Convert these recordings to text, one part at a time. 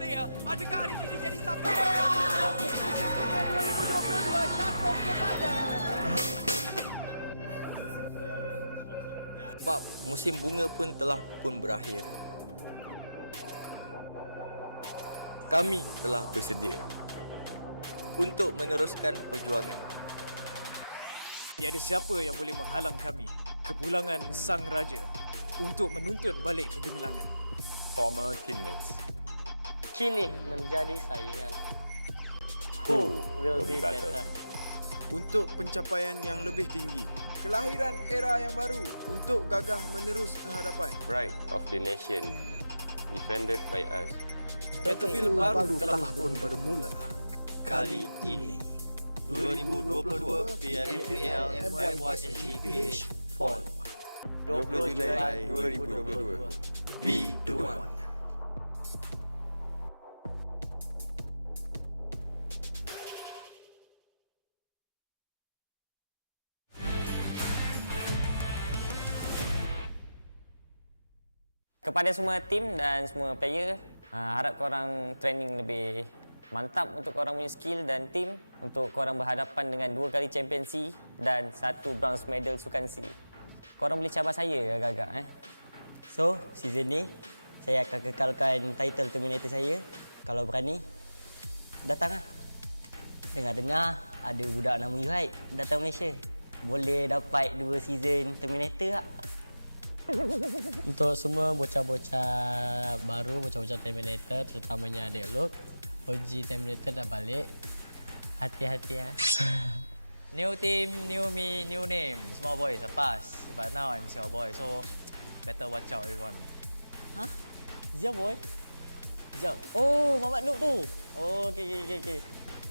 player. Adakah hari ini jadi star player? 2022 takut kepada. Sebab musim bunga pun telah pun berakhir. Kami telah bersedia untuk meneruskan perjuangan. Tiada siapa yang boleh menghalang kami, kepulangan Sang Raja, untuk menuntut balik kegemilangan. Former teammates. Kini menjadi saingan. Who Will will be be better? better? untuk pencapaian yang lebih tinggi. Kelahiran era yang baru untuk gagah menerus ke hadapan. Pride of the nation, defended by us. Battlefield baru telah pun bermula. Kali ini 2022 PMPL MYSGPH Fall 20 Julai 2022 redONE. Kepada semua tim dan semua player, harap korang training lebih mantap untuk korang punya skill dan tim untuk korang berhadapan dengan 2 kali champion C dan 1 bronze medal sukan C. Korang boleh cabar saya agak-agak. So, season ni saya akan kekalkan title terminator saya. Kalau berani, datang lah. Dengar-dengar ada budak nama HYVE datang Malaysia. Boleh dapat 2 season terminator tak? Untuk semua bocah-bocah baru, bocah-bocah Terminator, terutamanya adik Luke, OG Terminator dah balik. Hati-hati ya. New team, new me, new name. Small boys are past, but now I'm small boy, so better watch out everyone. Hah? Zia boy? Zia. Oh, Mamat Noob tu. Oh, okey.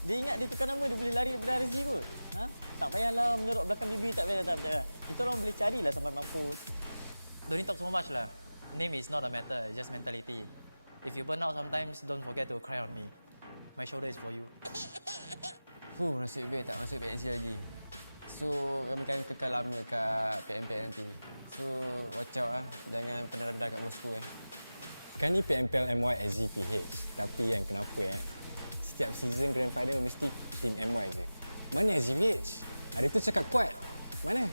Dia ingat dia tukar nama, dia boleh lari daripada RZ kot. Ha? Tak payahlah menyorok belakang bibir, tak payah. Kita orang boleh carilah sampai mampu. Don't need talk so much lah. Name is not a matter, it's just mentality. If you burn out sometimes, don't forget to cry on me. My shoulder is for you. Nasib baik tak masuk PNC lagi. So, kami akan kekal lama kat PMPL nanti. So, watch out lah. Jangan pernah rendah kat Bosskurr. Sekarang ni PMPL MYSGPH. Tapi yang kenapa setiap season Grand Final mesti team MY je. Mana SGPH? Hari tu cakap kuat. Mana?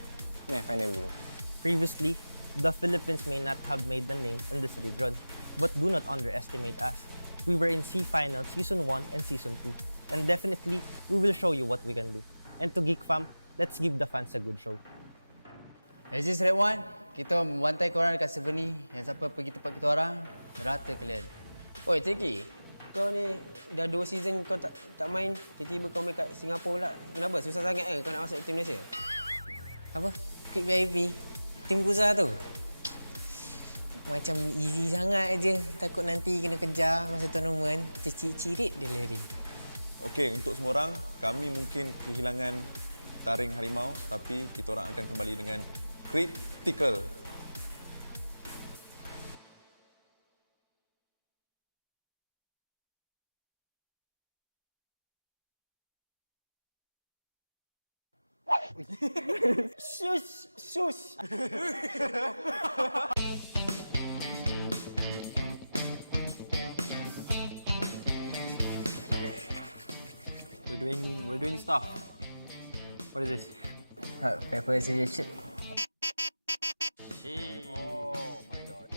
Final dulu. Previously, the Philippines may not have made a name in this region, but do not underestimate us. We were in C Finals Season 1 and Season 2, and definitely, we will show you what we can do. And to GEEK fam, let's give the fans a good show. As this redONE, kita membantai korang dekat server ni. Yang siapa pergi tempat kita orang, rata kalian. Oi, Teki. Kau ni dah 2 season kau tak main, tiba-tiba kau main kat Singapura pula. Kenapa? Susah sangat kau nak masuk tim Malaysia? Apa? Quick VIP? Tim Kuza tu? Macam easy sangat je. Takut nanti kena kejar masa tournament, tercirit dia lari. Okey, untuk semua orang, kami mungkin kehilangan taring harimau, tapi kita orang akan kembali dengan critical. Shush. We're doing stuff. What is this? Paper suggestion. Oh my god.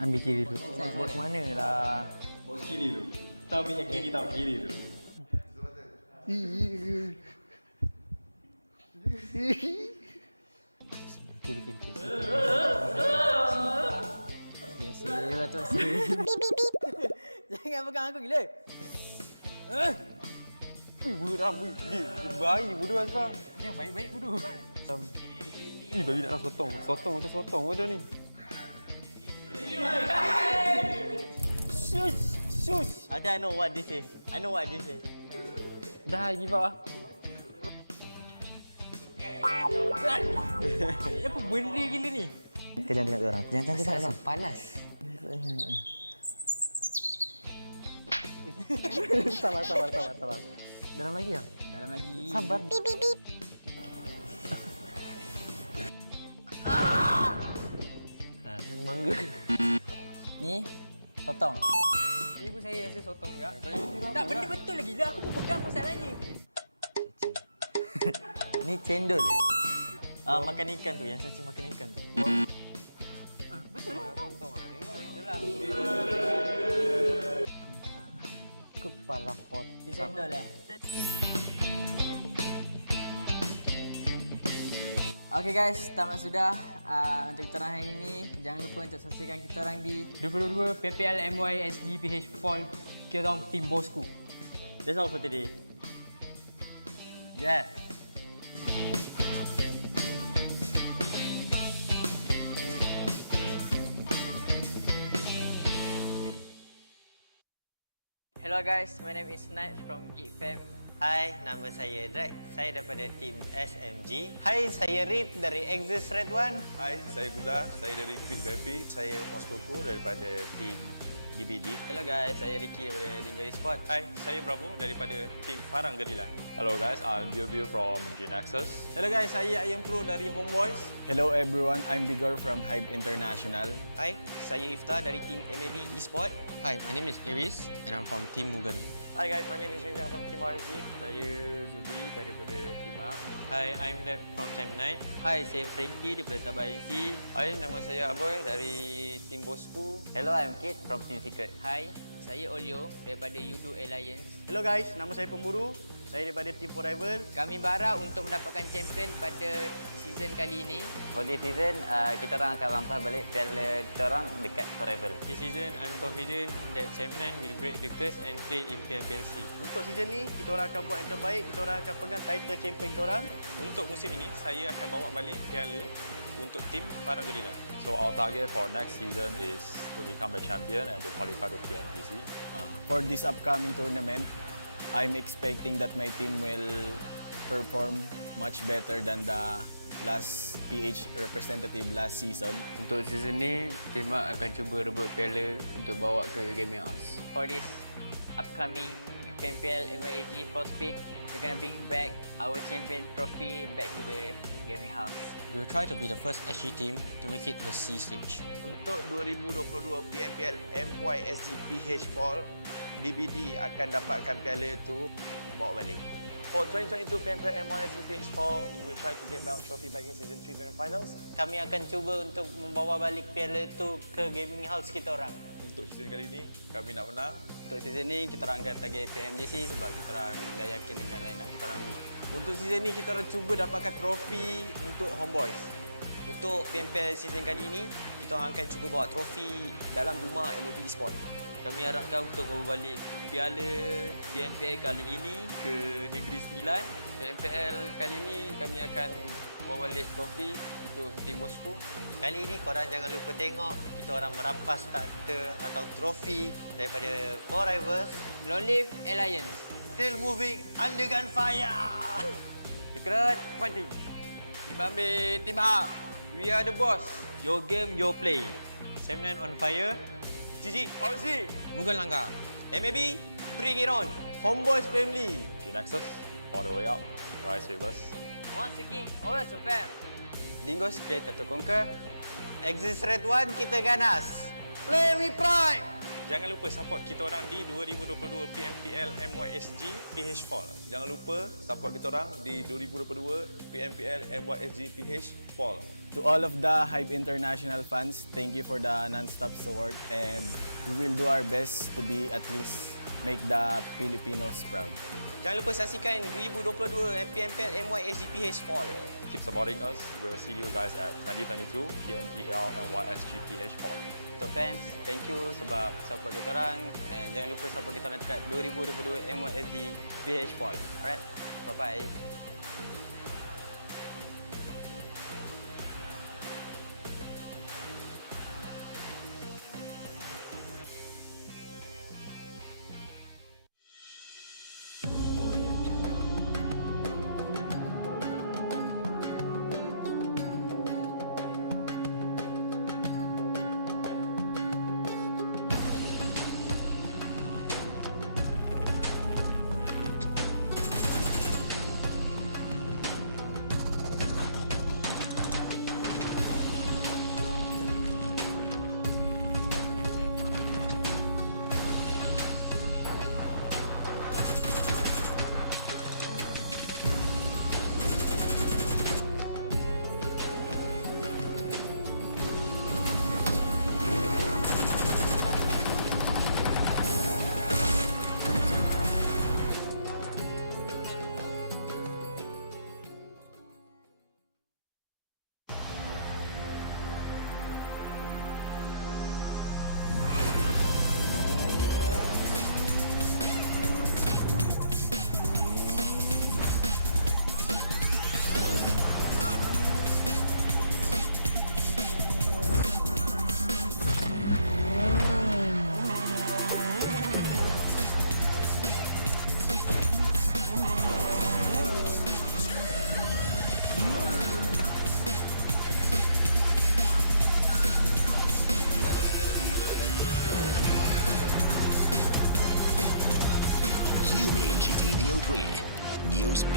Ambil kiri dulu. Buat mana lah? Bos kiri tu. Tak minyak kiri, tak kiri tu. Kiri. Biasa tu sini. Jangan pegang aku gila. Budak bayi bodoh Azfar. Yang baik-baik bodoh. Ni babi nak sotong. Sotong macam sotong bodoh ni. Shush. I know what this is. Dah, give up lah. Apa benda gila ni? Kau jangan tengok orang. Jangan tengok orang. Panas. Sabar. Dalam lagi ya? Dalam lagi. Sabar. Mangga. Ni, sotong. Ni pun saya rasa sotong juga. Tak, benda betul lagi lah. Aku pun pegang masalahnya. Ni cendol. Makan ikan tu, yang cacing makan ikan tu. Betul lah. Kepala hot. Cendol Okay guys, tamat sudah untuk kita orang hari ini. Jangan lupa untuk saksikan kita orang di 22 PMPL MY SGPH Fall. Kita orang tim Bosskurr. That's all for today. Yeah. Hello guys, my name is Nat from GEEK Fam. Hai, nama saya Drake. Saya daripada tim SMG. Hai, saya Rip dari Exis Red One. Hai, saya Guza. Saya dari PMPL. Saya Bosskurr daripada tim DBD. Hello guys, saya Ricky daripada Dingoz Esports. Hai, saya Bravo daripada tim Farang Guerilla. Hello guys, I'm Yoodo from Genexus. Hello guys, saya Ayam Pro dari HomeBois. Hello everyone, I'm Vigor from HYVE International. Hai, saya Iftar dari tim MAB Esports. Hi, my name is Iris and I'm from Team MUGEN. Hi guys, my name is Rinja from Team RSG. Saya Zubi daripada Team MAB. Hi, I'm Deb from Team 9. Hi, saya Frankie daripada Tabah NSEA. Hai, nama saya Aboy dari Team Bosskurr. Hello, I'm Kit from Team Secret. Hi, saya Olio daripada Yoodo Alliance. Hello guys, nama saya Pemburu. Saya daripada Team Forever. Kami bara untuk mendapatkan champion pada season kali ini. For this season, kita orang akan rampas balik piala kita orang dekat Forever. This season, I'm confident that Sam9 will break the curse and play in PMPLC. Untuk season ni, kita orang akan buat yang terbaik. Kita orang akan pegang title champion kita orang. Untuk musim ini, saya akan bawa balik piala untuk tim Farang Guerilla. So our target for next season is to become the champion and to qualify to PMPC. For this upcoming tournament, I'm expecting that my team will perform much better than the last PH representative last season. Untuk season ni, tim MAB akan cuba rebut piala untuk bawa ke Gaming House. For this upcoming PMPL MY Speed, we're gonna bring back our champion trophy back to the Gaming House. We will try to be the first SG team to make it to the C stage. Untuk 2022 PMPL MYSGPH Fall, DBD akan dapatkan piala itu bawa balik. For 2022 PMPL MYSGPH Fall, we will try to get belt trophy back in season 3 grand finals. Kami akan cuba untuk membawa balik piala itu ke Gaming House kita orang. Untuk season kali ini, kami nak menang. Untuk season ni, kita orang akan target PMGC sebab kita orang dah yakin dengan line up kita orang. Untuk season ni, kita orang cuba dapatkan trofi untuk HomeBois. Untuk PMPL season kali ini, kita orang akan cuba bawa trofi dalam rumah MAB Esports. Kami harapkan untuk membawa balik piala PMPL kali ini ke Negeri Sembilan. PMPL kali ini kami akan bawa balik trofi untuk tim Bosskurr. Kali ini korang jangan lupa tengok kita orang merampas title atau trofi daripada Forever. Long live Alliance. Still moving under gunfire. Secret fighting. Dibambil tim MAB. We are the boss. Your game, your play. Sam9 on fire. GG, RZ. MUGEN langgar. MAB, bring it on. HomeBois family. Genexus, all the way up. Rise with us. Once a geek, always a fan. Dingoz create to conquer. Exis Red One, kita ganas. Play with pride. Jangan lupa support kita orang di 2022 PMPL MYSGPH Fall. Jangan lupa support kita orang di 2022 PMPL MYSGPH Fall. To all of the HYVE International fans, thank you for the non-stop support and we will do our best to be at least make the Filipinos proud. Jangan lupa saksikan 2022 PMPL MYSGPH Fall. Keep supporting us. We'll see you guys at 2022 PMPL MYSGPH Fall. Untuk fans, thank you sebab support kita orang. And jangan lupa support kita orang dekat 2022 MYSGPH Fall. Alright, bye-bye.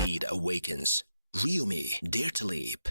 Greed awakens. Real me, dare to leap.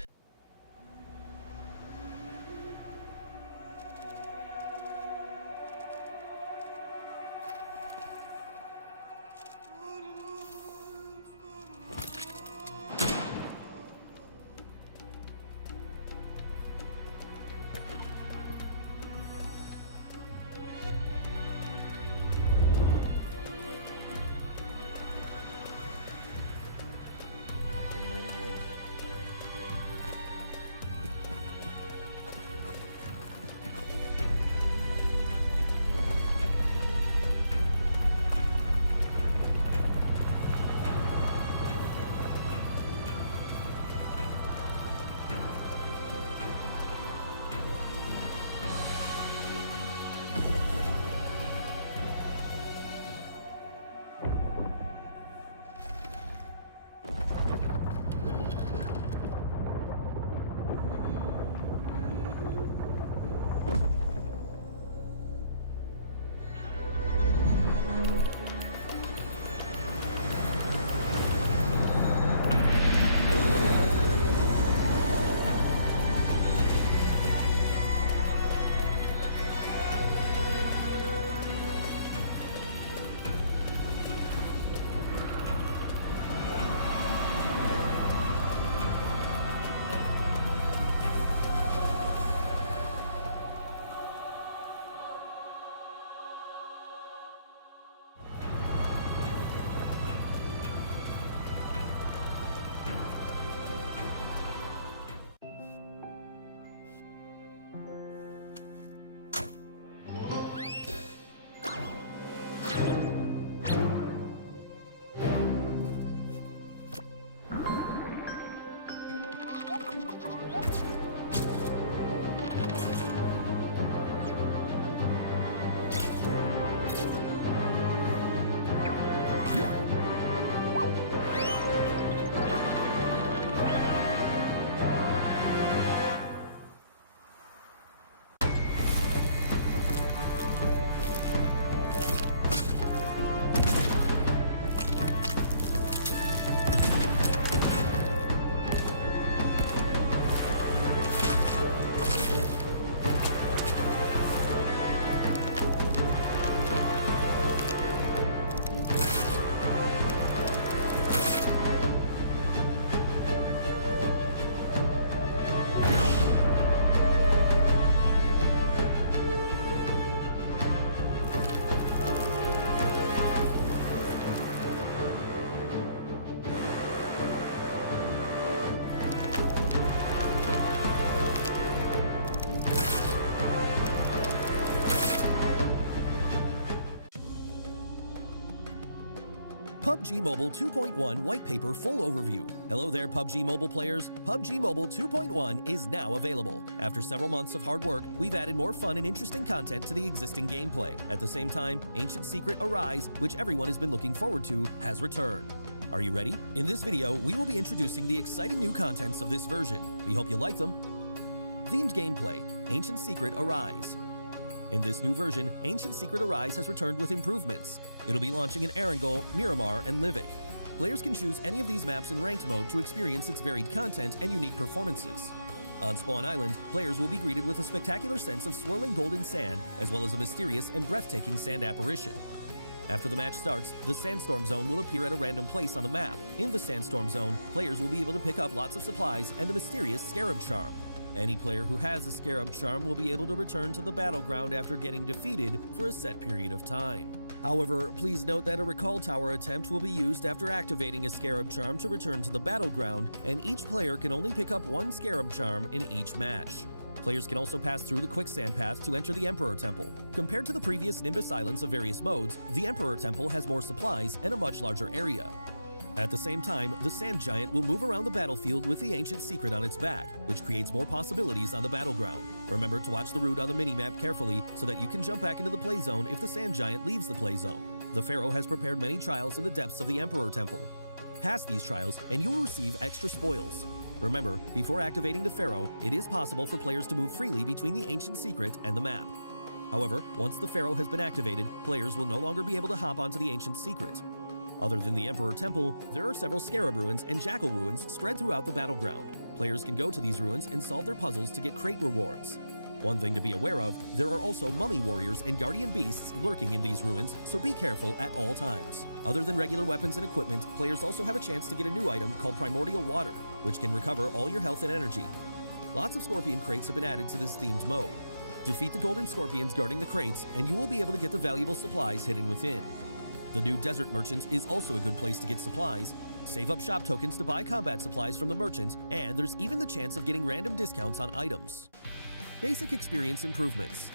PUBG Mobile 2.1 White Paper Full Overview. Hello there, PUBG Mobile players. PUBG Mobile 2.1 is now available. After several months of hard work, we've added more fun and interesting content to the existing gameplay. At the same time, Ancient Secret Arise, which everyone has been looking forward to, has returned. Are you ready? In this video, we will be introducing the exciting new contents of this version. We hope you like them. Themed gameplay, Ancient Secret Arise. In this new version, Ancient Secret Arise has returned with improvements. It'll be launching in Erangel, Miramar, and Livik. Players can choose any of these maps in ranked mode to experience its varied content and unique performances. On Spawn Island, players will be greeted with a spectacular sense of swirling golden sand, as well as a mysterious and breathtaking sand apparition. After the match starts, the Sandstorm Zone will appear at a random place on the map. In the Sandstorm Zone, players will be able to pick up lots of supplies and a mysterious Scarab Charm. Any player who has a Scarab Charm will be able to return to the battleground after getting defeated for a set period of time. However, please note that a Recall Tower attempt will be used after activating a Scarab Charm to return to the battleground, and each player can only pick up one Scarab Charm in each match. Players can also pass through the Quicksand Path to enter the Emperor Temple. Compared to the previous Nimbus Islands of various modes, the Emperor Temple has more supplies and a much larger area. At the same time, the Sand Giant will move around the battlefield with the Ancient Secret on its back, which creates more possibilities on the battleground. Remember to watch the route on the minimap carefully so that you can jump back into the play zone if the Sand Giant leaves the play zone. The Pharaoh has prepared many trials in the depths of the Emperor Temple. Pass these trials and you will receive extra spoils. Remember, before activating the Pharaoh, it is possible for players to move freely between the Ancient Secret and the map. However, once the Pharaoh has been activated, players will no longer be able to hop onto the Ancient Secret. Other than the Emperor Temple, there are several Scarab ruins and Jackal ruins spread throughout the battleground. Players can go to these ruins and solve their puzzles to get crate rewards. One thing to be aware of, there are also mummy warriors and guardian beasts lurking in these ruins, so be careful at all times. Other than regular weapons and equipment, players also have a chance to get a new item called Primordial Water, which can recover all your health and energy. Lots of Scorpion crates have been added to this themed mode. Defeat the golden scorpions guarding the crates, and you will be able to get the valuable supplies hidden within. The new Desert Merchants is also a good place to get supplies. Save up shop tokens to buy combat supplies from the merchants, and there's even the chance of getting random discounts on items. Basic experience improvements.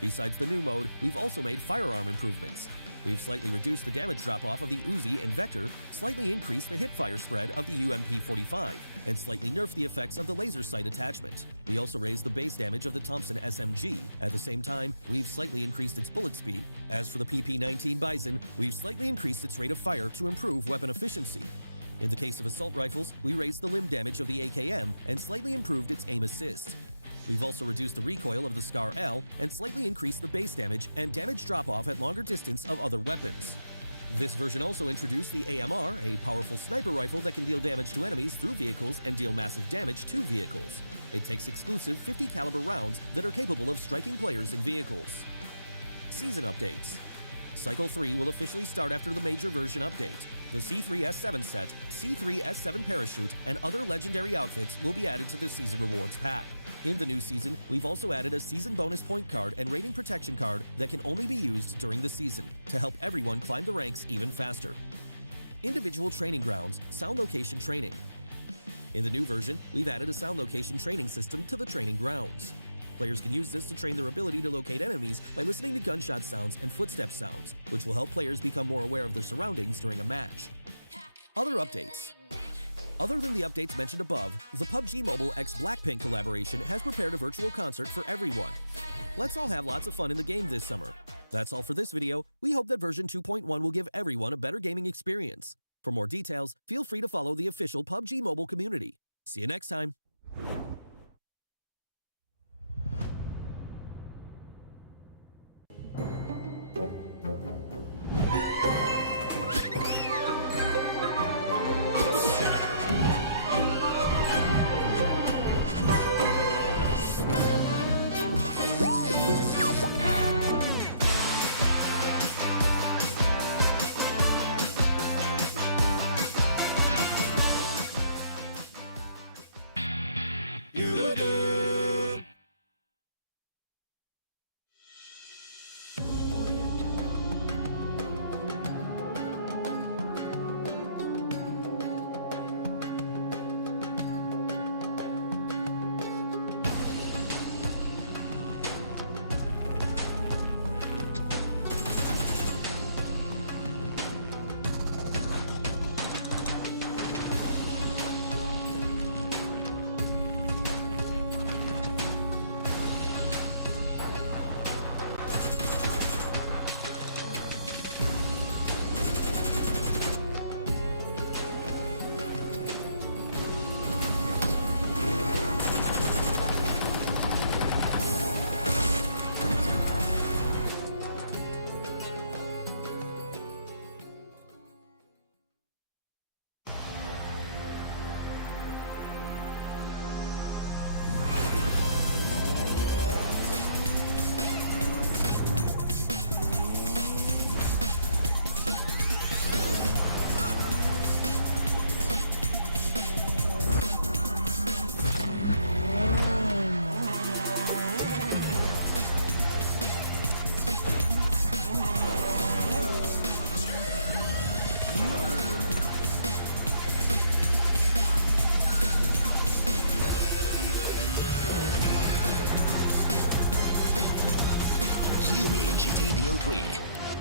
Besides the new mode, we've also made firearm improvements. We've slightly reduced the damage drop-off of the Uzi and Vector, slightly increased the hip-fire spread of the UMP-45, and slightly nerfed the effects of the laser sight attachment. We also raised the base damage of the Thompson SMG. At the same time, we've slightly increased its bullet speed. As for the PP-19 Bison, we've slightly increased its rate of fire to improve weapon efficiency. In the case of assault rifles, we raised the limb damage of the AKM and slightly improved its aim assist. We've also reduced the recoil of the Scar L and slightly increased the base damage and damage drop-off at longer distance of other weapons. This version also introduced the AMR, a powerful sniper rifle that can deal damage to enemies through vehicles and deal massive damage to vehicles. It takes exclusive 50 caliber rounds that are capable of striking players in vehicles. Season updates. Cycle 3 will officially start after the major version update. The C3S7 set, C3S7 parachute, and other legendary outfits will be added to the season rewards pack. In the new season, we've also added a season bonus point card and rating protection card that can only be used during the season to help everyone climb the ranks even faster. Individual training grounds, sound location training. In the new version, we've added a sound location training system to the training grounds. Players can use this to train their ability to locate enemies by listening to gunshot sounds and footstep sounds, which will help players become more aware of their surroundings during a match. Other updates. Other than the updates mentioned above, the PUBG Mobile x Blackpink collaboration has prepared a virtual concert for everyone. Let's all have lots of fun in the game this summer. That's all for this video. We hope that version 2.1 will give everyone a better gaming experience. For more details, feel free to follow the official PUBG Mobile community. See you next time.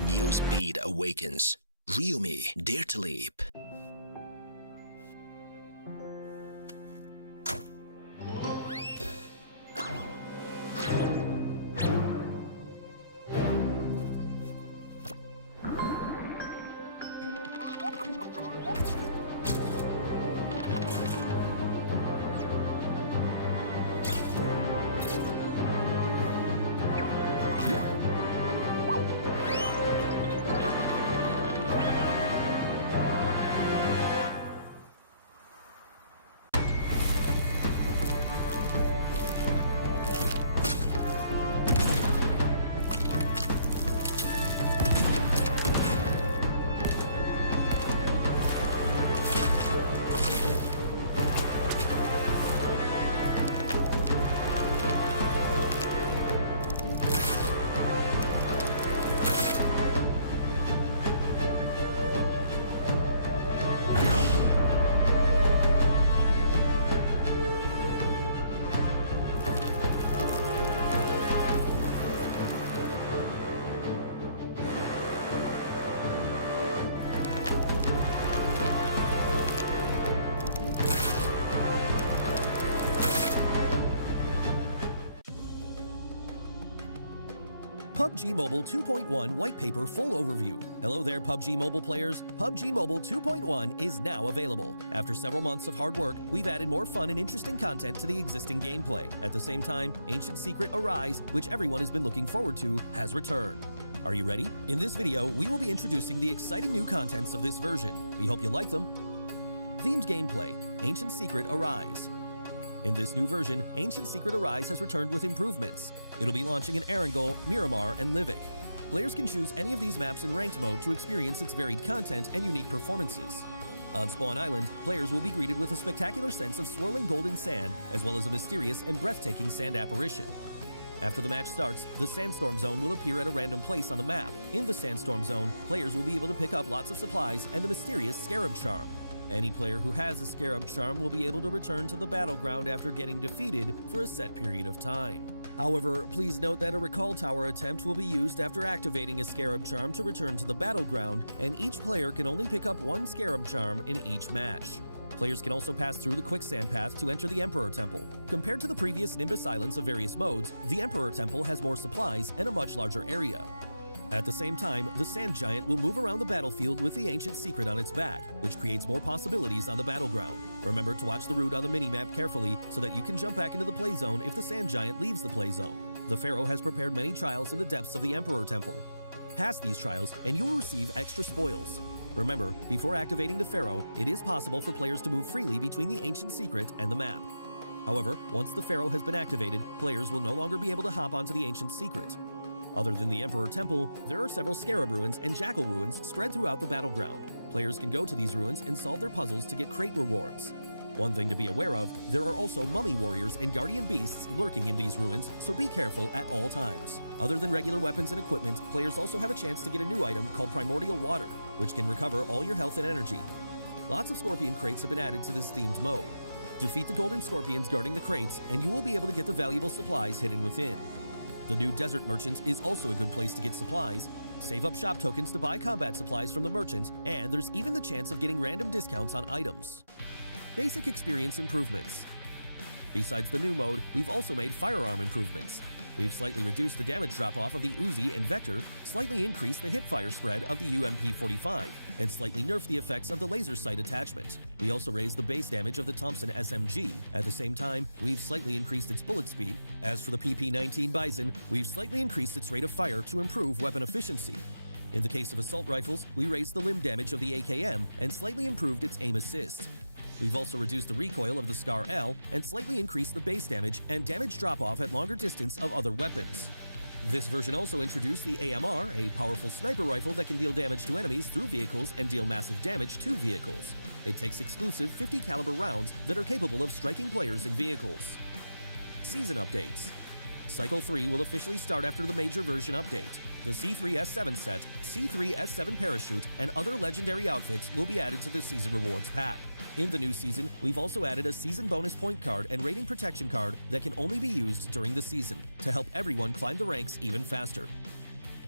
New speed awakens. Ryumi, dare to leap. PUBG Mobile 2.1 White Paper Full Overview. Hello there, PUBG Mobile players. PUBG Mobile 2.1 is now available. After several months of hard work, we've added more fun and interesting content to the existing gameplay. At the same time, Ancient Secret Arise, which everyone has been looking forward to, has returned. Are you ready? In this video, we will be introducing the exciting new contents of this version. We hope you like them. Themed gameplay, Ancient Secret Arise. In this new version, Ancient Secret Arise has returned with improvements. It'll be launching in Erangel, Miramar, and Livik. Players can choose any of these maps in ranked mode to experience its varied content and unique performances. On Spawn Island, players will be greeted with a spectacular sense of swirling golden sand, as well as a mysterious and breathtaking sand apparition. After the match starts, the Sandstorm Zone will appear at a random place on the map. In the Sandstorm Zone, players will be able to pick up lots of supplies and the mysterious Scarab Charm. Any player who has a Scarab Charm will be able to return to the battleground after getting defeated for a set period of time. However, please note that a Recall Tower attempt will be used after activating a Scarab Charm to return to the battleground, and each player can only pick up one Scarab Charm in each match. Players can also pass through the Quicksand Path to enter the Emperor Temple. Compared to the previous Nimbus Islands of various modes, the Emperor Temple has more supplies and a much larger area. At the same time, the Sand Giant will move around the battlefield with the Ancient Secret on its back, which creates more possibilities on the battleground. Remember to watch the route on the minimap carefully so that you can jump back into the play zone if the Sand Giant leaves the play zone. The Pharaoh has prepared many trials in the depths of the Emperor Temple. Pass these trials and you will receive extra spoils. Remember, before activating the Pharaoh, it is possible for players to move freely between the Ancient Secret and the map. However, once the Pharaoh has been activated, players will no longer be able to hop onto the Ancient Secret. Other than the Emperor Temple, there are several Scarab Ruins and Jackal Ruins spread throughout the battleground. Players can go to these ruins and solve their puzzles to get crate rewards. One thing to be aware of, there are also Mummy Warriors and Guardian Beasts lurking in these ruins, so be careful at all times. Other than regular weapons and equipment, players also have a chance to get a new item called Primordial Water, which can recover all your health and energy. Lots of Scorpion crates have been added to this themed mode. Defeat the Golden Scorpions guarding the crates, and you will be able to get the valuable supplies hidden within. The new Desert Merchants is also a good place to get supplies. Save up shop tokens to buy combat supplies from the merchants, and there's even the chance of getting random discounts on items. Basic experience improvements. Besides the new mode, we've also made firearm improvements. We've slightly reduced the damage drop-off of the Uzi and Vector, slightly increased the hip-fire spread of the UMP-45, and slightly nerfed the effects of the laser sight attachment. We also raised the base damage of the Thompson SMG. At the same time, we've slightly increased its bullet speed. As for the PP-19 Bison, we've slightly increased its rate of fire to improve weapon efficiency. In the case of assault rifles, we raised the limb damage of the AKM and slightly improved its aim assist. We've also reduced the recoil of the Scar L and slightly increased the base damage and damage drop-off at longer distance of other weapons. This version also introduced the AMR, a powerful sniper rifle that can deal damage to enemies through vehicles and deal massive damage to vehicles. It takes exclusive 50 caliber rounds that are capable of striking players in vehicles. Season updates. Cycle 3 will officially start after the major version update. The C3S7 set, C3S7 parachute, and other legendary outfits will be added to the season rewards pack. In the new season, we've also added a season bonus point card and rating protection card that can only be used during the season to help everyone climb the ranks even faster.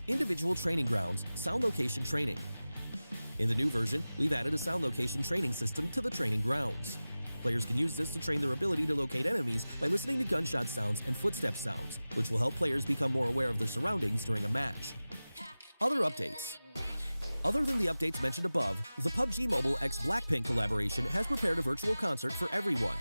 Individual training grounds, sound location training. In the new version, we've added a sound location training system to the training grounds. Players can use this to train their ability to locate enemies by listening to gunshot sounds and footstep sounds, which will help players become more aware of their surroundings during a match. Other updates. Other than the updates mentioned above, the PUBG Mobile x Blackpink collaboration has prepared a virtual concert for everyone.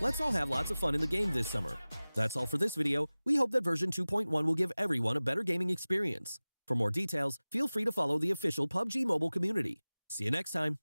Let's all have lots of fun in the game this summer. That's all for this video. We hope that version 2.1 will give everyone a better gaming experience. For more details, feel free to follow the official PUBG Mobile community. See you next time.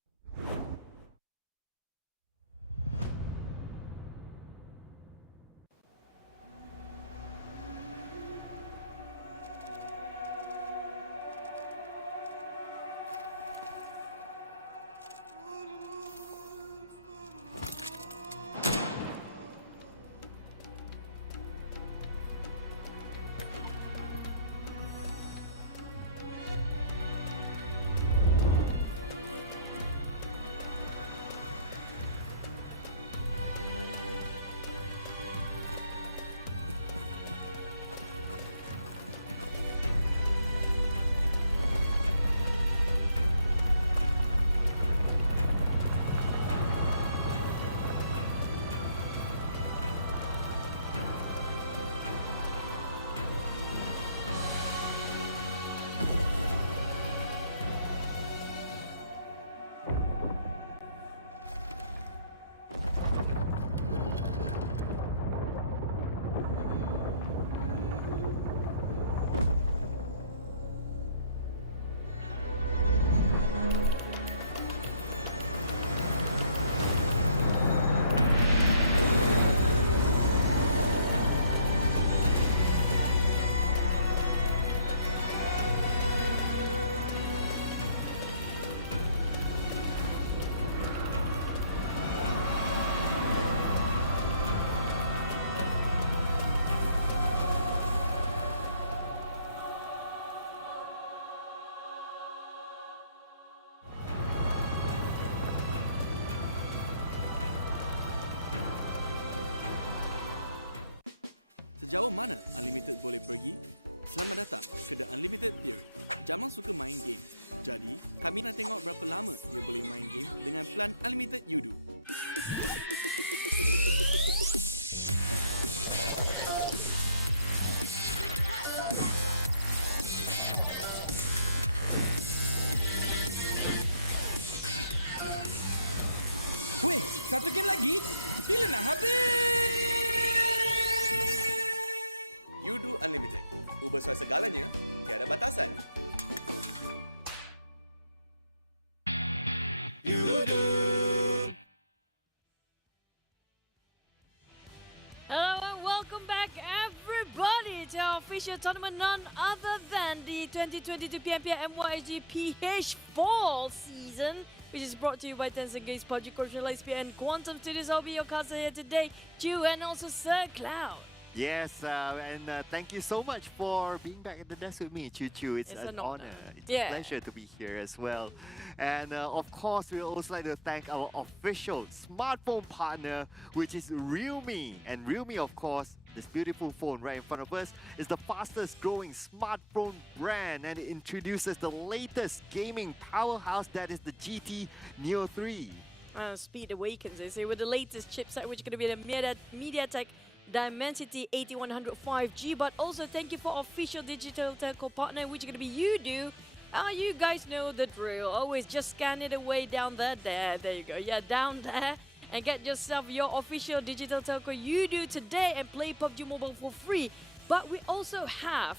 Sejauh mana Unlimited boleh pergi? Selamat datang ke The Unlimited Theory. Jamal suka main game. Jadi, kami nak tengok berapa lama dia boleh main game dengan plan Unlimited Yoodo. Weh, satu game lagi? Bila nak habis? Yoodo Unlimited. Ubah soal segalanya, tiada batasan. Hello and welcome back everybody to our official tournament, none other than the 2022 PMPL MYSGPH Fall season, which is brought to you by Tencent Games, PUBG Corporate Lightspeed and Quantum Studios. I'll be your caster here today, Ju, and also Sir Cloud. Yes, and thank you so much for being back at the desk with me, Choo Choo. It's an honor. It's a pleasure to be here as well. And of course, we would also like to thank our official smartphone partner, which is Realme. And Realme, of course, this beautiful phone right in front of us is the fastest growing smartphone brand, and it introduces the latest gaming powerhouse, that is the GT Neo 3. Speed awakens, they say, with the latest chipset, which is going to be the MediaTek Dimensity 8100 5G. But also thank you for our official digital telco partner, which is going to be Yoodo. You guys know the drill. Always just scan it away down there. There you go. Yeah, down there. And get yourself your official digital telco Yoodo today and play PUBG Mobile for free. But we also have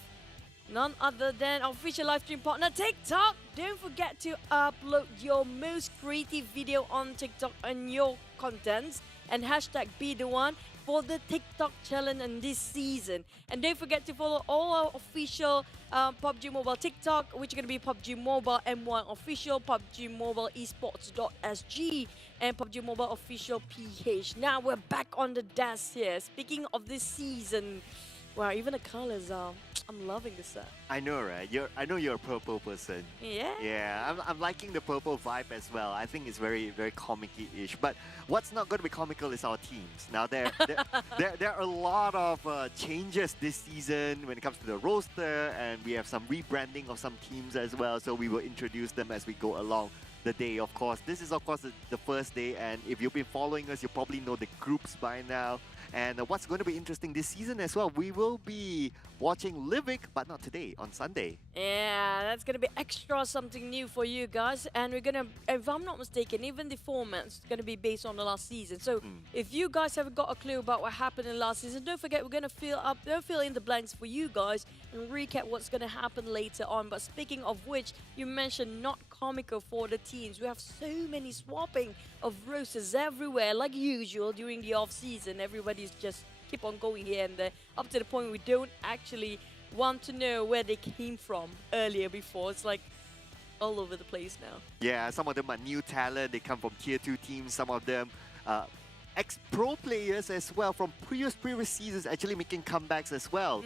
none other than our official live stream partner, TikTok. Don't forget to upload your most creative video on TikTok and your contents and hashtag be the one for the TikTok challenge in this season. And don't forget to follow all our official PUBG Mobile TikTok, which is going to be PUBG Mobile MY official, PUBG Mobile Esports.sg, and PUBG Mobile official PH. Now we're back on the desk here. Speaking of this season, wow, even the colors are. I'm loving this set. I know, right? I know you're a purple person. Yeah? Yeah, I'm liking the purple vibe as well. I think it's very, very comic-ish. But what's not going to be comical is our teams. Now, there are a lot of changes this season when it comes to the roster, and we have some rebranding of some teams as well. So we will introduce them as we go along the day, of course. This is, of course, the first day, and if you've been following us, you probably know the groups by now. And what's going to be interesting this season as well, we will be watching Livik, but not today, on Sunday. Yeah, that's going to be extra something new for you guys. And we're going to, if I'm not mistaken, even the format's going to be based on the last season. So if you guys haven't got a clue about what happened in last season, don't forget we're going to fill in the blanks for you guys and recap what's going to happen later on. But speaking of which, you mentioned not comical for the teams. We have so many swapping of rosters everywhere, like usual during the off-season. Everybody's just keep on going here and there, up to the point we don't actually want to know where they came from earlier before. It's like all over the place now. Yeah, some of them are new talent. They come from tier 2 teams. Some of them ex-pro players as well from previous seasons, actually making comebacks as well.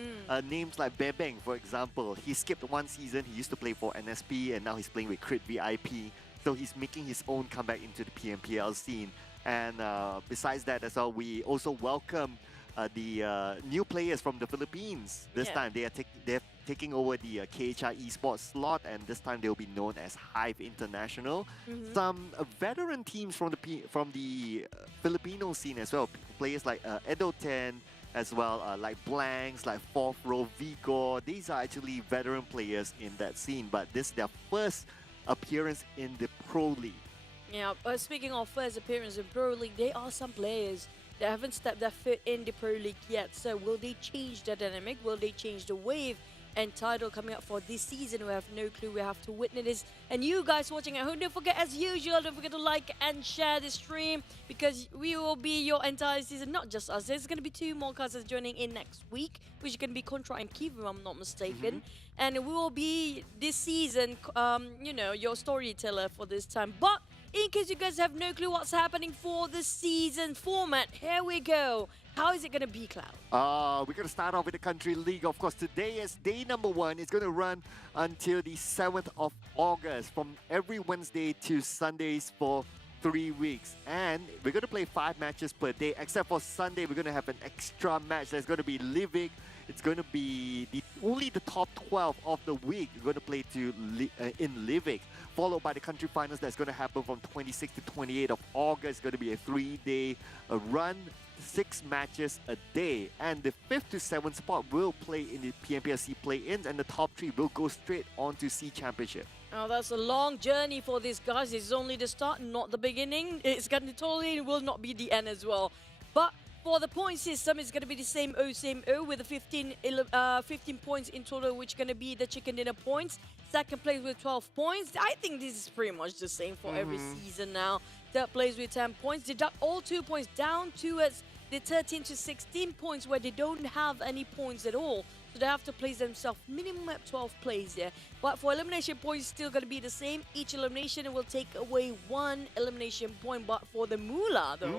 Names like Bebeng, for example. He skipped one season. He used to play for NSP and now he's playing with Crit VIP. So he's making his own comeback into the PMPL scene. And besides that as well, we also welcome the new players from the Philippines. This time they're taking over the HYVE Esports slot, and this time they'll be known as HYVE International. Some veteran teams from the Filipino scene as well. Players like Edo 10 as well, like Blanks, like Fourth Row, Vigor. These are actually veteran players in that scene, but this is their first appearance in the Pro League. Yeah, but speaking of first appearance in Pro League, there are some players that haven't stepped their foot in the Pro League yet. So will they change the dynamic? Will they change the wave and title coming up for this season? We have no clue. We have to witness this. And you guys watching at home, don't forget, as usual, don't forget to like and share the stream, because we will be your entire season, not just us. There's going to be 2 more casters joining in next week, which is going to be Contra and Keith, if I'm not mistaken. And we will be, this season, you know, your storyteller for this time. But in case you guys have no clue what's happening for the season format, here we go. How is it going to be, Cloud? We're going to start off with the Country League. Of course, today is day number 1. It's going to run until the 7th of August, from every Wednesday to Sundays for 3 weeks. And we're going to play 5 matches per day, except for Sunday, we're going to have an extra match. There's going to be Livik. It's going to be only the top 12 of the week. We're going to play in Livik, followed by the country finals that's going to happen from 26th to 28th of August. It's going to be a 3-day run, 6 matches a day. And the 5th to 7th spot will play in the PMPL play-ins, and the top 3 will go straight on to C Championship. Oh, that's a long journey for these guys. It's only the start, not the beginning. It's going to totally will not be the end as well. But for the point system, it's going to be the same O with the 15 points in total, which is going to be the chicken dinner points. Second place with 12 points. I think this is pretty much the same for every season now. Third place with 10 points. Deduct all 2 points down towards the 13 to 16 points where they don't have any points at all. So they have to place themselves minimum at 12 plays there. But for elimination points, still going to be the same. Each elimination will take away 1 elimination point. But for the moolah, though...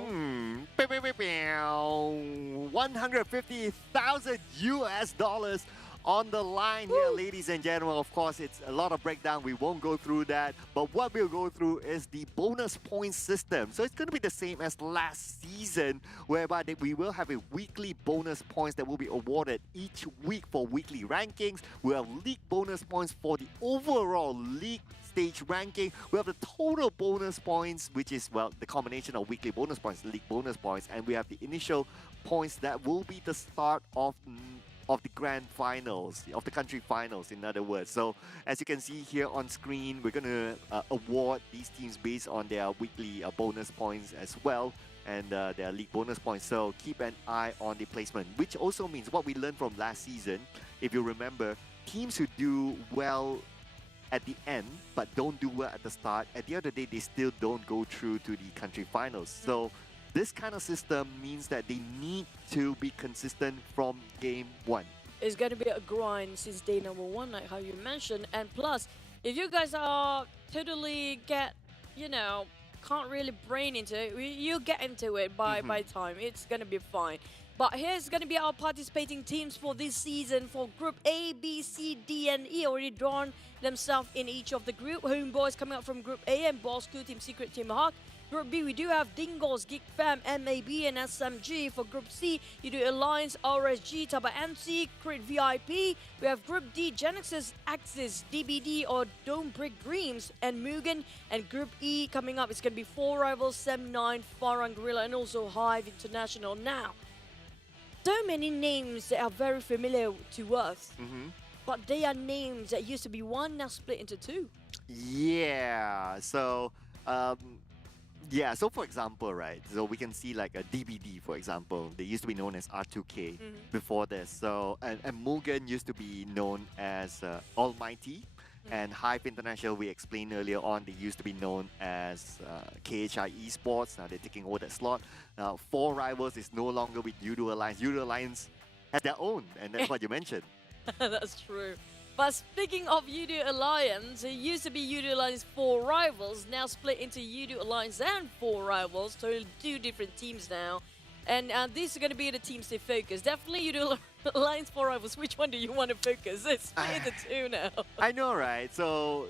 150,000 US dollars on the line here, ladies and gentlemen. Of course, it's a lot of breakdown. We won't go through that. But what we'll go through is the bonus point system. So it's going to be the same as last season, whereby we will have a weekly bonus points that will be awarded each week for weekly rankings. We'll have league bonus points for the overall league stage ranking. We have the total bonus points, which is, well, the combination of weekly bonus points, league bonus points, and we have the initial points that will be the start of the grand finals, of the country finals, in other words. So as you can see here on screen, we're going to award these teams based on their weekly bonus points as well, and their league bonus points. So keep an eye on the placement, which also means what we learned from last season. If you remember, teams who do well at the end but don't do well at the start, at the end of the day, they still don't go through to the country finals. So this kind of system means that they need to be consistent from game 1. It's going to be a grind since day number 1, like how you mentioned. And plus, if you guys are totally can't really brain into it, you get into it by time. It's going to be fine. But here's going to be our participating teams for this season. For Group A, B, C, D, and E, already drawn themselves in each of the group. HomeBois coming out from Group A, and Bosskurr, Team Secret, Team Hawk. Group B, we do have Dingoz, GEEK, MAB, and SMG. For Group C, Yoodo Alliance, RSG, Tabah NSEA, Crit VIP. We have Group D, Genexus, Axis, DBD, or Don't Break Dreams, and MUGEN. And Group E coming up, it's going to be 4 rivals, SEM9, Farang Guerilla, and also HYVE International. Now, so many names that are very familiar to us, but they are names that used to be 1, now split into 2. Yeah, so... so for example, right, so we can see like a DBD, for example. They used to be known as R2K before this. So, and MUGEN used to be known as Almighty. And HYVE International, we explained earlier on, they used to be known as HYVE Esports. Now they're taking over that slot. Now, 4 Rivals is no longer with Yoodo Alliance. Yoodo Alliance has their own, and that's what you mentioned. That's true. But speaking of Yoodo Alliance, it used to be Yoodo Alliance 4 Rivals, now split into Yoodo Alliance and 4 Rivals, so 2 different teams now. And these are going to be the teams they focus. Definitely Yoodo Alliance 4 Rivals. Which one do you want to focus? It's split into 2 now. I know, right? So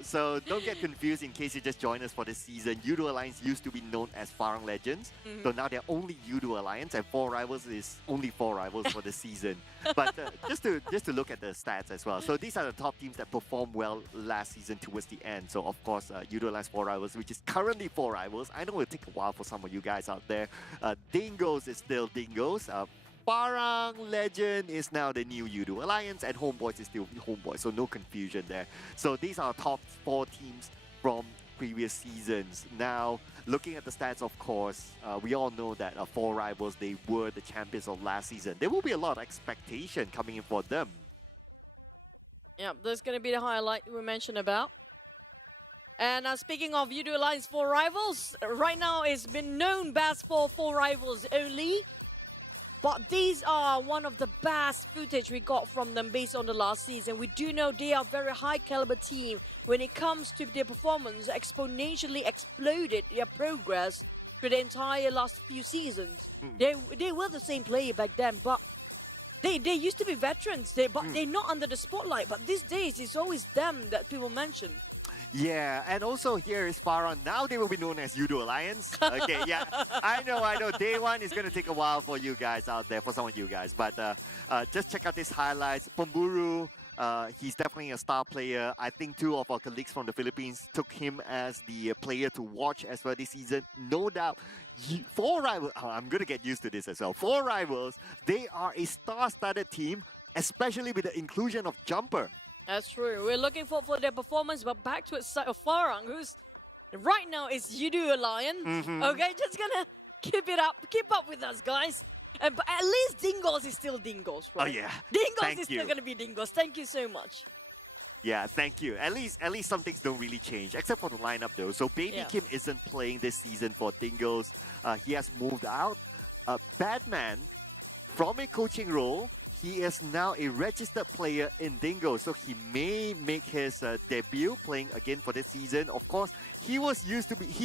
don't get confused in case you just joined us for this season. Yoodo Alliance used to be known as Farang Legends. So now they're only Yoodo Alliance, and 4 Rivals is only 4 Rivals for the season. But just to look at the stats as well. So these are the top teams that performed well last season towards the end. So of course, Yoodo Alliance 4 Rivals, which is currently 4 Rivals. I know it'll take a while for some of you guys out there. Dingoz is still Dingoz. Farang Legend is now the new Yoodo Alliance, and HomeBois is still HomeBois, so no confusion there. So these are top 4 teams from previous seasons. Now, looking at the stats, of course, we all know that 4 Rivals, they were the champions of last season. There will be a lot of expectation coming in for them. Yeah, that's going to be the highlight we mentioned about. And speaking of Yoodo Alliance 4 Rivals, right now it's been known best for 4 Rivals only. But these are one of the best footage we got from them based on the last season. We do know they are a very high caliber team. When it comes to their performance, exponentially exploded their progress for the entire last few seasons. They were the same player back then, but they used to be veterans, but they're not under the spotlight. But these days, it's always them that people mention. Yeah, and also here is Farang. Now they will be known as Yoodo Alliance. Okay, yeah, I know. Day one is going to take a while for you guys out there, for some of you guys. But just check out his highlights. Pemburu, he's definitely a star player. I think two of our colleagues from the Philippines took him as the player to watch as well this season. No doubt. 4 rivals, I'm going to get used to this as well. 4 rivals, they are a star-studded team, especially with the inclusion of Jumper. That's true. We're looking forward for their performance, but back to its side of Farang, who's right now is Yoodo Alliance. Okay, just gonna keep up with us, guys. But at least Dingoz is still Dingoz. Right? Oh yeah. Dingoz is still gonna be Dingoz. Thank you so much. Yeah, thank you. At least some things don't really change, except for the lineup though. So Baby Kim isn't playing this season for Dingoz. He has moved out. Batman, from a coaching role, he is now a registered player in Dingoz, so he may make his debut playing again for this season. Of course, he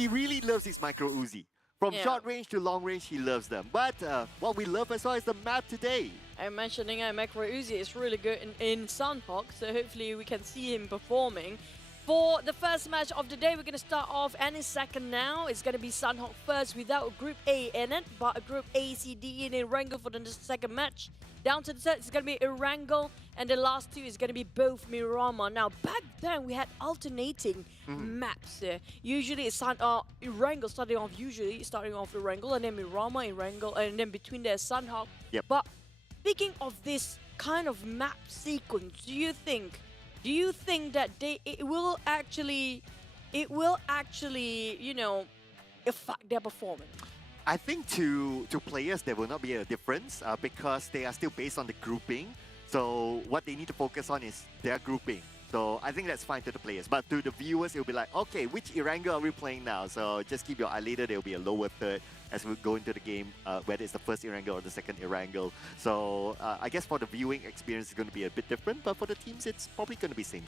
really loves his micro Uzi. From short range to long range, he loves them. But what we love as well is the map today. I'm mentioning Macro Uzi is really good in Sunhawk, so hopefully we can see him performing. For the first match of the day, we're going to start off any second now. It's going to be Sunhawk first without a Group A in it, but a Group A, C, D in Erangel for the second match. Down to the third, it's going to be Erangel, and the last two is going to be both Miramar. Now, back then, we had alternating maps. Usually, it's Erangel starting off Erangel, and then Miramar, Erangel, and then between there, Sunhawk. Yep. But speaking of this kind of map sequence, do you think that it will actually, you know, affect their performance? I think to players there will not be a difference because they are still based on the grouping. So what they need to focus on is their grouping. So I think that's fine to the players. But to the viewers, it will be like, okay, which Erangel are we playing now? So just keep your eye later. There will be a lower third as we go into the game, whether it's the first Erangel or the second Erangel. So I guess for the viewing experience, it's going to be a bit different. But for the teams, it's probably going to be same.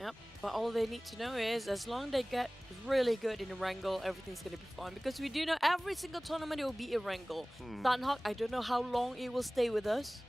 Yep, but all they need to know is as long as they get really good in Erangel, everything's going to be fine. Because we do know every single tournament it will be Erangel. Sunhawk, I don't know how long it will stay with us.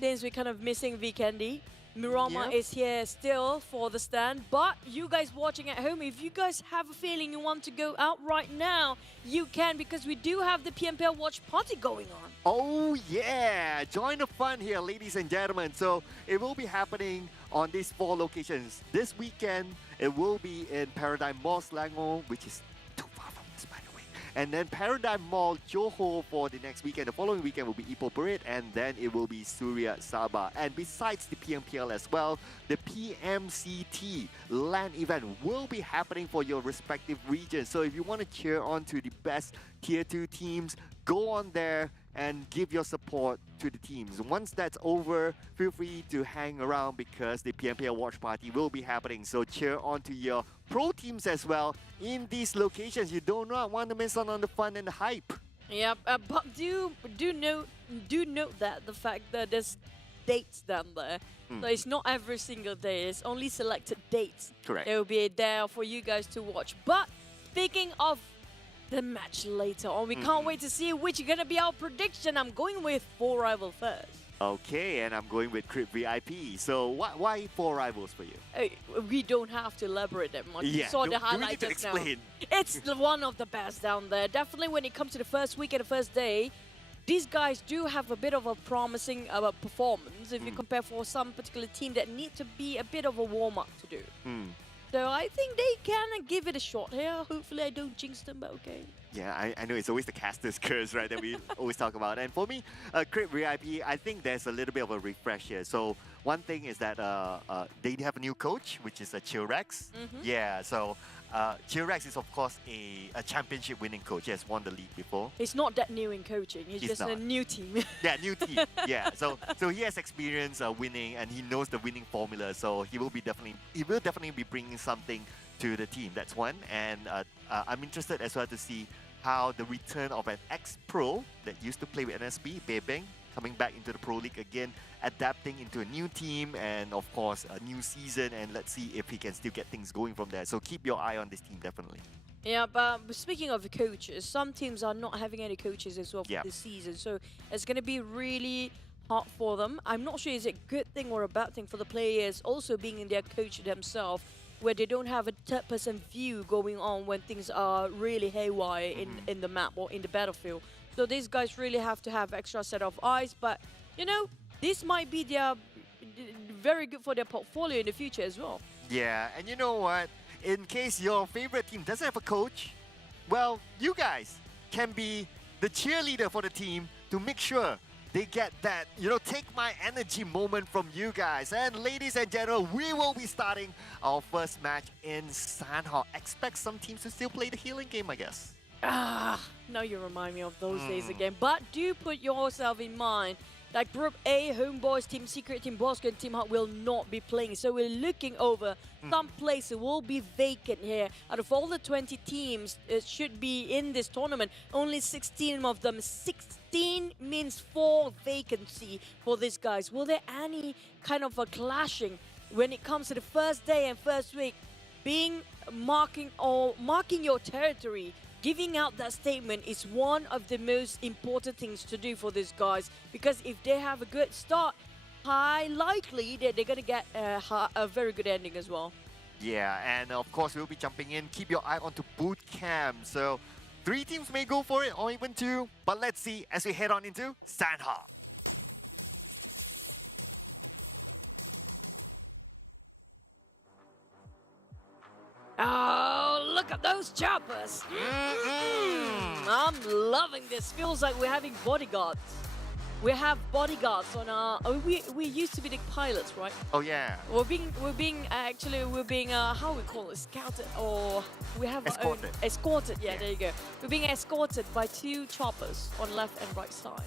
Since we're kind of missing Vikendi. Miramar is here still for the stand, but you guys watching at home, if you guys have a feeling you want to go out right now, you can, because we do have the PMPL watch party going on. Oh yeah! Join the fun here, ladies and gentlemen. So it will be happening on these 4 locations. This weekend, it will be in Paradigm Mall, Selangor, which is too far from us, by the way. And then Paradigm Mall, Johor for the next weekend. The following weekend will be Ipoh Parade, and then it will be Suria, Sabah. And besides the PMPL as well, the PMCT LAN event will be happening for your respective regions. So if you want to cheer on to the best Tier 2 teams, go on there and give your support to the teams. Once that's over, feel free to hang around because the PMPL watch party will be happening. So cheer on to your pro teams as well in these locations. You do not want to miss out on the fun and the hype. Yep, but do note that the fact that there's dates down there. So it's not every single day, it's only selected dates. Correct. They will be there for you guys to watch. But speaking of the match later on, we can't wait to see which is going to be our prediction. I'm going with 4 rival first. Okay, and I'm going with Crypt VIP. So why 4 rivals for you? We don't have to elaborate that much. Yeah, You saw the highlights just now. It's one of the best down there. Definitely when it comes to the first week and the first day, these guys do have a bit of a promising performance if you compare for some particular team that need to be a bit of a warm-up to do. So I think they can give it a shot here. Hopefully I don't jinx them, but okay. Yeah, I know it's always the caster's curse, right, that we always talk about. And for me, Crypt VIP, I think there's a little bit of a refresh here. So one thing is that they have a new coach, which is Chillrex. Yeah, so Chillrex is, of course, a championship winning coach. He has won the league before. It's not that new in coaching. He's just not. a new team. Yeah, new team. Yeah, so he has experience winning, and he knows the winning formula. So he will definitely be bringing something to the team. That's one. And I'm interested as well to see how the return of an ex-pro that used to play with NSP, Bebeng, coming back into the Pro League again, adapting into a new team and, of course, a new season. And let's see if he can still get things going from there. So keep your eye on this team, definitely. Yeah, but speaking of the coaches, some teams are not having any coaches as well for this season. So it's going to be really hard for them. I'm not sure is it a good thing or a bad thing for the players also being in their coach themselves where they don't have a third-person view going on when things are really haywire in the map or in the battlefield. So these guys really have to have extra set of eyes. But, you know, this might be their very good for their portfolio in the future as well. Yeah, and you know what? In case your favorite team doesn't have a coach, well, you guys can be the cheerleader for the team to make sure they get that, you know, take my energy moment from you guys. And ladies and gentlemen, we will be starting our first match in Sanha. Expect some teams to still play the healing game, I guess. Now you remind me of those days again. But do put yourself in mind, like Group A, HomeBois, Team Secret, Team Bosskurr, and Team HYVE will not be playing. So we're looking over some places will be vacant here. Out of all the 20 teams should be in this tournament, only 16 of them. 16 means 4 vacancy for these guys. Will there any kind of a clashing when it comes to the first day and first week, marking your territory? Giving out that statement is one of the most important things to do for these guys, because if they have a good start, high likely that they're going to get a very good ending as well. Yeah, and of course we'll be jumping in. Keep your eye onto boot camp. So 3 teams may go for it, or even 2. But let's see as we head on into Sanha. Oh, look at those choppers. I'm loving this. Feels like we're having bodyguards. We have bodyguards on our... we used to be the pilots, right? Oh, yeah. We're being how we call it, scouted, or we have escorted. Escorted, yeah, there you go. We're being escorted by 2 choppers on left and right side.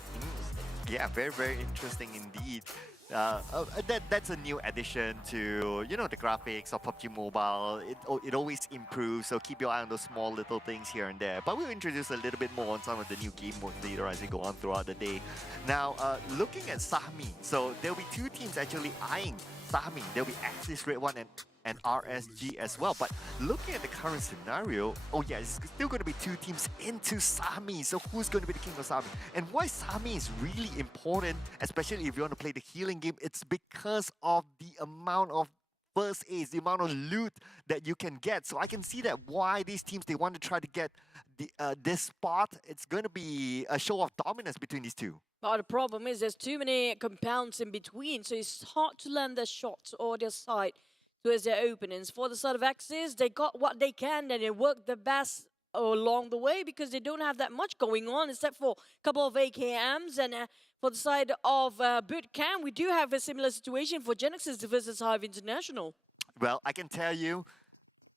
Yeah, very, very interesting indeed. That's a new addition to, you know, the graphics of PUBG Mobile. It always improves, so keep your eye on those small little things here and there. But we'll introduce a little bit more on some of the new game mode later as we go on throughout the day. Now, looking at Sahmi, so there'll be 2 teams actually eyeing Sahmi. There'll be Axis redONE and RSG as well. But looking at the current scenario, oh yeah, it's still going to be 2 teams into Sahmi. So who's going to be the king of Sahmi? And why Sahmi is really important, especially if you want to play the healing game, it's because of the amount of first aids, the amount of loot that you can get. So I can see that why these teams, they want to try to get this spot. It's going to be a show of dominance between these 2. But the problem is there's too many compounds in between, so it's hard to land their shots or their sight towards their openings. For the side of Axis, they got what they can and they work the best along the way because they don't have that much going on except for a couple of AKMs. And for the side of boot camp, we do have a similar situation for Genexus versus HYVE International. Well, I can tell you,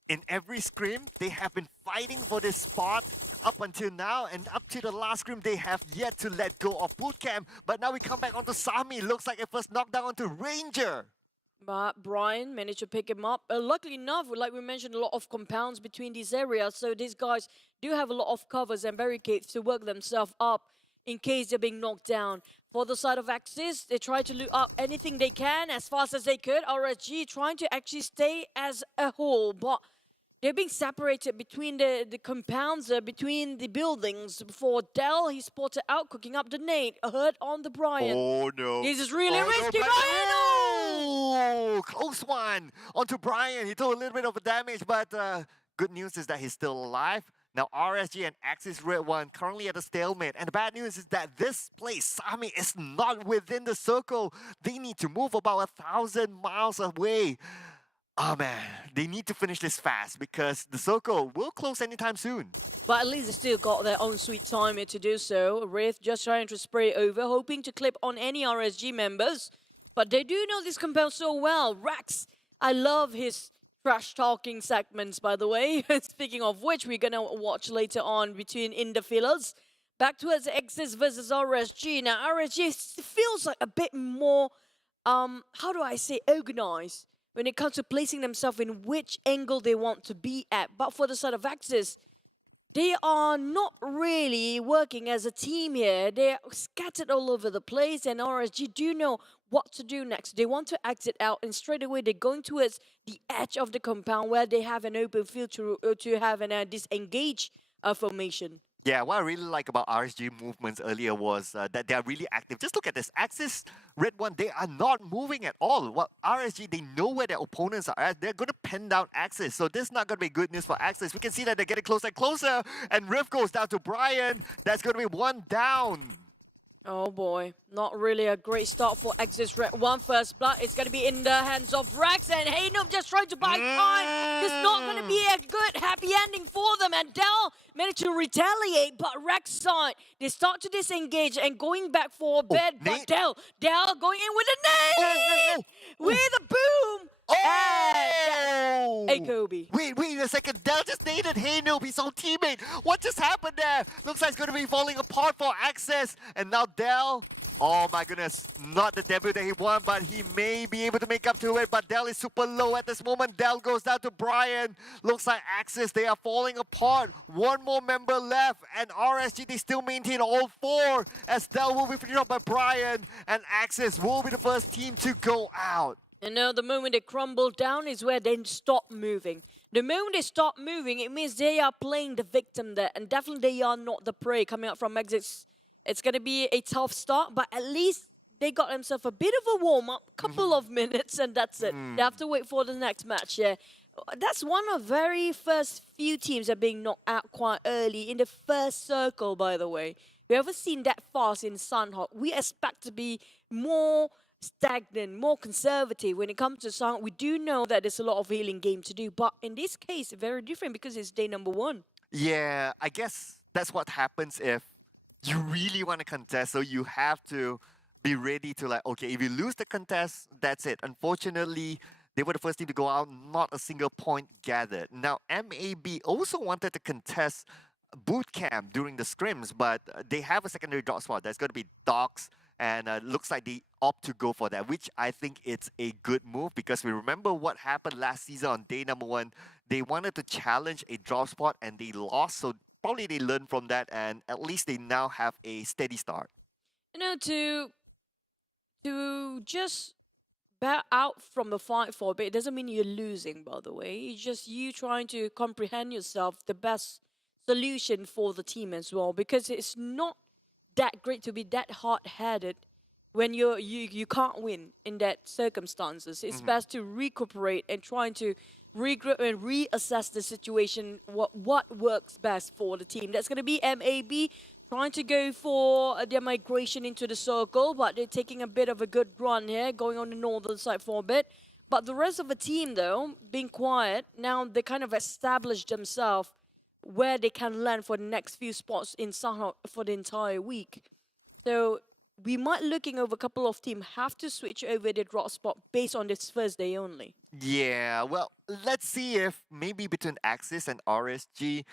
in every scrim, they have been fighting for this spot up until now, and up to the last scrim, they have yet to let go of bootcamp. But now we come back onto Sahmi. Looks like a first knockdown onto Ranger. But Brian managed to pick him up. Luckily enough, like we mentioned, a lot of compounds between these areas, so these guys do have a lot of covers and barricades to work themselves up in case they're being knocked down. For the side of Axis, they try to loot up anything they can as fast as they could. RSG trying to actually stay as a whole, but they're being separated between the compounds, between the buildings. For Dell, he spotted out, cooking up the nade. A hurt on the Brian. Oh no. This is really risky, no, Brian! Oh, close one onto Brian. He took a little bit of a damage, but good news is that he's still alive. Now RSG and Axis redONE currently at a stalemate. And the bad news is that this place, Sahmi, is not within the circle. They need to move about 1,000 miles away. Oh man, they need to finish this fast because the circle will close anytime soon. But at least they still got their own sweet time here to do so. Wraith just trying to spray over, hoping to clip on any RSG members. But they do know this compound so well. Rax, I love his trash-talking segments, by the way. Speaking of which, we're going to watch later on between in the fillers. Back towards Axis versus RSG. Now, RSG feels like a bit more, how do I say, organized when it comes to placing themselves in which angle they want to be at. But for the side of Axis, they are not really working as a team here. They're scattered all over the place, and RSG do know what to do next. They want to exit out, and straight away they're going towards the edge of the compound where they have an open field to have an disengage formation. Yeah, what I really like about RSG movements earlier was that they are really active. Just look at this. Axis, redONE, they are not moving at all. Well, RSG, they know where their opponents are at. They're going to pen down Axis. So this is not going to be good news for Axis. We can see that they're getting closer and closer. And Rift goes down to Brian. That's going to be one down. Oh boy, not really a great start for Axis redONE. First blood, it's going to be in the hands of Rex, and Haynook just trying to buy time. It's not going to be a good, happy ending for them, and Dell managed to retaliate, but Rex side, they start to disengage and going back for a bed, but Dell going in with a nade! With a boom! Oh! Hey, Kobe. Wait a second. Dell just naded Haynook, his own teammate. What just happened there? Looks like it's going to be falling apart for Axis. And now Dell, oh my goodness, not the debut that he won, but he may be able to make up to it. But Dell is super low at this moment. Dell goes down to Brian. Looks like Axis, they are falling apart. One more member left, and RSG, they still maintain all four, as Dell will be finished off by Brian, and Axis will be the first team to go out. And now the moment they crumble down is where they stop moving. The moment they stop moving, it means they are playing the victim there, and definitely they are not the prey coming out from exits. It's going to be a tough start, but at least they got themselves a bit of a warm-up, couple of minutes, and that's it. They have to wait for the next match, yeah. That's one of the very first few teams that are being knocked out quite early in the first circle, by the way. We haven't seen that fast in Sanhok. We expect to be more stagnant, more conservative when it comes to Sanhok. We do know that there's a lot of healing game to do, but in this case, very different because it's day number 1. Yeah, I guess that's what happens if you really want to contest, so you have to be ready to like, okay, if you lose the contest, that's it. Unfortunately, they were the first team to go out, not a single point gathered. Now, MAB also wanted to contest boot camp during the scrims, but they have a secondary drop spot. That's going to be Dogs, and looks like they opt to go for that, which I think it's a good move, because we remember what happened last season on day number 1. They wanted to challenge a drop spot and they lost, so probably they learned from that, and at least they now have a steady start. You know, to just back out from the fight for a bit, it doesn't mean you're losing, by the way. It's just you trying to comprehend yourself the best solution for the team as well, because it's not that great to be that hard-headed when you can't win in that circumstances. It's best to recuperate and trying to regroup and reassess the situation, what works best for the team. That's going to be MAB trying to go for their migration into the circle, but they're taking a bit of a good run here, going on the northern side for a bit. But the rest of the team, though, being quiet, now they kind of established themselves where they can land for the next few spots in Sanhok for the entire week. So we might looking over a couple of teams have to switch over the drop spot based on this first day only. Yeah, well, let's see if maybe between Axis and RSG,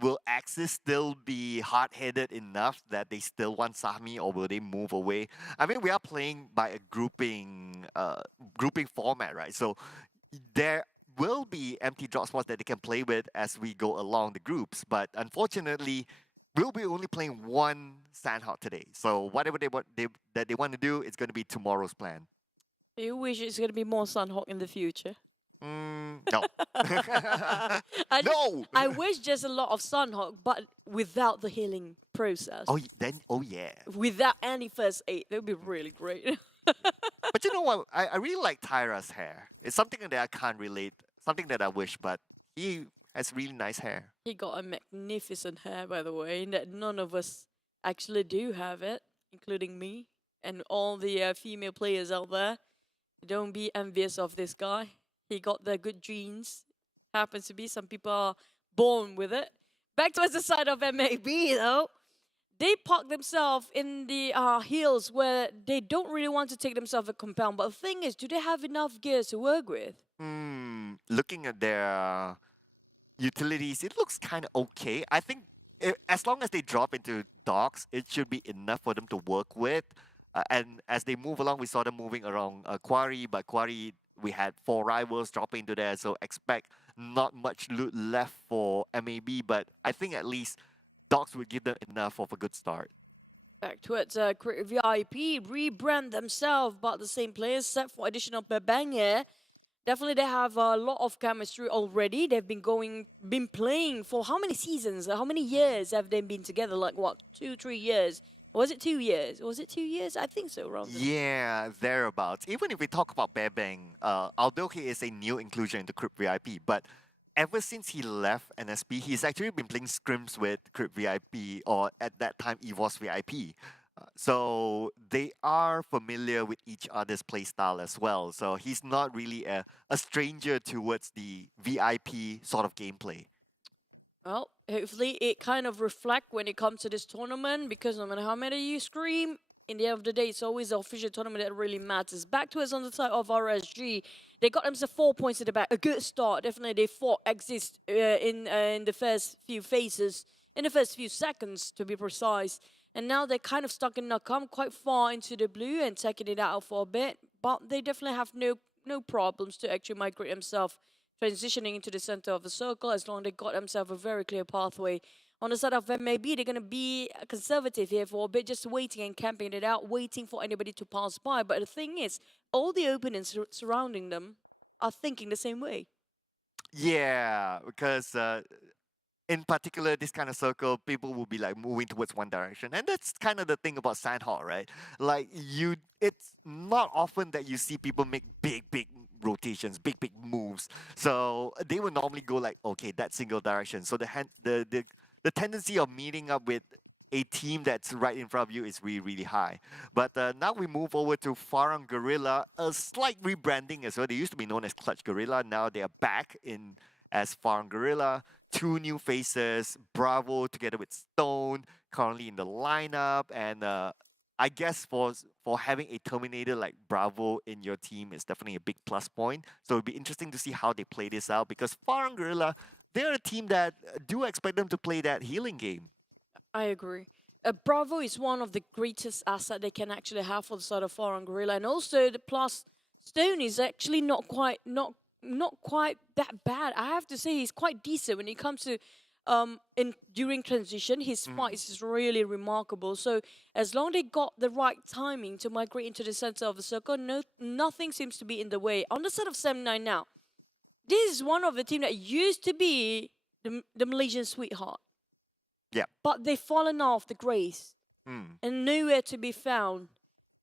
will Axis still be hard-headed enough that they still want Sahmi, or will they move away? I mean, we are playing by a grouping format, right? So there will be empty drop spots that they can play with as we go along the groups, but unfortunately, we'll be only playing one Sanhok today. So whatever they want to do, it's going to be tomorrow's plan. You wish it's going to be more Sanhok in the future? No. I wish just a lot of Sanhok, but without the healing process. Oh yeah. Without any first aid, that would be really great. But you know what? I really like Tyra's hair. It's something that I can't relate, something that I wish, but he has really nice hair. He got a magnificent hair, by the way, that none of us actually do have it, including me and all the female players out there. Don't be envious of this guy. He got the good genes. Happens to be some people are born with it. Back towards the side of MAB, though. They park themselves in the hills where they don't really want to take themselves a compound. But the thing is, do they have enough gears to work with? Looking at their utilities, it looks kind of okay. I think as long as they drop into docks, it should be enough for them to work with. And as they move along, we saw them moving around Quarry, but Quarry, we had 4 rivals dropping into there, so expect not much loot left for MAB, but I think at least Dogs would give them enough of a good start. Back towards Creative VIP, rebrand themselves, but the same players set for additional bang here. Definitely, they have a lot of chemistry already. They've been playing for how many seasons? How many years have they been together? Like what, 2-3 years? Or was it 2 years? Was it 2 years? I think so, rather. Yeah, thereabouts. Even if we talk about Bebeng, although he is a new inclusion into Crypt VIP, but ever since he left NSP, he's actually been playing scrims with Crypt VIP, or at that time, EVOS VIP. So they are familiar with each other's playstyle as well. So he's not really a stranger towards the VIP sort of gameplay. Well, hopefully it kind of reflect when it comes to this tournament, because no matter how many you scream, in the end of the day, it's always the official tournament that really matters. Back to us on the side of RSG. They got themselves 4 points at the back. A good start. Definitely they fought exist in the first few phases, in the first few seconds to be precise. And now they're kind of stuck in Nakam, quite far into the blue and taking it out for a bit. But they definitely have no problems to actually migrate themselves, transitioning into the center of the circle, as long as they got themselves a very clear pathway. On the side of MAB, they're going to be conservative here for a bit, just waiting and camping it out, waiting for anybody to pass by. But the thing is, all the opponents surrounding them are thinking the same way. Yeah, because in particular, this kind of circle, people will be like moving towards one direction. And that's kind of the thing about Sandhawk, right? Like it's not often that you see people make big rotations, big moves. So they will normally go like, okay, that single direction. So the tendency of meeting up with a team that's right in front of you is really high. But now we move over to Farang Guerilla, a slight rebranding as well. They used to be known as Clutch Guerilla. Now they are back in as Farang Guerilla. 2 new faces, Bravo together with Stone, currently in the lineup. And I guess for having a Terminator like Bravo in your team is definitely a big plus point. So it'll be interesting to see how they play this out, because Farang Guerilla, they're a team that do expect them to play that healing game. I agree. Bravo is one of the greatest assets they can actually have for the side of Farang Guerilla, and also the plus Stone is actually not quite that bad. I have to say he's quite decent when it comes to during transition. His fights is really remarkable. So as long as they got the right timing to migrate into the center of the circle, nothing seems to be in the way. On the side of 79 now, this is one of the team that used to be the Malaysian sweetheart. Yeah. But they've fallen off the grace and nowhere to be found,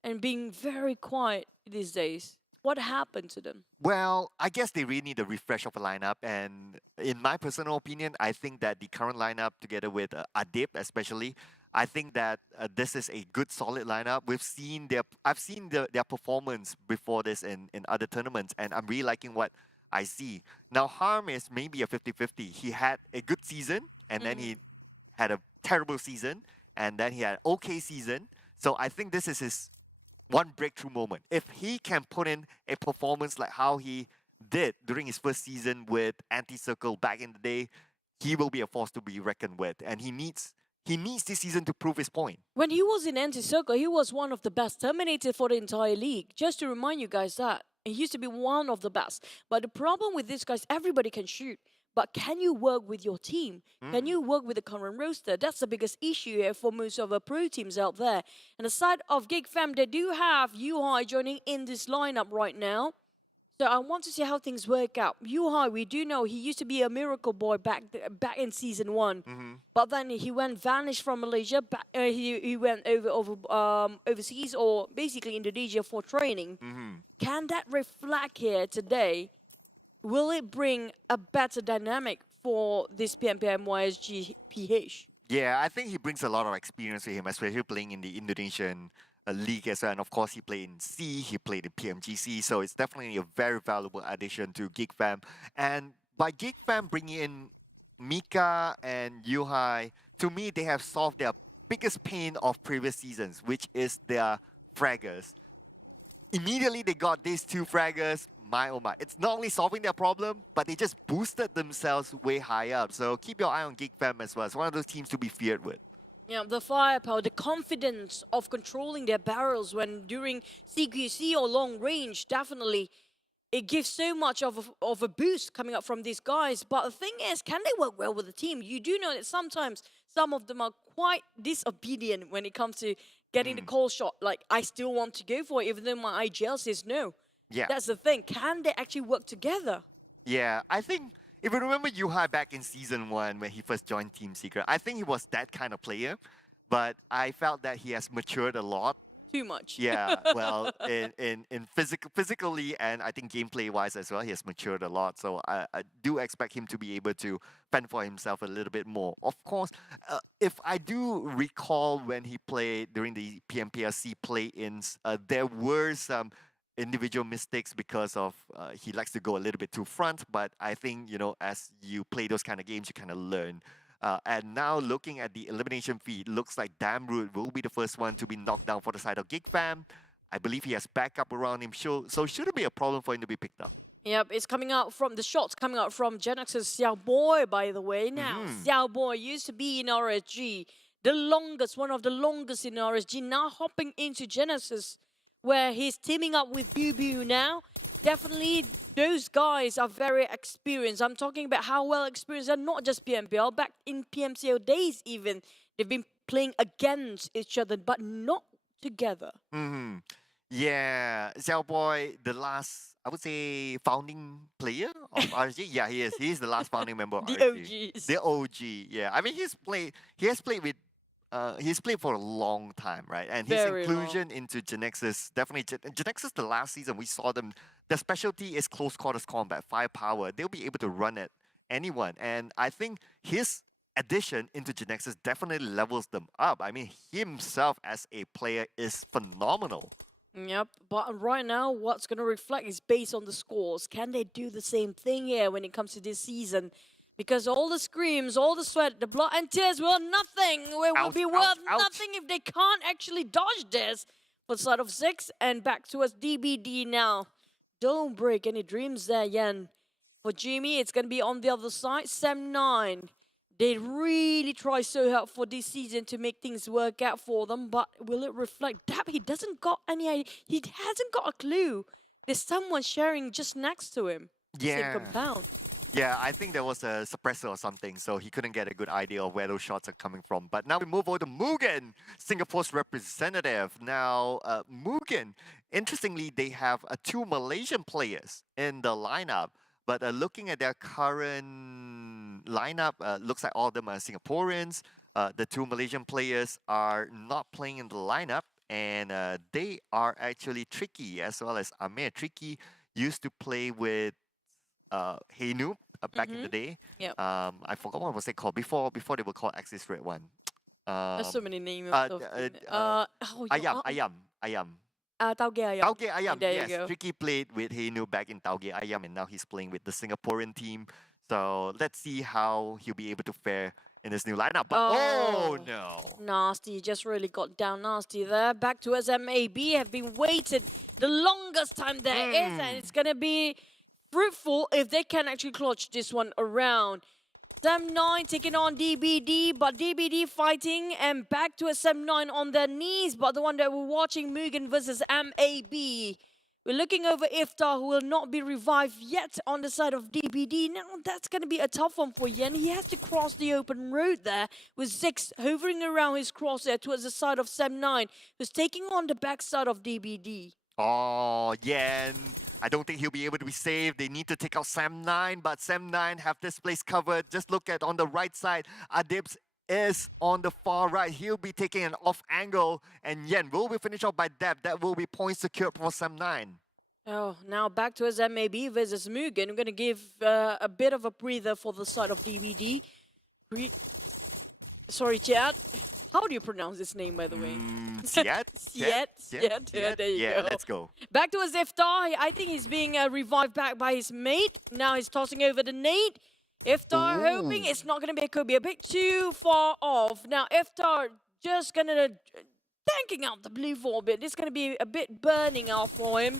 and being very quiet these days. What happened to them? Well, I guess they really need a refresh of a lineup, and in my personal opinion, I think that the current lineup, together with Adib especially, I think that this is a good, solid lineup. I've seen their performance before this in other tournaments, and I'm really liking what I see. Now, Harm is maybe a 50-50. He had a good season, and then he had a terrible season, and then he had an okay season. So I think this is his one breakthrough moment. If he can put in a performance like how he did during his first season with Anti-Circle back in the day, he will be a force to be reckoned with. And he needs this season to prove his point. When he was in Anti-Circle, he was one of the best Terminator for the entire league. Just to remind you guys that. He used to be one of the best. But the problem with this, guys, everybody can shoot. But can you work with your team? Can you work with the current roster? That's the biggest issue here for most of the pro teams out there. And aside of GEEK fam, they do have Yuhai joining in this lineup right now. So I want to see how things work out. Yuhai, we do know he used to be a miracle boy back in season 1. But then he vanished from Malaysia. He went overseas, or basically Indonesia, for training. Can that reflect here today? Will it bring a better dynamic for this PMPL MYSGPH? Yeah, I think he brings a lot of experience with him, especially playing in the Indonesian league as well. And of course, he played in C, he played in PMGC, so it's definitely a very valuable addition to GEEK fam. And by GEEK fam bringing in Mika and Yuhai, to me, they have solved their biggest pain of previous seasons, which is their fraggers. Immediately, they got these 2 fraggers. My oh my. It's not only solving their problem, but they just boosted themselves way high up. So keep your eye on GEEK fam as well. It's one of those teams to be feared with. Yeah, the firepower, the confidence of controlling their barrels when during CQC or long range, definitely it gives so much of a boost coming up from these guys. But the thing is, can they work well with the team? You do know that sometimes some of them are quite disobedient when it comes to getting the call shot. Like, I still want to go for it, even though my IGL says no. Yeah. That's the thing. Can they actually work together? Yeah, I think if you remember Yuhai back in Season 1 when he first joined Team Secret, I think he was that kind of player, but I felt that he has matured a lot. Too much. Yeah, well, in physically and I think gameplay-wise as well, he has matured a lot. So I do expect him to be able to fend for himself a little bit more. Of course, if I do recall when he played during the PMPLC play-ins, there were some individual mistakes because of he likes to go a little bit too front. But I think, you know, as you play those kind of games, you kind of learn. And now looking at the elimination feed, looks like Damroot will be the first one to be knocked down for the side of GEEK fam. I believe he has backup around him, so shouldn't be a problem for him to be picked up. Yep, it's coming out from the shots coming out from Genexus Xiaoboy, by the way. Now, Xiaoboy used to be in RSG, the longest, one of the longest in RSG. Now hopping into Genexus, where he's teaming up with PUBG now. Definitely, those guys are very experienced. I'm talking about how well experienced they're, not just PMPL. Back in PMCL days even, they've been playing against each other, but not together. Yeah, Xiaoboy, the last, I would say, founding player of RSG. Yeah, he is. He is the last founding member of The RSG. OGs. The OG, yeah. I mean, he has played for a long time, right? And his Very inclusion into Genexus, definitely, Genexus the last season, we saw them, their specialty is close quarters combat, firepower. They'll be able to run at anyone. And I think his addition into Genexus definitely levels them up. I mean, himself as a player is phenomenal. Yep, but right now, what's going to reflect is based on the scores. Can they do the same thing here when it comes to this season? Because all the screams, all the sweat, the blood and tears were nothing. It will be worth nothing if they can't actually dodge this. For the side of 6 and back towards DBD now. Don't break any dreams there, Yen. For Jimmy, it's going to be on the other side. Sem9. They really try so hard for this season to make things work out for them, but will it reflect that? He doesn't got any idea. He hasn't got a clue. There's someone sharing just next to him. Yeah. Same compound. Yeah, I think there was a suppressor or something, so he couldn't get a good idea of where those shots are coming from. But now we move over to MUGEN, Singapore's representative. Now, MUGEN, interestingly, they have 2 Malaysian players in the lineup. But looking at their current lineup, looks like all of them are Singaporeans. The 2 Malaysian players are not playing in the lineup, and they are actually Tricky as well as Amir. Tricky used to play with Hey Noob back in the day. Yep. I forgot what was they called before they were called Axis Red One. There's so many names. Ayam. Tauge Ayam. Tauge Ayam, There yes. you go. Tricky played with Hey Noob back in Tauge Ayam, and now he's playing with the Singaporean team. So let's see how he'll be able to fare in this new lineup. But oh no. Nasty, just really got down nasty there. Back to us, MAB have been waited the longest time there is, and it's going to be fruitful if they can actually clutch this one around. Sem9 taking on DBD, but DBD fighting and back to a Sem9 on their knees. But the one that we're watching, MUGEN versus MAB. We're looking over Iftar, who will not be revived yet on the side of DBD. Now, that's going to be a tough one for Yen. He has to cross the open road there with Zix hovering around his crosshair towards the side of Sem9, who's taking on the backside of DBD. Oh, Yen. I don't think he'll be able to be saved. They need to take out Sem9, but Sem9 have this place covered. Just look at on the right side. Adibs is on the far right. He'll be taking an off angle, and Yen will be finished off by Deb. That will be points secured for Sem9. Oh, now back to his MAB versus MUGEN. We're going to give a bit of a breather for the side of DBD. Sorry, Chad. How do you pronounce this name, by the way? Siet? There you go. Let's go. Back to his Iftar. I think he's being revived back by his mate. Now he's tossing over the nade. Iftar hoping it's not going to be, could be a bit too far off. Now Iftar just going to tanking out the blue for a bit. This is going to be a bit burning out for him.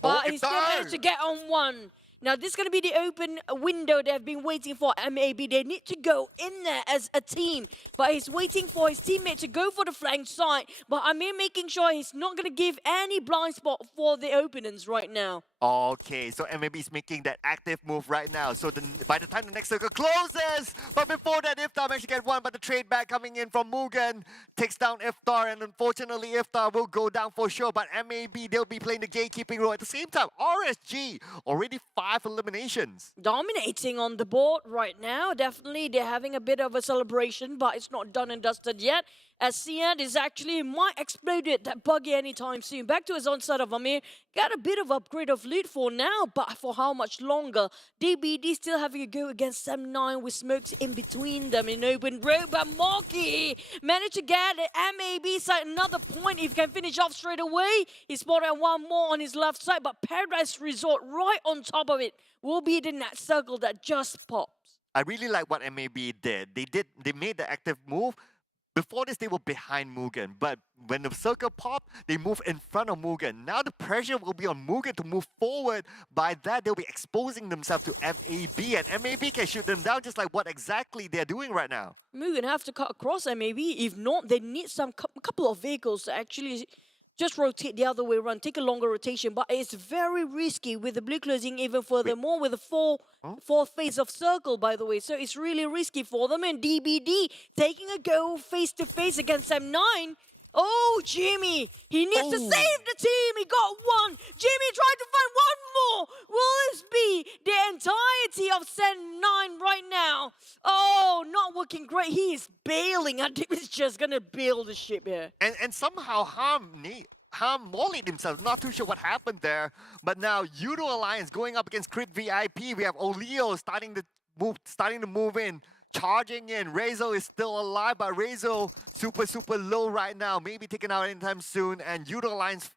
But he's still managed to get on one. Now, this is going to be the open window they've been waiting for MAB. They need to go in there as a team. But he's waiting for his teammate to go for the flank side. But Amir making sure he's not going to give any blind spot for the openings right now. Okay, so MAB is making that active move right now. So by the time the next circle closes. But before that, Iftar managed to get one, but the trade back coming in from MUGEN takes down Iftar, and unfortunately Iftar will go down for sure. But MAB, they'll be playing the gatekeeping role at the same time. RSG, already 5 eliminations. Dominating on the board right now. Definitely they're having a bit of a celebration, but it's not done and dusted yet. As Siad is actually might explode it that buggy anytime soon. Back to his own side of Amir. Got a bit of upgrade of lead for now, but for how much longer? DBD still having a go against M9 with smokes in between them in open road. But Moki managed to get the MAB side another point if he can finish off straight away. He spotted one more on his left side, but Paradise Resort right on top of it will be in that circle that just pops. I really like what MAB did. They made the active move. Before this, they were behind MUGEN, but when the circle popped, they moved in front of MUGEN. Now the pressure will be on MUGEN to move forward. By that, they'll be exposing themselves to MAB, and MAB can shoot them down just like what exactly they're doing right now. MUGEN have to cut across MAB. If not, they need some couple of vehicles to actually just rotate the other way around, take a longer rotation, but it's very risky with the blue closing even furthermore with the fourth phase of circle, by the way. So it's really risky for them, and DBD taking a go face-to-face against M9. Oh, Jimmy, he needs to save the team. He got one. Jimmy tried to find one more. Will this be the entirety of Sen9 right now? Oh, not working great. He is bailing. I think he's just going to bail the ship here. And somehow Ham mollied himself. Not too sure what happened there. But now Yoodo Alliance going up against Crit VIP. We have Olio starting to move in. Charging in. Rezo is still alive, but Rezo super low right now. Maybe taken out anytime soon. And Yoodo Alliance,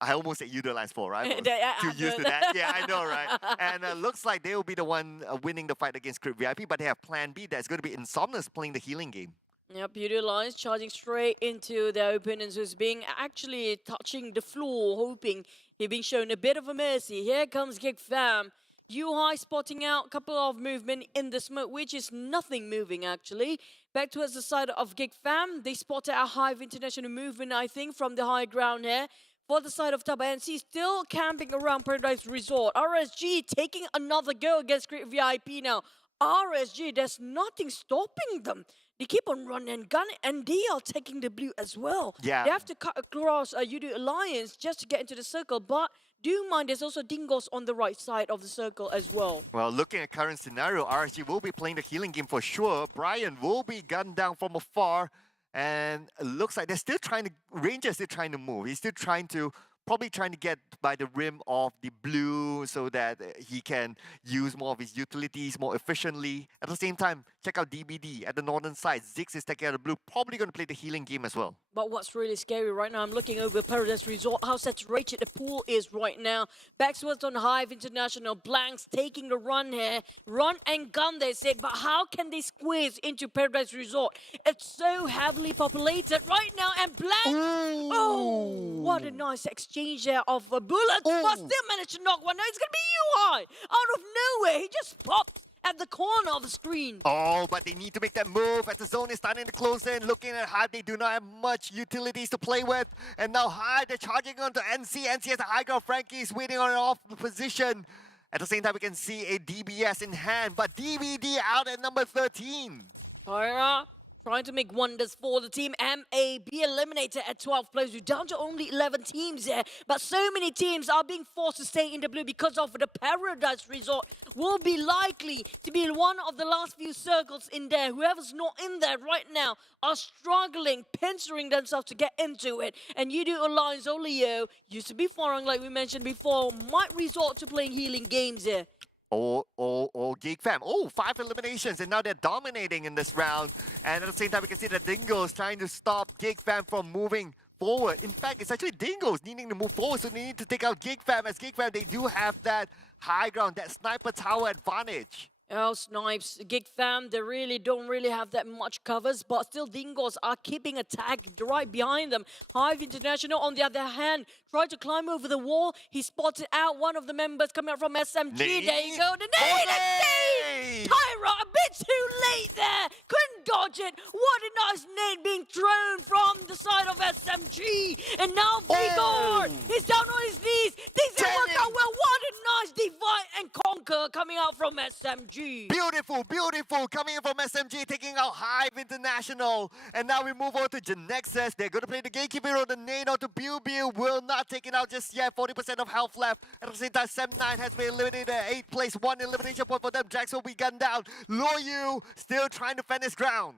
I almost said Yoodo Alliance 4, right? Too used to that. Yeah, I know, right? And looks like they will be the one winning the fight against Crit VIP, but they have plan B. That's going to be Insomnus playing the healing game. Yep, Yoodo Alliance charging straight into their opponents who's being actually touching the floor, hoping he's being shown a bit of a mercy. Here comes GEEK Fam. High spotting out a couple of movement in the smoke, which is nothing moving actually. Back towards the side of GEEK Fam, they spotted a HYVE International movement, I think, from the high ground here. For the side of Tabah NSEA, still camping around Paradise Resort. RSG taking another go against Crit VIP now. RSG, there's nothing stopping them. They keep on running and gunning, and they are taking the blue as well. Yeah. They have to cut across Yoodo Alliance just to get into the circle, but do mind there's also Dingoz on the right side of the circle as well. Well, looking at current scenario, RSG will be playing the healing game for sure. Brian will be gunned down from afar, and it looks like they're still trying to, Ranger's still trying to move. He's still probably trying to get by the rim of the blue so that he can use more of his utilities more efficiently. At the same time, check out DBD at the northern side. Ziggs is taking out the blue, probably going to play the healing game as well. But what's really scary right now, I'm looking over Paradise Resort, how saturated the pool is right now. Backwards on HYVE International, Blanks taking the run here. Run and gun, they said, but how can they squeeze into Paradise Resort? It's so heavily populated right now, and Blanks, oh, what a nice exchange there of bullets, but still managed to knock one. Now it's going to be UI out of nowhere. He just popped at the corner of the screen. Oh, but they need to make that move as the zone is starting to close in. Looking at HYVE, they do not have much utilities to play with. And now HYVE, they're charging onto NC. NC has a high ground. Frankie is waiting on an off position. At the same time, we can see a DBS in hand, but DVD out at number 13. Tyra trying to make wonders for the team. MAB eliminated at 12 players. We're down to only 11 teams here, but so many teams are being forced to stay in the blue because of the Paradise Resort will be likely to be one of the last few circles in there. Whoever's not in there right now are struggling, pinching themselves to get into it. And Yoodo Alliance Olio, used to be Farang like we mentioned before, might resort to playing healing games here. Or GEEK Fam. Oh, 5 eliminations, and now they're dominating in this round. And at the same time, we can see that Dingoz trying to stop GEEK Fam from moving forward. In fact, it's actually Dingoz needing to move forward, so they need to take out GEEK Fam. As GEEK Fam, they do have that high ground, that sniper tower advantage. Oh, snipes. GEEK Fam, they really don't have that much covers, but still Dingoz are keeping a tag right behind them. HYVE International, on the other hand, tried to climb over the wall. He spotted out one of the members coming out from SMG. There you go. The nade! Tyra, a bit too late there. Couldn't dodge it. What a nice nade being thrown from the side of SMG. And now Vigor, he's down on his knees. Things don't work out well. What a nice divide and conquer Bosskurr coming out from SMG. Beautiful, beautiful. Coming in from SMG, taking out HYVE International. And now we move on to Genexus. They're going to play the gatekeeper on the nade onto PUBG. Will not take it out just yet. 40% of health left. At the same time, Sem9 has been eliminated at 8th place. 1 elimination point for them. Jax will be gunned down. Loyu still trying to fend his ground.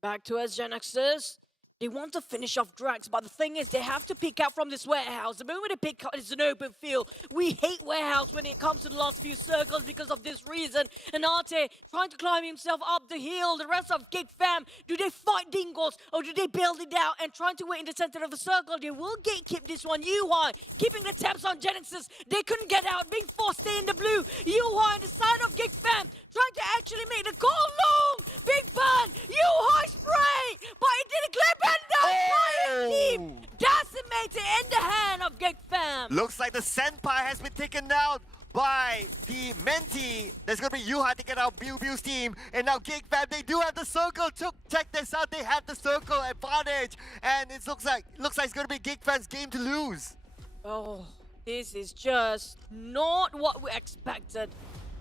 Back to us, Genexus. They want to finish off Drax, but the thing is, they have to pick out from this warehouse. The moment they pick out, it's an open field. We hate warehouse when it comes to the last few circles because of this reason. And Arte trying to climb himself up the hill. The rest of GEEK fam, do they fight Dingoz or do they build it out and trying to wait in the center of the circle? They will gatekeep this one. Yuhai keeping the tabs on Genexus. They couldn't get out, being forced to stay in the blue. Yuhai on the side of GEEK fam trying to actually make the goal. No! Big Bad! Yuhai spray! But it didn't clip and the team decimated in the hand of GEEK fam. Looks like the Senpai has been taken out by the Menti. There's going to be Yuhai to get out PUBG's team. And now GEEK fam, they do have the circle. Check this out, they have the circle advantage. And it looks like it's going to be GEEK fam's game to lose. Oh, this is just not what we expected.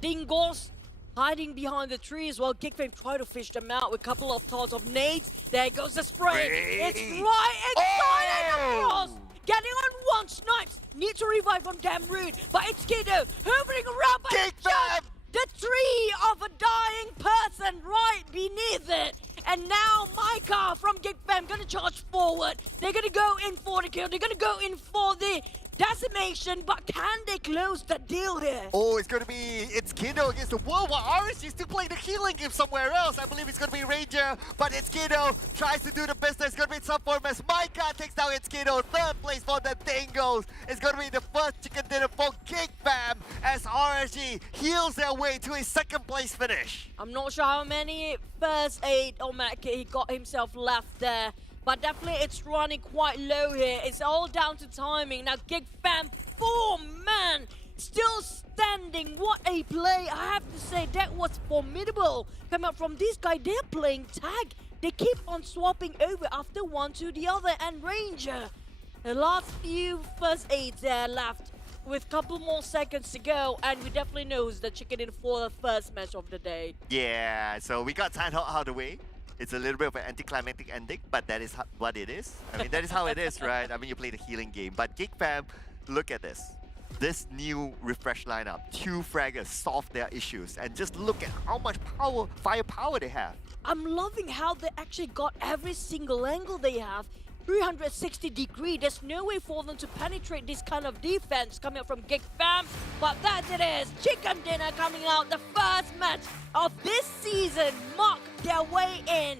Dingoz hiding behind the trees while GEEK fam try to fish them out with a couple of calls of nades. There goes the spray. It's right inside and across. Getting on one snipe. Need to revive from Gabriel, but it's Kiddo hovering around by the tree of a dying person right beneath it. And now Micah from GEEK fam gonna charge forward. They're gonna go in for the kill. They're gonna go in for the decimation, but can they close the deal here? Oh, it's Kiddo against the world, while RSG still playing the healing game somewhere else. I believe it's going to be Ranger, but it's Kiddo tries to do the business. It's going to be some form as Micah takes down it's Kiddo. 3rd place for the Dingoz. It's going to be the first chicken dinner for GEEK fam as RSG heals their way to a 2nd place finish. I'm not sure how many first aid he got himself left there. But definitely it's running quite low here. It's all down to timing. Now GEEK fam, 4 man, still standing. What a play. I have to say that was formidable. Coming up from this guy, they're playing tag. They keep on swapping over after one to the other. And Ranger, the last few first aids there left with a couple more seconds to go. And we definitely know who's the chicken in for the first match of the day. Yeah, so we got Sandhawk out of the way. It's a little bit of an anticlimactic ending, but that is what it is. I mean, that is how it is, right? I mean, you play the healing game. But GEEK fam, look at this. This new refresh lineup, 2 fraggers solved their issues. And just look at how much firepower they have. I'm loving how they actually got every single angle they have. 360 degree. There's no way for them to penetrate this kind of defense coming up from GEEK fam. But that it is. Chicken dinner coming out. The first match of this season mark their way in.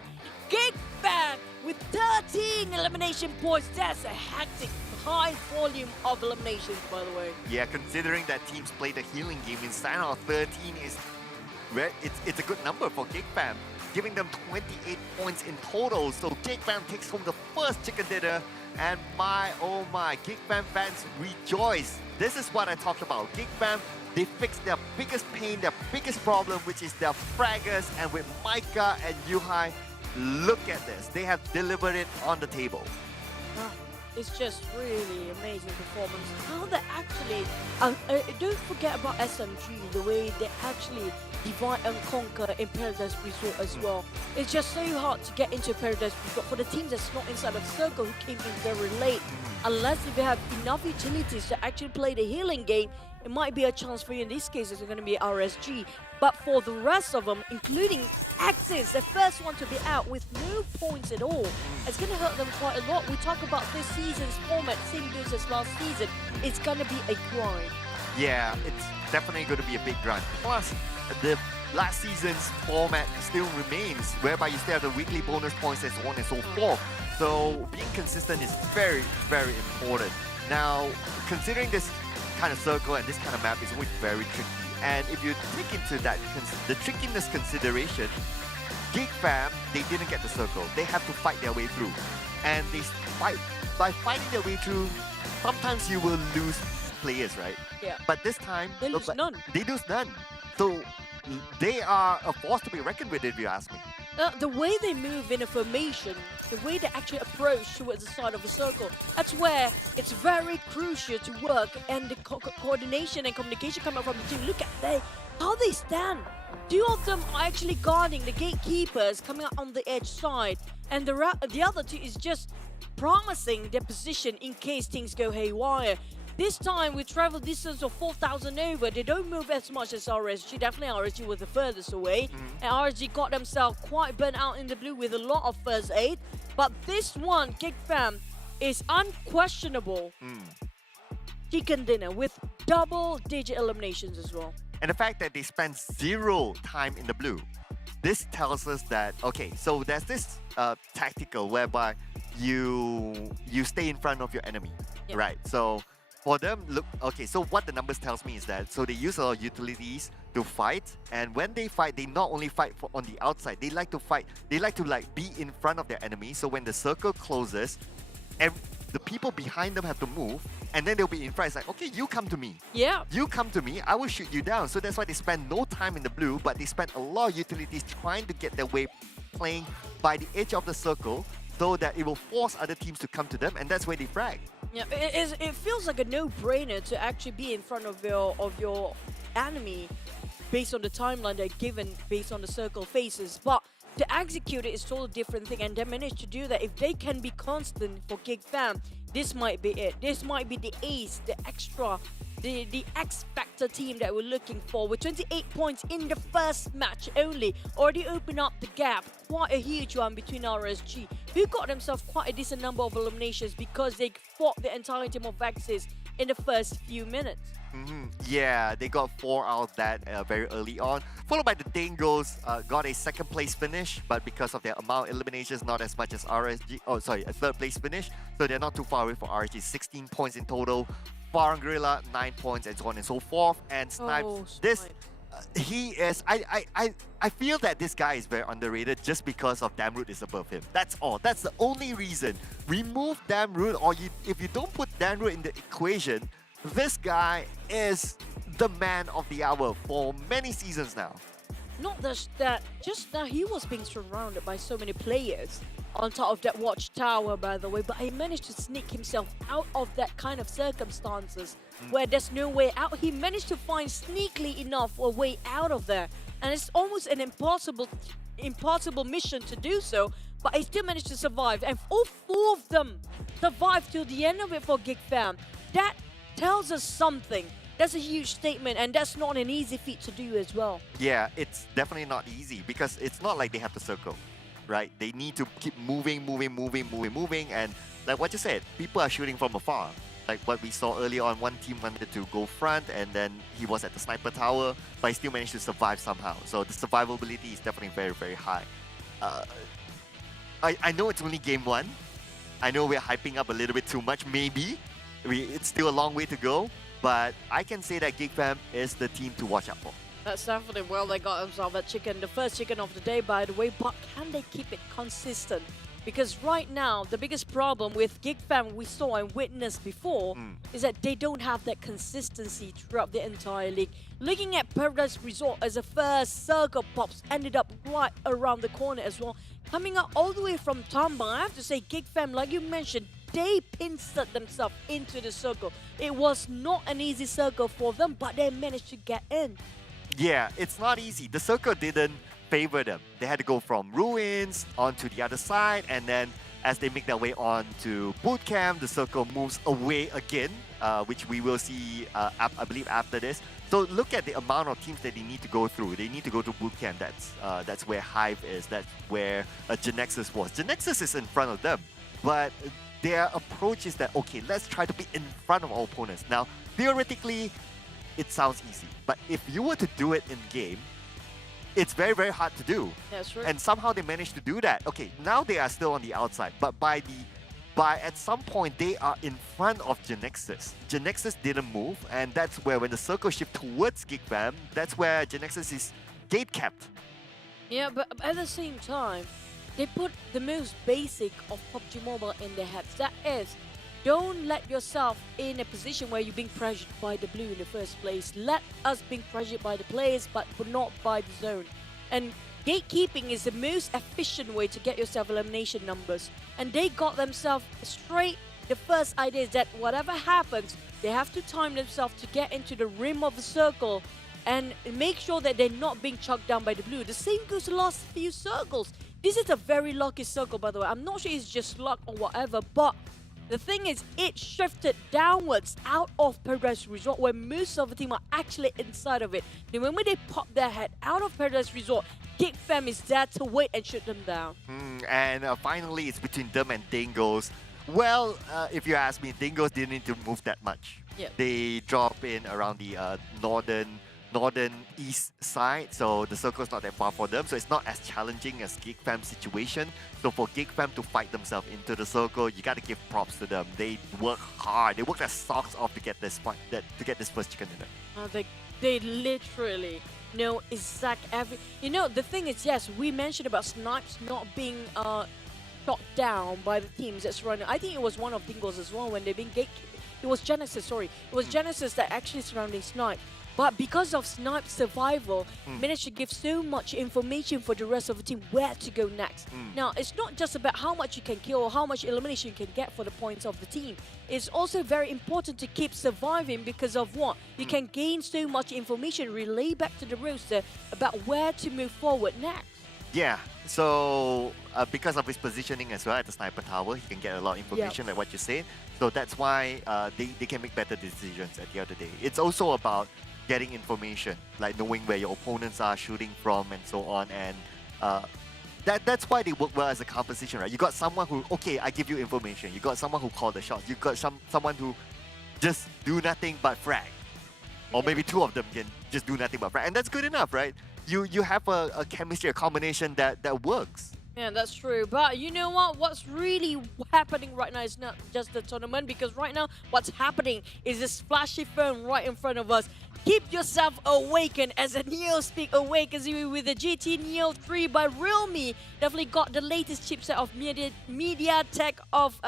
GEEK fam with 13 elimination points. That's a hectic, high volume of eliminations, by the way. Yeah, considering that teams play the healing game inside of 13 is it's a good number for GEEK fam, giving them 28 points in total. So GEEK fam takes home the first chicken dinner, and oh my, GEEK fam fans rejoice. This is what I talked about. GEEK fam, they fixed their biggest pain, their biggest problem, which is their fraggers, and with Micah and Yuhai, look at this. They have delivered it on the table. It's just really amazing performance. How they actually, don't forget about SMG, the way they actually divide and conquer in Paradise Resort as well. It's just so hard to get into Paradise Resort for the team that's not inside of the circle who came in very late. Unless if you have enough utilities to actually play the healing game, it might be a chance for you. In this case, it's going to be RSG. But for the rest of them, including Axis, the first one to be out with no points at all, it's going to hurt them quite a lot. We talk about this season's format, same news as last season. It's going to be a grind. Yeah, it's definitely going to be a big grind. Plus, the last season's format still remains, whereby you still have the weekly bonus points and so on and so forth. So being consistent is very, very important. Now, considering this kind of circle and this kind of map is always very tricky. And if you take into that, the trickiness consideration, GEEK fam, they didn't get the circle. They have to fight their way through. And by fighting their way through, sometimes you will lose players, right? Yeah. But this time, they lose none. They lose none. So they are a force to be reckoned with, if you ask me. The way they move in a formation, the way they actually approach towards the side of the circle, that's where it's very crucial to work, and the coordination and communication coming from the team. Look at how they stand. Two of them are actually guarding the gatekeepers coming out on the edge side, and the other two is just promising their position in case things go haywire. This time with travel distance of 4,000 over, they don't move as much as RSG. Definitely RSG was the furthest away. And RSG got themselves quite burnt out in the blue with a lot of first aid. But this one, GEEK fam, is unquestionable chicken dinner with double-digit eliminations as well. And the fact that they spent 0 time in the blue, this tells us that, okay, so there's this tactical whereby you stay in front of your enemy, right? So for them, look, okay, so what the numbers tells me is that, so they use a lot of utilities to fight, and when they fight, they not only fight on the outside, they like to fight, they like to like be in front of their enemy, so when the circle closes, the people behind them have to move, and then they'll be in front. It's like, okay, you come to me. Yeah. You come to me, I will shoot you down. So that's why they spend no time in the blue, but they spend a lot of utilities trying to get their way playing by the edge of the circle, so that it will force other teams to come to them, and that's where they frag. Yeah, it feels like a no-brainer to actually be in front of your enemy based on the timeline they're given, based on the circle faces. But to execute it is a totally different thing, and they managed to do that. If they can be constant for GEEK fam, this might be it. This might be the ace, the extra, the X-Factor team that we're looking for. With 28 points in the first match only, already opened up the gap. Quite a huge one between RSG, who got themselves quite a decent number of eliminations because they fought the entire team of Vexes in the first few minutes. Yeah, they got 4 out of that very early on, followed by the Dingoz, got a 2nd place finish, but because of their amount of eliminations, not as much as RSG, a 3rd place finish, so they're not too far away from RSG. 16 points in total, Farang Guerilla 9 points, and so on and so forth. And Snipes, he is, I feel that this guy is very underrated just because of Damroot is above him. That's all. That's the only reason. Remove Damroot, or if you don't put Damroot in the equation, this guy is the man of the hour for many seasons now. Not just that, just now he was being surrounded by so many players on top of that watchtower, by the way, but he managed to sneak himself out of that kind of circumstances where there's no way out. He managed to find sneakily enough a way out of there, and it's almost an impossible mission to do so, but he still managed to survive, and all 4 of them survived till the end of it for GEEK fam. That tells us something. That's a huge statement, and that's not an easy feat to do as well. Yeah, it's definitely not easy because it's not like they have to circle, right? They need to keep moving, and like what you said, people are shooting from afar. Like what we saw earlier on, one team wanted to go front, and then he was at the sniper tower, but he still managed to survive somehow. So the survivability is definitely very, very high. I know it's only game 1. I know we're hyping up a little bit too much, maybe. It's still a long way to go, but I can say that GEEK fam is the team to watch out for. That's definitely, well, they got themselves a chicken, the first chicken of the day, by the way, but can they keep it consistent? Because right now, the biggest problem with GEEK fam we saw and witnessed before is that they don't have that consistency throughout the entire league. Looking at Paradise Resort as a first circle pops, ended up right around the corner as well. Coming up all the way from Tabah, I have to say, GEEK fam, like you mentioned, they pincered themselves into the circle. It was not an easy circle for them, but they managed to get in. Yeah, it's not easy. The circle didn't favor them. They had to go from ruins onto the other side, and then as they make their way on to boot camp, the circle moves away again, which we will see, I believe, after this. So look at the amount of teams that they need to go through. They need to go to boot camp. That's where HYVE is. That's where Genexus was. Genexus is in front of them, but their approach is that, okay, let's try to be in front of our opponents. Now, theoretically, it sounds easy, but if you were to do it in game, it's very, very hard to do. That's right. And somehow they managed to do that. Okay, now they are still on the outside, but at some point they are in front of Genexus. Genexus didn't move, and that's where when the circle shift towards GEEK fam, that's where Genexus is gate capped. Yeah, but at the same time, they put the most basic of PUBG Mobile in their heads. That is, don't let yourself in a position where you're being pressured by the blue in the first place. Let us being pressured by the players, but not by the zone. And gatekeeping is the most efficient way to get yourself elimination numbers. And they got themselves straight. The first idea is that whatever happens, they have to time themselves to get into the rim of the circle and make sure that they're not being chucked down by the blue. The same goes the last few circles. This is a very lucky circle, by the way. I'm not sure it's just luck or whatever, but the thing is, it shifted downwards out of Paradise Resort, where most of the team are actually inside of it. The moment they pop their head out of Paradise Resort, GEEK Fam is there to wait and shoot them down. And finally, it's between them and Dingoz. Well, if you ask me, Dingoz didn't need to move that much. Yep. They drop in around the northern east side, so the circle's not that far for them, so it's not as challenging as GEEK Fam's situation. So for GEEK Fam to fight themselves into the circle, you gotta give props to them. They work hard. They work their socks off to get this first chicken dinner. They literally know exact every. You know, the thing is, yes, we mentioned about snipes not being shot down by the teams that's running. I think it was one of Dingoz as well when they've been gatekeeping. It was Genexus, sorry. It was Genexus that actually surrounding Snipe. But because of Snipe's survival, managed to give so much information for the rest of the team where to go next. Now, it's not just about how much you can kill or how much elimination you can get for the points of the team. It's also very important to keep surviving because of what? You can gain so much information, relay back to the roster about where to move forward next. Yeah, so because of his positioning as well at the sniper tower, he can get a lot of information like what you said. So that's why they can make better decisions at the end of the day. It's also about getting information, like knowing where your opponents are shooting from and so on. And that's why they work well as a composition, right? You got someone who, okay, I give you information. You got someone who called the shots. You got someone who just do nothing but frag. Or maybe two of them can just do nothing but frag. And that's good enough, right? You have a chemistry, a combination that works. Yeah, that's true. But you know what? What's really happening right now is not just the tournament, because right now what's happening is this flashy phone right in front of us. Keep yourself awakened as a Neo Speak awakens you with the GT Neo 3 by Realme. Definitely got the latest chipset of MediaTek of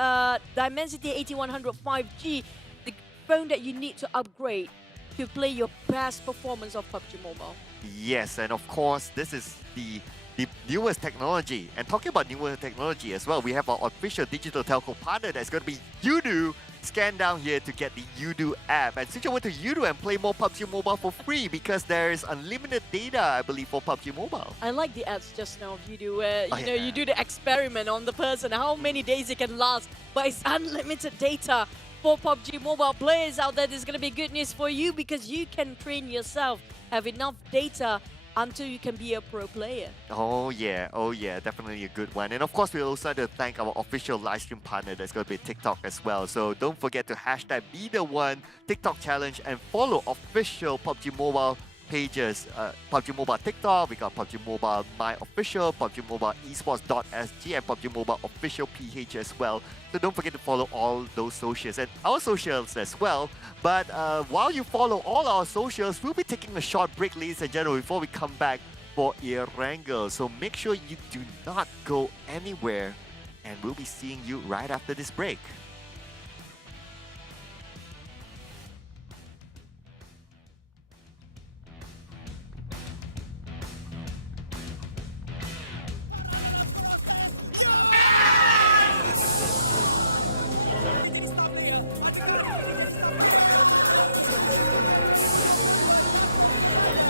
Dimensity 8100 5G. The phone that you need to upgrade to play your best performance of PUBG Mobile. Yes, and of course, this is the newest technology. And talking about newer technology as well, we have our official digital telco partner that's going to be Yoodo. Scan down here to get the Yoodo app and switch over to Yoodo and play more PUBG Mobile for free, because there is unlimited data, I believe, for PUBG Mobile. I like the ads just now of Yoodo where you do the experiment on the person, how many days it can last, but it's unlimited data. For PUBG Mobile players out there, this is going to be good news for you, because you can train yourself, have enough data until you can be a pro player. Oh yeah, definitely a good one. And of course, we also have to thank our official live stream partner that's going to be TikTok as well. So don't forget to hashtag #BeTheOne TikTok challenge and follow official PUBG Mobile pages. PUBG Mobile TikTok, we got PUBG Mobile My Official, PUBG Mobile Esports.sg, and PUBG Mobile Official PH as well. So don't forget to follow all those socials and our socials as well. But while you follow all our socials, we'll be taking a short break, ladies and gentlemen, before we come back for Erangel. So make sure you do not go anywhere, and we'll be seeing you right after this break. Dalam proses, dia jadi star player. Adakah hari ini jadi star player? PMPL 2022 takut kepada.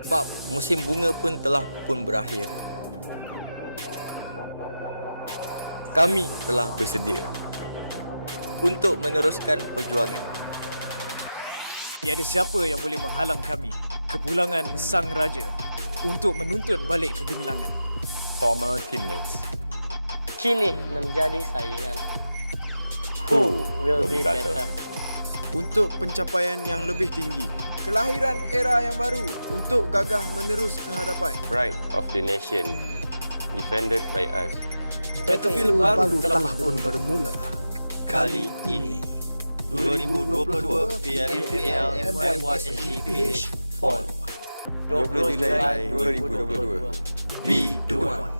Sebab musim bunga pun telah pun berakhir. Kami telah bersedia untuk meneruskan perjuangan. Tiada siapa yang boleh menghalang kami, kepulangan Sang Raja, untuk menuntut balik kegemilangan. Former teammates. Kini menjadi saingan. Who will be better? Untuk pencapaian yang lebih tinggi. Kelahiran era yang baru untuk gagah menerus ke hadapan. Pride of the nation. Defended by us. Battlefield baru telah pun bermula. Kali ini 2022 PMPL MYSGPH Fall 20 Julai 2022. Be the one.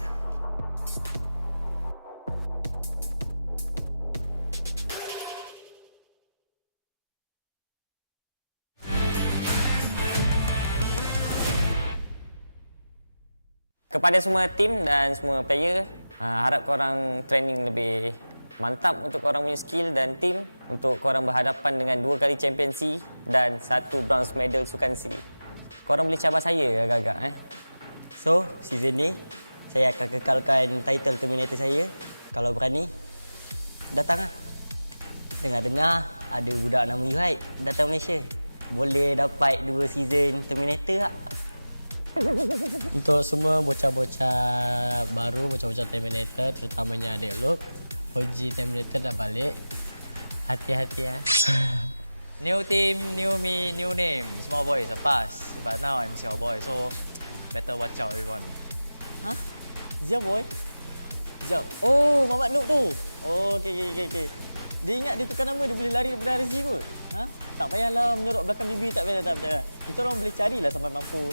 Kepada semua tim dan semua player, harap korang training lebih Mantap untuk korang punya skill dan team untuk korang berhadapan dengan 2 kali champion C dan 1 bronze medal sukan C. Korang boleh cabar saya agak-agak So, season ni saya akan kekalkan title terminator saya. Kalau berani, datang lah. Dengar-dengar ada budak nama HYVE datang Malaysia. Boleh dapat 2 season terminator tak? Untuk semua bocah-bocah baru, bocah-bocah Terminator, terutamanya adik Luke, OG Terminator dah balik. Hati-hati ya. New team, new me, new name. Small boys are past, but now I'm Xiao boy, so better watch out everyone. Hah? Xiao boy? Xiao. Oh, Mamat Noob tu. Oh, okey. Dia ingat dia tukar nama, dia boleh lari daripada RZ kot. Ha? Tak payahlah menyorok belakang bibi, tak payah. Kita orang boleh carilah sampai mampu.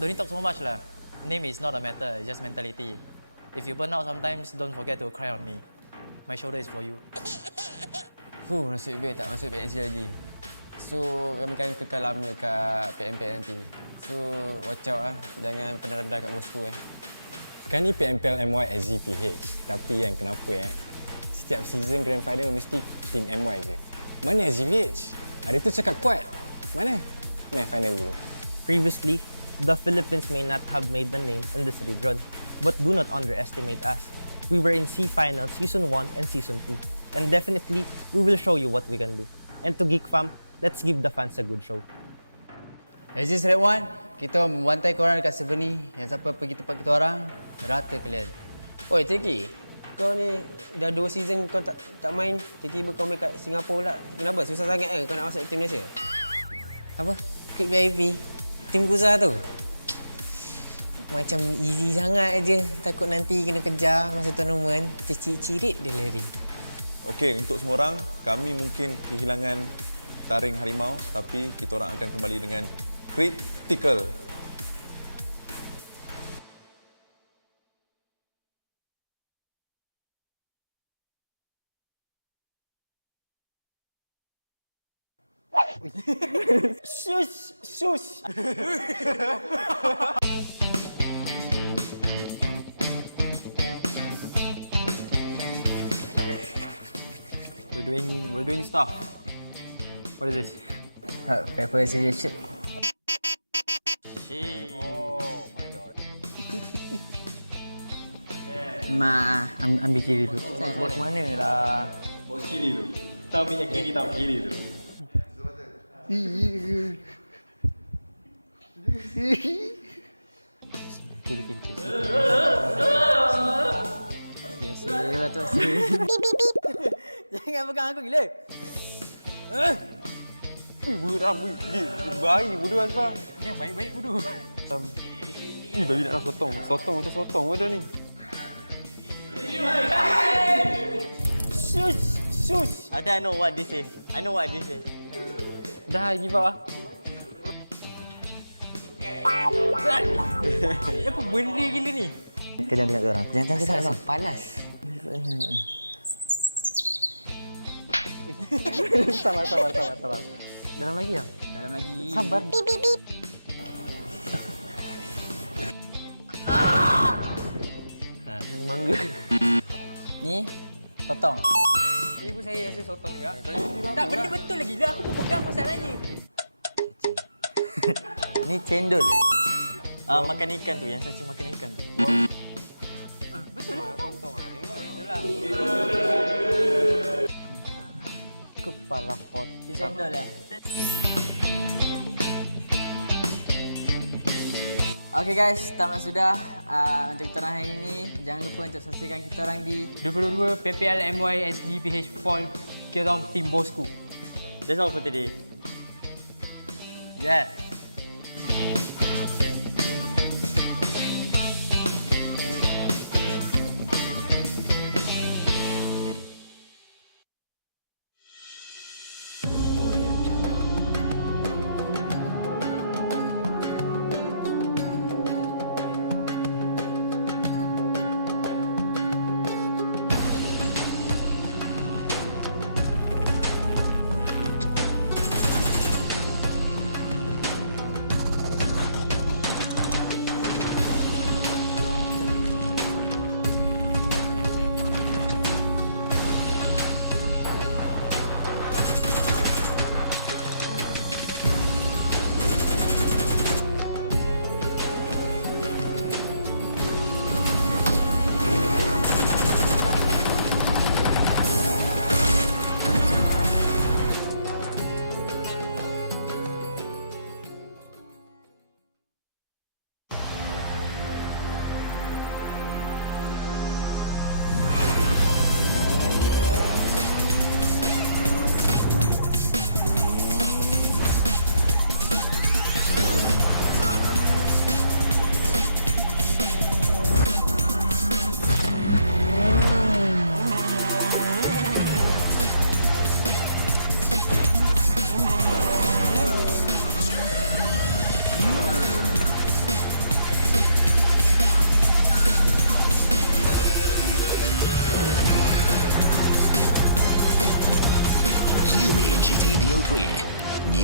Don't need talk so much lah. Name is not a matter, it's just mentality. If you burn out sometimes, don't forget to cry on me. My shoulder is for you. Nasib baik tak masuk PNC lagi. So, kami akan kekal lama kat PMPL nanti. So, watch out lah. Jangan pernah rendah kat Bosskurr Sekarang ni PMPL MYSGPH. Tapi yang kenapa setiap season Grand Final mesti team MY je. Mana SGPH? Hari tu cakap kuat. Mana? Final dulu. Previously, the Philippines may not have made a name in this region, but do not underestimate us. We were in C Finals Season 1 and Season 2, and definitely, we will show you what we can do. And to GEEK fam, let's give the fans a good show. As this Red One, kita membantai korang dekat server ni. Yang siapa pergi tempat kita orang, rata kalian. Oi, Teki, kau ni dah 2 season kau tak main, tiba-tiba kau main kat Singapura pula. Kenapa? Susah sangat kau nak masuk tim Malaysia? Apa? Quick VIP? Tim Guza tu? Macam easy sangat aje. Takut nanti kena kejar masa tournament, tercirit dia lari. Okey, untuk semua orang, kami mungkin kehilangan taring harimau, tapi kita orang akan kembali dengan critical. Shush. We're doing stuff. What is this? Paper scissors. Oh my god. Ambil kiri dulu. Bos mana lah? Bos kiri tu. Tak ambil yang kiri, tak ambil kiri tu. Kiri. Biasalah tu asyik. Jangan pegang aku gila. Buram, bayi bodoh Azfar. Yang baik-baik bodoh. Ni babi nak sotong. Sotong macam sotong bodoh ni. Shush. I know what this is. Dah, give up lah. Apa benda gila ni? Jangan tengok dia orang. Jangan. Panas. Sabar. Dalam lagi ya? Dalam lagi. Sabar. Mangga. Ni sotong. Ni pun saya rasa sotong juga. Tak, benda betul lagi lah. Aku pun pegang masalahnya. Ni cendol. Makan ikan tu, yang cacing makan ikan tu. Betul lah. Sotong lah. Kepala hot. Cendol Okay guys, tamat sudah untuk kita orang hari ini. Jangan lupa untuk saksikan kita orang di 22 PMPL MYSGPH Fall. Kita orang tim Bosskurr. That's all for today. Yeah.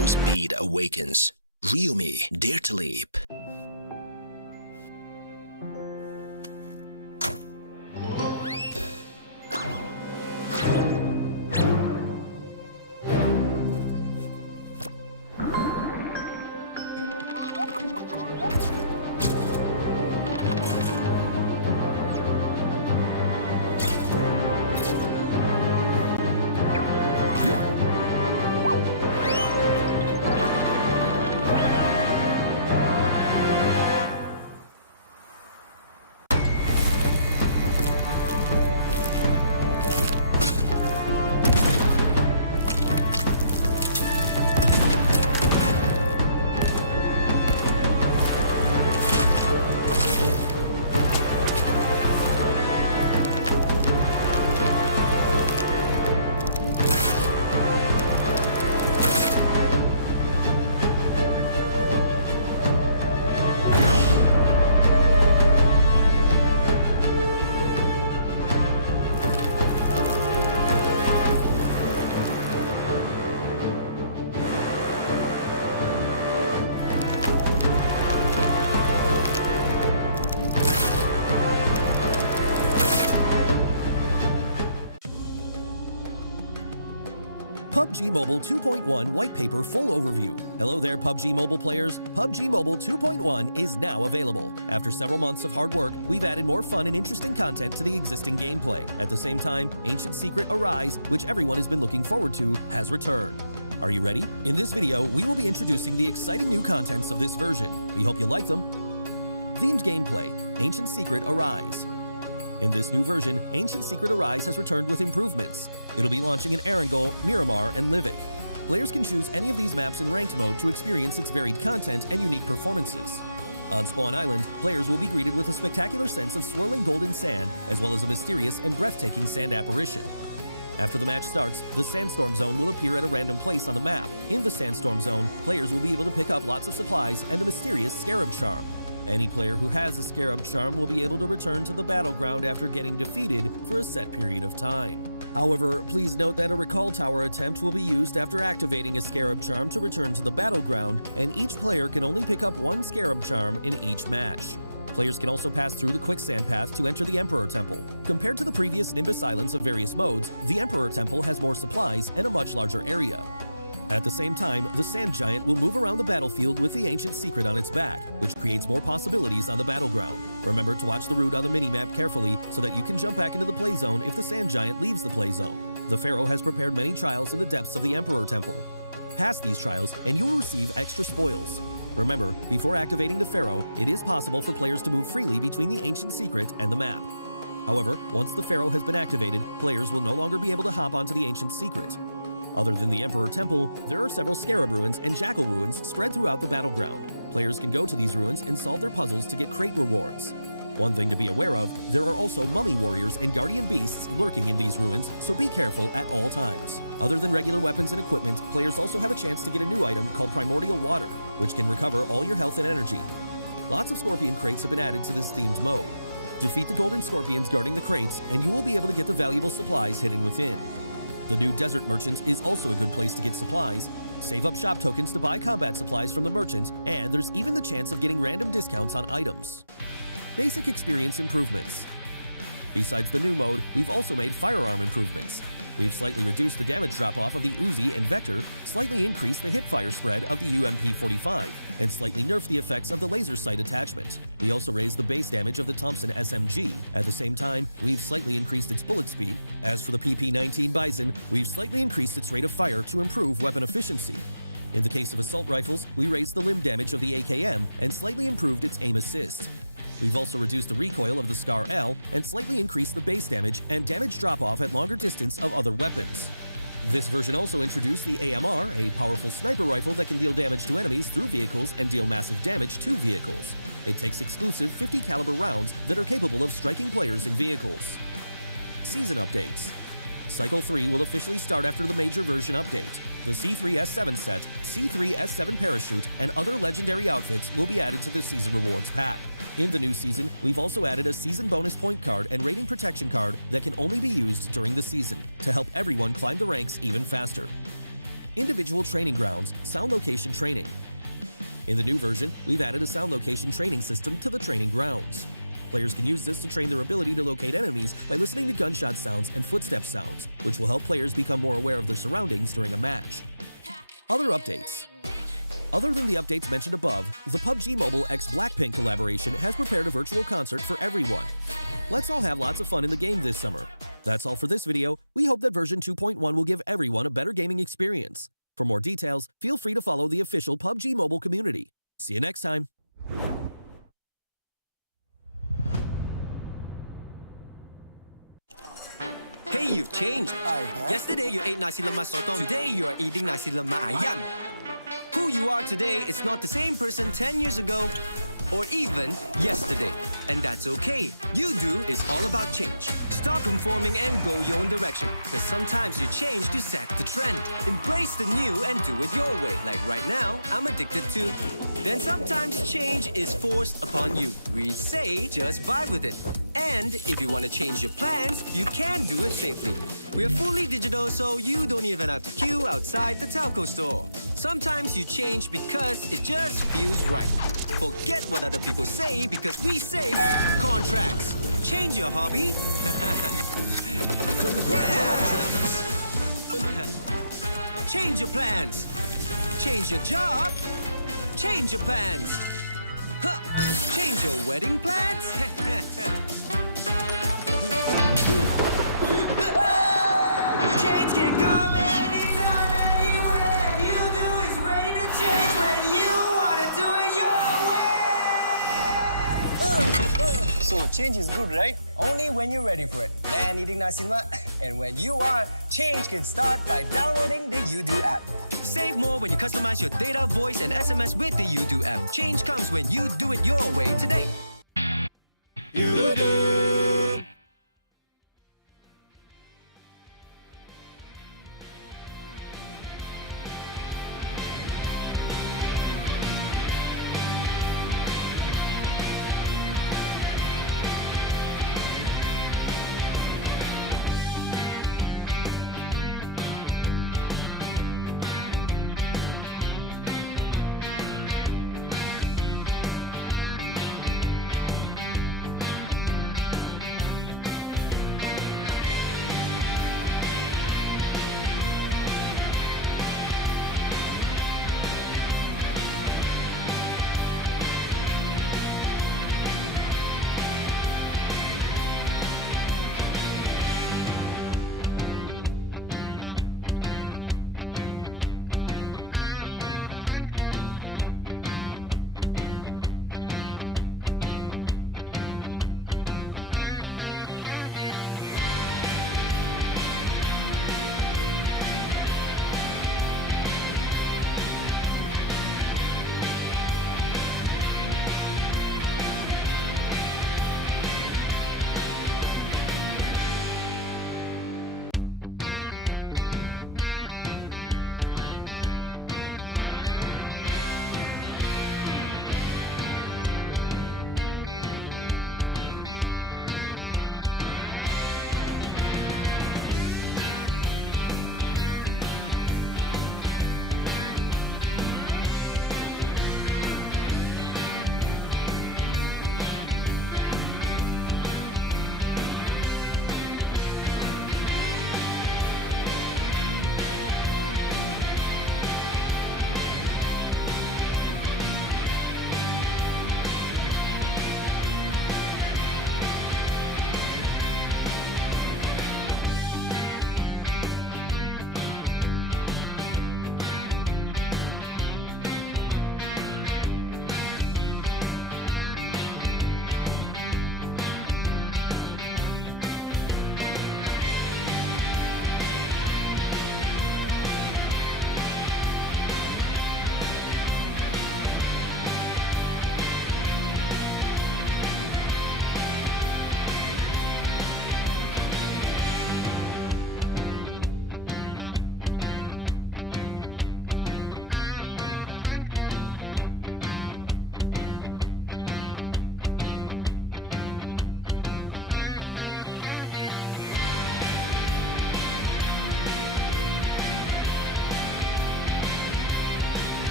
Your speed awakens. Ryumi, dare to leap. PUBG Mobile 2.1 White Paper Full Overview. Hello there, PUBG Mobile players. PUBG Mobile 2.1 is now available. After several months of hard work, we've added more fun and interesting content to the existing gameplay. At the same time, Ancient Secret Arise, which everyone has been looking forward to, has returned. Are you ready? In this video, we will be introducing the exciting new contents of this version. We hope you like them. Themed gameplay, Ancient Secret Arise. In this new version, Ancient Secret Arise has returned with improvements. It'll be launching in Erangel, Miramar, and Livik. Players can choose any of these maps in ranked mode to experience its varied content and unique performances. On Spawn Island, players will be greeted with a spectacular sense of swirling golden sand, as well as a mysterious and breathtaking sand apparition. After the match starts, the Sandstorm Zone will appear at a random place on the map. In the Sandstorm Zone, players will be able to pick up lots of supplies and the mysterious Scarab Charm. Any player who has a Scarab Charm will be able to return to the battleground after getting defeated for a set period of time. However, please note that a Recall Tower attempt will be used after activating a Scarab Charm to return to the battleground, and each player can only pick up one Scarab Charm in each match. Players can also pass through the Quicksand Path to enter the Emperor Temple. Compared to the previous Nimbus Islands of various modes, the Emperor Temple has more supplies and a much larger area. At the same time, the Sand Giant will move around the battlefield with the Ancient Secret on its back, which creates more possibilities on the battleground. Remember to watch the route on the minimap carefully so that you can jump back into the play zone if the Sand Giant leaves the play zone. The Pharaoh has prepared many trials in the depths of the Emperor Temple. Pass these trials and you will receive extra spoils. Remember, before activating the Pharaoh, it is possible for players to move freely between the Ancient Secret and the map. However, once the Pharaoh has been activated, players will no longer be able to hop onto the Ancient Secret. Other than the Emperor Temple, there are several Scarab Ruins and Jackal Ruins spread throughout the battleground. Players can go to these ruins and solve their puzzles to get crate rewards. One thing to be aware of, there are also Mummy Warriors and Guardian Beasts lurking in these ruins, so be careful at all times. Other than regular weapons and equipment, players also have a chance to get a new item called Primordial Water, which can recover all your health and energy. Lots of Scorpion crates have been added to this themed mode. Defeat the Golden Scorpions guarding the crates, and you will be able to get the valuable supplies hidden within. The new Desert Merchant is also a good place to get supplies. Save up shop tokens to buy combat supplies from the merchant, and there's even the chance of getting random discounts on items. Basic experience improvements. Besides the new mode, we've also made firearm improvements. We've slightly reduced the damage drop-off of the Uzi and Vector, slightly increased the hip-fire spread of the UMP-45, and slightly nerfed the effects of the laser sight attachment. We also raised the base damage of the Thompson SMG. At the same time, we've slightly increased its bullet speed. As for the PP-19 Bison, we've slightly increased its rate of fire to improve weapon efficiency. In the case of assault rifles, we raised the limb damage of the AKM and slightly improved its aim assist. We've also reduced the recoil of the Scar L and slightly increased the base damage and damage drop-off at longer distance of other weapons. This version also introduced the AMR, a powerful sniper rifle that can deal damage to enemies through vehicles and deal massive damage to vehicles. It takes exclusive 50 caliber rounds that are capable of striking players in vehicles. Season updates. Cycle 3 will officially start after the major version update. The C3S7 set, C3S7 parachute, and other legendary outfits will be added to the Season Rewards pack. In the new season, we've also added a season bonus point card and rating protection card that can only be used during the season to help everyone climb the ranks even faster. individual training grounds, sound location training. In the new version, we've added a sound location training system to the training grounds. Players can use this to train their ability to locate enemies by listening to gunshot sounds and footstep sounds, which will help players become more aware of their surroundings during a match. Other updates. Other than the updates mentioned above, the PUBG Mobile x Blackpink collaboration has prepared a virtual concert for everyone. Let's all have lots of fun in the game this summer. That's all for this video. We hope that version 2.1 will give everyone a better gaming experience. For more details, feel free to follow the official PUBG Mobile community. See you next time. Hey, you've changed. Yesterday you ate nasi lemak sotong. Today you are eating nasi lemak ayam. Who you are today is not the same person 10 years ago or even yesterday. And that's okay. Yoodo is all about change. Stop conforming and go your own direction. Because sometimes you change to set the trend. Embrace the new and do it your way. Like right now, I'm addicted to. Then sometimes change is forced upon you. We say just vibe with it. And if you want to change your plans, you can do it safely. We're fully digital, so you don't even have to queue outside the telco store. Sometimes you change because it just feels right. Forget what other people say because we say contracts. Change your hobby. Congratulations. Change your plans. Change your job. Change your plans. Huh. Change your wedding plans. Change can come anytime, anywhere. Yoodo is ready to change when you want to do it your way. So change is good, right? Only when you're ready for it. Man eating nasi lemak, and when you are, change can start by downloading the Yoodo app. Save more when you customize your data, voice, and SMS with the Yoodo app. Change comes when you do it your way today. Yoodo.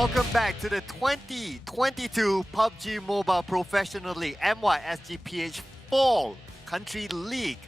Welcome back to the 2022 PUBG Mobile Professional League MYSGPH Fall Country League.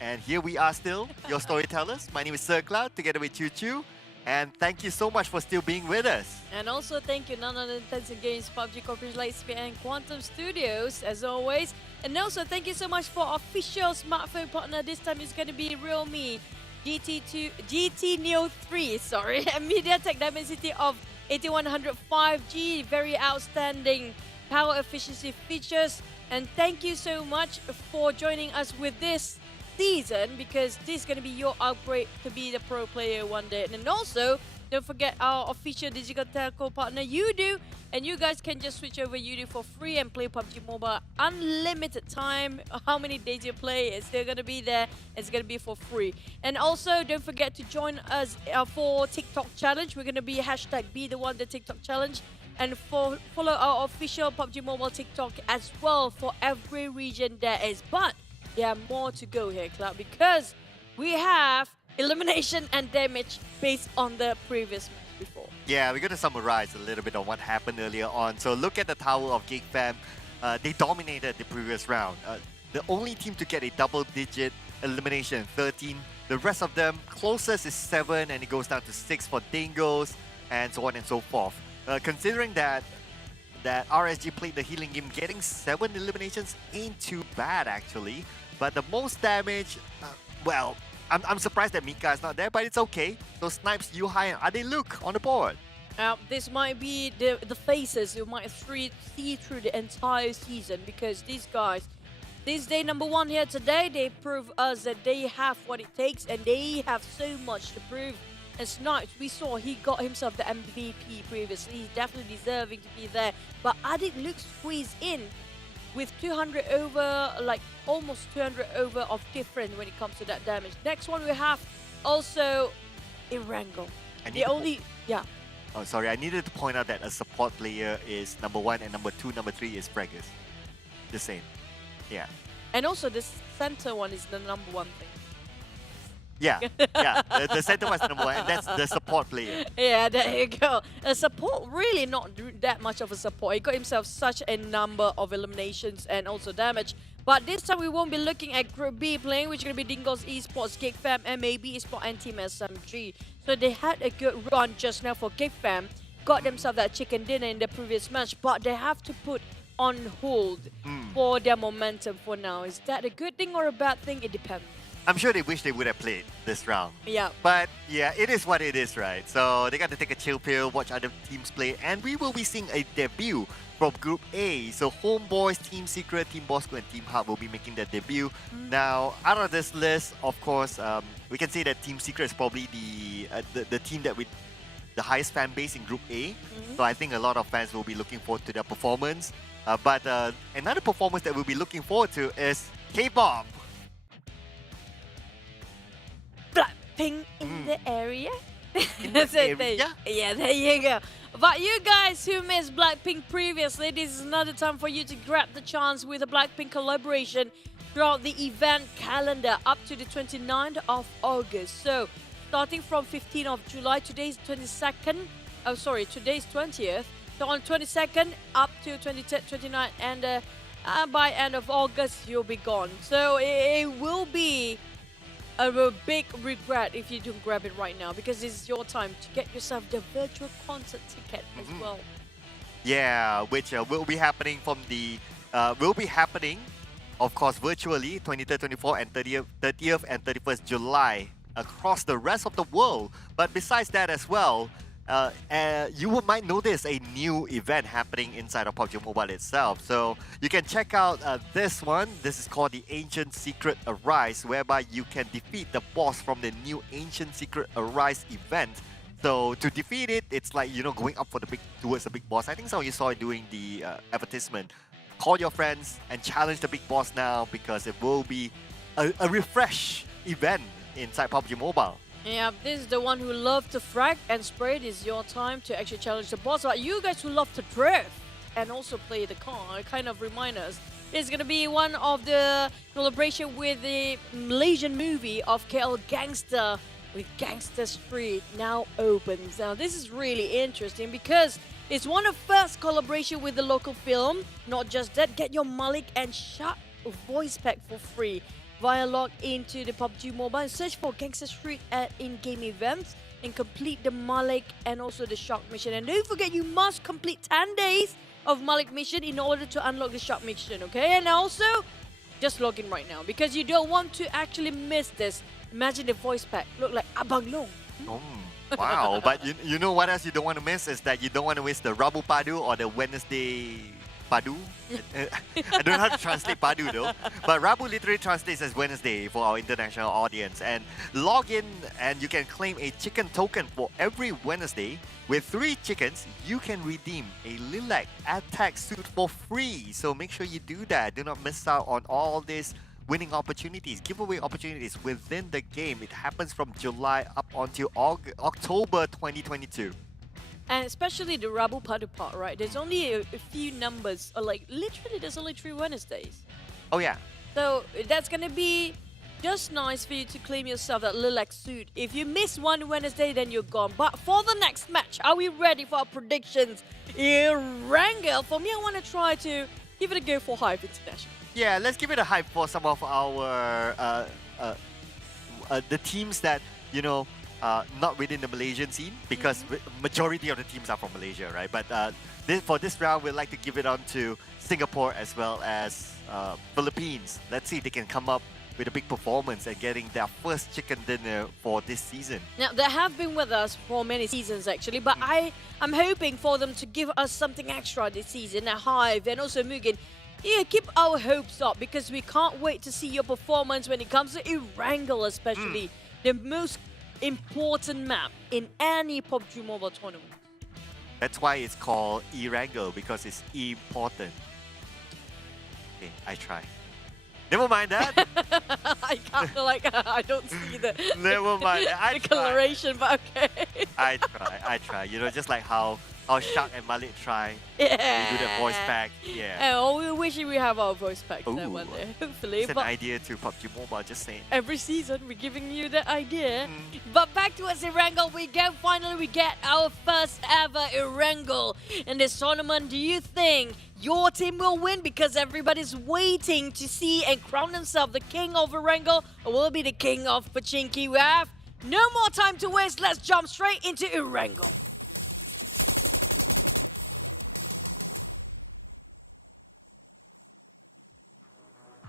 And here we are still, your storytellers. My name is Sir Cloud, together with Choo Choo. And thank you so much for still being with us. And also thank you None Other Than Tencent Games, PUBG Corporate Lightspeed and Quantum Studios, as always. And also thank you so much for official smartphone partner. This time it's going to be Realme GT Neo 3, sorry, and MediaTek Dimensity of 8100 5G. Very outstanding power efficiency features. And thank you so much for joining us with this season, because this is going to be your upgrade to be the pro player one day. And then also, don't forget our official digital telco partner, Yoodo. And you guys can just switch over Yoodo for free and play PUBG Mobile unlimited time. How many days you play, it's still going to be there. It's going to be for free. And also, don't forget to join us for TikTok challenge. We're going to be hashtag be the one the TikTok challenge. And follow our official PUBG Mobile TikTok as well for every region there is. But there are more to go here, Cloud, because we have elimination and damage based on the previous match before. Yeah, we're going to summarize a little bit on what happened earlier on. So look at the tower of GEEK fam. They dominated the previous round. The only team to get a double-digit elimination, 13. The rest of them, closest is 7, and it goes down to 6 for Dingoz, and so on and so forth. Considering that RSG played the healing game, getting 7 eliminations ain't too bad actually. But the most damage, well, I'm surprised that Mika is not there, but it's okay. So Snipes, Yuhai, and Ade Luke on the board. This might be the faces you might see through the entire season, because these guys, this day number 1 here today, they prove us that they have what it takes and they have so much to prove. And Snipes, we saw he got himself the MVP previously. He's definitely deserving to be there. But Adit Luke squeezed in with 200 over, like almost 200 over of difference when it comes to that damage. Next one we have also Irango. Oh, sorry, I needed to point out that a support player is number 1 and number 2, number 3 is Fregus. The same. Yeah. And also the center one is the number 1 thing. Yeah, the center was number 1, and that's the support player. Yeah, there you go. A support, really not that much of a support. He got himself such a number of eliminations and also damage. But this time we won't be looking at Group B playing, which is going to be Dingoz Esports, GEEK fam, MAB Esports, and Team SMG. So they had a good run just now for GEEK fam. Got themselves that chicken dinner in the previous match, but they have to put on hold for their momentum for now. Is that a good thing or a bad thing? It depends. I'm sure they wish they would have played this round. Yeah. But yeah, it is what it is, right? So they got to take a chill pill, watch other teams play, and we will be seeing a debut from Group A. So HomeBois, Team Secret, Team Bosskurr, and Team HYVE will be making their debut. Now, out of this list, of course, we can say that Team Secret is probably the team that with the highest fan base in Group A. So I think a lot of fans will be looking forward to their performance. But another performance that we'll be looking forward to is K-pop. Blackpink in the area. Yeah, there you go. But you guys who missed Blackpink previously, this is another time for you to grab the chance with a Blackpink collaboration throughout the event calendar up to the 29th of August. So starting from 15th of July, today's 22nd. Oh, sorry, today's 20th. So on 22nd up to 29th, and by end of August you'll be gone. So it will be a big regret if you don't grab it right now, because this is your time to get yourself the virtual concert ticket as well. Yeah, which will be happening of course, virtually 23rd, 24th, and 30th and 31st July across the rest of the world. But besides that as well, you might notice a new event happening inside of PUBG Mobile itself. So you can check out this one. This is called the Ancient Secret Arise, whereby you can defeat the boss from the new Ancient Secret Arise event. So to defeat it, it's like, going up for towards the big boss. I think some of you saw it during the advertisement. Call your friends and challenge the big boss now, because it will be a refresh event inside PUBG Mobile. Yeah, this is the one who love to frag and spray. This is your time to actually challenge the boss. But you guys who love to drift and also play the car, kind of remind us, it's going to be one of the collaboration with the Malaysian movie of KL Gangster with Gangster Street now opens. Now this is really interesting because it's one of first collaboration with the local film. Not just that, get your Malik and Shark voice pack for free via log into the PUBG Mobile. Search for Gangster Street at in-game events and complete the Malik and also the Shark mission. And don't forget, you must complete 10 days of Malik mission in order to unlock the Shark mission, okay? And also, just log in right now because you don't want to actually miss this. Imagine the voice pack look like Abang Long. Wow, but you know what else you don't want to miss is that you don't want to miss the Rabu Padu or the Wednesday Padu. I don't know how to translate Padu though, but Rabu literally translates as Wednesday for our international audience. And log in and you can claim a chicken token for every Wednesday. With 3 chickens, you can redeem a Lilac attack suit for free. So make sure you do that. Do not miss out on all these winning opportunities, giveaway opportunities within the game. It happens from July up until October 2022. And especially the Rabu Padu part, right? There's only a few numbers, or like literally there's only 3 Wednesdays. Oh yeah. So that's gonna be just nice for you to claim yourself that lilac suit. If you miss one Wednesday, then you're gone. But for the next match, are we ready for our predictions? Erangel, for me, I want to try to give it a go for HYVE International. Yeah, let's give it a hype for some of our the teams that, you know, not within the Malaysian scene, because majority of the teams are from Malaysia, right? But for this round, we'd like to give it on to Singapore as well as Philippines. Let's see if they can come up with a big performance and getting their first chicken dinner for this season. Now, they have been with us for many seasons actually, but I'm hoping for them to give us something extra this season at HYVE and also MUGEN. Yeah, keep our hopes up because we can't wait to see your performance when it comes to Erangel, especially the most important map in any PUBG Mobile tournament. That's why it's called Erangel, because it's important. Okay, I try. Never mind that. I can't, like, I don't see the, Never mind. the coloration, but okay. I try. You know, just like how Shark and Malik try. Yeah. We do the voice pack. Yeah. Oh, we wish we have our voice packs there one day, hopefully. It's an idea to PUBG Mobile, just saying. Every season, we're giving you that idea. But back to us, Erangel, finally we get our first ever Erangel in this tournament. Do you think your team will win because everybody's waiting to see and crown themselves the king of Erangel, or will it be the king of Pachinki? We have no more time to waste. Let's jump straight into Erangel.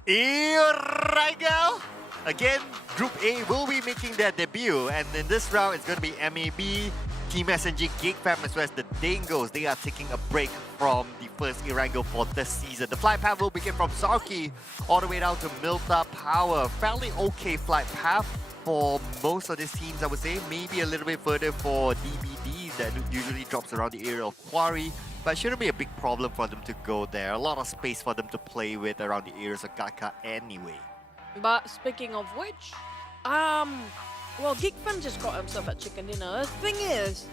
Erangel! Again, Group A will be making their debut, and in this round it's going to be MAB, Team SNG, GEEK as well as the Dingoz. They are taking a break from the first Erangel for this season. The flight path will begin from Sarki all the way down to Milta Power. Fairly okay flight path for most of these teams, I would say. Maybe a little bit further for DBD that usually drops around the area of Quarry. But it shouldn't be a big problem for them to go there. A lot of space for them to play with around the areas of Gaka anyway. But speaking of which, well, GEEK just got himself a chicken dinner. The thing is,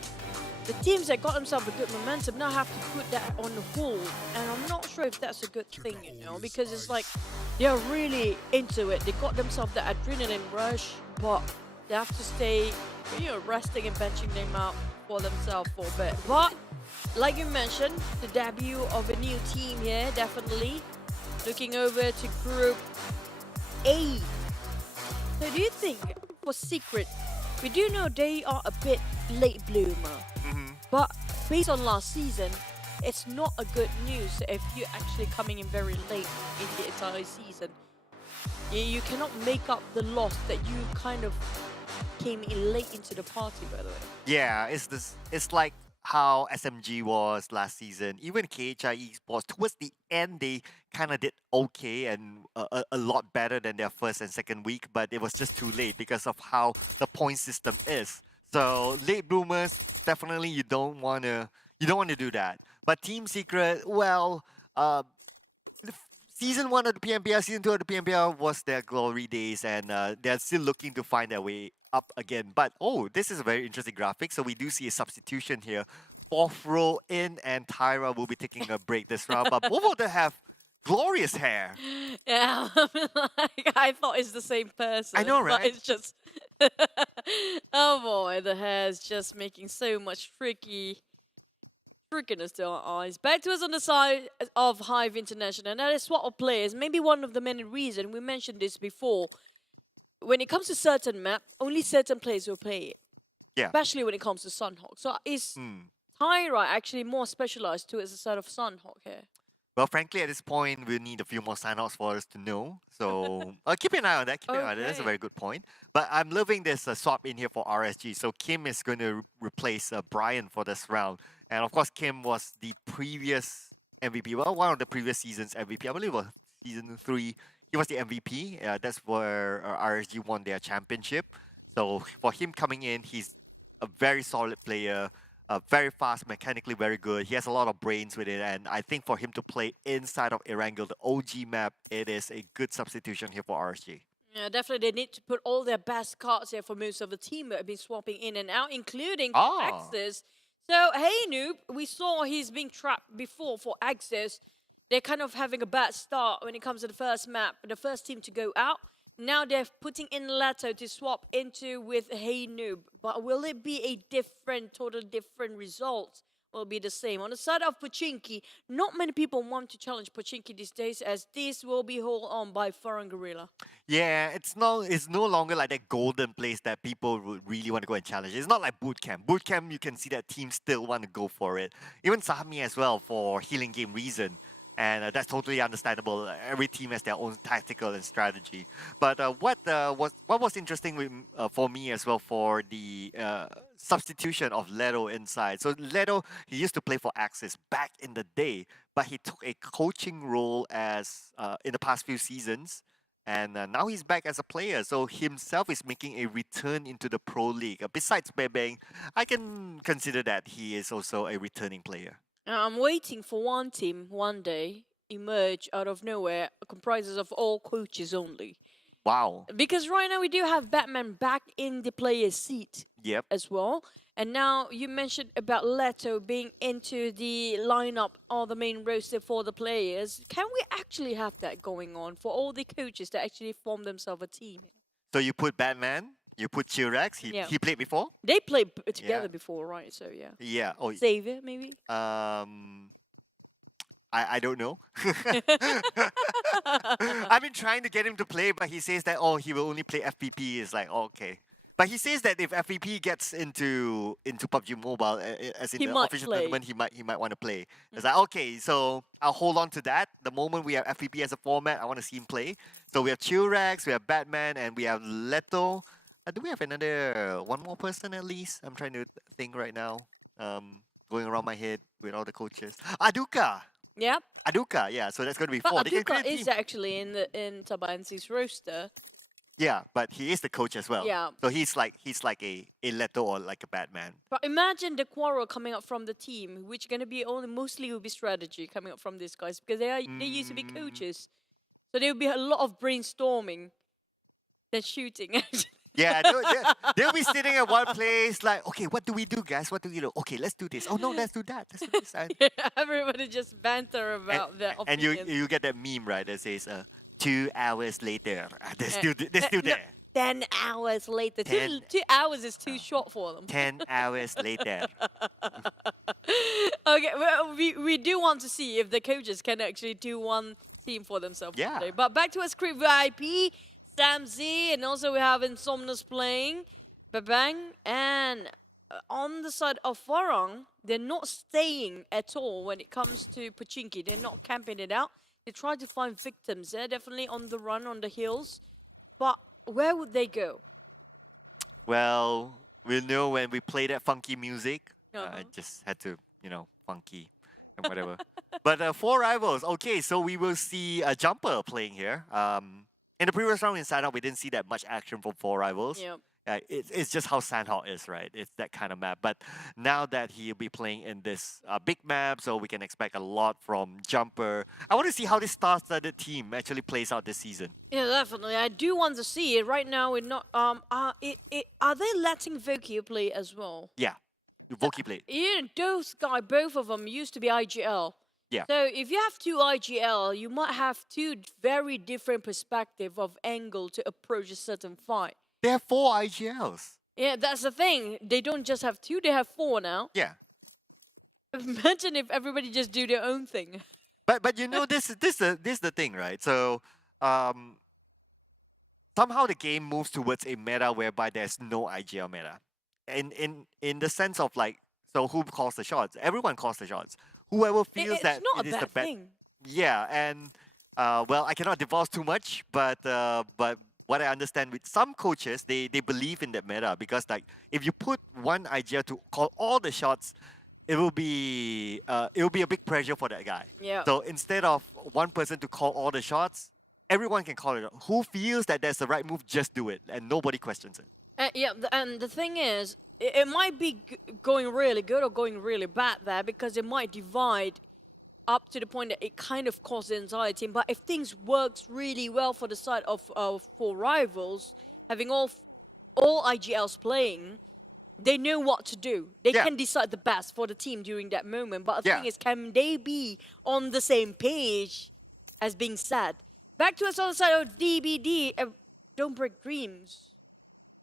the teams that got themselves a good momentum now have to put that on hold. And I'm not sure if that's a good thing, you know, because it's like they're really into it. They got themselves the adrenaline rush, but they have to stay, you know, resting and benching them out for themselves for a bit. But like you mentioned, the debut of a new team here, definitely. Looking over to Group A. So do you think, for Secret, we do know they are a bit late bloomer, but based on last season, it's not a good news if you're actually coming in very late in the entire season. You cannot make up the loss that you kind of came in late into the party, by the way. Yeah, it's like how SMG was last season. Even HYVE Esports, towards the end, they kind of did okay and a lot better than their first and second week, but it was just too late because of how the point system is. So late bloomers, definitely you don't want to do that. But Team Secret, well, Season 1 of the PMPL, Season 2 of the PMPL was their glory days, and they're still looking to find their way up again. But, oh, this is a very interesting graphic. So we do see a substitution here. 4th row in, and Tyra will be taking a break this round. But both of them have glorious hair. Yeah, like, I thought it's the same person. I know, right? But it's just Oh boy, the hair is just making so much trickiness to our eyes. Back to us on the side of HYVE International, and that is swap of players. Maybe one of the many reasons, we mentioned this before, when it comes to certain map, only certain players will play it. Yeah. Especially when it comes to Sunhawk. So is Tyra actually more specialized to its side of Sunhawk here? Well, frankly, at this point, we'll need a few more sign-offs for us to know. So keep an eye on that. Keep an eye on that. That's a very good point. But I'm loving this swap in here for RSG. So Kim is going to replace Brian for this round. And of course, Kim was the previous MVP. Well, one of the previous season's MVP. I believe it was season 3. He was the MVP. That's where RSG won their championship. So for him coming in, he's a very solid player. Very fast, mechanically very good. He has a lot of brains with it, and I think for him to play inside of Erangel, the OG map, it is a good substitution here for RSG. Yeah, definitely they need to put all their best cards here for most of the team that have been swapping in and out, including Axis. So, hey Noob, we saw he's being trapped before for Axis. They're kind of having a bad start when it comes to the first map, the first team to go out. Now they're putting in Leto to swap into with Hey Noob. But will it be a totally different result? Will it be the same? On the side of Pochinki, not many people want to challenge Pochinki these days, as this will be held on by Farang Guerilla. Yeah, it's no longer like that golden place that people would really want to go and challenge. It's not like bootcamp. Bootcamp, you can see that teams still want to go for it. Even Sahami as well, for healing game reason. And that's totally understandable. Every team has their own tactical and strategy. But what was interesting with, for me as well for the substitution of Leto inside. So Leto, he used to play for Axis back in the day, but he took a coaching role as in the past few seasons. And now he's back as a player, so himself is making a return into the Pro League. Besides Bebeng, I can consider that he is also a returning player. I'm waiting for one team one day emerge out of nowhere, comprises of all coaches only. Wow. Because right now we do have Batman back in the player's seat as well. And now you mentioned about Leto being into the lineup or the main roster for the players. Can we actually have that going on for all the coaches to actually form themselves a team? So you put Batman, you put Chirex, he played before? They played together before, right? So yeah. Yeah. Oh, Xavier, maybe? I don't know. I've been trying to get him to play, but he says that, oh, he will only play FPP. It's like, oh, okay. But he says that if FPP gets into PUBG Mobile, as in the official tournament, he might want to play. It's like, okay, so I'll hold on to that. The moment we have FPP as a format, I want to see him play. So we have Chirex, we have Batman, and we have Leto. Do we have one more person at least? I'm trying to think right now. Going around my head with all the coaches. Aduka! Yep. Aduka, yeah. So that's going to be but 4. Aduka is actually in Tabah NSEA's roster. Yeah, but he is the coach as well. Yeah. So he's like a Leto or like a Batman. But imagine the quarrel coming up from the team, which going to be mostly will be strategy coming up from these guys, because they used to be coaches. So there will be a lot of brainstorming than shooting. Yeah, they'll be sitting at one place like, okay, what do we do, guys? What do we do? Okay, let's do this. Oh no, let's do that. Let's do this. Yeah, everybody just banter about that. And you get that meme, right, that says 2 hours later. They're still there. 10 hours later. 2 hours is too short for them. 10 hours later. Okay, well, we do want to see if the coaches can actually do one team for themselves today. But back to our script VIP. Sam Z, and also we have Insomnus playing, Babang, and on the side of Farang, they're not staying at all when it comes to Pochinki. They're not camping it out. They try to find victims. They're definitely on the run on the hills, but where would they go? Well, we'll know when we play that funky music. I just had to, funky and whatever. But 4 rivals. Okay, so we will see a Jumper playing here. In the previous round in Sandhawk, we didn't see that much action from 4 rivals. Yep. It's just how Sandhawk is, right? It's that kind of map. But now that he'll be playing in this big map, so we can expect a lot from Jumper. I want to see how this star-studded team actually plays out this season. Yeah, definitely. I do want to see it. Right now, we're not. Are they letting Voki play as well? Yeah, Voki played. Those guys, both of them used to be IGL. Yeah. So if you have 2 IGL, you might have 2 very different perspective of angle to approach a certain fight. They have 4 IGLs. Yeah, that's the thing. They don't just have 2, they have 4 now. Yeah. Imagine if everybody just do their own thing. But you know, this is the thing, right? So somehow the game moves towards a meta whereby there's no IGL meta. In the sense of like, so who calls the shots? Everyone calls the shots. Whoever feels It's that not it a is the bad best. thing. Yeah, and well, I cannot divulge too much, but what I understand with some coaches, they believe in that meta because like if you put one IGL to call all the shots, it will be a big pressure for that guy. Yeah. So instead of one person to call all the shots, everyone can call it. Who feels that that's the right move, just do it, and nobody questions it. Yeah, and the thing is, it might be going really good or going really bad there because it might divide up to the point that it kind of causes the entire team. But if things works really well for the side of 4 rivals, having all IGLs playing, they know what to do. They can decide the best for the team during that moment. But the thing is, can they be on the same page as being said? Back to us on the side of DBD, Don't Break Dreams.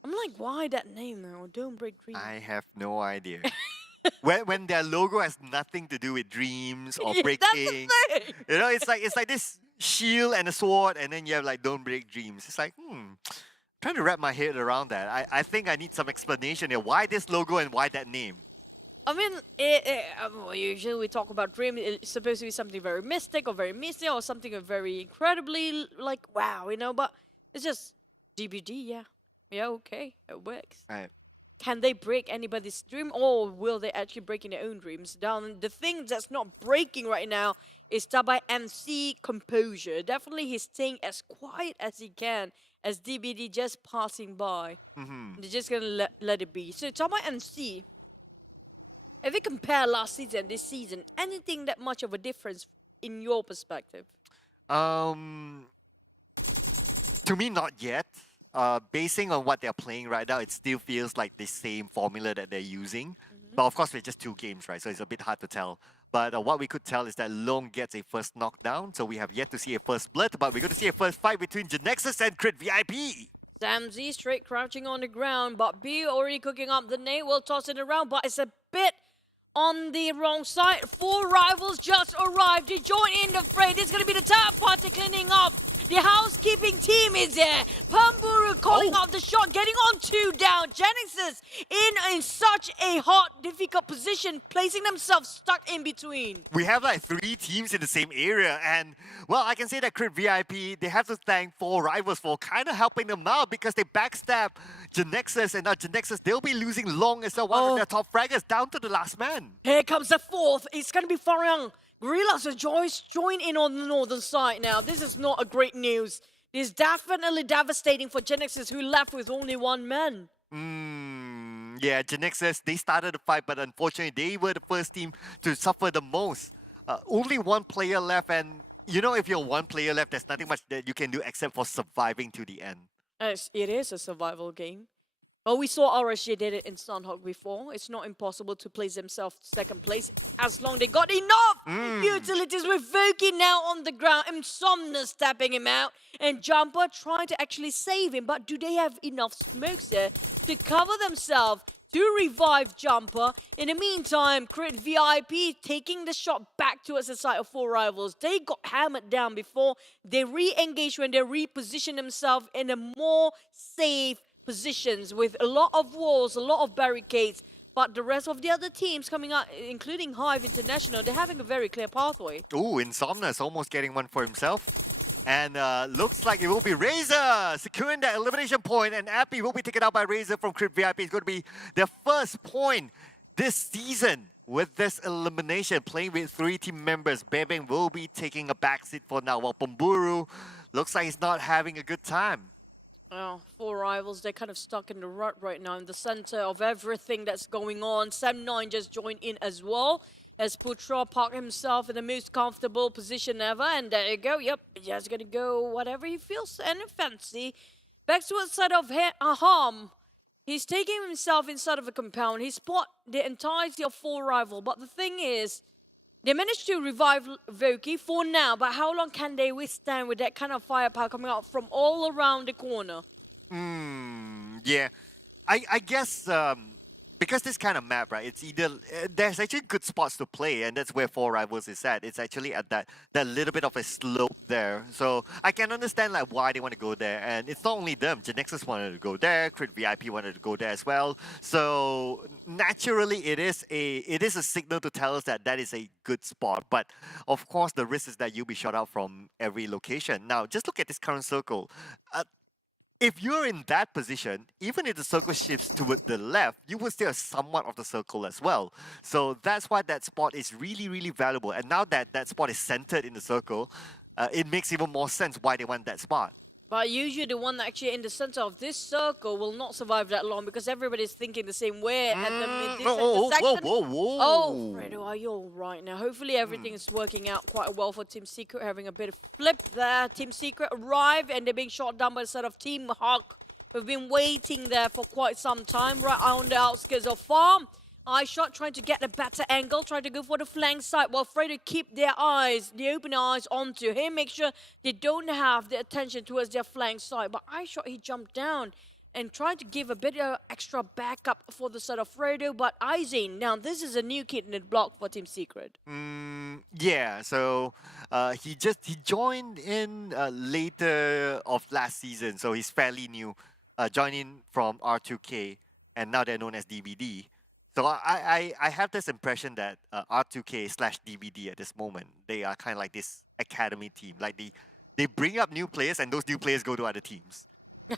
I'm like, why that name now? Don't Break Dreams. I have no idea. when their logo has nothing to do with dreams or Yeah, breaking, that's the thing. you know, it's like this shield and a sword, and then you have like don't break dreams. It's like trying to wrap my head around that. I think I need some explanation here. Why this logo and why that name? I mean, usually we talk about dream. It's supposed to be something very mystic or very mystic or something very incredibly like wow, you know. But it's just DBD, yeah. Yeah, okay, it works. Right. Can they break anybody's dream, or will they actually break in their own dreams? Down, the thing that's not breaking right now is Tabah NSEA composure. Definitely, he's staying as quiet as he can as DBD just passing by. They're just gonna let it be. So Tabah NSEA, if we compare last season and this season, anything that much of a difference in your perspective? To me, not yet. Basing on what they're playing right now, it still feels like the same formula that they're using. But of course, we're just 2 games, right? So it's a bit hard to tell. But what we could tell is that Long gets a first knockdown, so we have yet to see a first split, but we're going to see a first fight between Genexus and Crit VIP. Samzy straight crouching on the ground, but B already cooking up the nade, will toss it around, but it's a bit on the wrong side. 4 rivals just arrived to join in the fray. This is going to be the top party cleaning up. The housekeeping team is there. Pamburu calling out the shot, getting on 2 down. Genexus in such a hot, difficult position, placing themselves stuck in between. We have like 3 teams in the same area, and well, I can say that Crit VIP, they have to thank 4 rivals for kind of helping them out because they backstab Genexus, and now Genexus, they'll be losing Long as one of their top fraggers down to the last man. Here comes the 4th. It's going to be Farang Guerilla. So join in on the northern side now. This is not a great news. This is definitely devastating for Genexus, who left with only 1 man. Yeah, Genexus, they started the fight, but unfortunately, they were the first team to suffer the most. Only 1 player left, and you know, if you're 1 player left, there's nothing much that you can do except for surviving to the end. It is a survival game. Well, we saw RSG did it in Sunhawk before. It's not impossible to place themselves 2nd place as long as they got enough utilities with Voki now on the ground. Insomnia stepping him out and Jumper trying to actually save him. But do they have enough smokes there to cover themselves to revive Jumper? In the meantime, Crit VIP taking the shot back towards the side of 4 rivals. They got hammered down before. They re-engaged when they reposition themselves in a more safe positions with a lot of walls, a lot of barricades, but the rest of the other teams coming out, including HYVE International, they're having a very clear pathway. Ooh, Insomnia's almost getting one for himself. And looks like it will be Razor securing that elimination point, and Appy will be taken out by Razor from Crit VIP. It's going to be their first point this season with this elimination, playing with 3 team members. Bebeng will be taking a backseat for now, while Pamburu looks like he's not having a good time. Oh, 4 rivals, they're kind of stuck in the rut right now in the center of everything that's going on. Sam9 just joined in as well as Putra parked himself in the most comfortable position ever. And there you go, yep, just gonna go whatever he feels and fancy. Back to the side of Aham. He's taking himself inside of a compound. He spot the entirety of 4 rivals. But the thing is, they managed to revive Voki for now, but how long can they withstand with that kind of firepower coming out from all around the corner? Yeah, I guess because this kind of map, right, it's either there's actually good spots to play, and that's where Four Rivals is at. It's actually at that little bit of a slope there, so I can understand like why they want to go there. And it's not only them. Genexus wanted to go there, Crit VIP wanted to go there as well. So naturally, it is a signal to tell us that that is a good spot. But of course, the risk is that you'll be shot out from every location. Now, just look at this current circle. If you're in that position, even if the circle shifts toward the left, you will still have somewhat of the circle as well. So that's why that spot is really, really valuable. And now that that spot is centered in the circle, it makes even more sense why they want that spot. But usually the one that actually in the center of this circle will not survive that long because everybody's thinking the same way at the intersection. Oh, Fredo, are you all right now? Hopefully everything is working out quite well for Team Secret, having a bit of flip there. Team Secret arrive and they're being shot down by the side of Team Hawk, who've been waiting there for quite some time, right on the outskirts of farm. iShot trying to get a better angle, trying to go for the flank side, while Fredo keep their eyes, the open eyes onto him, make sure they don't have the attention towards their flank side. But iShot, he jumped down and tried to give a bit of extra backup for the side of Fredo, but Izane, now this is a new kid in the block for Team Secret. Yeah, so he joined in later of last season, so he's fairly new, joining from R2K, and now they're known as DBD. So I have this impression that R2K/DBD at this moment, they are kind of like this academy team. Like they bring up new players and those new players go to other teams.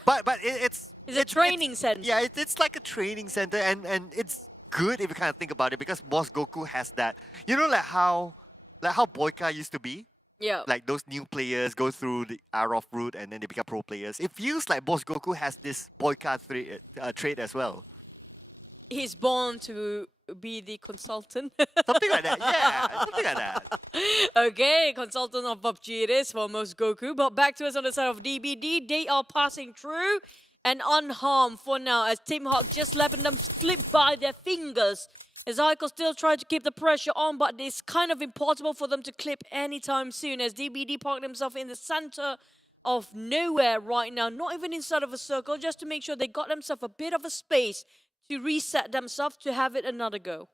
But it's a training center. Yeah, it's like a training center, and it's good if you kind of think about it, because Boss Goku has that, you know, like how Boyka used to be. Yeah. Like those new players go through the Arof route and then they become pro players. It feels like Boss Goku has this Boyka trait as well. He's born to be the consultant. Something like that, yeah, something like that. Okay, consultant of PUBG it is for most Goku. But back to us on the side of DBD, they are passing through and unharmed for now, as Team Hawk just letting them slip by their fingers. As Aiko still trying to keep the pressure on, but it's kind of impossible for them to clip anytime soon, as DBD parked themselves in the center of nowhere right now, not even inside of a circle, just to make sure they got themselves a bit of a space to reset themselves to have it another go.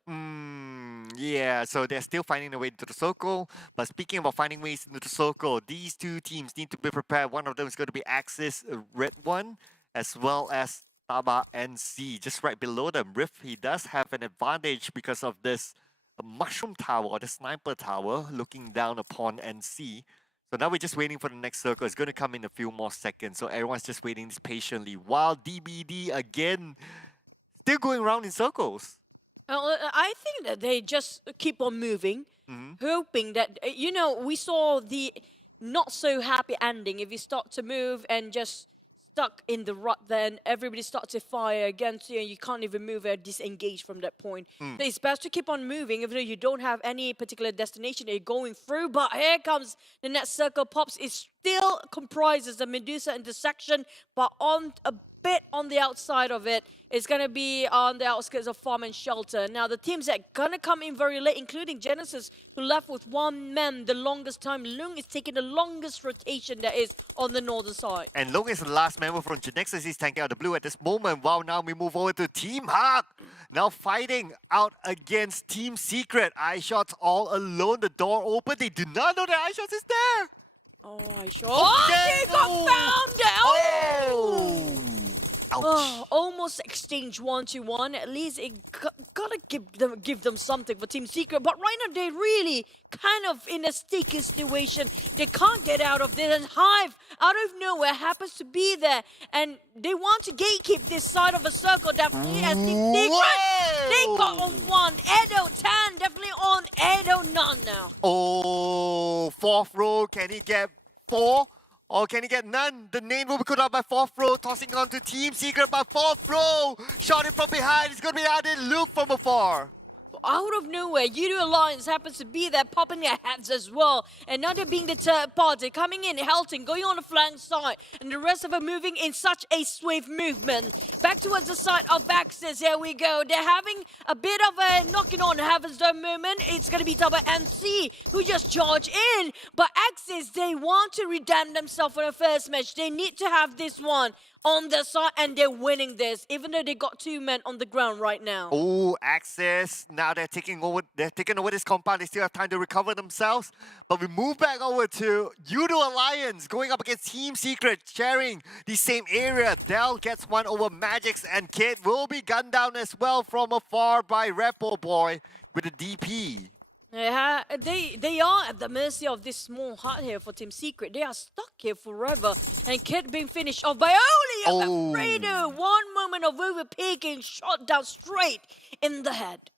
Yeah, so they're still finding their way into the circle. But speaking about finding ways into the circle, these two teams need to be prepared. One of them is going to be Axis Red1, as well as Tabah NSEA, just right below them. Rift, he does have an advantage because of this mushroom tower, or the sniper tower, looking down upon NSEA. So now we're just waiting for the next circle. It's going to come in a few more seconds. So everyone's just waiting patiently, while DBD again still going around in circles. I think that they just keep on moving, hoping that, you know, we saw the not so happy ending. If you start to move and just stuck in the rut, then everybody starts to fire against you and you can't even move or disengage from that point. So it's best to keep on moving, even though you don't have any particular destination that you're going through. But here comes the next circle. Pops is still comprises the Medusa intersection, but on a bit on the outside of it, it's going to be on the outskirts of Farm and Shelter. Now, the teams that are going to come in very late, including Genexus, who left with one man the longest time. Lung is taking the longest rotation that is on the northern side. And Lung is the last member from Genexus. He's tanking out the blue at this moment. Wow, now we move over to Team Hawk. Now fighting out against Team Secret. iShots all alone. The door open. They do not know that iShots is there. Oh, iShots. Oh, they got found out! Oh, almost exchange 1-1. At least it gotta give them something for Team Secret. But right now they're really kind of in a sticky situation. They can't get out of this. And HYVE, out of nowhere, happens to be there. And they want to gatekeep this side of a circle. Definitely as Team Secret. They got on one. Edo 10, definitely on Edo none now. Oh, fourth row. Can he get 4? Or can he get none? The name will be cut out by fourth row, tossing on to Team Secret by fourth row. Shot it from behind. It's going to be added loop from afar. Out of nowhere, Yoodo Alliance happens to be there, popping their heads as well. And now they're being the third party, coming in, Helting, going on the flank side. And the rest of them moving in such a swift movement. back towards the side of Axis. Here we go. They're having a bit of a knocking on Heaven's Dome moment. It's going to be Tabah NSEA who just charge in. But Axis, they want to redeem themselves for the first match. They need to have this one on their side, and they're winning this, even though they got 2 men on the ground right now. Oh, Axis. Now they're taking over this compound. They still have time to recover themselves. But we move back over to Yoodo Alliance going up against Team Secret, sharing the same area. Dell gets one over Magix, and Kid will be gunned down as well from afar by redONE with a DP. Yeah, they are at the mercy of this small hut here for Team Secret. They are stuck here forever. And Kid being finished off by only Alfredo. One moment of overpeaking, shot down straight in the head.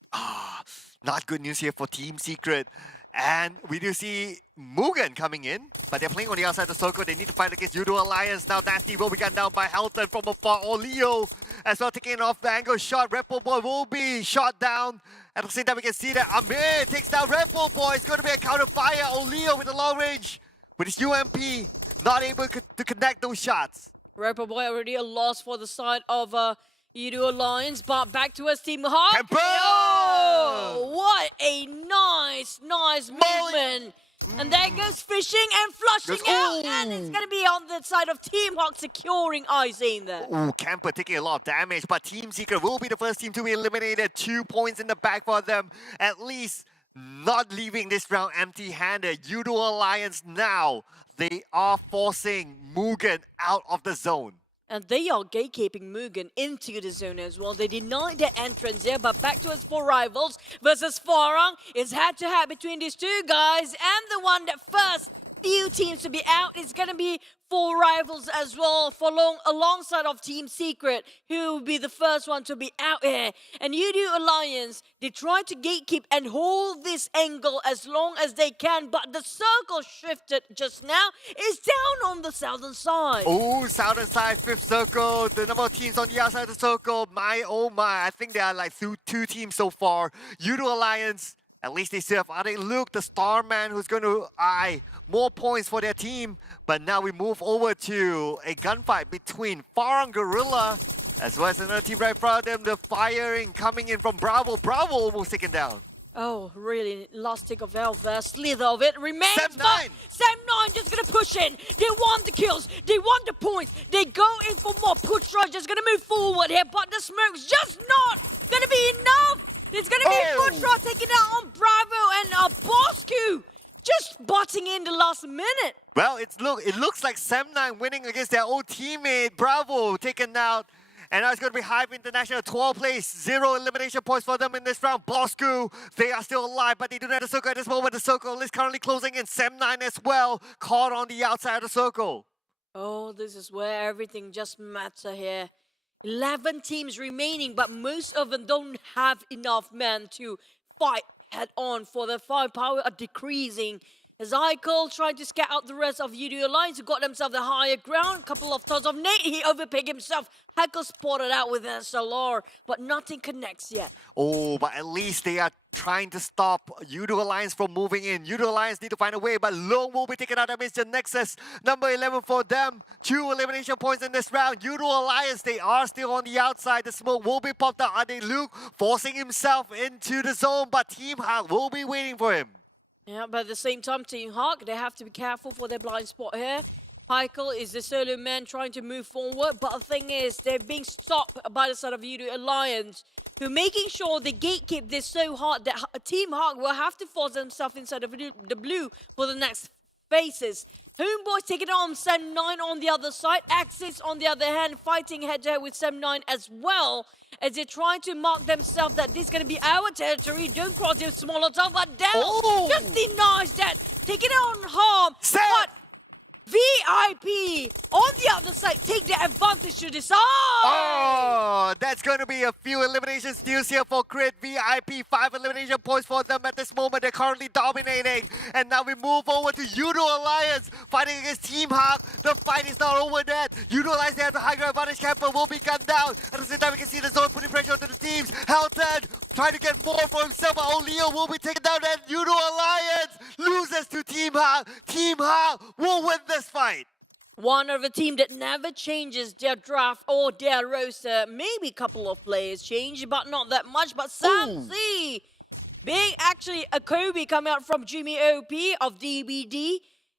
Not good news here for Team Secret. And we do see MUGEN coming in, but they're playing on the outside of the circle. They need to fight against Yoodo Alliance. Now Nasty will be gunned down by Helton from afar. Leo as well, taking off the angle shot. redONE will be shot down. At the same time, we can see that Amir takes down redONE. It's going to be a counter fire. Leo with the long range, with his UMP, not able to connect those shots. redONE already a loss for the side of Yoodo Alliance, but back to us, Team HYVE. Oh, what a nice movement. And there goes Fishing and flushing out, and it's going to be on the side of Team HYVE securing Izane there. Ooh, Camper taking a lot of damage, but Team Secret will be the first team to be eliminated. 2 points in the back for them, at least not leaving this round empty-handed. Yoodo Alliance now, they are forcing MUGEN out of the zone. And they are gatekeeping MUGEN into the zone as well. They denied their entrance there, but back to its 4 rivals versus Farang. It's head-to-head between these 2 guys, and the one that first few teams to be out is going to be 4 rivals as well, alongside of Team Secret, who will be the first one to be out here. And Yoodo Alliance, they try to gatekeep and hold this angle as long as they can, but the circle shifted just now. It's down on the southern side. Oh, southern side, 5th circle. The number of teams on the outside of the circle. My, oh my. I think there are like 2 teams so far. Yoodo Alliance, at least they still have Ade Luke, the Starman, who's going to eye more points for their team. But now we move over to a gunfight between Farang Guerilla as well as another team right in front of them. The firing coming in from Bravo. Bravo almost taken down. Oh, really? Last tick of health there. Slither of it remains. Sam9! Sam9 just going to push in. They want the kills. They want the points. They go in for more. Push rush just going to move forward here, but the smoke's just not going to be enough. It's going to be push rush taking out on Bravo and Bosskurr. Just butting in the last minute. Well, it looks like Sam9 winning against their old teammate. Bravo taken out. And now it's going to be HYVE International, 12th place, 0 elimination points for them in this round. Bosskurr, they are still alive, but they do not have a circle at this moment. The circle is currently closing in. Sam9 as well, caught on the outside of the circle. Oh, this is where everything just matters here. 11 teams remaining, but most of them don't have enough men to fight head-on, for the firepower are decreasing. As Eichel trying to scout out the rest of Yoodo Alliance, who got themselves the higher ground. Couple of tons of Nate, he overpicked himself. Hackle spotted out with SLR, but nothing connects yet. Oh, but at least they are trying to stop Yoodo Alliance from moving in. Yoodo Alliance need to find a way, but Long will be taken out amidst Genexus. Number 11 for them. 2 elimination points in this round. Yoodo Alliance, they are still on the outside. The smoke will be popped out. Ade Luke forcing himself into the zone, but Team HYVE will be waiting for him. Yeah, but at the same time, Team HYVE, they have to be careful for their blind spot here. Michael is the solo man trying to move forward, but the thing is, they're being stopped by the side of Yoodo Alliance, who are making sure they gatekeep this so hard that Team HYVE will have to force themselves inside of the blue for the next phases. HomeBois taking on Sam9 on the other side. Axis, on the other hand, fighting head-to-head with Sam9 as well, as they're trying to mark themselves that this is going to be our territory. Don't try to smaller top, but down. Just denies that. Taking on harm. But VIP on the other side take the advantage to this. Oh, that's going to be a few elimination steals here for Crit. VIP, 5 elimination points for them at this moment. They're currently dominating. And now we move over to Yoodo Alliance fighting against Team HYVE. The fight is not over yet. Yoodo Alliance, they have the high ground advantage. Camper will be gunned down. At the same time, we can see the zone putting pressure onto the teams. Helton trying to get forward for himself. Leo will be taken down, and Yoodo Alliance loses to Team HYVE. Team HYVE will win this fight. One of the team that never changes their draft or their roster. Maybe a couple of players change, but not that much. But Samsi, being actually a Kobe coming out from Jimmy OP of DBD,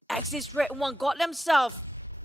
Axis redONE got themselves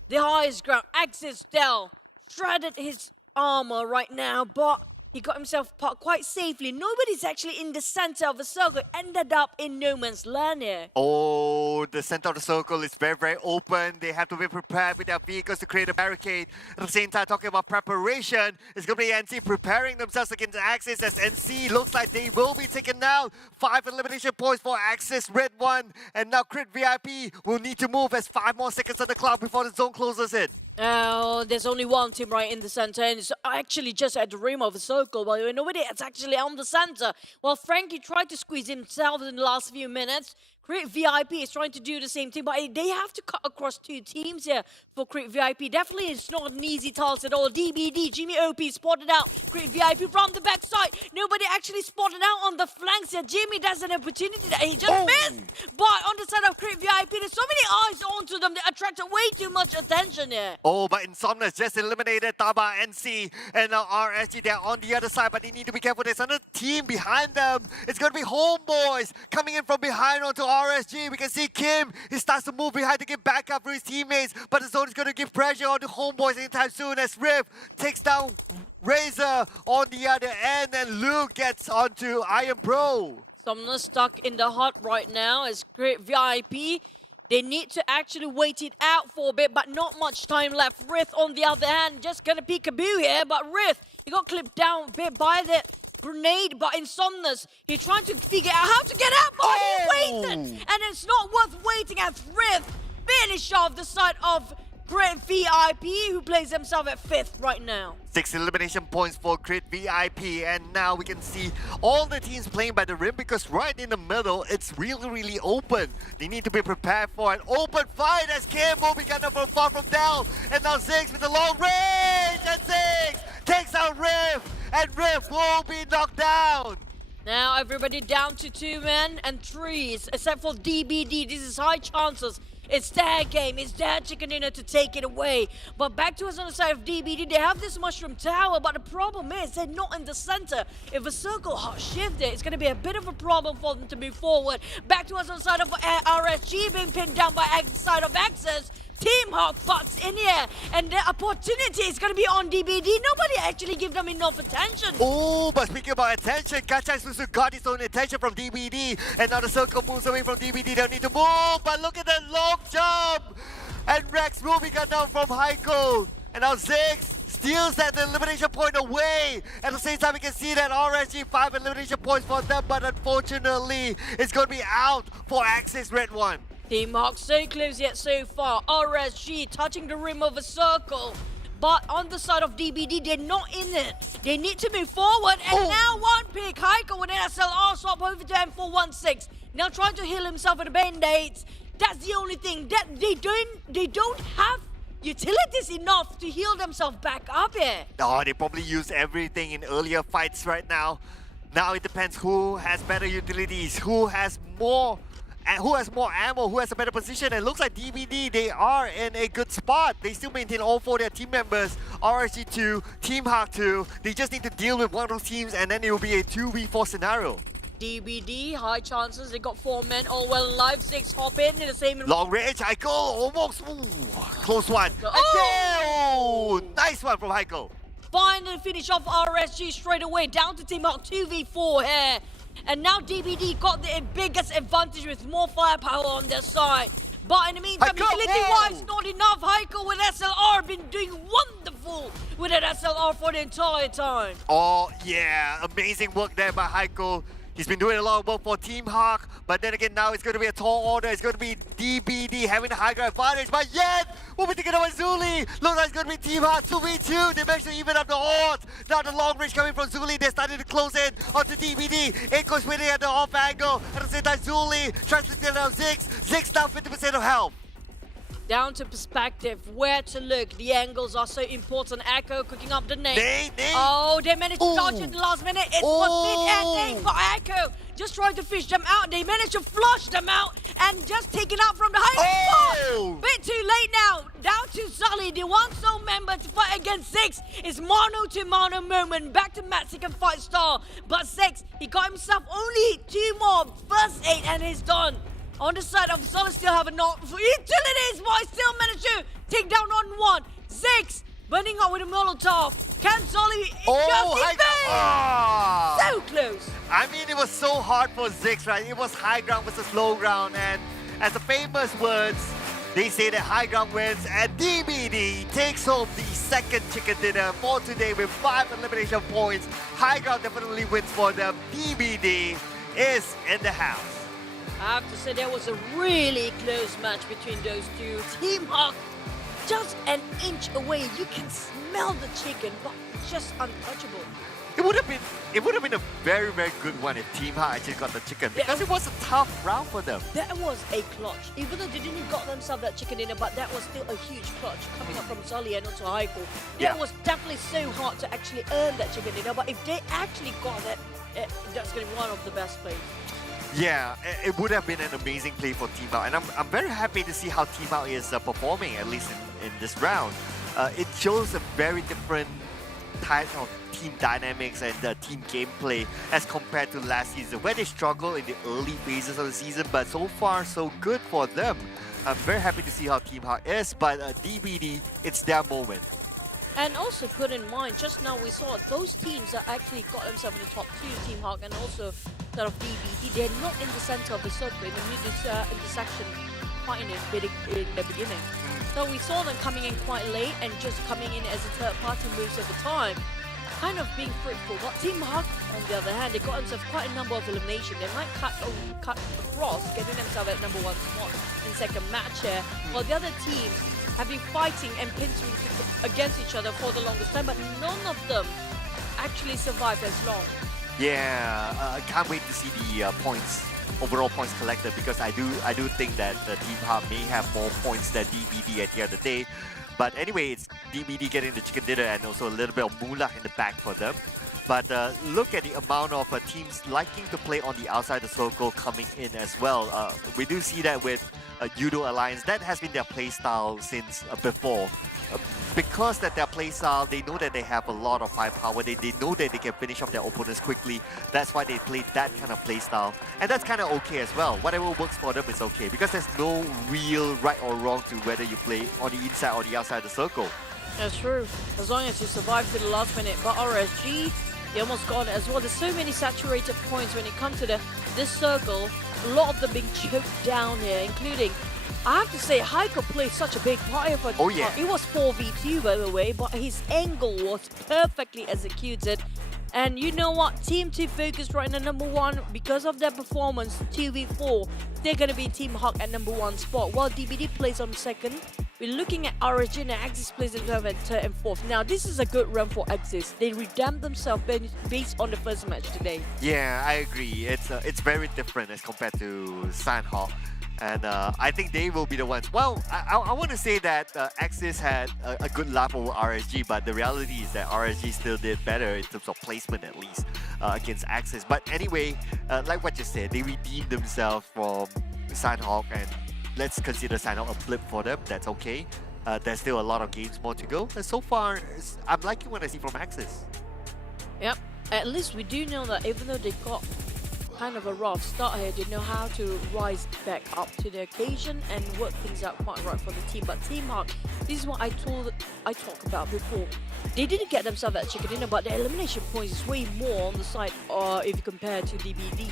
the highest ground. Axis Dell shredded his armor right now, but he got himself parked quite safely. Nobody's actually in the center of the circle. Ended up in no man's land here. Oh, the center of the circle is very, very open. They have to be prepared with their vehicles to create a barricade. At the same time, talking about preparation, it's going to be NC preparing themselves against Axis, as NC looks like they will be taken down. 5 elimination points for Axis redONE. And now Crit VIP will need to move as 5 more seconds on the clock before the zone closes in. Oh, there's only one team right in the center, and it's actually just at the rim of the circle. By the way, nobody is actually on the center. Well, Frankie tried to squeeze himself in the last few minutes. Crit VIP is trying to do the same thing, but they have to cut across 2 teams here for Crit VIP. Definitely it's not an easy task at all. DBD, Jimmy OP spotted out Crit VIP from the backside. Nobody actually spotted out on the flanks here. Jimmy has an opportunity that he just missed. But on the side of Crit VIP, there's so many eyes onto them. They attracted way too much attention here. Oh, but Insomnia's just eliminated Tabah NSEA, and now RSG, they're on the other side, but they need to be careful. There's another team behind them. It's going to be HomeBois coming in from behind onto RSG. We can see Kim, he starts to move behind to get back up for his teammates, but the zone is going to give pressure onto HomeBois anytime soon as Rift takes down Razor on the other end, and Luke gets onto Iron Pro. Somna's stuck in the hut right now as Crit VIP. They need to actually wait it out for a bit, but not much time left. Rift, on the other hand, just gonna peekaboo here, but Rift, he got clipped down a bit by the grenade, but Insomnia's, he's trying to figure out how to get out, but he waited! And it's not worth waiting as Rift finish off the side of Crit VIP, who plays himself at 5th right now. 6 elimination points for Crit VIP, and now we can see all the teams playing by the rim, because right in the middle, it's really, really open. They need to be prepared for an open fight as Campbell began number 4 from down, and now Ziggs with the long range, and Ziggs takes out Rift, and Rift will be knocked down. Now everybody down to 2 men and 3s, except for DBD. This is high chances. It's their game, it's their chicken dinner to take it away. But back to us on the side of DBD, they have this mushroom tower, but the problem is they're not in the center. If a circle hot shift it, it's going to be a bit of a problem for them to move forward. Back to us on the side of RSG, being pinned down by the side of Axis. Team Hawk bucks in here, and the opportunity is going to be on DBD. Nobody actually give them enough attention. Oh, but speaking about attention, Kachai Susu got his own attention from DBD, and now the circle moves away from DBD. They'll need to move, but look at that long jump! And Rex moving it down from Heiko, and now Ziggs steals that elimination point away. At the same time, we can see that RSG 5 elimination points for them, but unfortunately, it's going to be out for Axis redONE. Team Hawk so close yet so far. RSG touching the rim of a circle. But on the side of DBD, they're not in it. They need to move forward. And now one pick. Heiko with an SLR swap over to M416. Now trying to heal himself with the band-aids. That's the only thing. That they don't have utilities enough to heal themselves back up here. Oh, they probably used everything in earlier fights right now. Now it depends who has better utilities, who has more ammo, who has a better position. And it looks like DBD, they are in a good spot. They still maintain all 4 of their team members. RSG 2, Team Hawk 2. They just need to deal with one of those teams, and then it will be a 2v4 scenario. DBD, high chances. They got 4 men all well alive. 6 hop in the same. Long range, Heiko, almost. Close one. Oh! Nice one from Heiko. Finally finish off RSG straight away. Down to Team Hawk 2v4 here. And now DBD got the biggest advantage with more firepower on their side. But in the meantime, utility-wise, not enough. Heiko with SLR been doing wonderful with an SLR for the entire time. Oh, yeah. Amazing work there by Heiko. He's been doing a lot of work for Team Hawk, but then again, now it's going to be a tall order. It's going to be DBD having the high ground advantage, but yet, we'll be taking over Zuli. Looks like it's going to be Team Hawk 2v2. They managed to even up the odds. Now the long range coming from Zuli. They're starting to close in onto DBD. Heiko's winning at the off angle. At the same time, Zuli trying to get out Ziggs. Ziggs down 50% of health. Down to perspective, where to look. The angles are so important. Echo cooking up the nade. Oh, they managed to dodge in the last minute. It was mid-ending for Echo. Just trying to fish them out. They managed to flush them out and just take it out from the high spot. Bit too late now. Down to Sully. They want Soul member to fight against Six. It's mano-to-mano moment. Back to Matt, second fight star. But Six, he got himself only 2 more. First 8 and he's done. On the side of Sully still have a knock for utilities, but he still managed to take down on 1. Six, burning up with a Molotov. Can Sully just evade? So close. I mean, it was so hard for Ziggs, right? It was high ground versus low ground, and as the famous words, they say that high ground wins, and DBD takes home the second chicken dinner for today with 5 elimination points. High ground definitely wins for them. DBD is in the house. I have to say there was a really close match between those two. Team Hawk just an inch away. You can smell the chicken, but just untouchable. It would have been a very, very good one if Team Hawk actually got the chicken, because it was a tough round for them. That was a clutch. Even though they didn't got themselves that chicken dinner, but that was still a huge clutch coming up from Sully and also Heiko. That was definitely so hard to actually earn that chicken dinner, but if they actually got that, that's going to be one of the best plays. Yeah, it would have been an amazing play for Team Hawk, and I'm very happy to see how Team Hawk is performing, at least in this round. It shows a very different type of team dynamics and team gameplay as compared to last season, where they struggled in the early phases of the season, but so far so good for them. I'm very happy to see how Team Hawk is, but DBD, it's their moment. And also put in mind, just now we saw both teams that actually got themselves the top 2, Team Hawk and also sort of DBD. They're not in the center of the circle, in the intersection fighting in the beginning. So we saw them coming in quite late and just coming in as a third party most of the time, kind of being fruitful. But Team Hawk, on the other hand, they got themselves quite a number of eliminations. They might cut across, getting themselves at number 1 spot in second match here, while the other teams have been fighting and pitching against each other for the longest time, but none of them actually survived as long. Yeah, I can't wait to see the overall points collected, because I do think that Team Hawk may have more points than DBD at the end of the day. But anyway, it's DBD getting the chicken dinner and also a little bit of moolah in the back for them. But look at the amount of teams liking to play on the outside of the circle coming in as well. We do see that with Yoodo Alliance. That has been their playstyle since before. Because that their playstyle, they know that they have a lot of firepower. They know that they can finish off their opponents quickly. That's why they play that kind of playstyle. And that's kind of okay as well. Whatever works for them is okay, because there's no real right or wrong to whether you play on the inside or the outside of the circle. That's true. As long as you survive to the last minute. But RSG, they almost got it as well. There's so many saturated points when it comes to this circle. A lot of them being choked down here, including, I have to say, Heiko played such a big part here for Team Hawk. It was 4v2 by the way, but his angle was perfectly executed. And you know what? Team 2 focused right in number 1 because of their performance. 2v4, they're going to be Team Hawk at number 1 spot, while DBD plays on second. We're looking at Origin and Axis plays themselves at third and fourth. Now, this is a good run for Axis. They redeemed themselves based on the first match today. Yeah, I agree. It's very different as compared to Sanhawk. And I think they will be the ones. Well, I want to say that Axis had a good laugh over RSG, but the reality is that RSG still did better in terms of placement, at least, against Axis. But anyway, like what you said, they redeemed themselves from Sanhawk, and let's consider Sanhawk a blip for them. That's okay. There's still a lot of games more to go. And so far, I'm liking what I see from Axis. Yep, at least we do know that even though they got kind of a rough start here, they know how to rise back up to the occasion and work things out quite right for the team. But Team Hawk, this is what I talked about before. They didn't get themselves that chicken dinner, but their elimination points is way more on the side if you compare to DBD.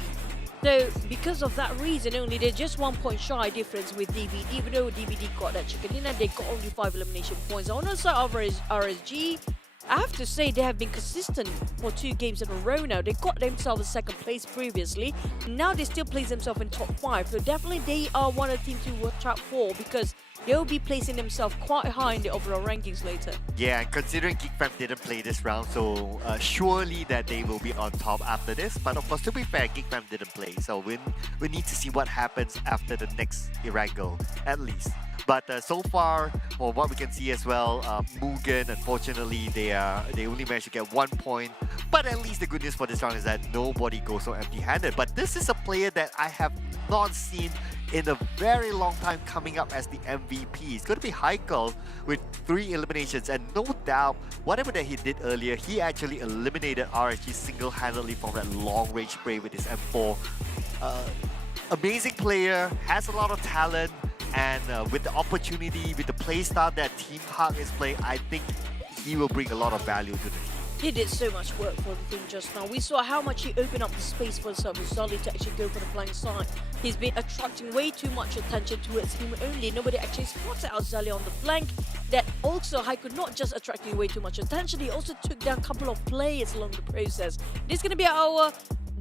So because of that reason only, they're just 1 point shy difference with DBD. Even though DBD got that chicken dinner, they got only 5 elimination points. On the side of RSG, I have to say they have been consistent for 2 games in a row now. They got themselves in second place previously. Now they still place themselves in top 5. So definitely they are one of the teams to watch out for, because they'll be placing themselves quite high in the overall rankings later. Yeah, and considering GEEK didn't play this round, so surely that they will be on top after this. But of course, to be fair, GEEK didn't play, so we need to see what happens after the next Irango, at least. But so far, for what we can see as well, MUGEN, unfortunately, they only managed to get 1 point. But at least the good news for this round is that nobody goes so empty-handed. But this is a player that I have not seen in a very long time coming up as the MVP. It's going to be Heikel with 3 eliminations, and no doubt, whatever that he did earlier, he actually eliminated RSG single-handedly from that long-range spray with his M4. Amazing player, has a lot of talent, and with the opportunity, with the playstyle that Team Hawk is playing, I think he will bring a lot of value to the team. He did so much work for the team just now. We saw how much he opened up the space for Zali to actually go for the flank side. He's been attracting way too much attention towards him only. Nobody actually spotted out Zali on the flank. That also, Haiku not just attracting way too much attention, he also took down a couple of players along the process. This is going to be our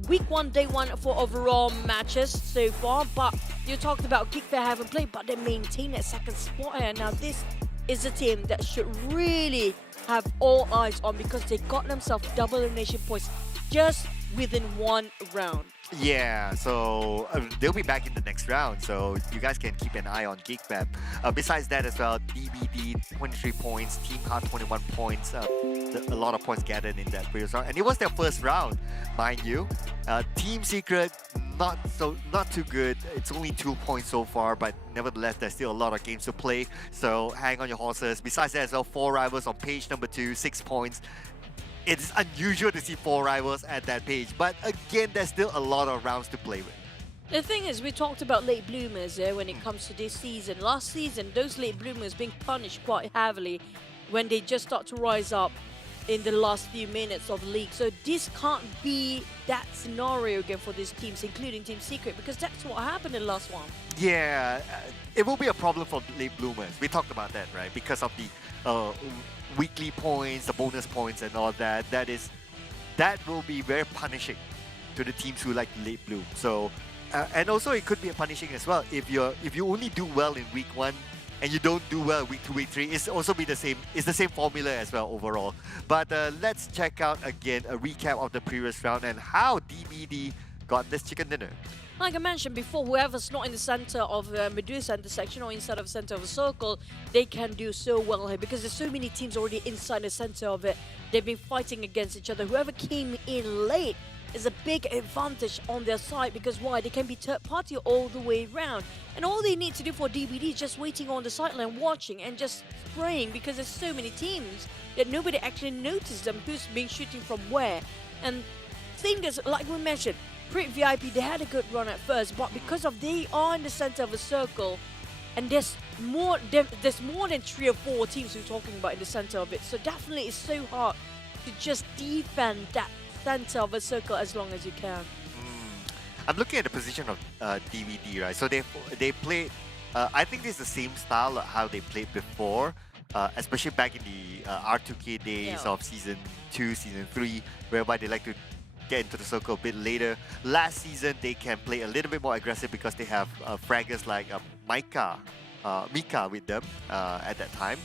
week 1, day 1 for overall matches so far. But you talked about GEEK, they haven't played, but they maintain that second spot here. Now this is a team that should really have all eyes on, because they got themselves double elimination points just within 1 round. Yeah, so they'll be back in the next round, so you guys can keep an eye on GEEK Fam. Besides that as well, DBD 23 points, Team Hard 21 points, a lot of points gathered in that previous round, and it was their first round, mind you. Team Secret, not too good. It's only 2 points so far, but nevertheless, there's still a lot of games to play, so hang on your horses. Besides that as well, 4 rivals on page number 2, 6 points. It's unusual to see 4 rivals at that page, but again, there's still a lot of rounds to play with. The thing is, we talked about late bloomers when it comes to this season. Last season, those late bloomers being punished quite heavily when they just start to rise up in the last few minutes of the league. So this can't be that scenario again for these teams, including Team Secret, because that's what happened in the last one. Yeah, it will be a problem for late bloomers. We talked about that, right? Because of the weekly points, the bonus points and all that. That will be very punishing to the teams who like late bloom. So, and also it could be punishing as well if you only do well in week 1 and you don't do well week 2, week 3. It's also be the same. It's the same formula as well overall. But let's check out again a recap of the previous round and how DBD got this chicken dinner. Like I mentioned before, whoever's not in the center of Medusa intersection or inside of the center of the circle, they can do so well here because there's so many teams already inside the center of it. They've been fighting against each other. Whoever came in late is a big advantage on their side, because why? They can be third party all the way around. And all they need to do for DBD is just waiting on the sideline, watching and just spraying, because there's so many teams that nobody actually noticed them, who's been shooting from where. And thing is, like we mentioned, Great VIP, they had a good run at first, but because of they are in the center of the circle, and there's more than 3 or 4 teams we're talking about in the center of it, so definitely it's so hard to just defend that center of a circle as long as you can. I'm looking at the position of DVD, right? So they play. I think it's the same style of how they played before, especially back in the R2K days of Season 2, Season 3, whereby they like to get into the circle a bit later. Last season, they can play a little bit more aggressive because they have fraggers like Mika with them at that time.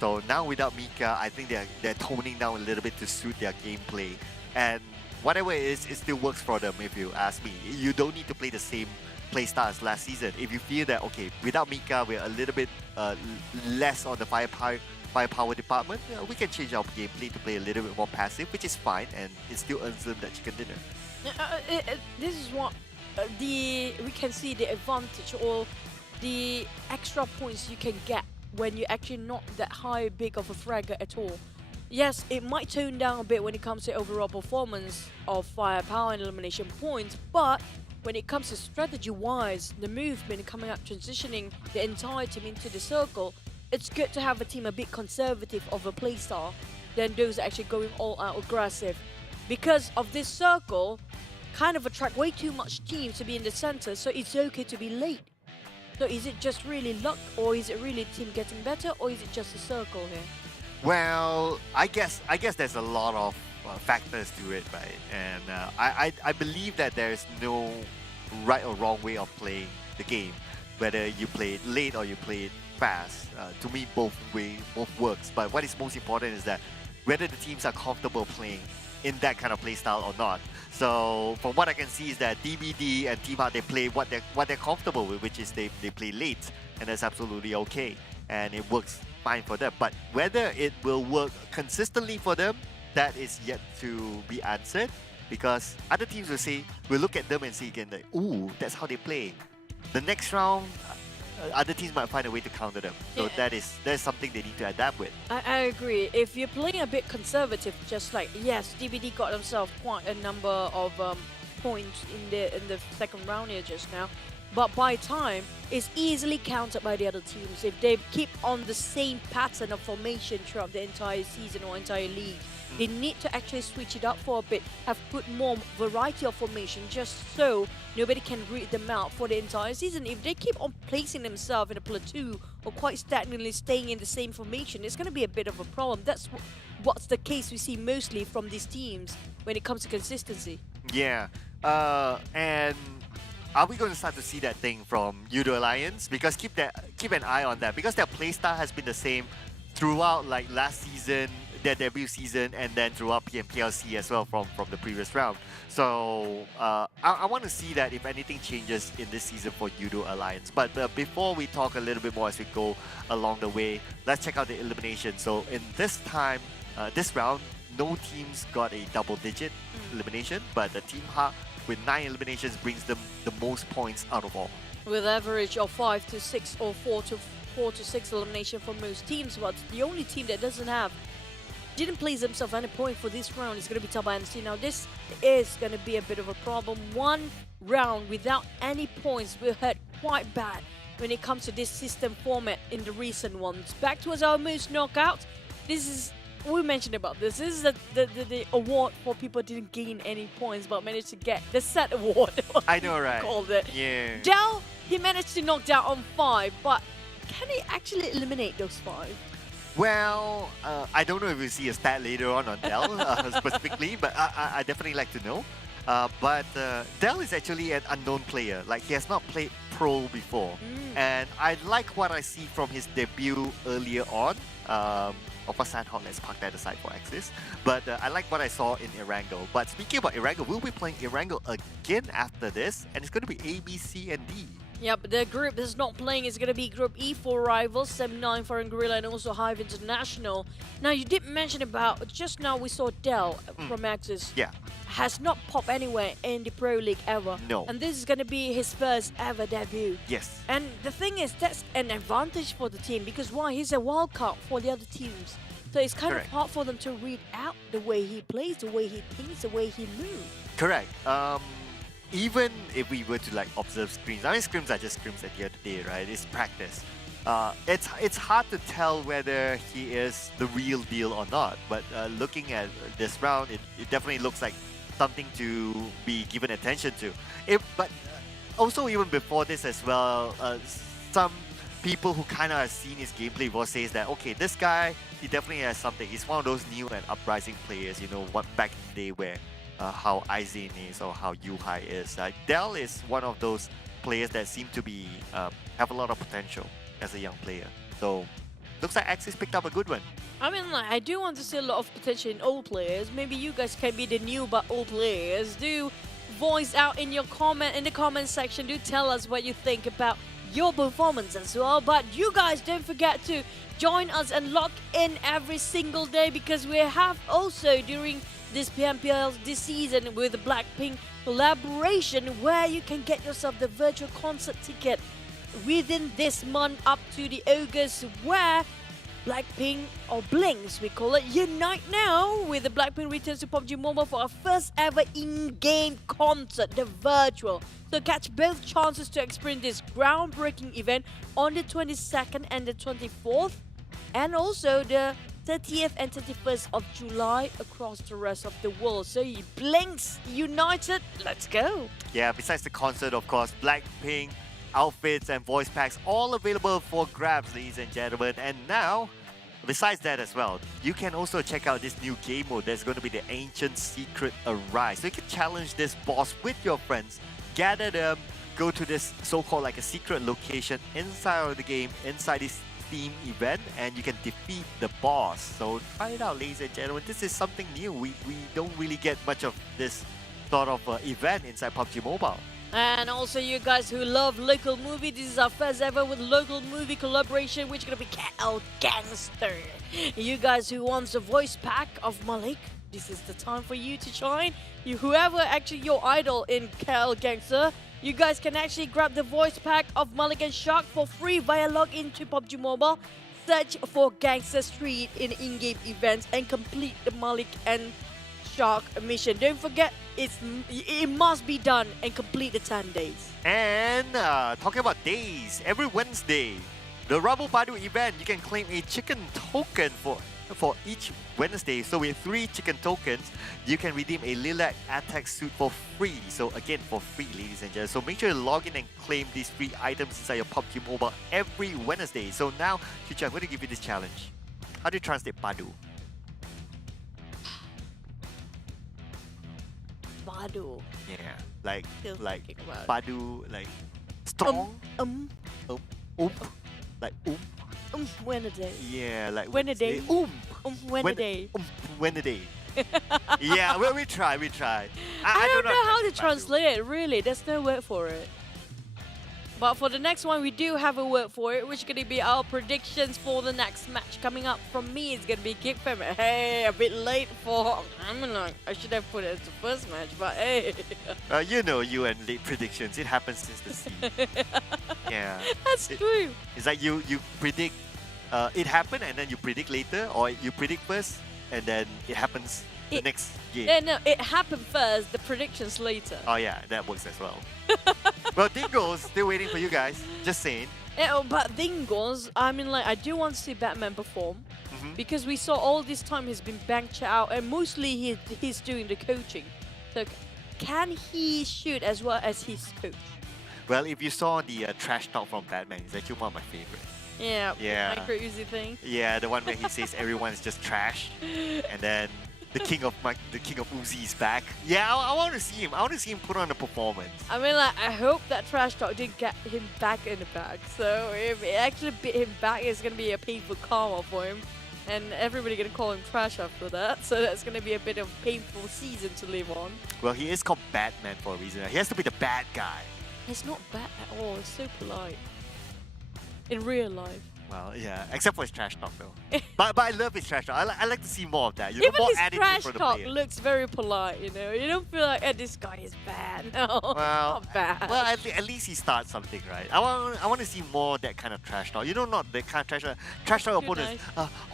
So now without Mika, I think they're toning down a little bit to suit their gameplay. And whatever it is, it still works for them if you ask me. You don't need to play the same playstyle as last season. If you feel that, okay, without Mika, we're a little bit less on the firepower department, we can change our gameplay to play a little bit more passive, which is fine, and it still earns them that chicken dinner. This is what we can see the advantage or the extra points you can get when you're actually not that big of a fragger at all. Yes, it might tone down a bit when it comes to overall performance of firepower and elimination points, but when it comes to strategy-wise, the movement coming up, transitioning the entire team into the circle, it's good to have a team a bit conservative of a playstyle than those actually going all out aggressive. Because of this circle, kind of attract way too much teams to be in the center, so it's okay to be late. So is it just really luck, or is it really team getting better, or is it just a circle here? Well, I guess there's a lot of factors to it, right? And I believe that there's no right or wrong way of playing the game, whether you play it late or you play it fast. To me, both works. But what is most important is that whether the teams are comfortable playing in that kind of play style or not. So from what I can see is that DBD and Team Hard, they play what they're comfortable with, which is they play late, and that's absolutely okay, and it works fine for them. But whether it will work consistently for them, that is yet to be answered, because other teams will look at them and say again, like, ooh, that's how they play. the next round, other teams might find a way to counter them. So that's something they need to adapt with. I agree. If you're playing a bit conservative, just like, yes, DBD got himself quite a number of points in the second round here just now. But by time, it's easily countered by the other teams if they keep on the same pattern of formation throughout the entire season or entire league. They need to actually switch it up for a bit, have put more variety of formation just so nobody can read them out for the entire season. If they keep on placing themselves in a plateau or quite stagnantly staying in the same formation, it's going to be a bit of a problem. That's what's the case we see mostly from these teams when it comes to consistency. Yeah, and are we going to start to see that thing from Yoodo Alliance? Because keep an eye on that, because their playstyle has been the same throughout, like last season, their debut season, and then throughout PMPLC as well from the previous round. So I want to see that if anything changes in this season for Yoodo Alliance. But before we talk a little bit more as we go along the way, let's check out the elimination. So in this round, no teams got a double-digit elimination, but the Team Ha with 9 eliminations brings them the most points out of all. With average of 5 to 6 or 4 to 6 elimination for most teams, but the only team that didn't place themselves any point for this round is going to be Tabah NSEA. Now this is going to be a bit of a problem. One round without any points will hurt quite bad when it comes to this system format in the recent ones. Back towards our most knockout. We mentioned about this. This is the award for people who didn't gain any points but managed to get the set award. I know, right? Called it. Yeah. Del, he managed to knock down on 5, but can he actually eliminate those 5? Well, I don't know if we'll see a stat later on Del specifically, but I definitely like to know. But Del is actually an unknown player. Like, he has not played pro before. And I like what I see from his debut earlier on. Of course, Sandhawk, let's park that aside for Axis. But I like what I saw in Erangel. But speaking about Erangel, we'll be playing Erangel again after this, and it's going to be A, B, C, and D. Yep, the group that's not playing is going to be Group E for rivals, 79 Farang Guerilla and also HYVE International. Now, you did mention about, just now we saw Del from Axis. Yeah. Has not popped anywhere in the Pro League ever. No. And this is going to be his first ever debut. Yes. And the thing is, that's an advantage for the team because why? He's a wild card for the other teams. So it's kind of hard for them to read out the way he plays, the way he thinks, the way he moves. Correct. Even if we were to like observe scrims, I mean scrims are just scrims at the end of the day, right? It's practice. It's hard to tell whether he is the real deal or not. But looking at this round, it definitely looks like something to be given attention to. But also even before this as well, some people who kind of have seen his gameplay before says that, okay, this guy, he definitely has something. He's one of those new and uprising players, you know, what back in the day where how Aizen is or how Yuhai is. Del is one of those players that seem to be have a lot of potential as a young player. So looks like Axis picked up a good one. I mean, like, I do want to see a lot of potential in old players. Maybe you guys can be the new but old players. Do voice out in the comment section. Do tell us what you think about your performance as well. But you guys don't forget to join us and lock in every single day because we have also during this PMPL this season with the Blackpink collaboration where you can get yourself the virtual concert ticket within this month up to the August where Blackpink or Blinks we call it unite now with the Blackpink returns to PUBG Mobile for our first ever in-game concert, the virtual. So catch both chances to experience this groundbreaking event on the 22nd and the 24th and also the 30th and 31st of July across the rest of the world. So Blinks United, let's go. Yeah, besides the concert, of course, Blackpink outfits and voice packs all available for grabs, ladies and gentlemen. And now, besides that as well, you can also check out this new game mode. There's going to be the Ancient Secret Arise. So you can challenge this boss with your friends, gather them, go to this so-called like a secret location inside of the game, inside this theme event, and you can defeat the boss. So try it out, ladies and gentlemen. This is something new. We don't really get much of this sort of event inside PUBG Mobile. And also you guys who love local movie, this is our first ever with local movie collaboration, which is going to be KL Gangster. You guys who wants a voice pack of Malik, this is the time for you to join. Whoever actually your idol in KL Gangster, you guys can actually grab the voice pack of Malik and Shark for free via login to PUBG Mobile. Search for Gangster Street in in-game events and complete the Malik and Shark mission. Don't forget, it must be done and complete the 10 days. And talking about days, every Wednesday, the Rabu Padu event, you can claim a chicken token for each Wednesday. So with 3 chicken tokens, you can redeem a lilac attack suit for free. So again, for free, ladies and gentlemen. So make sure you log in and claim these free items inside your PUBG Mobile every Wednesday. So now, Chicha, I'm going to give you this challenge. How do you translate Padu? Padu. Yeah, like about Padu, like strong. Like Wednesday. Yeah, like Wednesday. Wednesday. Wednesday. Yeah, well, we try. I don't know how to translate it, really. There's no word for it. But for the next one, we do have a word for it, which is going to be our predictions for the next match. Coming up from me, it's going to be GEEK Fam. Hey, a bit late for... I should have put it as the first match, but hey. You know, you and late predictions. It happens since the season. Yeah. That's true. It's like you predict it happened and then you predict later, or you predict first and then it happens the next game. Yeah, no, it happened first, the predictions later. Oh yeah, that works as well. Well, Dingoz, still waiting for you guys. Just saying. Yeah, but Dingoz, I mean, like, I do want to see Batman perform because we saw all this time he's been banked out and mostly he's doing the coaching. So can he shoot as well as his coach? Well, if you saw the trash talk from Batman, it's actually one of my favorite. Yeah, micro Uzi thing. Yeah, the one where he says everyone is just trash, and then the king of Uzi is back. Yeah, I want to see him. I want to see him put on a performance. I mean, like, I hope that trash talk did get him back in the bag. So if it actually beat him back, it's gonna be a painful karma for him, and everybody gonna call him trash after that. So that's gonna be a bit of a painful season to live on. Well, he is called Batman for a reason. He has to be the bad guy. He's not bad at all. He's so polite. In real life. Well, yeah, except for his trash talk though. but I love his trash talk. I like to see more of that. You know, even more his attitude trash for the talk players. looks very polite, you know. You don't feel like, this guy is bad. No, Well, not bad. Well, at least he starts something, right? I want to see more of that kind of trash talk. You know, not the kind of trash talk. Trash talk opponents.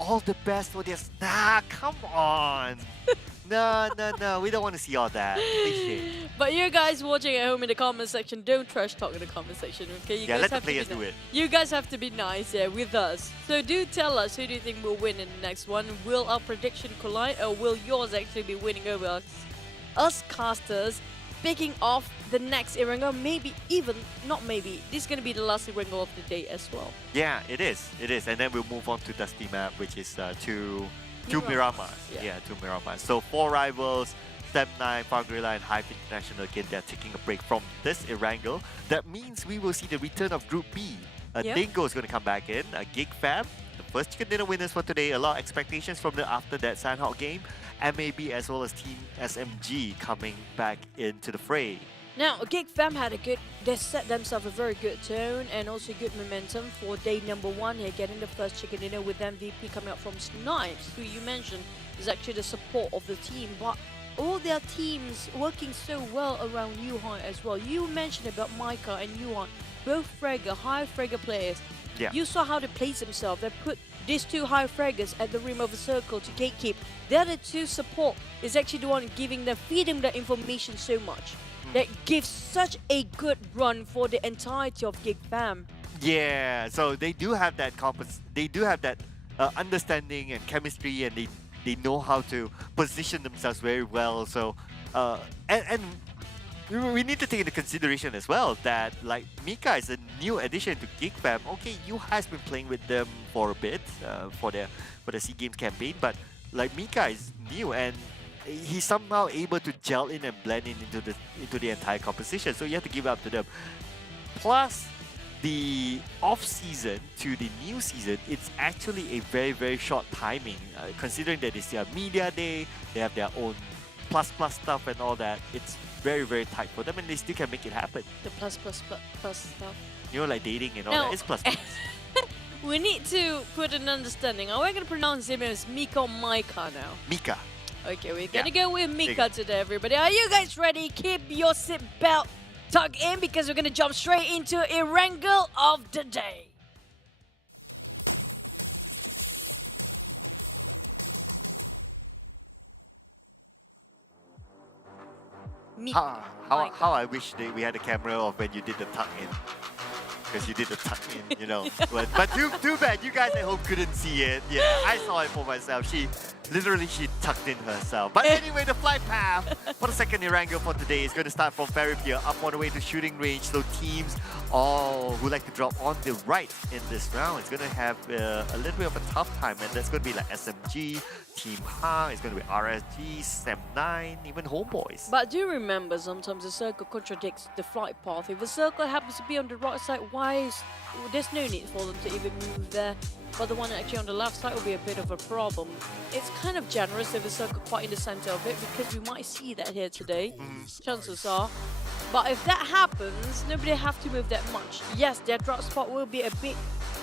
All the best for this. Nah, come on. No, we don't want to see all that. Cliche. But you guys watching at home in the comment section, don't trash talk in the comment section, okay? You Yeah, guys let the have to be players do it. You guys have to be nice, with us. So do tell us, who do you think will win in the next one? Will our prediction collide, or will yours actually be winning over us? Us casters picking off the next Erangel, maybe even, not maybe, this is going to be the last Erangel of the day as well. Yeah, it is. And then we'll move on to Dusty Map, which is two Miramas. Yeah, two Miramas. So 4 rivals, Step 9, Farang Guerilla and HYVE International. Again, they're taking a break from this Erangel. That means we will see the return of Group B. Dingo is going to come back in. GEEK Fam, the first chicken dinner winners for today. A lot of expectations from them after that Sandhawk game. MAB as well as Team SMG coming back into the fray. Now, GEEK Fam they set themselves a very good tone and also good momentum for day number 1 here, getting the first chicken dinner with MVP coming up from Snipes, who you mentioned is actually the support of the team. But all their teams working so well around Yuhan as well. You mentioned about Micah and Yuhan, both high fragger players. Yeah. You saw how they place themselves. They put these 2 high fraggers at the rim of a circle to gatekeep. The other 2 support is actually the one feeding the information so much. That gives such a good run for the entirety of GEEK Fam. Yeah, so they do have that understanding and chemistry, and they know how to position themselves very well. So and we need to take into consideration as well that like Mika is a new addition to GEEK Fam. Okay, you has been playing with them for a bit for the SEA Games campaign, but like Mika is new and he's somehow able to gel in and blend in into the entire composition. So you have to give up to them. Plus, the off-season to the new season, it's actually a very, very short timing. Considering that it's their media day, they have their own plus stuff and all that. It's very, very tight for them, and they still can make it happen. The plus stuff. You know, like dating and all that. It's plus. We need to put an understanding. Are we going to pronounce him as Mika or Micah now? Mika. Okay, we're gonna go with Mika today, everybody. Are you guys ready? Keep your seatbelt tucked in because we're gonna jump straight into a wrangle of the day. How I wish we had a camera of when you did the tuck in. Because you did the tuck in, you know. But too bad, you guys at home couldn't see it. Yeah, I saw it for myself. She tucked in herself. But anyway, the flight path for the second wrangle for today is going to start from ferry pier up all the way to shooting range. So teams who like to drop on the right in this round, it's going to have a little bit of a tough time. And that's going to be like SMG, Team Ha, it's going to be RSG, SEM9, even HomeBois. But do remember, sometimes the circle contradicts the flight path. If the circle happens to be on the right side, there's no need for them to even move there. But the one actually on the left side will be a bit of a problem. It's kind of generous if the circle quite in the center of it, because we might see that here today. Chances are. But if that happens, nobody have to move that much. Yes, their drop spot will be a bit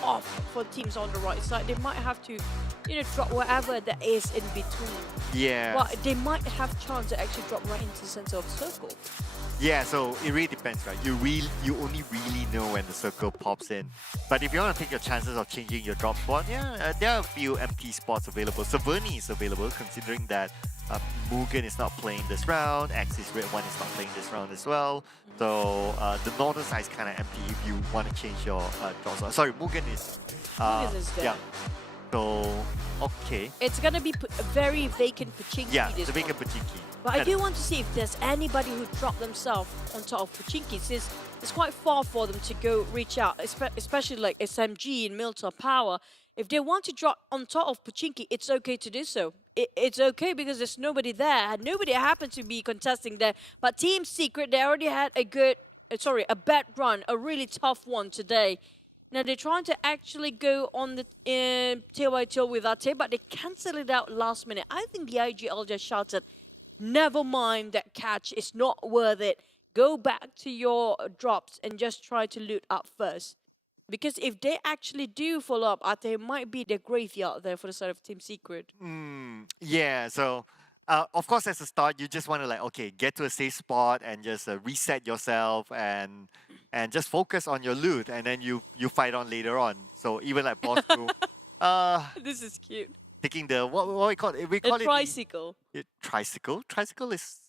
off for teams on the right side. They might have to, drop wherever that is in between. Yeah. But they might have chance to actually drop right into the center of the circle. Yeah, so it really depends, right? You only really know when the circle pops in. But if you want to take your chances of changing your drop spot, there are a few empty spots available. Saverni is available, considering that MUGEN is not playing this round, Axis Red1 is not playing this round as well. So the northern side is kind of empty if you want to change your drop spot. Sorry, MUGEN is there. Yeah. So, okay. It's going to be a very vacant Pachinki. Yeah, it's a vacant Pachinki. But I do want to see if there's anybody who dropped themselves on top of Pachinki, since it's quite far for them to go reach out, especially like SMG and Milton Power. If they want to drop on top of Pachinki, it's okay to do so. It's okay because there's nobody there. Nobody happened to be contesting there. But Team Secret, they already had a bad run, a really tough one today. Now they're trying to actually go on the tail by tail with Ate, but they cancelled it out last minute. I think the IGL just shouted, "Never mind that catch, it's not worth it. Go back to your drops and just try to loot up first." Because if they actually do follow up, Ate might be the graveyard there for the side of Team Secret. Yeah, so of course as a start, you just want to get to a safe spot and just reset yourself and just focus on your loot, and then you fight on later on. So even like Bosskurr, this is cute. taking the what we call it? We call it tricycle. Tricycle. Tricycle is.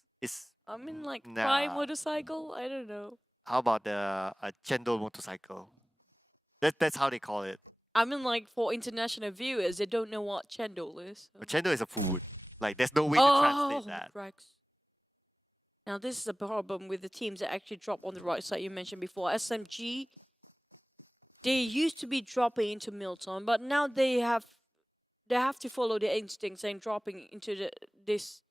I mean, like Nah. prime motorcycle. I don't know. How about the Chendol motorcycle? That's how they call it. I mean, like for international viewers, they don't know what chendol is. Chendol is a food. Like there's no way to translate that. Rex. Now this is a problem with the teams that actually drop on the right side. You mentioned before, SMG. They used to be dropping into Milton, but now they have to follow their instincts and dropping into this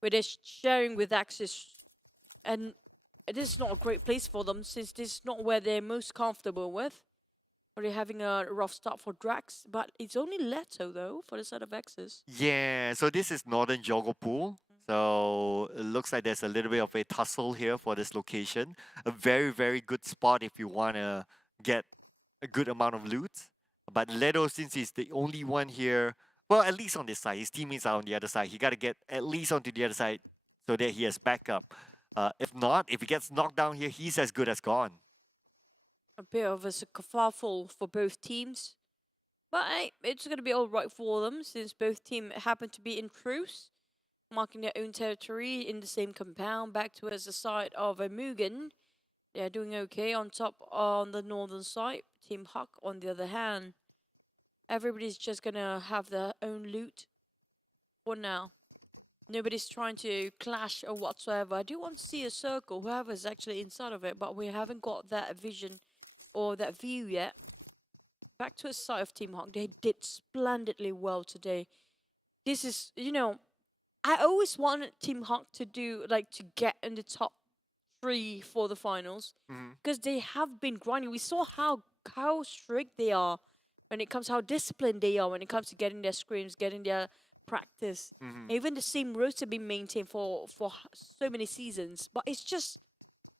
where they're sharing with Axis, and this is not a great place for them since this is not where they're most comfortable with. Or they're having a rough start for Drax, but it's only Leto though for the side of Axis. Yeah, so this is Northern Jogopool. So it looks like there's a little bit of a tussle here for this location. A very, very good spot if you want to get a good amount of loot. But Leto, since he's the only one here, well, at least on this side, his teammates are on the other side. He got to get at least onto the other side so that he has backup. If not, if he gets knocked down here, he's as good as gone. A bit of a kerfuffle for both teams. But hey, it's going to be all right for them since both teams happen to be in truce, marking their own territory in the same compound. Back towards the side of MUGEN. They're doing okay on top on the northern side. Team Huck, on the other hand, everybody's just going to have their own loot for now. Nobody's trying to clash or whatsoever. I do want to see a circle, whoever's actually inside of it, but we haven't got that vision or that view yet. Back to the side of Team Hawk. They did splendidly well today. This is, I always wanted Team Hawk to do, to get in the top 3 for the finals. Because they have been grinding. We saw how strict they are when it comes to how disciplined they are when it comes to getting their scrims, getting their practice. Even the same roster being maintained for so many seasons. But it's just,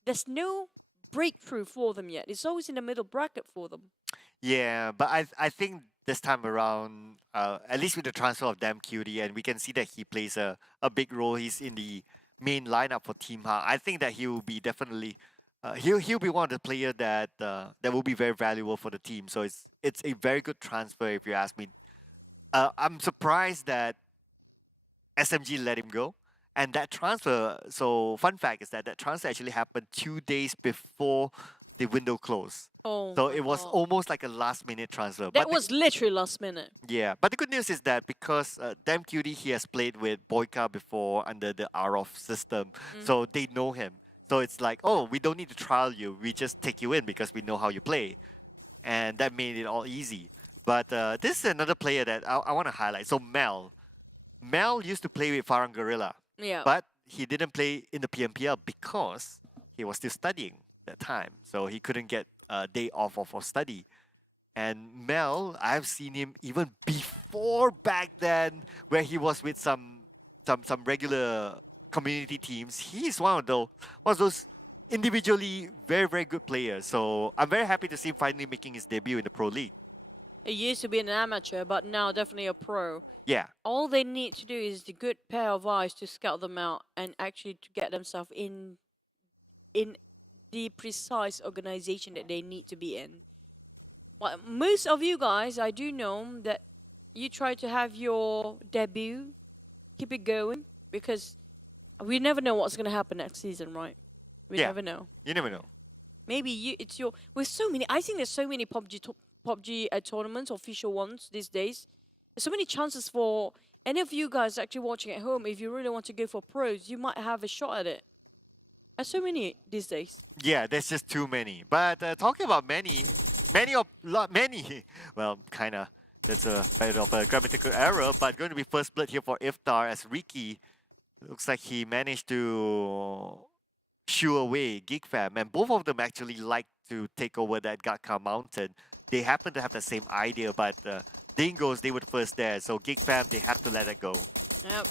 there's no breakthrough for them yet. It's always in the middle bracket for them. Yeah, but I think this time around, at least with the transfer of Damn Cutie, and we can see that he plays a big role. He's in the main lineup for Team Ha. I think that he will be definitely he'll be one of the players that that will be very valuable for the team. So it's a very good transfer if you ask me. I'm surprised that SMG let him go. And that transfer, so fun fact is that transfer actually happened 2 days before the window closed. Oh, so it was almost like a last minute transfer. That was literally last minute. Yeah, but the good news is that because Damn Cutie, he has played with Boyka before under the ROF system, so they know him. So it's like, oh, we don't need to trial you, we just take you in because we know how you play. And that made it all easy. But this is another player that I want to highlight. So Mel used to play with Farang Guerilla. Yeah. But he didn't play in the PMPL because he was still studying that time. So he couldn't get a day off of study. And Mel, I've seen him even before back then, where he was with some regular community teams. He's one of those individually very, very good players. So I'm very happy to see him finally making his debut in the Pro League. It used to be an amateur, but now definitely a pro. Yeah. All they need to do is the good pair of eyes to scout them out and actually to get themselves in the precise organization that they need to be in. Well, most of you guys, I do know that you try to have your debut, keep it going, because we never know what's going to happen next season, right? We never know. You never know. Maybe it's your... With so many... I think there's so many PUBG tournaments, official ones these days. There's so many chances for any of you guys actually watching at home. If you really want to go for pros, you might have a shot at it. There's so many these days. Yeah, there's just too many. But talking about many, well, kinda. It's a bit of a grammatical error, but going to be first blood here for Iftar as Ricky. Looks like he managed to shoo away GEEK fam, and both of them actually like to take over that Gatka mountain. They happen to have the same idea, but Dingoz, they were first there, so GEEK fam, they have to let it go. Yep.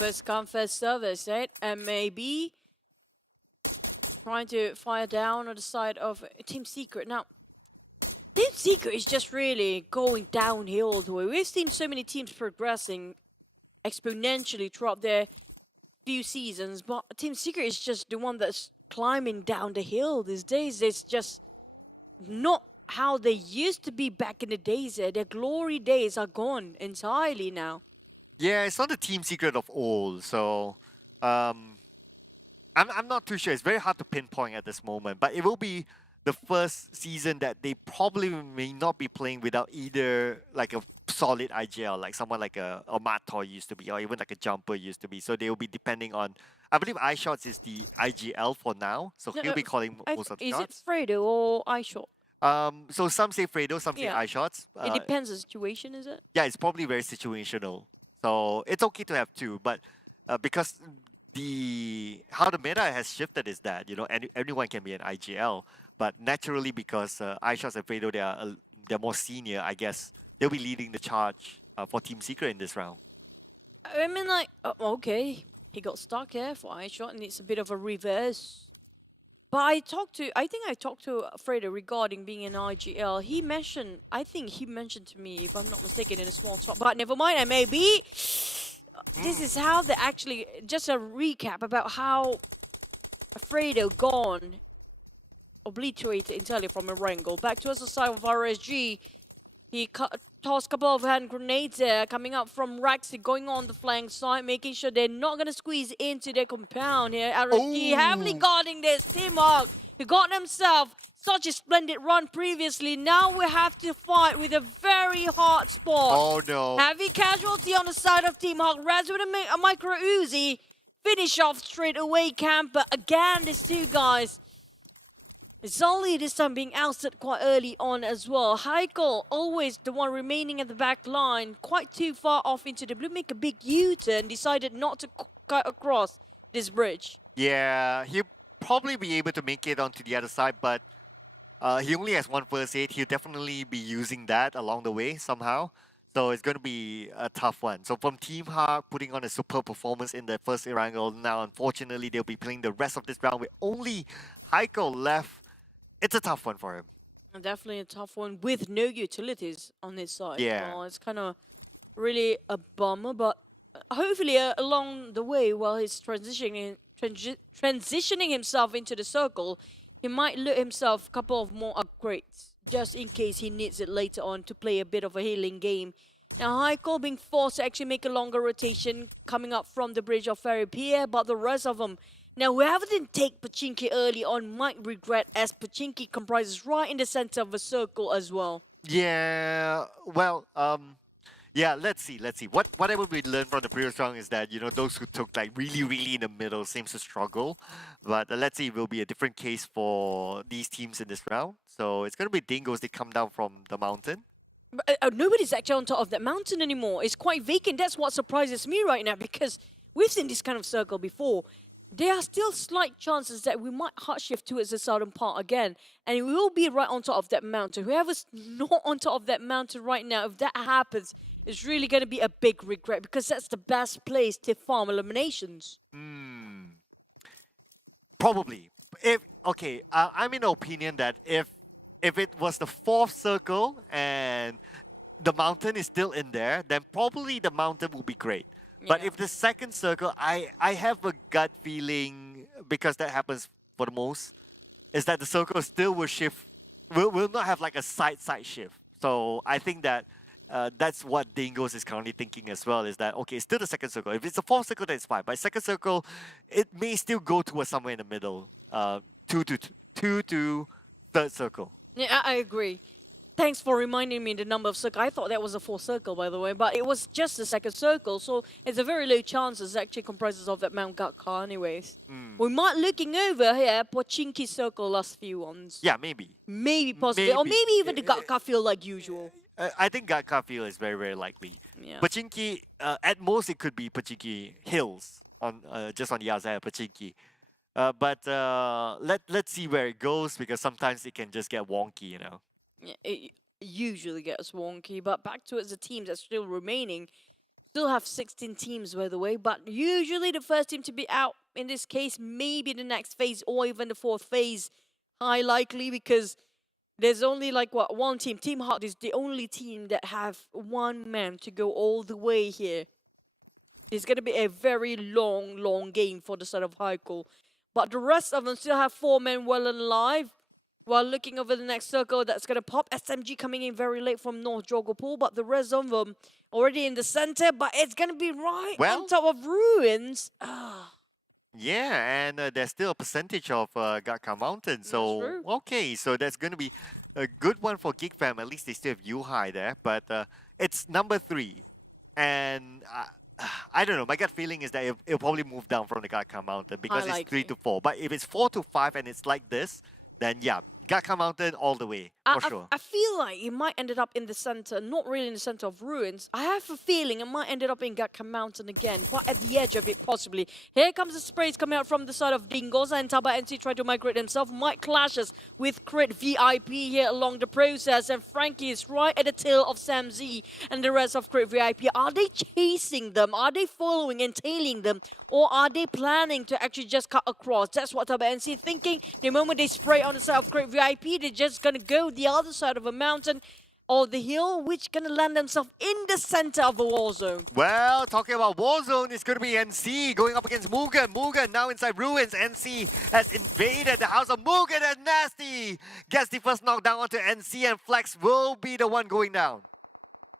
First come, first serve, right? And maybe trying to fire down on the side of Team Secret. Now, Team Secret is just really going downhill. We've seen so many teams progressing exponentially throughout their few seasons, but Team Secret is just the one that's climbing down the hill these days. It's just not how they used to be back in the days. Their glory days are gone entirely now. Yeah, it's not the Team Secret of old, so I'm not too sure. It's very hard to pinpoint at this moment, but it will be the first season that they probably may not be playing without either like a solid IGL, like someone like a Mato used to be, or even like a Jumper used to be. So they will be depending on, I believe iShots is the IGL for now, so he'll be calling most of the shots. Is it Fredo or iShot? So some say Fredo, some say iShots. It depends on the situation, is it? Yeah, it's probably very situational. So it's okay to have two, but because how the meta has shifted is that, you know, anyone can be an IGL, but naturally because iShots and Fredo, they're more senior, I guess they'll be leading the charge for Team Secret in this round. I mean, like, okay, he got stuck here for iShot, and it's a bit of a reverse. But I think I talked to Fredo regarding being an IGL. I think he mentioned to me, if I'm not mistaken, in a small talk. But never mind, I may be. This is how they actually, just a recap about how Fredo gone, obliterated entirely from a wrangle. Back towards the side of RSG. He tossed a couple of hand grenades there, coming up from Raxi, going on the flank side, making sure they're not going to squeeze into their compound here. RSG heavily guarding this. Teamhawk, who got himself such a splendid run previously. Now we have to fight with a very hard spot. Oh no. Heavy casualty on the side of Teamhawk. Raz with a micro Uzi. Finish off straight away, Camper. Again, these two guys. Zolly this time being ousted quite early on as well. Heikel, always the one remaining at the back line, quite too far off into the blue, make a big U-turn, decided not to cut across this bridge. Yeah, he'll probably be able to make it onto the other side, but he only has one first aid. He'll definitely be using that along the way somehow. So it's going to be a tough one. So from Team Hawk putting on a superb performance in the first wrangle, now unfortunately they'll be playing the rest of this round with only Heikel left. It's a tough one for him. Definitely a tough one with no utilities on his side. Yeah. Well, it's kind of really a bummer, but hopefully along the way while he's transitioning himself into the circle, he might loot himself a couple of more upgrades just in case he needs it later on to play a bit of a healing game. Now Heiko being forced to actually make a longer rotation coming up from the bridge of Ferry Pier, but the rest of them, now whoever didn't take Pachinki early on might regret, as Pachinki comprises right in the center of the circle as well. Yeah, well, yeah, let's see. Whatever we learned from the previous round is that, you know, those who took like really in the middle seems to struggle. But let's see, it will be a different case for these teams in this round. So it's going to be Dingoz, they come down from the mountain. But, nobody's actually on top of that mountain anymore. It's quite vacant. That's what surprises me right now, because we've seen this kind of circle before. There are still slight chances that we might hard shift towards the southern part again, and we will be right on top of that mountain. Whoever's not on top of that mountain right now, if that happens, it's really going to be a big regret, because that's the best place to farm eliminations. Probably. I'm in the opinion that if it was the fourth circle and the mountain is still in there, then probably the mountain will be great. But if the second circle, I have a gut feeling, because that happens for the most, is that the circle still will shift, will not have like a side shift. So I think that that's what Dingoz is currently thinking as well, is that, okay, it's still the second circle. If it's a fourth circle, then it's fine. But second circle, it may still go towards somewhere in the middle. 2 to third circle. Yeah, I agree. Thanks for reminding me the number of circles. I thought that was a fourth circle, by the way, but it was just the second circle, so it's a very low chance it actually comprises of that Mount Gatka anyways. We might looking over here Pachinki circle last few ones. Yeah, maybe. Maybe possibly, or maybe even the Gatka field like usual. I think Gatka field is very likely. Yeah. Pachinki, at most it could be Pachinki Hills, on just on the outside of Pachinki. But let's see where it goes, because sometimes it can just get wonky, you know. Yeah, it usually gets wonky, but back towards the teams that's still remaining. Still have 16 teams, by the way, but usually the first team to be out, in this case, maybe the next phase or even the fourth phase, high likely, because there's only like one team. Team Heart is the only team that have one man to go all the way here. It's going to be a very long game for the side of Heiko. But the rest of them still have 4 men well and alive. While looking over the next circle, that's going to pop. SMG coming in very late from North Jogopol, but the rest of them already in the center, but it's going to be right on top of Ruins. Yeah, and there's still a percentage of Gatka Mountain, so okay, so that's going to be a good one for GEEK fam. At least they still have Yuhai there, but it's number 3. And I don't know, my gut feeling is that it'll probably move down from the Gatka Mountain, because it's 3 to 4. But if it's 4 to 5 and it's like this, then yeah, Gatka Mountain all the way, for sure. I feel like it might ended up in the center, not really in the center of Ruins. I have a feeling it might ended up in Gatka Mountain again, right at the edge of it possibly. Here comes the sprays coming out from the side of Dingoz, and Tabah NSEA trying to migrate himself. Might clashes with Crit VIP here along the process, and Frankie is right at the tail of Sam Z and the rest of Crit VIP. Are they chasing them? Are they following and tailing them? Or are they planning to actually just cut across? That's what Tabah NSEA thinking. The moment they spray on the side of Crit VIP, they're just gonna go the other side of a mountain or the hill, which gonna land themselves in the center of the war zone. Well, talking about war zone, it's gonna be NC going up against MUGEN. MUGEN now inside Ruins. NC has invaded the house of MUGEN, and Nasty gets the first knockdown onto NC, and Flex will be the one going down.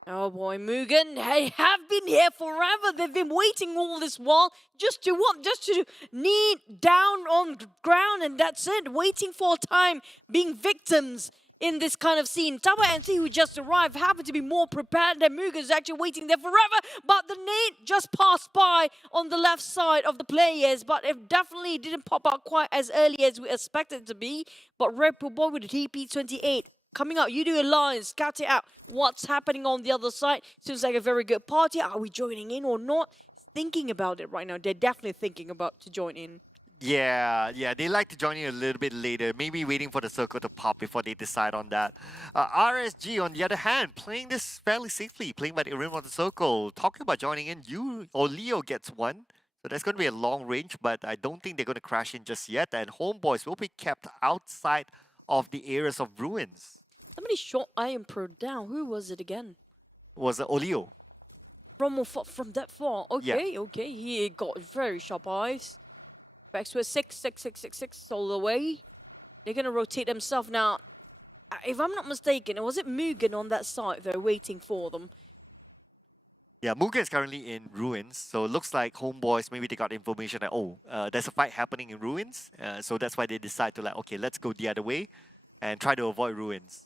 Oh boy, MUGEN, they have been here forever. They've been waiting all this while just to what? Just to knee down on ground, and that's it. Waiting for time, being victims in this kind of scene. Tabah NSEA, who just arrived, happened to be more prepared than MUGEN, is actually waiting there forever. But the nade just passed by on the left side of the players, but it definitely didn't pop out quite as early as we expected it to be. But Red Bull Boy with the TP28. Coming out, Yoodo Alliance, scouting out what's happening on the other side. Seems like a very good party. Are we joining in or not? Thinking about it right now. They're definitely thinking about to join in. Yeah, they like to join in a little bit later. Maybe waiting for the circle to pop before they decide on that. RSG, on the other hand, playing this fairly safely, playing by the rim of the circle. Talking about joining in, you or Leo gets one. So that's going to be a long range, but I don't think they're going to crash in just yet. And HomeBois will be kept outside of the areas of Ruins. Somebody shot Iron Pro down. Who was it again? Was it Olio? From that far. Okay, okay. He got very sharp eyes. Back to a 6 all the way. They're gonna rotate themselves now. If I'm not mistaken, was it Mugen on that side though, waiting for them? Yeah, Mugen is currently in ruins, so it looks like HomeBois, maybe they got information that, there's a fight happening in ruins, so that's why they decide to like, okay, let's go the other way and try to avoid ruins.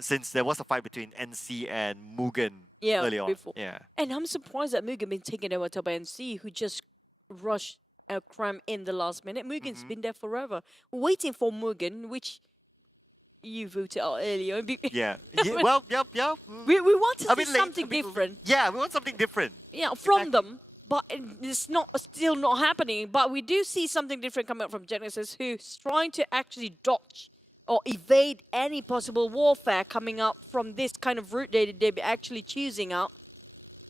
Since there was a fight between NC and Mugen early on. Before. Yeah. And I'm surprised that Mugen been taken over Tabah NSEA, who just rushed a cram in the last minute. Mugen's been there forever. We're waiting for Mugen, which you voted out earlier. Yeah. Well, yeah. We want to see something different. Yeah, we want something different. Yeah, from them, but it's still not happening. But we do see something different coming up from Genexus, who's trying to actually dodge or evade any possible warfare coming up from this kind of route they're actually choosing out.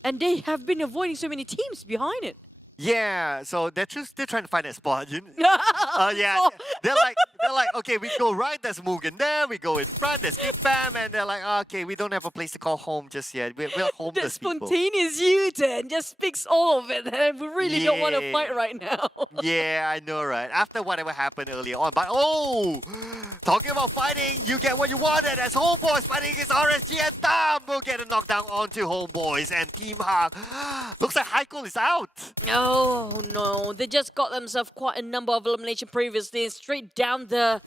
And they have been avoiding so many teams behind it. Yeah, so they're still trying to find that spot. Yeah, they're like, okay, we go right, there's Mugen there, we go in front, there's Bam, and they're like, okay, we don't have a place to call home just yet. We're homeless the people. Spontaneous U-turn just speaks all of it, and we really don't want to fight right now. Yeah, I know, right? After whatever happened earlier on, but talking about fighting, you get what you wanted as HomeBois fighting against RSG and Tam will get a knockdown onto HomeBois and Team Hang. Looks like Heiko is out. Oh no, they just got themselves quite a number of elimination previously and straight down the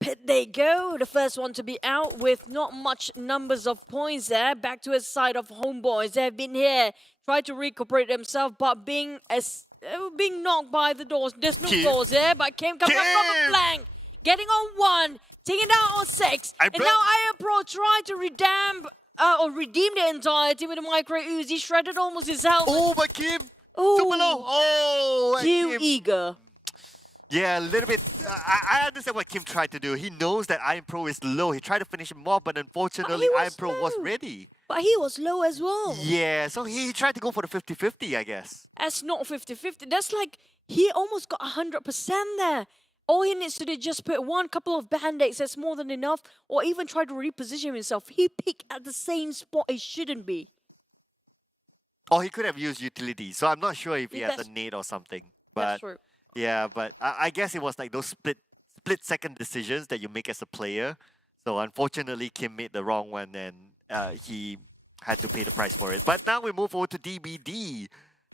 pit they go. The first one to be out with not much numbers of points there. Back to his side of HomeBois. They've been here, tried to recuperate themselves, but being knocked by the doors. There's no doors there, but Kim comes up from the flank. Getting on 1, taking down on 6, and now Iron Pro tried to redeem the entirety with a micro Uzi, shredded almost his health. Oh, but Kim, super low. Oh, too eager. Yeah, a little bit. I understand what Kim tried to do. He knows that Iron Pro is low. He tried to finish him off, but unfortunately, Iron Pro was ready. But he was low as well. Yeah, so he tried to go for the 50-50, I guess. That's not 50-50. That's like, he almost got 100% there. All he needs to do is just put one couple of band-aids, that's more than enough, or even try to reposition himself. He picked at the same spot it shouldn't be. Or he could have used utility, so I'm not sure if he has a nade or something. But that's true. Yeah, but I guess it was like those split-second decisions that you make as a player. So unfortunately, Kim made the wrong one and he had to pay the price for it. But now we move over to DBD,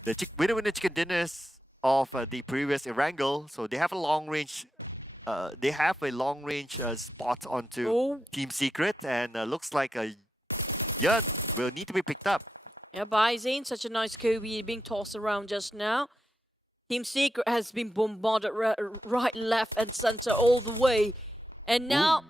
the winner chicken dinners of the previous Erangel. So they have a long range spot onto Team Secret, and looks like a Yun will need to be picked up. Yeah, Bizane, such a nice Kobe being tossed around just now. Team Secret has been bombarded right, left, and center all the way. And now,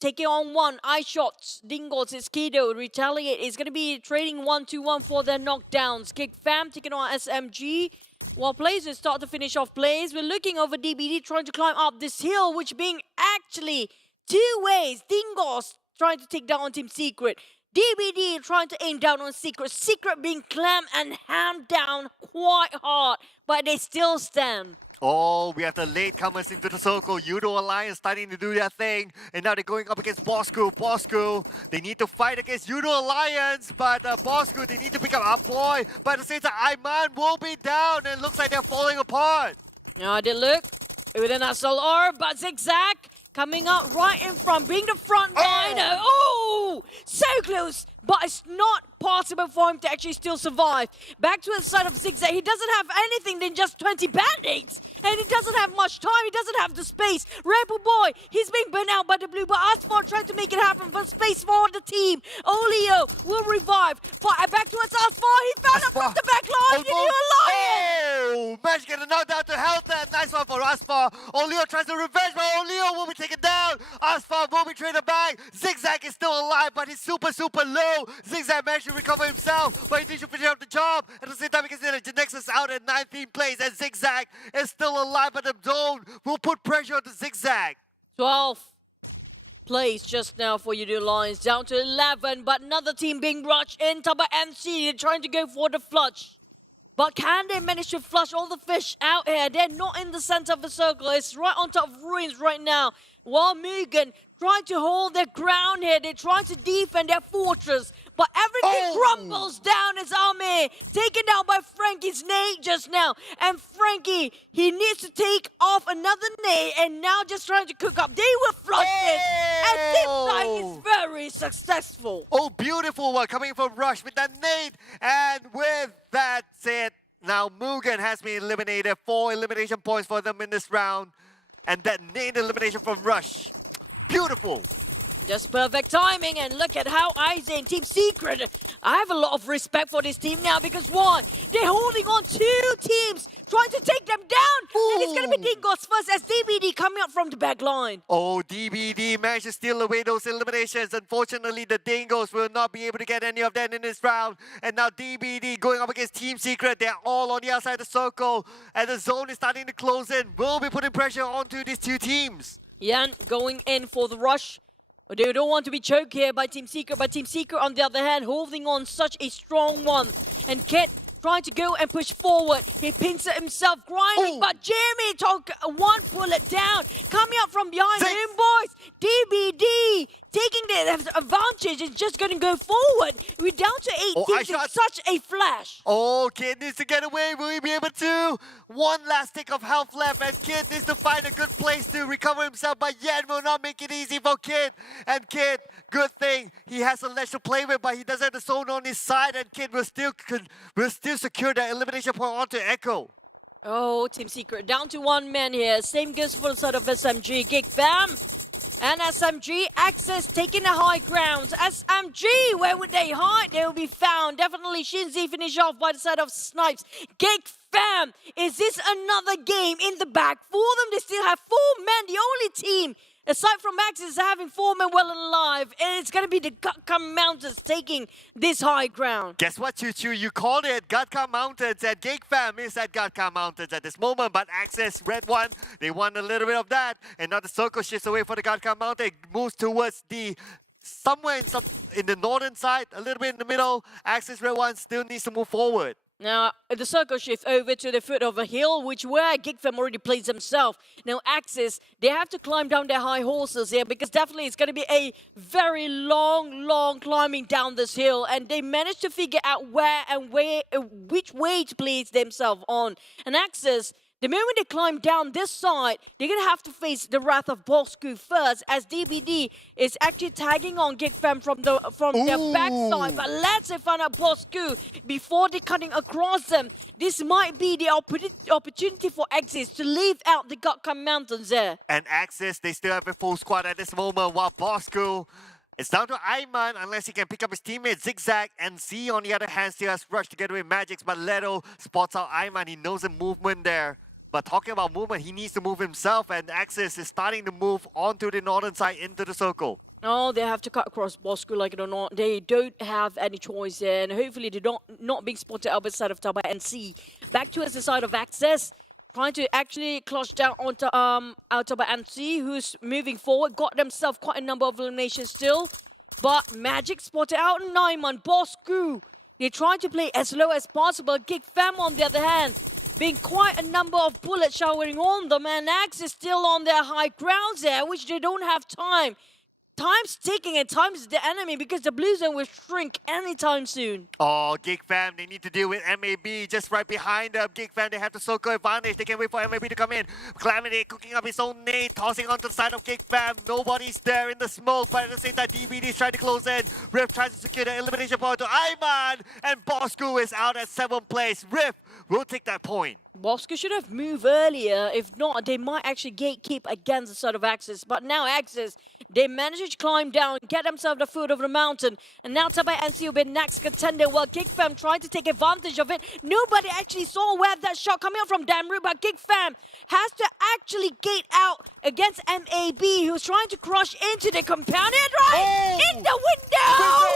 taking on 1, eye shots. Dingoz is Kido, retaliate. Is going to be trading 1-2-1 for their knockdowns. Kick Fam taking on SMG. While players will start to finish off plays, we're looking over DBD trying to climb up this hill, which being actually 2 ways. Dingoz trying to take down on Team Secret. DBD trying to aim down on Secret. Secret being clamped and hammed down quite hard, but they still stand. Oh, we have the latecomers into the circle. Yoodo Alliance starting to do their thing, and now they're going up against Bosskurr. Bosskurr, they need to fight against Yoodo Alliance, but Bosskurr, they need to pick up Boy. But at the same time, Aiman will be down, and looks like they're falling apart. Now they look with an assault orb, but Zigzag coming up right in front, being the front liner. Oh, so close, but it's not possible for him to actually still survive. Back to the side of Zigzag, he doesn't have anything than just 20 band-aids, and he doesn't have much time, he doesn't have the space. Rebel Boy, he's being burnt out by the blue, but Asmon trying to make it happen for space for the team. Olio will revive, but back towards Asmon, he found him from the back line, Yoodo Alliance! Oh, Match getting knocked down to health there. Nice one for Asmon. Olio tries to revenge, but Olio will be taken down. Asmon will be traded back. Zigzag is still alive, but he's super low. Zigzag managed to recover himself, but he needs to finish up the job. At the same time, we can see that Genexus out at 19 plays, and Zigzag is still alive, but the zone will put pressure on the Zigzag. 12 plays just now for Yoodo Alliance, down to 11, but another team being rushed in. Tabah NSEA trying to go for the flush. But can they manage to flush all the fish out here? They're not in the center of the circle. It's right on top of ruins right now. While Mugen trying to hold their ground here. They're trying to defend their fortress. But everything crumbles down as Ame taken down by Frankie's nade just now. And Frankie, he needs to take off another nade and now just trying to cook up. They were flushed it. And this side is very successful. Oh, beautiful one coming from Rush with that nade. And with that said, now MUGEN has been eliminated. 4 elimination points for them in this round. And that nade elimination from Rush. Beautiful. Just perfect timing, and look at how Isaac and Team Secret. I have a lot of respect for this team now because one, they're holding on 2 teams, trying to take them down. And it's going to be Dingoz first as DBD coming up from the back line. Oh, DBD managed to steal away those eliminations. Unfortunately, the Dingoz will not be able to get any of that in this round. And now DBD going up against Team Secret. They're all on the outside of the circle. And the zone is starting to close in. Will be putting pressure onto these 2 teams. Yan going in for the rush. They don't want to be choked here by Team Secret, but Team Secret on the other hand holding on such a strong one. And Kent trying to go and push forward. He pings it himself, grinding, but Jeremy took 1 bullet down. Coming up from behind him, boys. DBD taking the advantage is just going to go forward. We're down to 8 teams in such a flash. Oh, Kid needs to get away. Will he be able to? 1 last tick of health left, and Kid needs to find a good place to recover himself, but Yan will not make it easy for Kid. And Kid, good thing, he has a ledge to play with, but he doesn't have the zone on his side, and Kid will still secure that elimination point onto Echo. Oh, Team Secret down to 1 man here. Same goes for the side of SMG. GEEK, bam! And SMG, Access taking the high ground. SMG, where would they hide? They will be found. Definitely Shinzi finish off by the side of Snipes. GEEK, fam! Is this another game in the back for them? They still have 4 men, the only team aside from Access having 4 men well and alive. And it's going to be the Gutka Mountains taking this high ground. Guess what, Choo Choo? You called it. Gutka Mountains, and GEEK fam is at Gutka Mountains at this moment. But Access, red one, they won a little bit of that. And now the circle shifts away for the Gutka Mountain. It moves towards the somewhere in the northern side, a little bit in the middle. Access, red one still needs to move forward. Now, the circle shift over to the foot of a hill, which where GEEK fam already plays himself. Now, Access, they have to climb down their high horses here because definitely it's going to be a very long climbing down this hill. And they managed to figure out which way to place themselves on. And Access, the moment they climb down this side, they're going to have to face the wrath of Bosskurr first, as DBD is actually tagging on GEEK fam from their backside. But let's find out Bosskurr before they're cutting across them. This might be the opportunity for Access to leave out the Gutka Mountains there. And Access, they still have a full squad at this moment, while Bosskurr, it's down to Ayman unless he can pick up his teammates. Zigzag and Z on the other hand still has rushed together with Magix, but Leto spots out Ayman. He knows the movement there. But talking about movement, he needs to move himself, and Access is starting to move onto the northern side into the circle. Oh, they have to cut across Bosskurr like it or not. They don't have any choice there, and hopefully they're not being spotted out by the side of Tabah NSEA. Back towards the side of Access, trying to actually clutch down onto Tabah NSEA, who's moving forward. Got themselves quite a number of eliminations still. But Magix spotted out Naiman, Bosskurr. They're trying to play as low as possible. GEEK fam on the other hand, being quite a number of bullets showering on them, and Access still on their high grounds there, which they don't have time. Time's ticking and time's the enemy because the blue zone will shrink anytime soon. Oh, GEEK fam, they need to deal with MAB just right behind them. GEEK fam, they have the circle advantage. They can wait for MAB to come in. Calamity cooking up his own nade, tossing onto the side of GEEK fam. Nobody's there in the smoke, but at the same time, DBD is trying to close in. Rift tries to secure the elimination point to Ayman, and Bosskurr is out at 7th place. Rift will take that point. Bosskurr should have moved earlier. If not, they might actually gatekeep against the side of Access. But now Access, they managed to climb down, get themselves the foot of the mountain. And now Tabah NSEA will be next contender. While GEEK fam trying to take advantage of it. Nobody actually saw where that shot coming out from Damru, but GEEK fam has to actually gate out against MAB, who's trying to crush into the compound. And right in the window!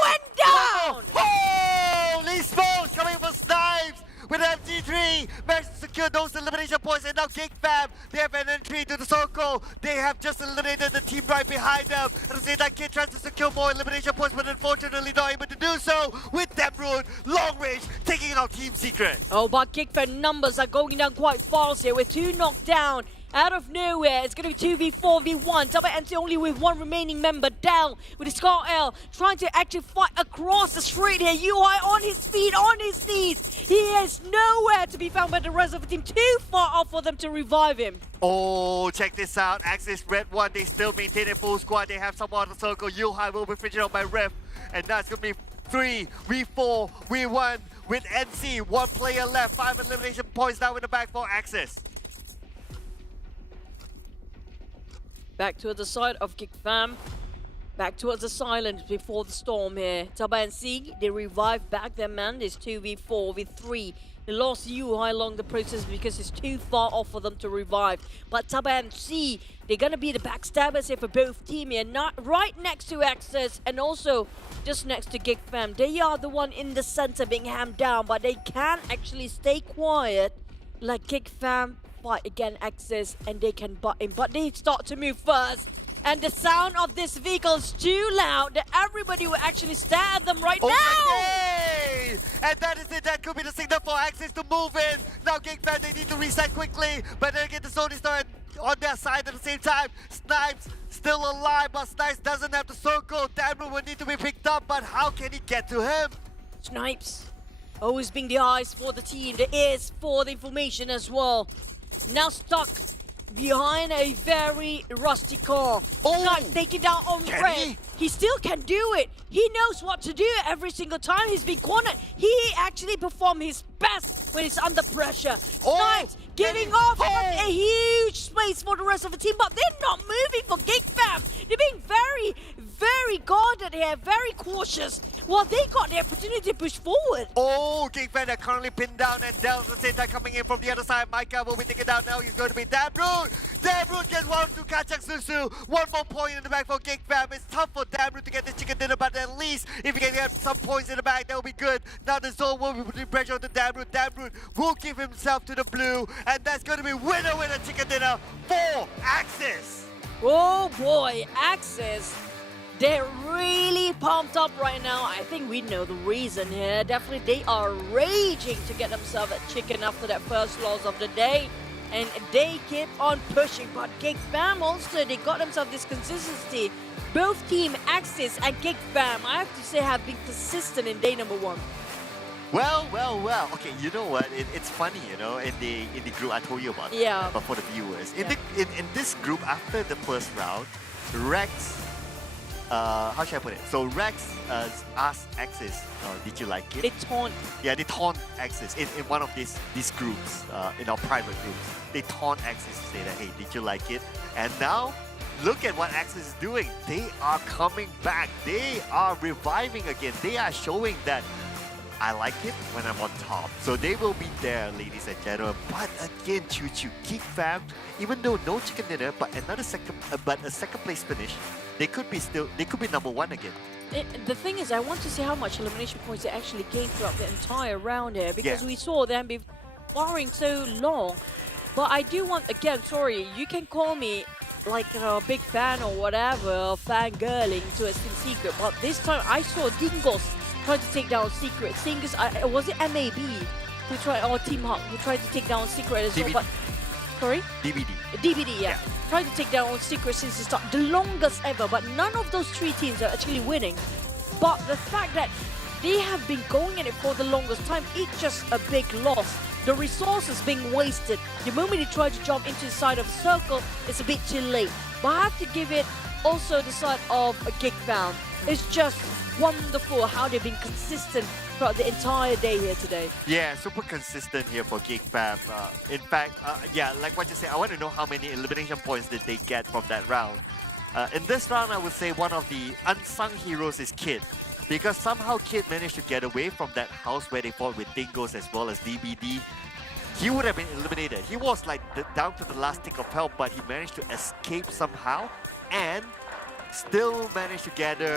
Went down! Oh! These smokes coming from Snipes! With MG3, managed to secure those elimination points, and now GEEK fam, they have an entry to the circle. They have just eliminated the team right behind them. At the same time, Kid tries to secure more elimination points, but unfortunately not able to do so. With Debrun, long range, taking out Team Secret. Oh, but GEEK Fam numbers are going down quite fast here with 2 knocked down. Out of nowhere, it's going to be 2v4v1. Tabah NSEA only with 1 remaining member down with his Scar L trying to actually fight across the street here. UI on his feet, on his knees. He is nowhere to be found by the rest of the team. Too far off for them to revive him. Oh, check this out. Axis Red 1, they still maintain a full squad. They have someone on the circle. HYVE will be finished out by Ref. And that's going to be 3v4, v1 with NC. 1 player left, 5 elimination points now in the back for Axis. Back towards the side of GEEK Fam. Back towards the silence before the storm here. Tabah NSEA, they revived back their man. It's 2v4 with 3. They lost UI along the process because it's too far off for them to revive. But Tabah NSEA, they're gonna be the backstabbers here for both team here. Not right next to Axis and also just next to GEEK Fam. They are the one in the center being hammed down, but they can't actually stay quiet like GEEK Fam. Fight again Axis and they can butt in, but they start to move first. And the sound of this vehicle is too loud that everybody will actually stare at them right now. Okay. And that is it. That could be the signal for Axis to move in. Now GEEK Fam, they need to reset quickly, but then again the zone is still on their side at the same time. Snipes still alive, but Snipes doesn't have the circle. Debrun will need to be picked up, but how can he get to him? Snipes always being the eyes for the team, the ears for the information as well. Now stuck behind a very rusty car. Snipes taking down on Red. He still can do it. He knows what to do every single time he's been cornered. He actually performed his best when he's under pressure. Snipes giving off a huge space for the rest of the team, but they're not moving for GEEK Fam. They're being very guarded here, very cautious. Well, they got the opportunity to push forward. Oh, GEEK Fam are currently pinned down and down. The same time coming in from the other side. Micah will be taken down now. He's going to be Debrun. Debrun gets one to Kachak Susu. 1 more point in the back for GEEK Fam. It's tough for Debrun to get this chicken dinner, but at least if he can get some points in the back, that will be good. Now the zone will be putting pressure on the Debrun. Debrun will give himself to the blue, and that's going to be winner chicken dinner for Axis. Oh boy, Axis. They're really pumped up right now. I think we know the reason here. Definitely they are raging to get themselves a chicken after that first loss of the day. And they keep on pushing. But GEEK Fam also, they got themselves this consistency. Both team Axis and GEEK Fam, I have to say, have been consistent in day number 1. Well. Okay, you know what? It's funny, you know, in the group I told you about. Yeah. But for the viewers, in this group after the first round, Rex. How should I put it? So Rex asked Axis, did you like it? They taunt. Yeah, they taunt Axis in one of these groups, in our private groups. They taunt Axis to say that, hey, did you like it? And now, look at what Axis is doing. They are coming back. They are reviving again. They are showing that I like it when I'm on top. So they will be there, ladies and gentlemen. But again, GEEK Fam, even though no chicken dinner, but a second place finish, they could be number 1 again. The thing is, I want to see how much elimination points they actually gained throughout the entire round here, because we saw them be barring so long. But I do want, again, sorry, you can call me like a big fan or whatever, fangirling to a secret, but this time I saw Dingoz try to take down Secret. Seeing this, was it MAB who tried, or Team Hawk who tried to take down Secret as well? But sorry? DBD, yeah. Trying to take down Secret since the start, the longest ever. But none of those 3 teams are actually winning. But the fact that they have been going in it for the longest time, it's just a big loss. The resources being wasted. The moment they try to jump into the side of the circle, it's a bit too late. But I have to give it also the side of GEEK Fam. It's just wonderful how they've been consistent throughout the entire day here today. Yeah, super consistent here for GEEK Fam. In fact, yeah, like what you say, I want to know how many elimination points did they get from that round. In this round, I would say one of the unsung heroes is Kid, because somehow Kid managed to get away from that house where they fought with Dingoz as well as DBD. He would have been eliminated. He was like down to the last tick of help, but he managed to escape somehow and still managed to gather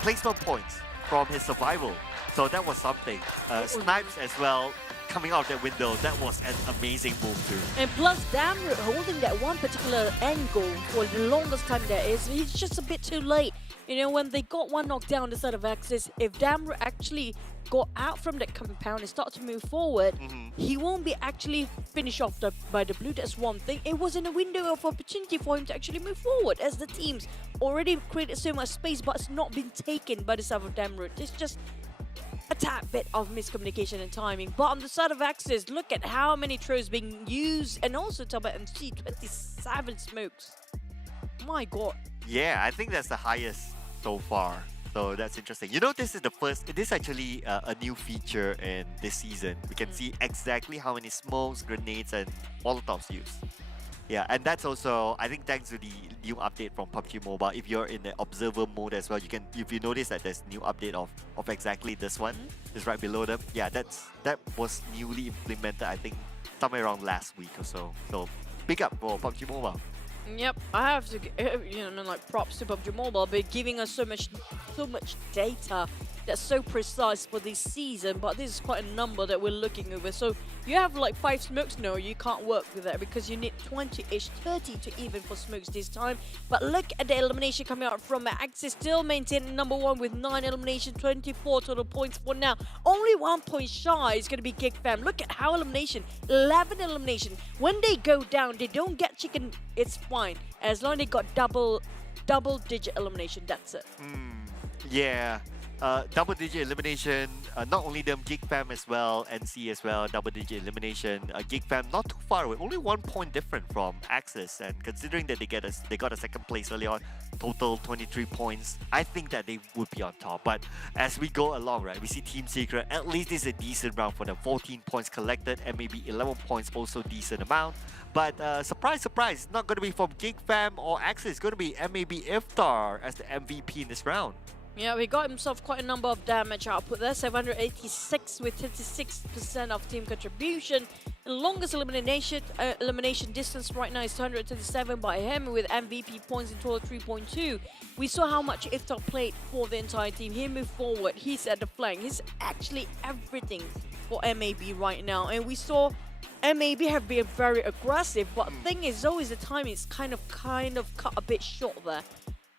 placement points from his survival. So that was something. Snipes as well coming out of that window, that was an amazing move too. And plus, Damroot holding that one particular angle for the longest time there is, he's just a bit too late. You know, when they got one knocked down on the side of Axis, if Damroot actually got out from that compound and start to move forward, he won't be actually finished off by the blue. That's one thing. It was in a window of opportunity for him to actually move forward, as the teams already created so much space, but it's not been taken by the side of Damroot. It's just a tad bit of miscommunication and timing. But on the side of Axis, look at how many throws being used, and also Tabah NSEA, 27 smokes. My god. Yeah, I think that's the highest so far. So that's interesting. You know, this is the first, it is actually a new feature in this season. We can see exactly how many smokes, grenades, and molotovs used. Yeah, and that's also, I think, thanks to the new update from PUBG Mobile. If you're in the observer mode as well, you can, if you notice that there's new update of exactly this one, is right below them. Yeah, that was newly implemented, I think, somewhere around last week or so. So big up for PUBG Mobile. Yep, I have to, like props to PUBG Mobile, but giving us so much data that's so precise for this season. But this is quite a number that we're looking over. So you have like 5 smokes. No, you can't work with that because you need 20-ish, 30 to even for smokes this time. But look at the elimination coming out from Axis, still maintaining number 1 with 9 elimination, 24 total points for now. Only 1 point shy is going to be GEEK Fam. Look at how elimination, 11 elimination. When they go down, they don't get chicken. It's fine as long as they got double-digit elimination. That's it. Yeah. Double-digit elimination, not only them, GEEK Fam as well, NC as well, double-digit elimination. GEEK Fam not too far away, only 1 point different from Axis, and considering that they got a second place early on, total 23 points, I think that they would be on top. But as we go along, right, we see Team Secret, at least it's a decent round for them, 14 points collected, and maybe 11 points, also decent amount. But surprise, surprise, not going to be from GEEK Fam or Axis, it's going to be MAB Iftar as the MVP in this round. Yeah, he got himself quite a number of damage output there, 786 with 36% of team contribution. The longest elimination distance right now is 237 by him with MVP points in total 3.2. We saw how much Iftar played for the entire team. He moved forward, he's at the flank, he's actually everything for MAB right now. And we saw MAB have been very aggressive, but the thing is always the timing is kind of cut a bit short there.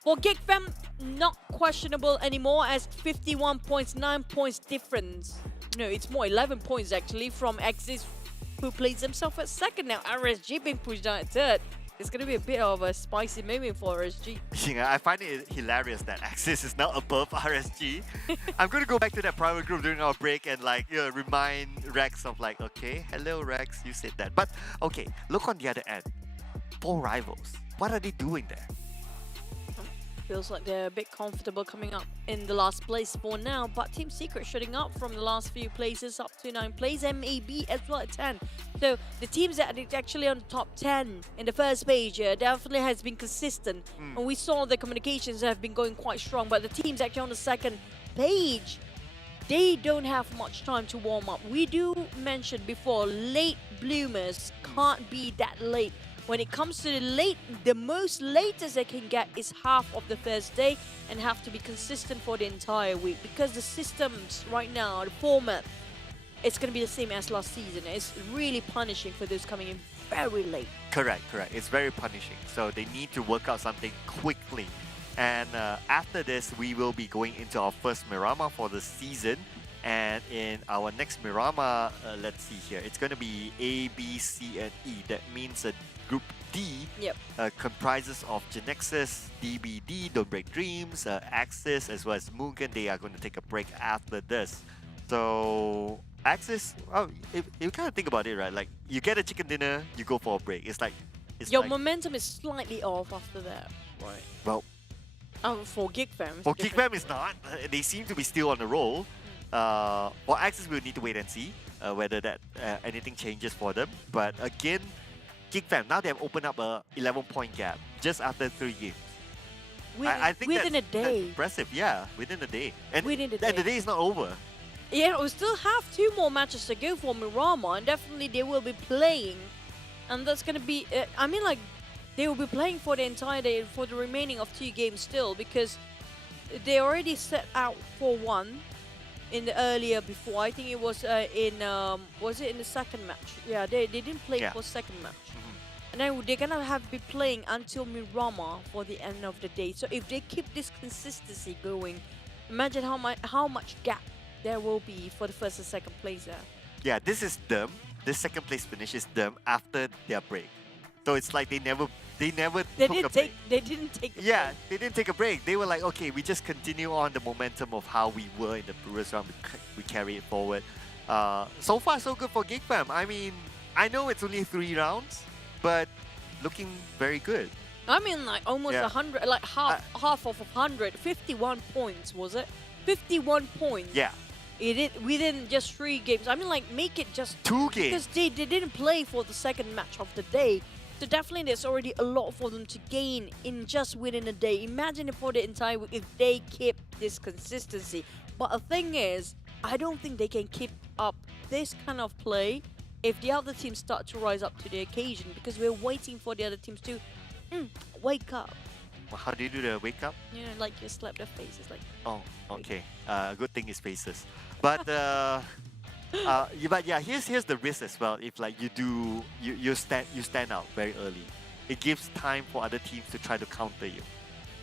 For GEEK Fam, not questionable anymore as 51 points, 9 points difference. No, it's more 11 points actually from Axis, who plays himself at second now. RSG being pushed down at third. It's going to be a bit of a spicy moment for RSG. Yeah, I find it hilarious that Axis is now above RSG. I'm going to go back to that private group during our break and remind Rex of okay, hello Rex, you said that. But okay, look on the other end. 4 rivals. What are they doing there? Feels like they're a bit comfortable coming up in the last place for now, but Team Secret shutting up from the last few places up to 9 plays, MAB as well at 10. So the teams that are actually on the top 10 in the first page definitely has been consistent. And we saw the communications have been going quite strong, but the teams actually on the second page, they don't have much time to warm up. We do mention before, late bloomers can't be that late. When it comes to the most latest they can get is half of the first day and have to be consistent for the entire week, because the systems right now, the format, it's going to be the same as last season. It's really punishing for those coming in very late. Correct. It's very punishing. So they need to work out something quickly. And after this, we will be going into our first Miramar for the season. And in our next Miramar, let's see here, it's going to be A, B, C, and E. That means Group D comprises of Genexus, DBD, Don't Break Dreams, Axis, as well as MUGEN. They are going to take a break after this. So Axis, if you kind of think about it, right? Like you get a chicken dinner, you go for a break. Your momentum is slightly off after that, right? Well, for GEEK Fam. For GEEK Fam, it's not. They seem to be still on the roll. For Axis, we'll need to wait and see whether that anything changes for them. But again, GEEK Fam, now they have opened up a 11-point gap just after 3 games. I think within a day. That's impressive, yeah, within a day. And the day is not over. Yeah, we still have 2 more matches to go for Miramar, and definitely they will be playing. And that's going to be, they will be playing for the entire day, for the remaining of 2 games still, because they already set out for 1. in the earlier before. I think it was was it in the second match? Yeah, they didn't play for second match. And then they're gonna have to be playing until Miramar for the end of the day. So if they keep this consistency going, imagine how much gap there will be for the first and second place there. Yeah, this is them. This second place finish is them after their break. So it's like they didn't take a break. They were like, okay, we just continue on the momentum of how we were in the Brewers round. We carry it forward. So far, so good for GEEK fam. I mean, I know it's only 3 rounds, but looking very good. I mean, like almost 100, like half of 100, 51 points, was it? 51 points. Yeah. Within just 3 games. I mean, like, make it just 2 games. Because they didn't play for the second match of the day. So definitely there's already a lot for them to gain in just within a day. Imagine it for the entire week if they keep this consistency. But the thing is, I don't think they can keep up this kind of play if the other teams start to rise up to the occasion, because we're waiting for the other teams to wake up. Well, how do you do the wake up? You know, like you slap their faces, like. Oh, okay. Good thing is faces. But but yeah, here's the risk as well. If like you stand out very early, it gives time for other teams to try to counter you,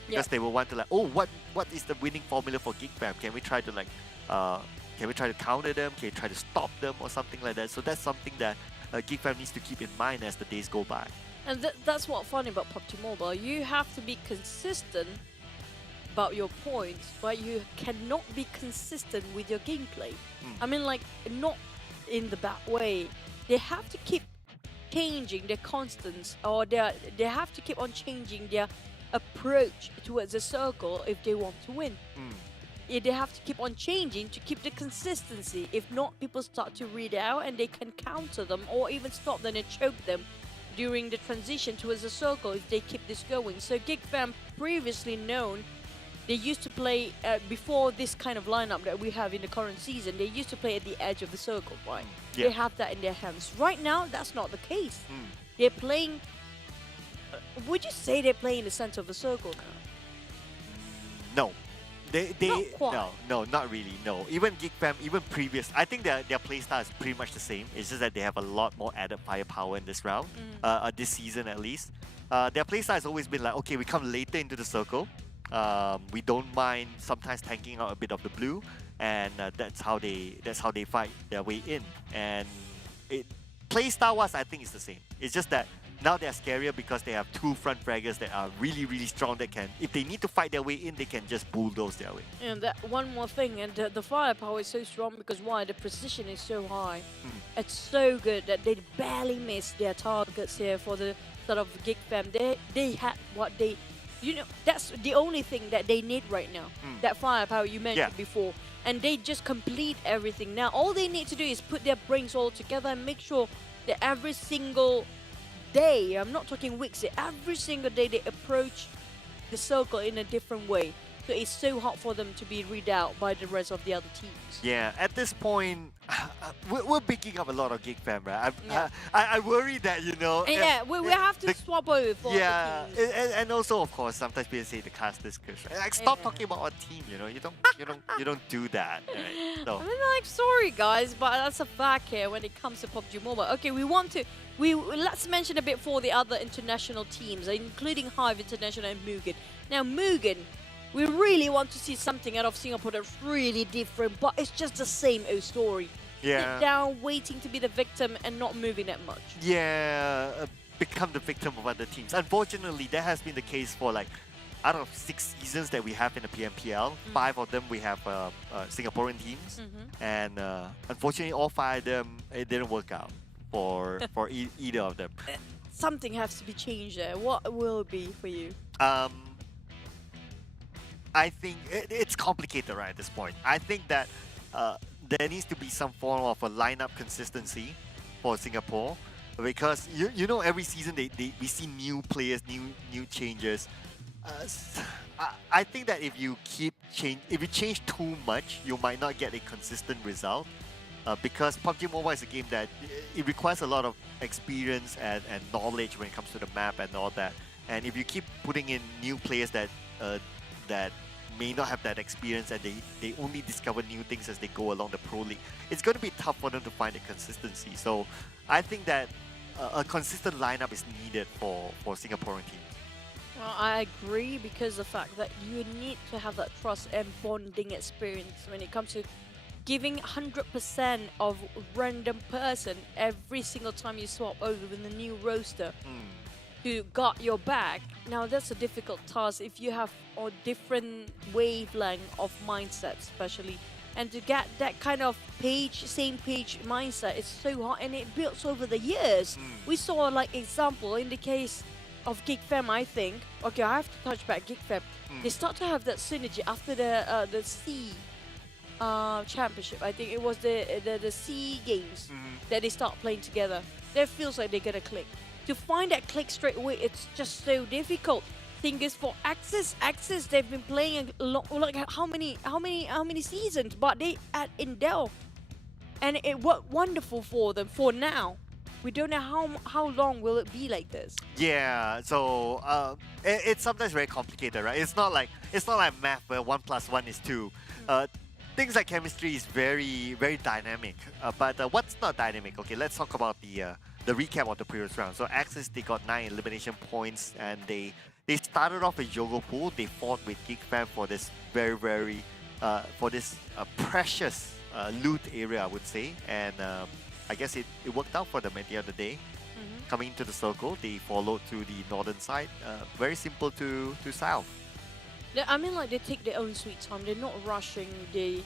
because they will want to like, oh, what is the winning formula for GEEK fam? Can we try to like counter them? Can we try to stop them or something like that? So that's something that GEEK fam needs to keep in mind as the days go by. And that's what's funny about PUBG Mobile. You have to be consistent about your points, but you cannot be consistent with your gameplay. I mean, like, not in the bad way. They have to keep changing their constants, or they have to keep on changing their approach towards the circle if they want to win. They have to keep on changing to keep the consistency. If not, people start to read out and they can counter them or even stop them and choke them during the transition towards the circle if they keep this going. So GEEK fam, previously known, they used to play, before this kind of lineup that we have in the current season, they used to play at the edge of the circle, right? Yeah. They have that in their hands. Right now, that's not the case. They're playing, would you say they're playing in the center of the circle now? No. No, not really, no. Even GEEK fam, even previous, I think their playstyle is pretty much the same. It's just that they have a lot more added firepower in this round, this season at least. Their playstyle has always been like, okay, we come later into the circle. We don't mind sometimes tanking out a bit of the blue, and that's how they fight their way in. And playstyle wise, I think it's the same. It's just that now they're scarier because they have 2 front fraggers that are really, really strong. That can, if they need to fight their way in, they can just bulldoze their way. And that one more thing, and the firepower is so strong because why? The precision is so high. It's so good that they barely miss their targets here for the sort of GEEK fam. They had what they, you know, that's the only thing that they need right now. That firepower you mentioned before. And they just complete everything. Now all they need to do is put their brains all together and make sure that every single day, I'm not talking weeks, every single day they approach the circle in a different way. So it's so hard for them to be read out by the rest of the other teams. Yeah, at this point, we're picking up a lot of GEEK fam, right? I worry that, you know... And we have to swap over for yeah, the teams. and also, of course, sometimes people say the cast is curse. Like, stop talking about our team, you know? You don't do that, right? So. I mean, like, sorry guys, but that's a fact here when it comes to PUBG Mobile. Okay, let's mention a bit for the other international teams, including HYVE International and MUGEN. Now, MUGEN, we really want to see something out of Singapore that's really different, but it's just the same old story. Yeah. Sit down, waiting to be the victim and not moving that much. Yeah, become the victim of other teams. Unfortunately, that has been the case for like, out of 6 seasons that we have in the PMPL, 5 of them we have Singaporean teams, and unfortunately, all 5 of them, it didn't work out for either of them. Something has to be changed there. What will it be for you? I think it's complicated right at this point. I think that there needs to be some form of a lineup consistency for Singapore, because you know every season we see new players, new changes. I think that if you change too much, you might not get a consistent result. Because PUBG Mobile is a game that it requires a lot of experience and knowledge when it comes to the map and all that. And if you keep putting in new players that may not have that experience and they only discover new things as they go along the Pro League, it's going to be tough for them to find the consistency. So I think that a consistent lineup is needed for Singaporean team. Well, I agree, because the fact that you need to have that trust and bonding experience when it comes to giving 100% of random person every single time you swap over with a new roster to guard your back. Now that's a difficult task if you have a different wavelength of mindset, especially. And to get that kind of same page mindset, it's so hard, and it builds over the years. We saw like example in the case of GEEK Fam, I think. Okay, I have to touch back GEEK Fam. They start to have that synergy after the C championship. I think it was the C games that they start playing together. That feels like they're gonna click. To find that click straight away, it's just so difficult. Thing is, for Axis, they've been playing a lot, like how many seasons, but they at Indel, and it worked wonderful for them for now. We don't know how long will it be like this. Yeah, so it's sometimes very complicated, right? It's not like math where 1 + 1 is 2. Things like chemistry is very dynamic. But what's not dynamic? Okay, let's talk about the recap of the previous round. So Axis, they got 9 elimination points, and they started off with Yogo Pool. They fought with GEEK Fam for this very precious loot area, I would say, and I guess it worked out for them at the end of the day. Coming into the circle, they followed to the northern side. Very simple to solve. I mean, like, they take their own sweet time. They're not rushing. They,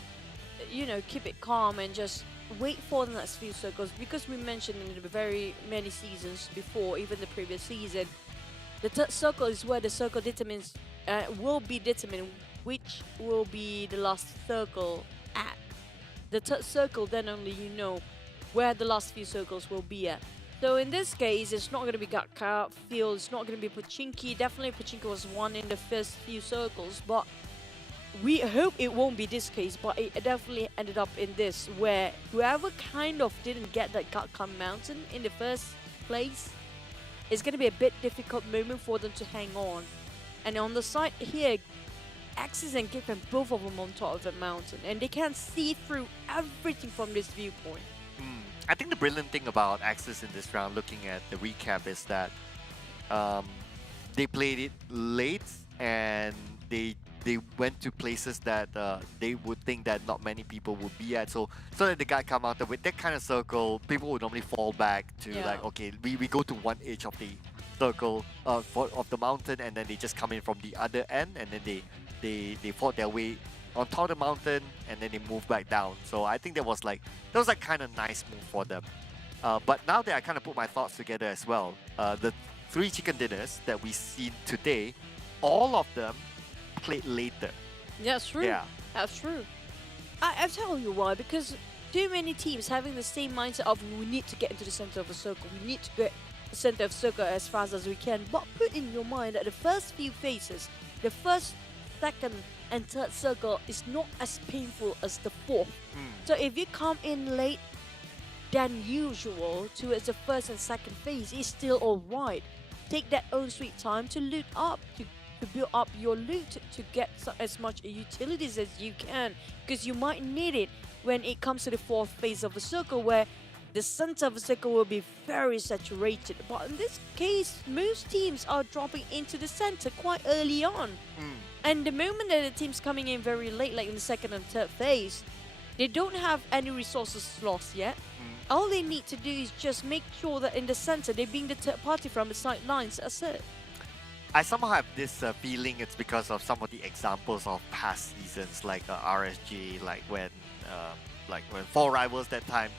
keep it calm and just wait for the next few circles. Because we mentioned in the very many seasons before, even the previous season, the third circle is where the circle will be determined which will be the last circle at. The third circle, then only you know where the last few circles will be at. So in this case, it's not going to be Gatka Field, it's not going to be Pochinki. Definitely Pochinki was won in the first few circles, but we hope it won't be this case, but it definitely ended up in this, where whoever kind of didn't get that Gatka Mountain in the first place, it's going to be a bit difficult moment for them to hang on. And on the side here, Axis and GEEK Fam, both of them on top of the mountain, and they can see through everything from this viewpoint. I think the brilliant thing about Axis in this round, looking at the recap, is that they played it late, and they went to places that they would think that not many people would be at. So that the guy come out with that kind of circle, people would normally fall back to like, okay, we go to one edge of the circle of the mountain, and then they just come in from the other end, and then they fought their way on top of the mountain, and then they move back down. So I think that was kind of nice move for them. But now that I kind of put my thoughts together as well, the 3 chicken dinners that we've seen today, all of them played later. That's true. Yeah, that's true. I'll tell you why. Because too many teams having the same mindset of we need to get into the center of the circle. We need to get the center of the circle as fast as we can. But put in your mind that the first few phases, the first, second and third circle is not as painful as the fourth. So if you come in late than usual towards the first and second phase, it's still alright. Take that own sweet time to loot up, to build up your loot, to get as much utilities as you can, because you might need it when it comes to the fourth phase of the circle, where the center of the circle will be very saturated. But in this case, most teams are dropping into the center quite early on. And the moment that the team's coming in very late, like in the second and third phase, they don't have any resources lost yet. All they need to do is just make sure that in the center, they're being the third party from the sidelines. That's it. I somehow have this feeling it's because of some of the examples of past seasons, like RSG, like when 4 Rivals that time,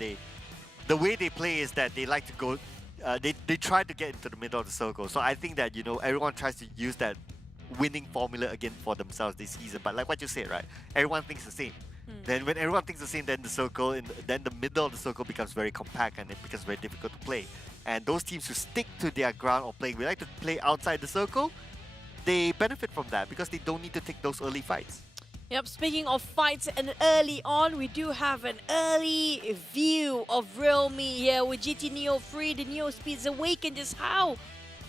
the way they play is that they like to go, they try to get into the middle of the circle. So I think that, everyone tries to use that winning formula again for themselves this season. But like what you said, right? Everyone thinks the same. Then when everyone thinks the same, then the middle of the circle becomes very compact, and it becomes very difficult to play. And those teams who stick to their ground or we like to play outside the circle, they benefit from that because they don't need to take those early fights. Yep, speaking of fights and early on, we do have an early view of realme here with GT Neo 3. The Neo Speed's awakened. Just how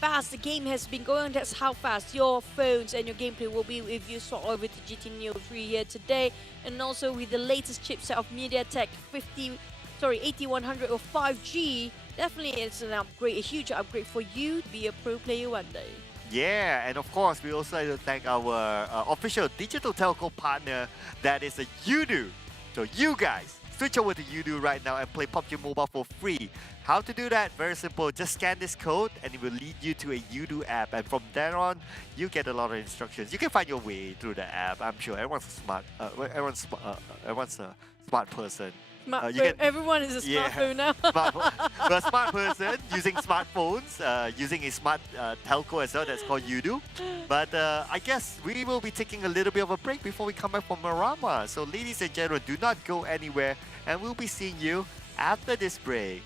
fast the game has been going, that's how fast your phones and your gameplay will be if you swap over to GT Neo 3 here today. And also with the latest chipset of MediaTek 8100 or 5G, definitely it's an upgrade, a huge upgrade for you to be a pro player one day. Yeah, and of course, we also like to thank our official digital telco partner, that is a Yoodo. So you guys, switch over to Yoodo right now and play PUBG Mobile for free. How to do that? Very simple. Just scan this code and it will lead you to a Yoodo app. And from there on, you get a lot of instructions. You can find your way through the app. I'm sure everyone's smart. Everyone's a smart person. Everyone is a smartphone now. A smart person using smartphones, using a smart telco as well, that's called Yoodo. But I guess we will be taking a little bit of a break before we come back from Marama. So ladies and gentlemen, do not go anywhere and we'll be seeing you after this break.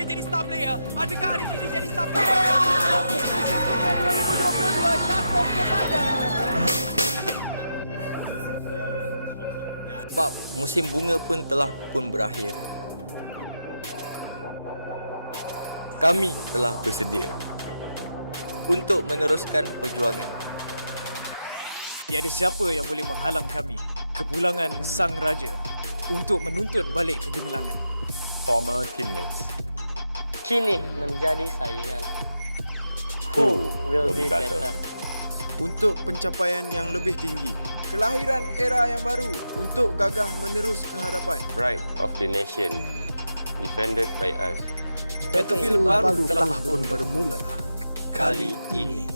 Dia jadi star player. Adakah hari ini jadi star player? 2022 sambung kepada Sebab musim bunga pun telah berakhir. Kami telah bersedia untuk meneruskan perjuangan. Tiada siapa yang boleh menghalang kami, kepulangan Sang Raja, untuk menuntut balik kegemilangan. Former teammates. Kini menjadi saingan. Who will be better? Untuk pencapaian yang lebih tinggi. Kelahiran era yang baru untuk gagah menerus ke hadapan. Pride of the nation, defended by us. Battlefield baru telah pun bermula. Kali ini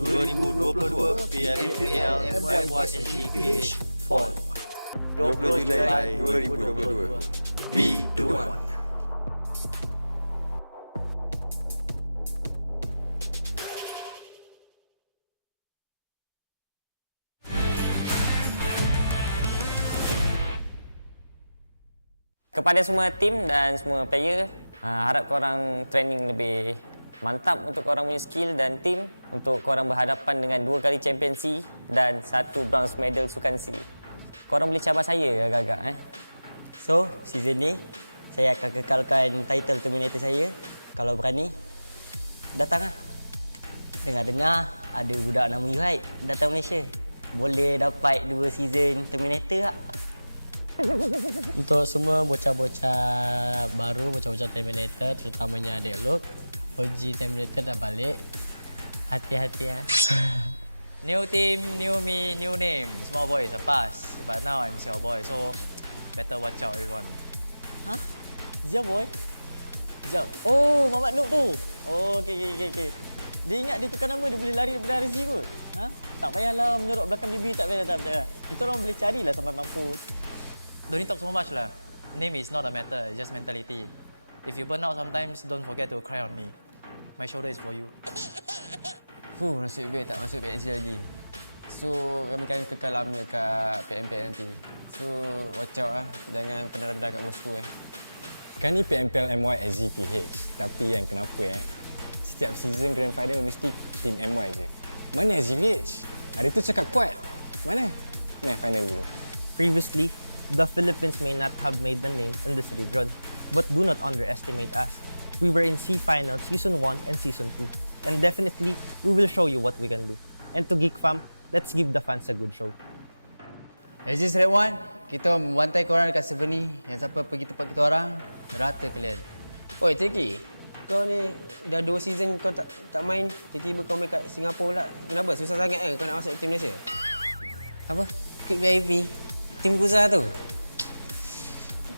2022 PMPL MYSGPH Fall 20 Julai 2022. Be the one. Kepada semua tim dan semua player, harap korang training lebih mantap untuk korang punya skill dan tim untuk korang berhadapan dengan 2 kali championship dan 1 bronze medal Sukan C. Korang boleh cabar saya agak-agak. So, season ni saya akan kekalkan title terminator saya. Kalau berani, datang lah. Dengar-dengar ada budak nama HYVE datang Malaysia. Boleh dapat 2 season terminator tak? Untuk semua bocah-bocah baru, bocah-bocah terminator, terutamanya adik Luke, OG terminator dah balik. Hati-hati ya. New team, new me, new name. Small boy is a pass. But now I'm Xiao boy, so better watch out everyone. Hah? Xiao boy? Xiao. Oh, Mamat Noob tu. Oh, okey. Dia ingat dia tukar nama, dia boleh lari daripada RZ kot. Ha? Tak payahlah menyorok belakang bibir, tak payah. Kita orang boleh carilah sampai mampus. Don't need talk so much lah. Name is not a matter, it's just mentality. If you burn out sometimes, don't forget to cry on me. My shoulder is for you. Nasib baik tak masuk PNC lagi. So, kami akan kekal lama kat PMPL nanti. So, watch out lah. Jangan pernah rendah kat Bosskurr. Kan ni PMPL MYSGPH. Tapi yang kenapa setiap season Grand Final mesti team MY je. Mana SGPH? Hari tu cakap kuat. Mana? Nah, final dulu. Previously, the Philippines may not have made the name in this region, but do not underestimate us. We were in C Finals Season 1 and Season 2, and definitely, we will show you what we can do. And to GEEK Fam, let's give the fans a good show. As this redONE, kita membantai korang dekat server ni. Yang siapa pergi tempat kita orang, rata kalian. Oi, Teki, kau ni dah 2 season kau tak main, tiba-tiba kau main kat Singapura pula. Kenapa? Susah sangat kau nak masuk tim Malaysia? Apa? Ikut VIP? Tim Kusa tu?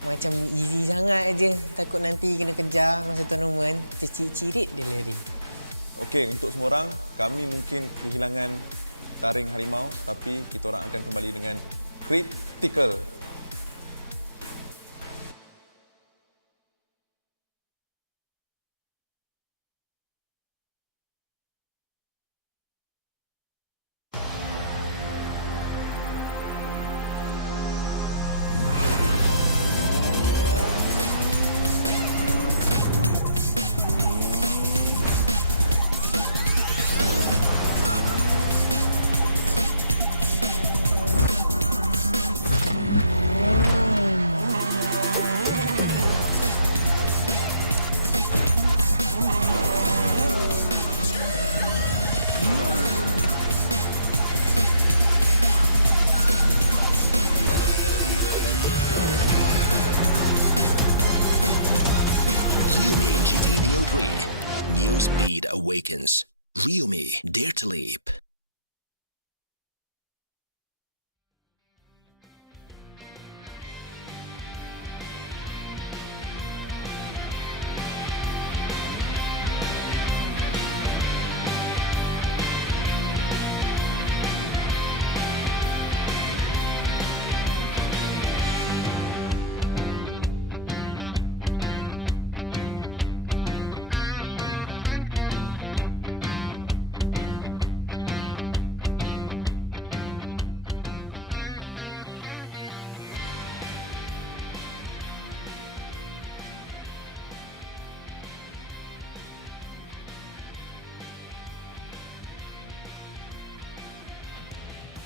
Macam easy sangat aje. Takut nanti kena kejar masa tournament. Tercirit dia lari. Okey, untuk semua orang, kami mungkin kehilangan taring harimau, tapi kita orang akan kembali dengan critical. New speed awakens. Realme, dare to leap.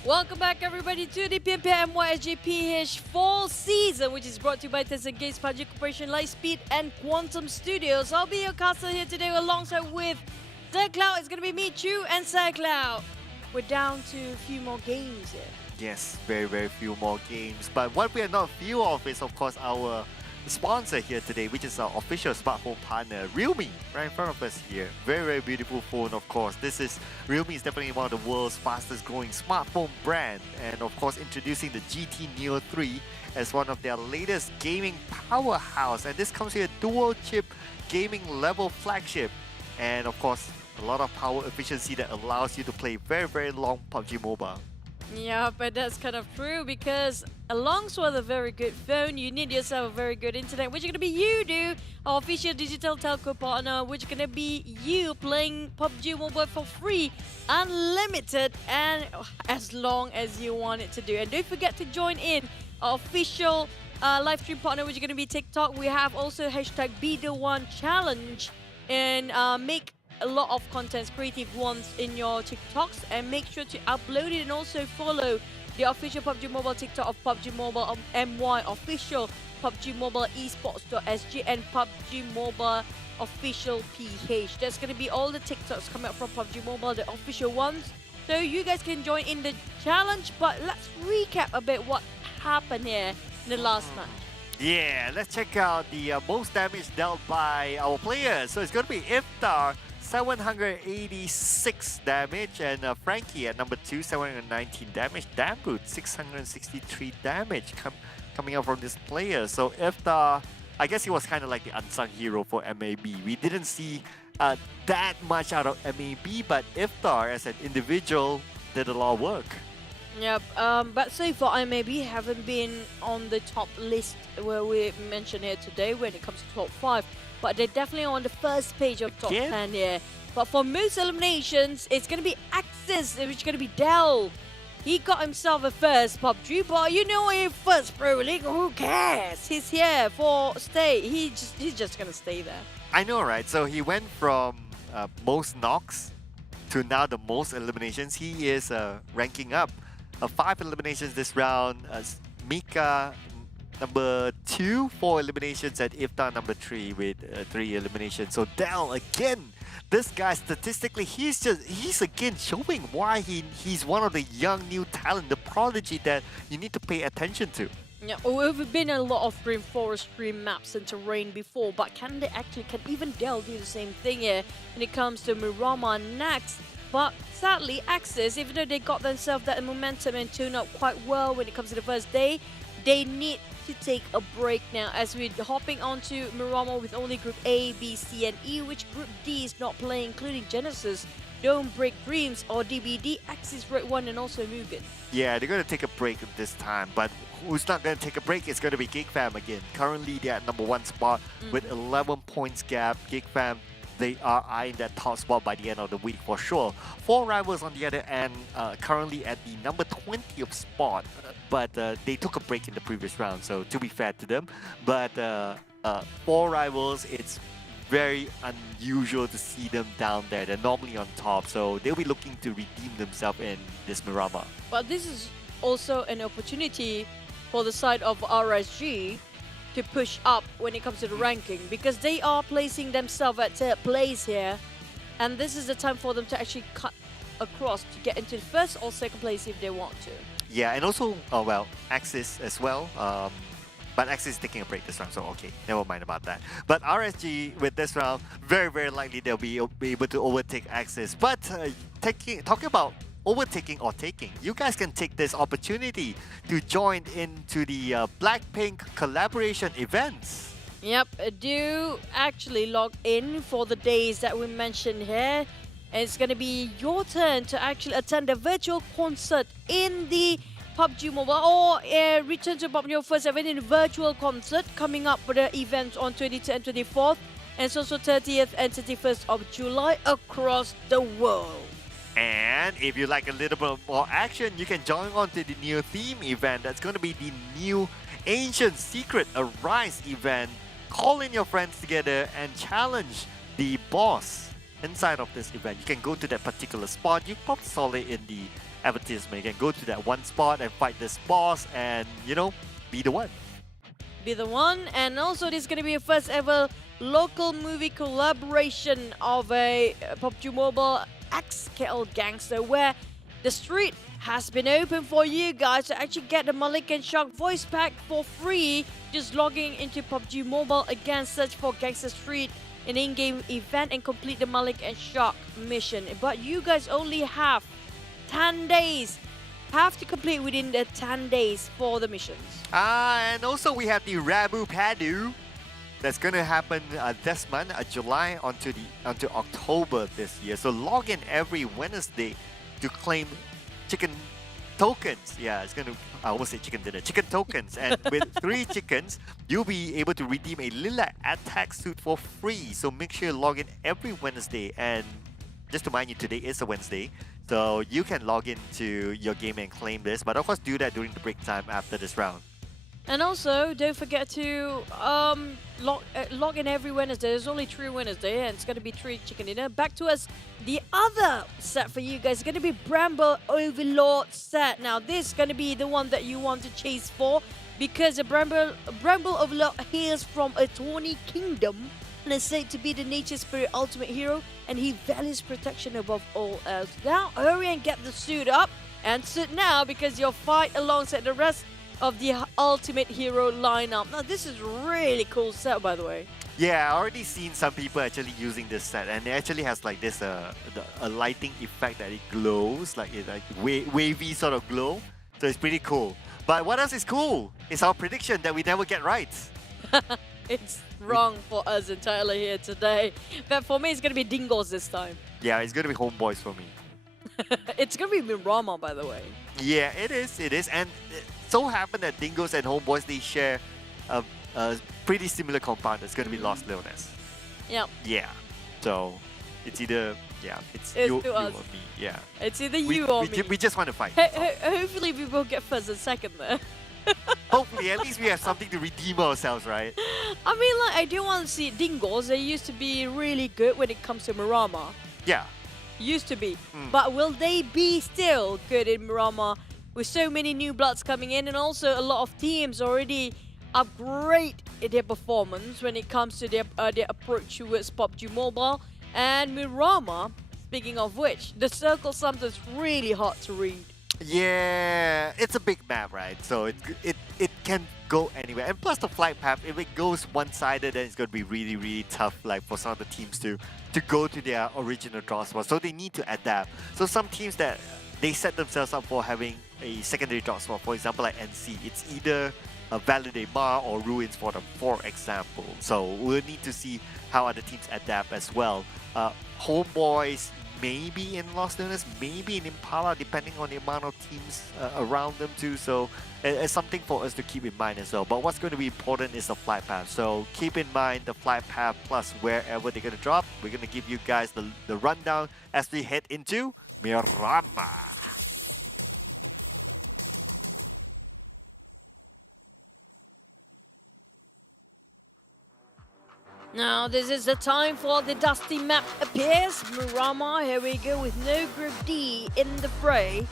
Welcome back everybody to the PMPL MYSGPH fall season, which is brought to you by Tencent Games, PUBG Corporation, Lightspeed and Quantum Studios. I'll be your caster here today alongside with Sir Cloud. It's going to be me, Chu and Sir Cloud. We're down to a few more games here. Yes, very few more games. But what we are not few of is, of course, our sponsor here today, which is our official smartphone partner, Realme, right in front of us here. Very beautiful phone, of course. Realme is definitely one of the world's fastest growing smartphone brand, and of course introducing the GT Neo 3 as one of their latest gaming powerhouse. And this comes with a dual chip gaming level flagship, and of course a lot of power efficiency that allows you to play very long PUBG Mobile. Yeah, but that's kind of true, because alongside a very good phone, you need yourself a very good internet, which is going to be Yoodo, our official digital telco partner, which is going to be you playing PUBG Mobile for free, unlimited, and as long as you want it to do. And don't forget to join in our official live stream partner, which is going to be TikTok. We have also hashtag #BeTheOne challenge, and make a lot of contents, creative ones in your TikToks, and make sure to upload it and also follow the official PUBG Mobile TikTok of PUBG Mobile MY official, PUBG Mobile Esports.sg and PUBG Mobile official PH. That's going to be all the TikToks coming up from PUBG Mobile, the official ones. So you guys can join in the challenge, but let's recap a bit what happened here in the last match. Yeah, let's check out the most damage dealt by our players. So it's going to be Iftar, 786 damage, and Frankie at number 2, 719 damage. Damroot, 663 damage coming out from this player. So Iftar, I guess he was kind of like the unsung hero for MAB. We didn't see that much out of MAB, but Iftar as an individual did a lot of work. Yep, but so far MAB haven't been on the top list where we mentioned here today when it comes to top 5. But they're definitely on the first page of top 10 here. But for most eliminations, it's going to be Axis, which is going to be Dell. He got himself a first PUBG, but you know, a first Pro League, who cares? He's here for stay. He's just going to stay there. I know, right? So he went from most knocks to now the most eliminations. He is ranking up. 5 eliminations this round. Mika number 2, 4 eliminations, and Iftar number 3 with 3 eliminations. So Dell again, this guy statistically, he's again showing why he's one of the young new talent, the prodigy that you need to pay attention to. Yeah, we've been in a lot of rainforest stream maps and terrain before, but can even Dell do the same thing here when it comes to Miramar next? But sadly, Axis, even though they got themselves that momentum and tune up quite well when it comes to the first day, they need to take a break now, as we're hopping onto Miramar with only Group A, B, C, and E, which Group D is not playing, including Genexus, Don't Break Dreams, or DBD, Axis, redONE, and also MUGEN. Yeah, they're going to take a break this time, but who's not going to take a break is going to be GEEK Fam again. Currently, they're at number 1 spot with 11 points gap. GEEK Fam, they are eyeing that top spot by the end of the week for sure. 4 Rivals on the other end, currently at the number 20th spot, but they took a break in the previous round, so to be fair to them. But 4 Rivals, it's very unusual to see them down there. They're normally on top, so they'll be looking to redeem themselves in this Miramar. But this is also an opportunity for the side of RSG to push up when it comes to the ranking, because they are placing themselves at 3rd place here, and this is the time for them to actually cut across to get into the 1st or 2nd place if they want to. Yeah, and also, well, Axis as well. But Axis is taking a break this round, so okay, never mind about that. But RSG with this round, very likely they'll be able to overtake Axis. But talking about overtaking or taking, you guys can take this opportunity to join into the Blackpink collaboration events. Yep, do actually log in for the days that we mentioned here. And it's going to be your turn to actually attend a virtual concert in the PUBG Mobile or return to PUBG Mobile first event in a virtual concert coming up for the event on 23rd and 24th. And it's also 30th and 31st of July across the world. And if you like a little bit more action, you can join on to the new theme event. That's going to be the new Ancient Secret Arise event. Call in your friends together and challenge the boss inside of this event. You can go to that particular spot. You probably saw it in the advertisement. You can go to that one spot and fight this boss and, you know, be the one. Be the one. And also this is going to be a first ever local movie collaboration of a PUBG Mobile XKL Gangster, where the street has been open for you guys to actually get the Malik and Shark voice pack for free. Just logging into PUBG Mobile, again search for Gangster Street, an in-game event, and complete the Malik and Shark mission. But you guys only have 10 days. Have to complete within the 10 days for the missions. And also we have the Rabu Padu. That's going to happen this month, July onto October this year. So log in every Wednesday to claim chicken tokens. Yeah, it's going to, I almost say chicken dinner, chicken tokens. And with 3 chickens, you'll be able to redeem a Lilac attack suit for free. So make sure you log in every Wednesday. And just to remind you, today is a Wednesday. So you can log into your game and claim this. But of course, do that during the break time after this round. And also, don't forget to log in every Wednesday. There's only 3 Wednesday, and it's going to be 3 chicken dinner. Back to us, the other set for you guys is going to be Bramble Overlord set. Now, this is going to be the one that you want to chase for, because the Bramble Overlord hails from a tawny kingdom and is said to be the nature spirit ultimate hero, and he values protection above all else. Now, hurry and get the suit up, and suit now, because you'll fight alongside the rest of the ultimate hero lineup. Now this is really cool set, by the way. Yeah, I already seen some people actually using this set, and it actually has like this a lighting effect that it glows, like it wavy sort of glow. So it's pretty cool. But what else is cool? It's our prediction that we never get right. It's wrong for us entirely here today. But for me, it's gonna be Dingoz this time. Yeah, it's gonna be HomeBois for me. It's gonna be Mirama, by the way. Yeah, it is, and it so happened that Dingoz and HomeBois, they share a pretty similar compound. It's gonna be Lost Leones. Yep. Yeah. So it's either it's you or me. Yeah. It's either you or me. We just want to fight. Hopefully we will get first and second there. Hopefully, at least we have something to redeem ourselves, right? I mean, like, I do want to see Dingoz. They used to be really good when it comes to Mirama. Yeah. Used to be. But will they be still good in Mirama with so many new bloods coming in, and also a lot of teams already upgrade their performance when it comes to their approach towards PUBG Mobile? And Mirama, speaking of which, the circle sometimes really hard to read. Yeah, it's a big map, right? So it can go anywhere. And plus the flight path, if it goes one-sided, then it's going to be really tough, like for some of the teams to go to their original draw spot. So they need to adapt. So some teams that they set themselves up for having a secondary draw spot, for example like NC, it's either a Validate Mar or Ruins for example. So we'll need to see how other teams adapt as well. HomeBois maybe in Lost Leones, maybe in Impala, depending on the amount of teams around them too. So it's something for us to keep in mind as well. But what's going to be important is the flight path. So keep in mind the flight path plus wherever they're going to drop. We're going to give you guys the rundown as we head into Mirama. Now this is the time for the dusty map appears. Mirama, here we go with no Group D in the fray.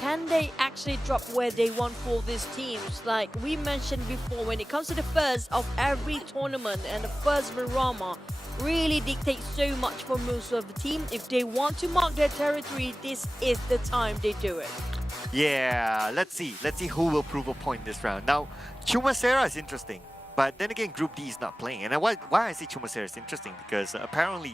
Can they actually drop where they want for these teams? Like we mentioned before, when it comes to the first of every tournament and the first Mirama really dictates so much for most of the team. If they want to mark their territory, this is the time they do it. Yeah, let's see who will prove a point this round. Now, Chumasera is interesting, but then again, Group D is not playing. And why I say Chumasera is interesting because apparently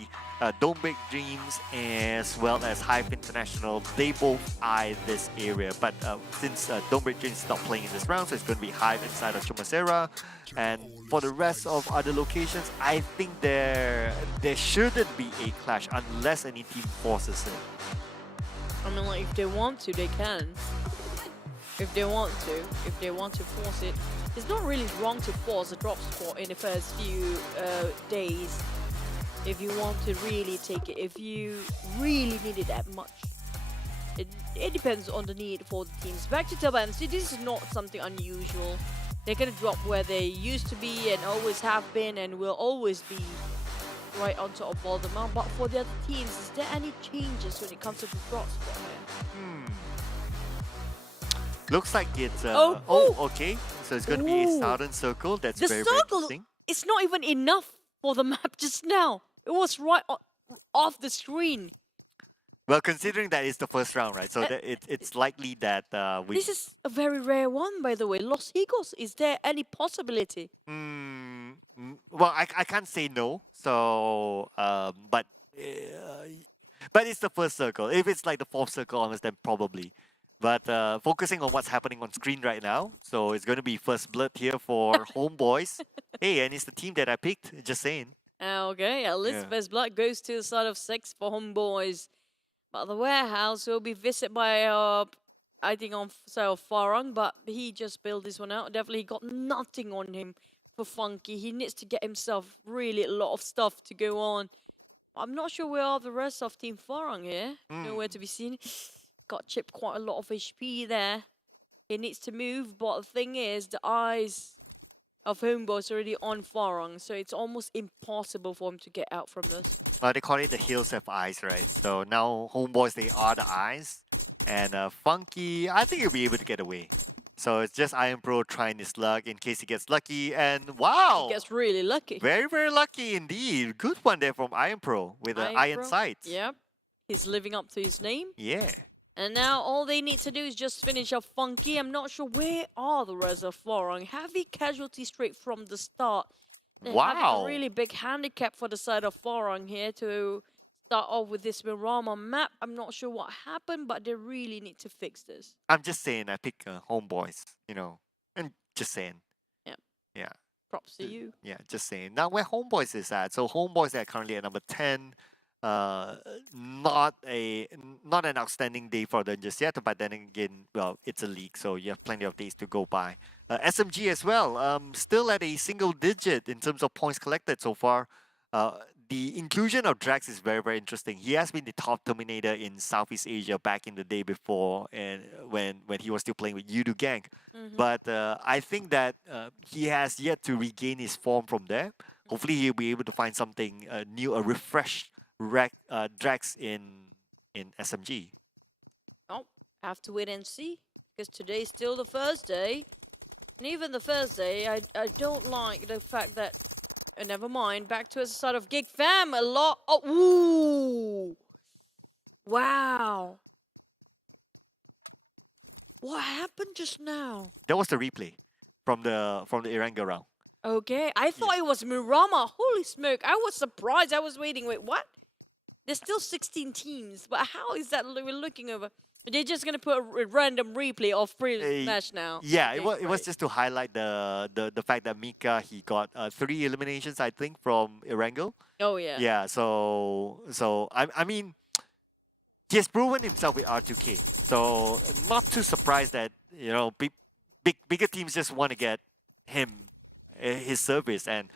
Don't Break Dreams as well as HYVE International, they both eye this area. But since Don't Break Dreams is not playing in this round, so it's going to be HYVE inside of Chumasera. And for the rest of other locations, I think there shouldn't be a clash unless any team forces it. I mean, like, if they want to, they can. If they want to force it. It's not really wrong to force a drop spot in the first few days. If you want to really take it, if you really need it that much. It depends on the need for the teams. Back to Tabah NSEA, this is not something unusual. They're going to drop where they used to be and always have been and will always be right on top of all the mount. But for the other teams, is there any changes when it comes to the drop spot here? Looks like it's... okay. So it's going to be a southern circle. That's very interesting. It's not even enough for the map just now. It was right off the screen. Well, considering that it's the first round, right? So it's likely that we... This is a very rare one, by the way. Los Higos, is there any possibility? Well, I can't say no. So, but it's the first circle. If it's like the fourth circle honest, then probably. But focusing on what's happening on screen right now, so it's going to be first blood here for HomeBois. Hey, and it's the team that I picked, just saying. Okay, at least first blood goes to the side of 6 for HomeBois. But the warehouse will be visited by, I think, on side of Farang, but he just built this one out. Definitely got nothing on him for Funky. He needs to get himself really a lot of stuff to go on. I'm not sure where are the rest of Team Farang here. Nowhere to be seen. Got chipped quite a lot of HP there. He needs to move, but the thing is, the eyes of HomeBois already on Farang, so it's almost impossible for him to get out from this. Well, they call it the hills have eyes, right? So now HomeBois, they are the eyes. And Funky, I think he'll be able to get away. So it's just Iron Pro trying his luck in case he gets lucky. And wow! He gets really lucky. Very, very lucky indeed. Good one there from Iron Pro with the iron sights. Yep. He's living up to his name. Yeah. And now all they need to do is just finish off Funky. I'm not sure where are the rest of Farang. Heavy casualty straight from the start. They're having a really big handicap for the side of Farang here to start off with this Mirama map. I'm not sure what happened, but they really need to fix this. I'm just saying I pick HomeBois, you know. And just saying. Yeah. Yeah. Props to you. Yeah, just saying. Now where HomeBois is at. So HomeBois are currently at number 10. Not an outstanding day for them just yet, but then again, well, it's a league, so you have plenty of days to go by. SMG as well, still at a single digit in terms of points collected so far. The inclusion of Drax is very, very interesting. He has been the top Terminator in Southeast Asia back in the day before, and when he was still playing with Yoodo Gang. But I think that he has yet to regain his form from there. Hopefully he'll be able to find something new, a refreshed Drax in SMG. Oh, have to wait and see, because today's still the first day. And even the first day, I don't like the fact that... never mind, back to a side of GEEK fam, a lot... Oh, ooh! Wow! What happened just now? That was the replay from the Erangel round. Okay, I thought it was Mirama. Holy smoke, I was surprised. I was waiting. Wait, what? There's still 16 teams, but how is that we're looking over? They're just going to put a random replay of previous match now. Yeah, it was just to highlight the fact that Mika, he got 3 eliminations, I think, from Erangel. Oh, yeah. Yeah, so I mean, he has proven himself with R2K. So, not too surprised that, you know, bigger teams just want to get him his service, and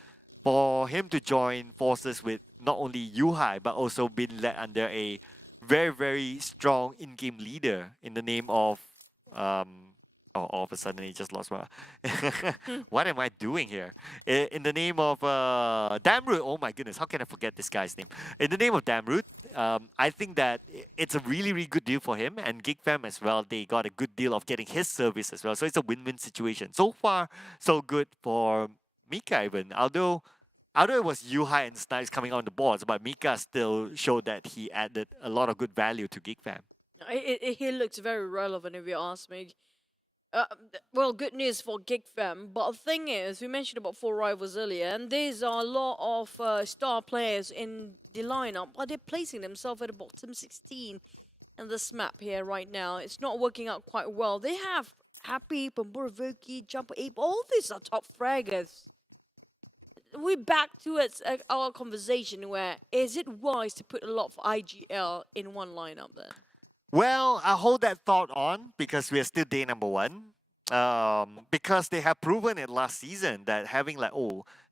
for him to join forces with not only HYVE but also been led under a very, very strong in-game leader in the name of all of a sudden he just lost my what am I doing here? In the name of Damroot. Oh my goodness, how can I forget this guy's name? In the name of Damroot, I think that it's a really, really good deal for him, and GEEK fam as well. They got a good deal of getting his service as well, so it's a win-win situation. So far, so good for Mika even. Although it was HYVE and Snipes coming on the boards, but Mika still showed that he added a lot of good value to GEEK fam. He looks very relevant if you ask me. Well, good news for GEEK fam, but the thing is, we mentioned about 4 rivals earlier, and there's a lot of star players in the lineup, but they're placing themselves at the bottom 16 in this map here right now. It's not working out quite well. They have Happy, Pemburvoki, Jumper Ape, all these are top fraggers. We're back to our conversation where, is it wise to put a lot of IGL in one lineup then? Well, I hold that thought on because we are still day number 1. Because they have proven it last season that having like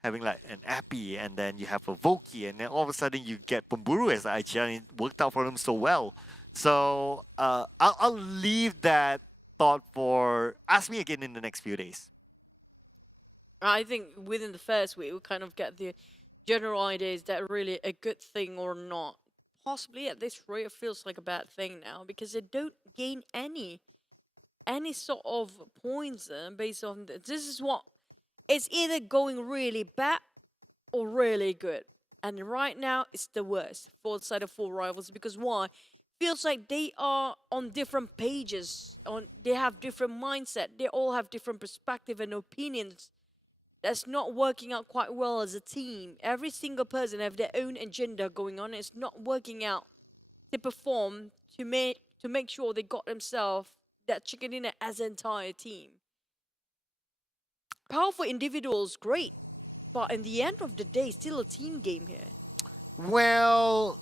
an Appy and then you have a Voki and then all of a sudden you get Pemburu as the IGL and it worked out for them so well. So I'll leave that thought for ask me again in the next few days. I think within the first week we'll kind of get the general idea, is that really a good thing or not? Possibly at this rate it feels like a bad thing now because they don't gain any sort of points based on this. This is what it's either going really bad or really good, and right now it's the worst for the side of 4 rivals. Because why? Feels like they are on different pages, they have different mindset, they all have different perspective and opinions. That's not working out quite well as a team. Every single person have their own agenda going on. It's not working out to perform to make sure they got themselves that chicken dinner as an entire team. Powerful individuals, great, but in the end of the day, still a team game here. Well,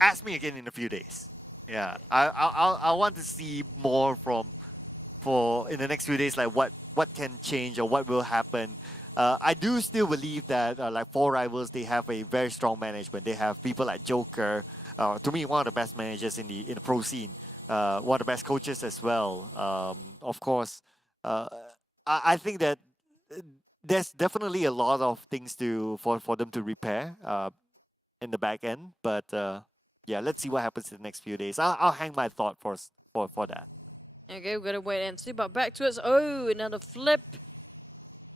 ask me again in a few days. Yeah, I want to see more in the next few days, like what can change or what will happen. I do still believe that like 4 rivals, they have a very strong management. They have people like Joker, to me one of the best managers in the pro scene, one of the best coaches as well. Of course, I think that there's definitely a lot of things for them to repair in the back end. But yeah, let's see what happens in the next few days. I'll hang my thought for that. Okay, we're gonna wait and see. But back to us. Oh, another flip.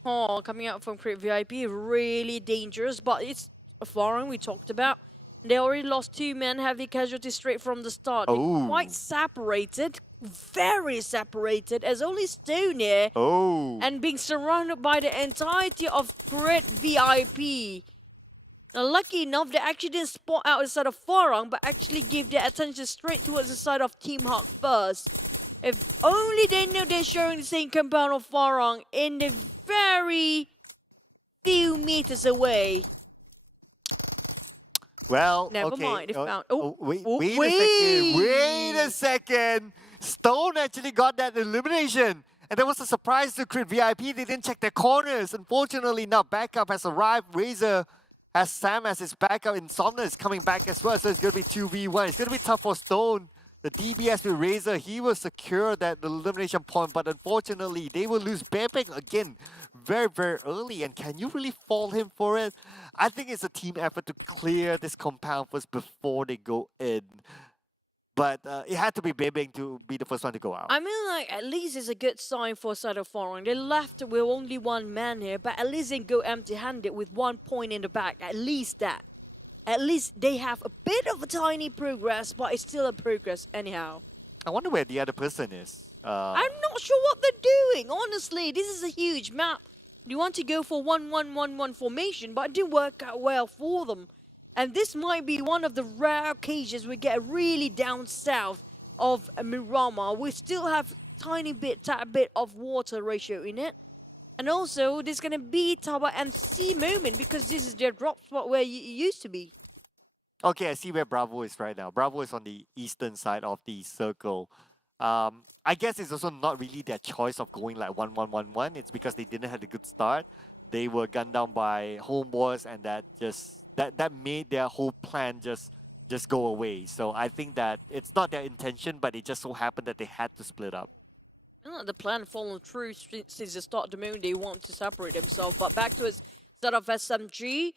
Oh, coming out from Crit VIP, really dangerous. But it's a Farang we talked about. They already lost 2 men, heavy casualties straight from the start. They're quite separated, very separated, as only Stone here. And being surrounded by the entirety of Crit VIP. Now, lucky enough, they actually didn't spot out the side of Farang, but actually gave their attention straight towards the side of Team Hawk first. If only they knew they're sharing the same compound of Farang in the very few meters away. Well, never okay. mind. They found. Wait a second. Stone actually got that elimination. And there was a surprise to Crit VIP. They didn't check their corners. Unfortunately, now backup has arrived. Razor has Sam as his backup. Insomnia is coming back as well. So it's going to be 2v1. It's going to be tough for Stone. The DBS with Razor, he will secure that elimination point, but unfortunately, they will lose Bebek again very, very early. And can you really fault him for it? I think it's a team effort to clear this compound first before they go in. But it had to be Bebek to be the first one to go out. I mean, like, at least it's a good sign for side of Farang. They left with only 1 man here, but at least they go empty-handed with 1 point in the back. At least that. At least they have a bit of a tiny progress, but it's still a progress anyhow. I wonder where the other person is. I'm not sure what they're doing, honestly. This is a huge map. You want to go for 1-1-1-1 formation, but it didn't work out well for them. And this might be one of the rare occasions we get really down south of Miramar. We still have tad bit of water ratio in it. And also, there's going to be Tabah NSEA moment because this is their drop spot where it used to be. Okay, I see where Bravo is right now. Bravo is on the eastern side of the circle. I guess it's also not really their choice of going like 1-1-1-1. It's because they didn't have a good start. They were gunned down by HomeBois, and that made their whole plan just go away. So I think that it's not their intention, but it just so happened that they had to split up. The plan followed through since the start of the moment. They want to separate themselves. But back to his set of SMG,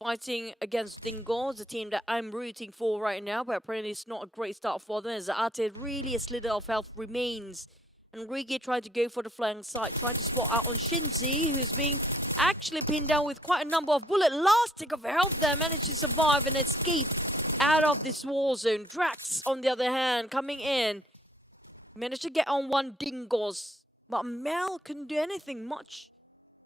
fighting against Dingoz, the team that I'm rooting for right now. But apparently it's not a great start for them, as Arte really a slither of health remains. And Rigi tried to go for the flank side, trying to spot out on Shinzi, who's being actually pinned down with quite a number of bullets. Last tick of health there, managed to survive and escape out of this war zone. Drax, on the other hand, coming in. managed to get on one Dingoz, but Mel couldn't do anything much.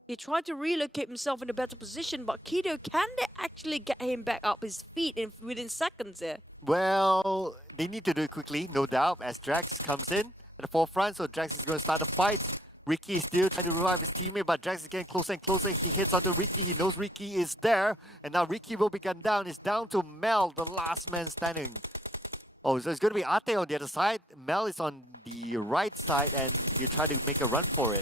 He tried to relocate himself in a better position, but Kido, can they actually get him back up his feet within seconds here? Well, they need to do it quickly, no doubt, as Drax comes in at the forefront, so Drax is going to start the fight. Ricky is still trying to run his teammate, but Drax is getting closer and closer. He hits onto Ricky, he knows Ricky is there, and now Ricky will be gunned down. It's down to Mel, the last man standing. Oh, so it's going to be Ate on the other side. Mel is on the right side, and you try to make a run for it.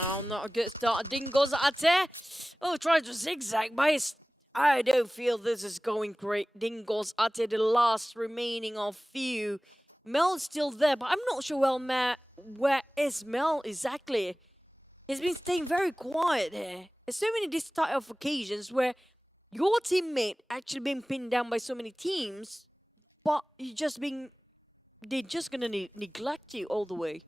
Oh, not a good start. Dingoz Ate. Oh, tries to zigzag, but I don't feel this is going great. Dingoz Ate, the last remaining of few. Mel's still there, but I'm not sure where is Mel exactly. He's been staying very quiet here. There's so many this type of occasions where your teammate actually being pinned down by so many teams, but they're just gonna neglect you all the way.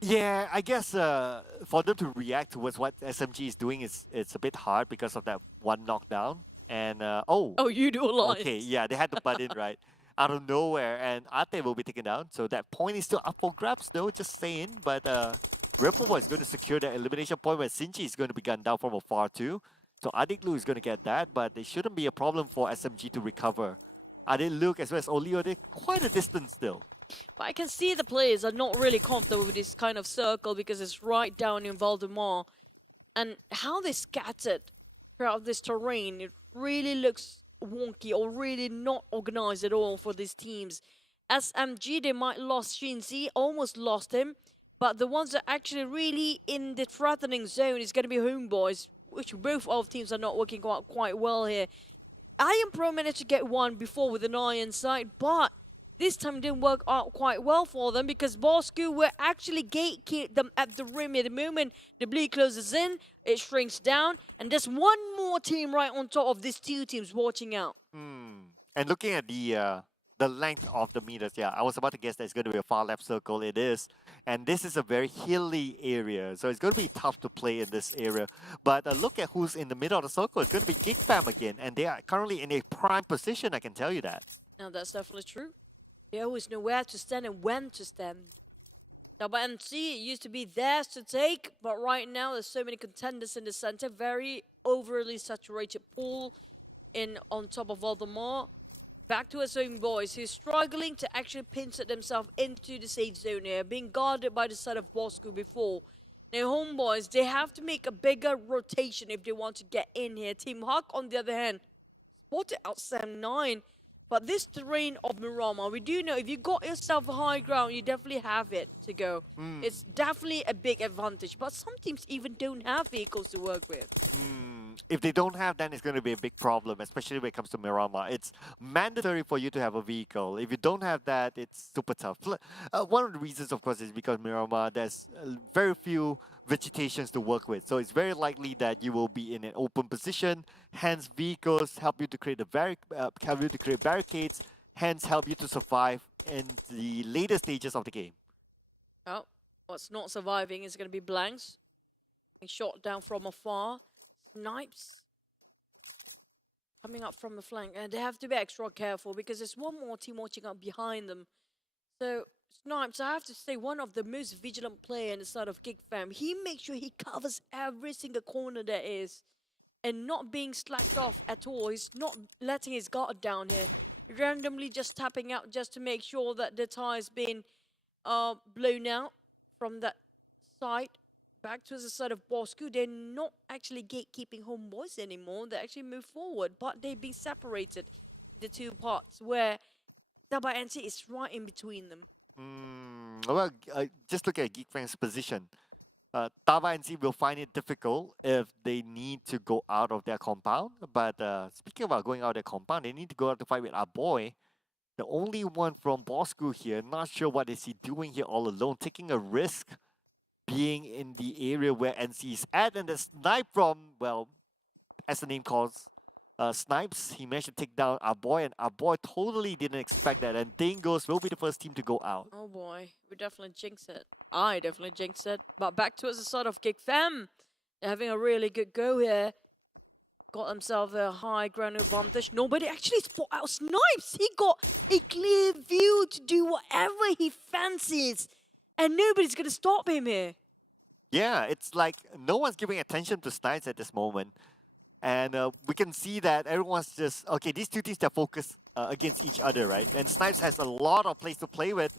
Yeah, I guess for them to react towards what SMG is doing, it's a bit hard because of that one knockdown. And Yoodo Alliance. Okay, yeah, they had to butt in right out of nowhere, and Ate will be taken down. So that point is still up for grabs, though, just saying. But HomeBois is going to secure that elimination point where Sinchi is going to be gunned down from afar too. So Adiklu is going to get that, but it shouldn't be a problem for SMG to recover. Adiklu as well as Olio, they're quite a distance still. But I can see the players are not really comfortable with this kind of circle because it's right down in Valdemar. And how they scattered throughout this terrain, it really looks wonky or really not organized at all for these teams. SMG, they might lost Shinzi, almost lost him. But the ones that are actually really in the threatening zone is going to be HomeBois, which both of teams are not working quite well here. Iron Pro managed to get one before with an iron sight, but this time didn't work out quite well for them because Bosskurr will actually gatekeep them at the rim at the moment. The bleed closes in, it shrinks down, and there's one more team right on top of these two teams watching out. And looking at the length of the meters, yeah, I was about to guess that it's going to be a far left circle. It is. And this is a very hilly area, so it's going to be tough to play in this area. But look at who's in the middle of the circle. It's going to be GEEK Fam again, and they are currently in a prime position, I can tell you that. Now that's definitely true. They always know where to stand and when to stand. Tabah NSEA used to be theirs to take, but right now there's so many contenders in the center. Very overly saturated pool on top of Valdemar. Back to his own boys, who's struggling to actually pinch themselves into the safe zone here, being guarded by the side of Bosskurr before. Now HomeBois, they have to make a bigger rotation if they want to get in here. Team Huck, on the other hand, spotted out Sam 9. But this terrain of Miramar, we do know if you got yourself a high ground, you definitely have it to go. It's definitely a big advantage, but some teams even don't have vehicles to work with. If they don't have, then it's going to be a big problem, especially when it comes to Miramar. It's mandatory for you to have a vehicle. If you don't have that, it's super tough. One of the reasons, of course, is because Miramar, there's very few vegetations to work with. So it's very likely that you will be in an open position. Hence, vehicles help you to create barricades. Hence, help you to survive in the later stages of the game. Oh, what's not surviving is going to be blanks. Being shot down from afar. Snipes coming up from the flank, and they have to be extra careful because there's one more team watching up behind them. So Snipes, I have to say, one of the most vigilant players in the side of GEEK Fam. He makes sure he covers every single corner there is and not being slacked off at all. He's not letting his guard down here. Randomly just tapping out just to make sure that the tire's been blown out from that side. Back to the side of Bosskurr, they're not actually gatekeeping HomeBois anymore. They actually move forward, but they've been separated, the two parts, where Tabah NSEA is right in between them. Well, just look at GEEK Fam's position. Tabah NSEA will find it difficult if they need to go out of their compound. But speaking about going out of their compound, they need to go out to fight with our boy. The only one from Bosskurr here. Not sure what is he doing here all alone, taking a risk. Being in the area where NC is at, and the snipe from, well, as the name calls, Snipes, he managed to take down our boy, and our boy totally didn't expect that, and Dingoz will be the first team to go out. Oh boy, we definitely jinx it. I definitely jinx it. But back towards the side of GEEK Fam. They're having a really good go here. got himself a high ground advantage. Nobody actually spot out Snipes. He got a clear view to do whatever he fancies. And nobody's going to stop him here. Yeah, it's like no one's giving attention to Snipes at this moment. And we can see that everyone's just, okay, these two teams, they're focused against each other, right? And Snipes has a lot of plays to play with.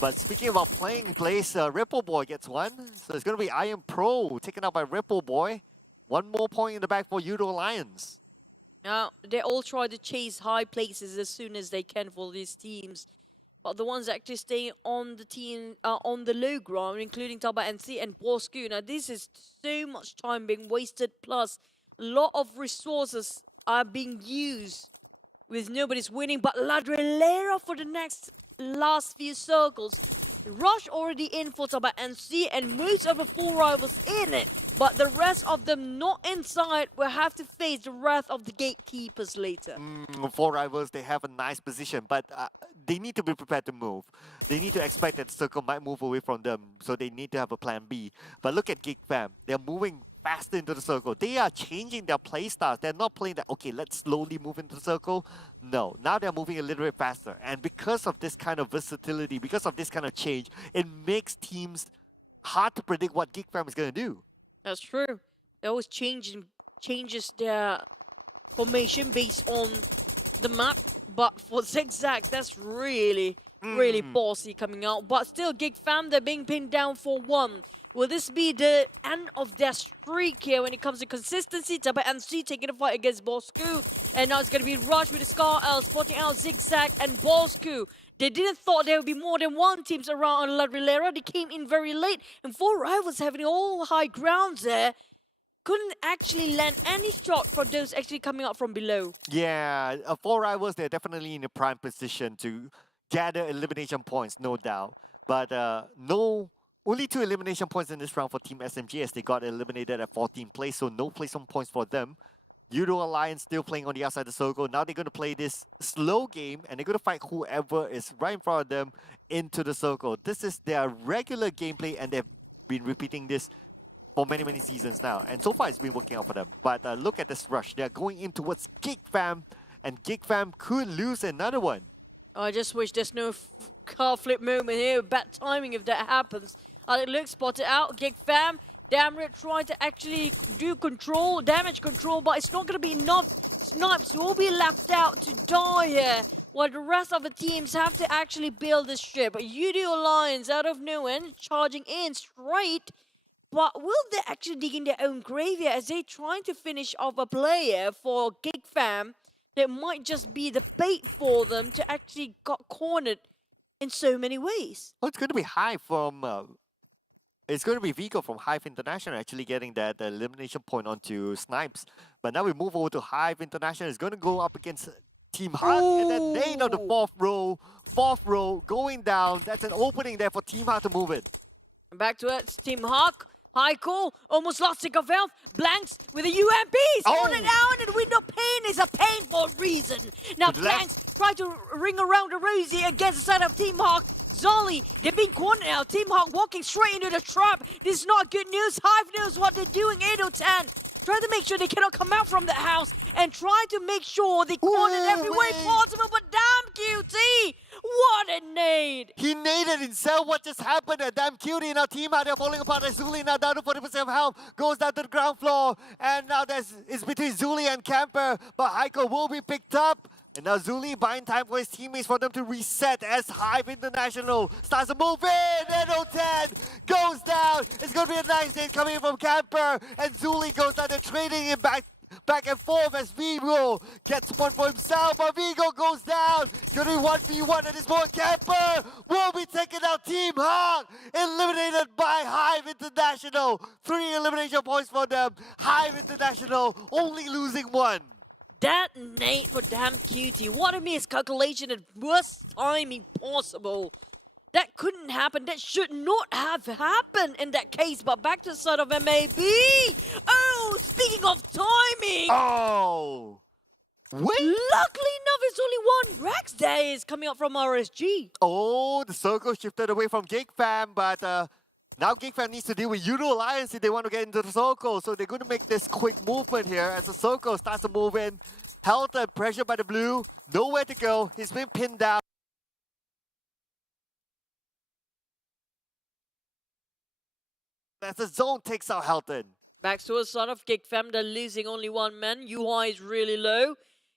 But speaking about playing plays, Ripple Boy gets one. So it's going to be Iron Pro taken out by Ripple Boy. One more point in the back for Yoodo Alliance. Now, they all try to chase high places as soon as they can for these teams. But the ones actually staying on the team, on the low ground, including Tabah NSEA and Bosskurr. Now, this is so much time being wasted, plus a lot of resources are being used with nobody's winning. But redONE for the last few circles. Rush already in for Tabah NSEA and most of the 4 rivals in it. But the rest of them not inside will have to face the wrath of the gatekeepers later. 4 rivals, they have a nice position, but they need to be prepared to move. They need to expect that the circle might move away from them, so they need to have a plan B. But look at GEEK fam, they're moving faster into the circle. They are changing their play styles. They're not playing that, okay, let's slowly move into the circle. No, now they're moving a little bit faster. And because of this kind of versatility, because of this kind of change, it makes teams hard to predict what GEEK fam is going to do. That's true. They always changes their formation based on the map. But for Zigzag, that's really bossy coming out. But still, GEEK fam, they're being pinned down for 1. Will this be the end of their streak here when it comes to consistency? Tabah NSEA taking a fight against Bosskurr. And now it's going to be Rush with Scar spotting out Zigzag and Bosskurr. They didn't thought there would be more than one teams around on redONE. They came in very late. And 4 rivals having all high grounds there. Couldn't actually land any shot for those actually coming out from below. Yeah, 4 rivals, they're definitely in a prime position to gather elimination points, no doubt. But only 2 elimination points in this round for Team SMG as they got eliminated at 14th place, so no placement points for them. Yoodo Alliance still playing on the outside of the circle. Now they're going to play this slow game and they're going to fight whoever is right in front of them into the circle. This is their regular gameplay and they've been repeating this for many seasons now. And so far it's been working out for them. But look at this rush. They're going in towards GEEK fam and GEEK fam could lose another one. I just wish there's no car flip moment here. Bad timing if that happens. Look, spot it out. GEEK fam. Damrit trying to actually do damage control, but it's not going to be enough. Snipes will be left out to die here, while the rest of the teams have to actually build this ship. Yoodo Alliance out of nowhere, charging in straight, but will they actually dig in their own grave here as they trying to finish off a player for GEEK fam that might just be the bait for them to actually got cornered in so many ways. Well, it's going to be HYVE from... It's going to be Vigo from HYVE International actually getting that elimination point onto Snipes. But now we move over to HYVE International. It's going to go up against Team HUG. And then Dane on the 4th row. 4th row going down. That's an opening there for Team HUG to move it. Back to it. Team HUG. High call. Almost lost sick of health. Blanks with a UMP. Spawning out and window pane is a pain for a reason. Now Blanks try to ring around the rosy against the side of Team HUG. Zolly, they're being cornered now. Team HUG walking straight into the trap. This is not good news. HYVE knows what they're doing. 8-10. Trying to make sure they cannot come out from the house and try to make sure they corner every way possible. But damn QT! What a nade! He naded himself. What just happened? A damn cutie. Now Team HUG, they're falling apart. And Zuli now down to 40% of health. Goes down to the ground floor. And now it's between Zuli and Camper. But Heiko will be picked up. And now Zuli buying time for his teammates for them to reset as HYVE International starts to move in. And 10 goes down. It's going to be a nice name coming in from Camper. And Zuli goes down and trading it back and forth as Vigo gets one for himself. But Vigo goes down. It's going to be 1v1 at this point. Camper will be taking out Team HUG. Eliminated by HYVE International. 3 elimination points for them. HYVE International only losing 1. That nade for damn cutie. What a miscalculation at worst timing possible. That couldn't happen. That should not have happened in that case. But back to the side of MAB. Oh, speaking of timing. Oh. Wait. Luckily enough, it's only 1 Rex there is coming up from RSG. Oh, the circle shifted away from GEEK fam, but Now GEEK Fam needs to deal with Yoodo Alliance if they want to get into the circle. So they're going to make this quick movement here as the circle starts to move in. Helton pressured by the blue, nowhere to go. He's been pinned down. As the zone takes out Helton. Back to a side of GEEK Fam, they're losing only one man. UI is really low.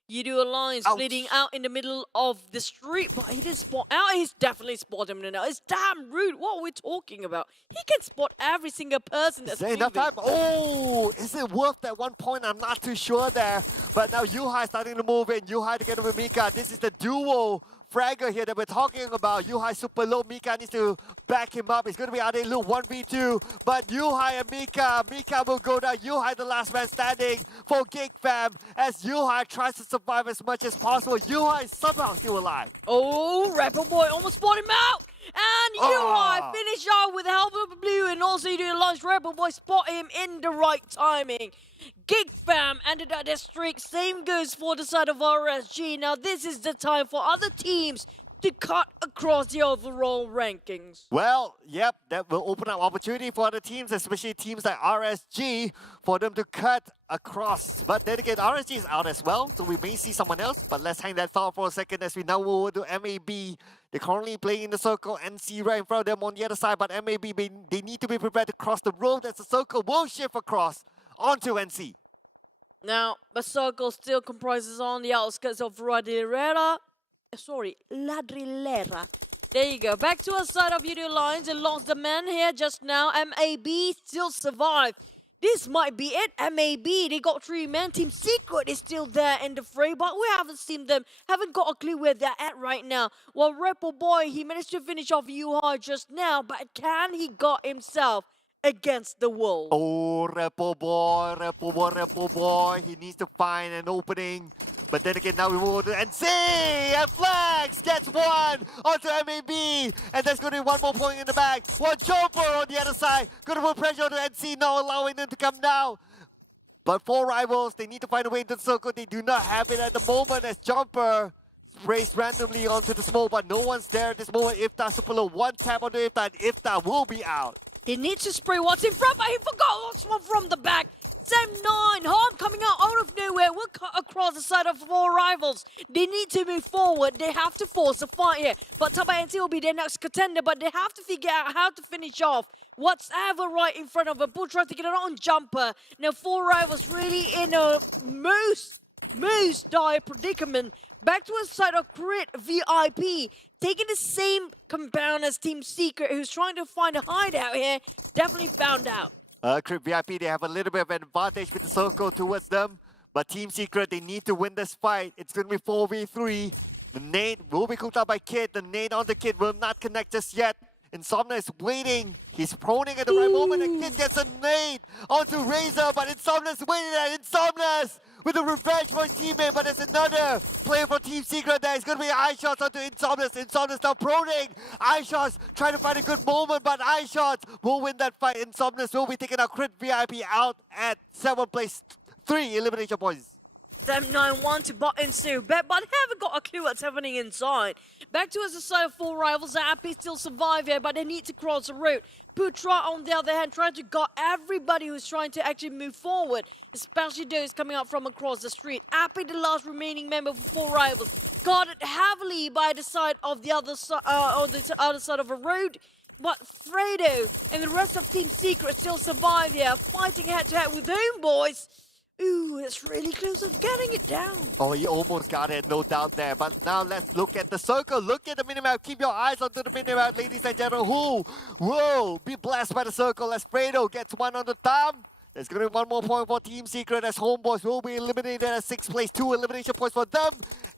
Yoodo Alliance bleeding out in the middle of the street. He didn't spot out. He's definitely spotted him now. It's damn rude. What are we talking about? He can spot every single person that's enough time. Oh, is it worth that 1 point? I'm not too sure there. But now Yuhai starting to move in. Yuhai together with Mika. This is the duo fragger here that we're talking about. Yuhai super low. Mika needs to back him up. It's going to be Adelu 1v2. But Yuhai and Mika will go down. Yuhai the last man standing for GEEK Fam as Yuhai tries to survive as much as possible. Yuhai is somehow still alive. Oh, RedONE almost bought him out. And Yuhai finish out with the help of the blue, and also Yoodo Alliance RedONE spot him in the right timing. GEEK Fam ended at their streak. Same goes for the side of RSG. Now this is the time for other teams to cut across the overall rankings. Well, yep, that will open up opportunity for other teams, especially teams like RSG, for them to cut across. But then again, RSG is out as well, so we may see someone else. But let's hang that thought for a second as we now move over to MAB. They're currently playing in the circle, NC right in front of them on the other side, but MAB, they need to be prepared to cross the road as the circle will shift across onto NC. Now, the circle still comprises on the outskirts of Ladrilera. There you go. Back to our side of Yoodo Alliance and lost the man here just now. MAB still survived. This might be it. MAB, they got 3 men. Team Secret is still there in the fray, but we haven't seen them. Haven't got a clue where they're at right now. Well, RedONE, he managed to finish off Yuhai just now, but can he got himself against the wall? Oh, RedONE, he needs to find an opening. But then again, now we move on to NC, and Flags gets one onto MAB, and there's going to be one more point in the back. One jumper on the other side, going to put pressure on the NC, not allowing them to come down. But 4 rivals, they need to find a way into the circle. They do not have it at the moment as Jumper sprays randomly onto the smoke, but no one's there at this moment. Iftar super low, one tap onto Iftar, and Iftar will be out. He needs to spray what's in front, but he forgot what's one from the back. Sem9, Hard coming out of nowhere. We'll cut across the side of 4 rivals. They need to move forward. They have to force a fight here. But Tabah NSEA will be their next contender, but they have to figure out how to finish off what's ever right in front of them. Bull trying to get it on Jumper. Now 4 rivals really in a most dire predicament. Back to a side of Crit VIP. Taking the same compound as Team Secret, who's trying to find a hideout here. Definitely found out. Crit VIP, they have a little bit of an advantage with the circle towards them. But Team Secret, they need to win this fight. It's going to be 4v3. The nade will be cooked out by Kid. The nade on the Kid will not connect just yet. Insomnia is waiting. He's proning at the right moment. And Kid gets a nade onto Razor, but Insomnia's waiting at Insomnia's with a revenge for his teammate, but there's another player from Team Secret there. It's going to be iShots onto Insomnia's. Insomnia's now proning. iShots trying to find a good moment, but iShots will win that fight. Insomnia's will be taking our Crit VIP out at 7th place, 3 elimination points. Sem9 want to bot into bet, but they haven't got a clue what's happening inside. Back to us, a side of 4 rivals. They're happy still survive here, but they need to cross the road. Putra, on the other hand, trying to got everybody who's trying to actually move forward, especially those coming up from across the street. Appy, the last remaining member of 4 rivals, guarded heavily by the side of the other side, on the other side of a road. But Fredo and the rest of Team Secret still survive here, fighting head-to-head with HomeBois. Ooh, it's really close to getting it down. Oh, he almost got it, no doubt there. But now let's look at the circle. Look at the minimap. Keep your eyes onto the minimap, ladies and gentlemen. Who will be blessed by the circle as Fredo gets one on the thumb? There's going to be one more point for Team Secret as HomeBois will be eliminated at 6th place. 2 elimination points for them.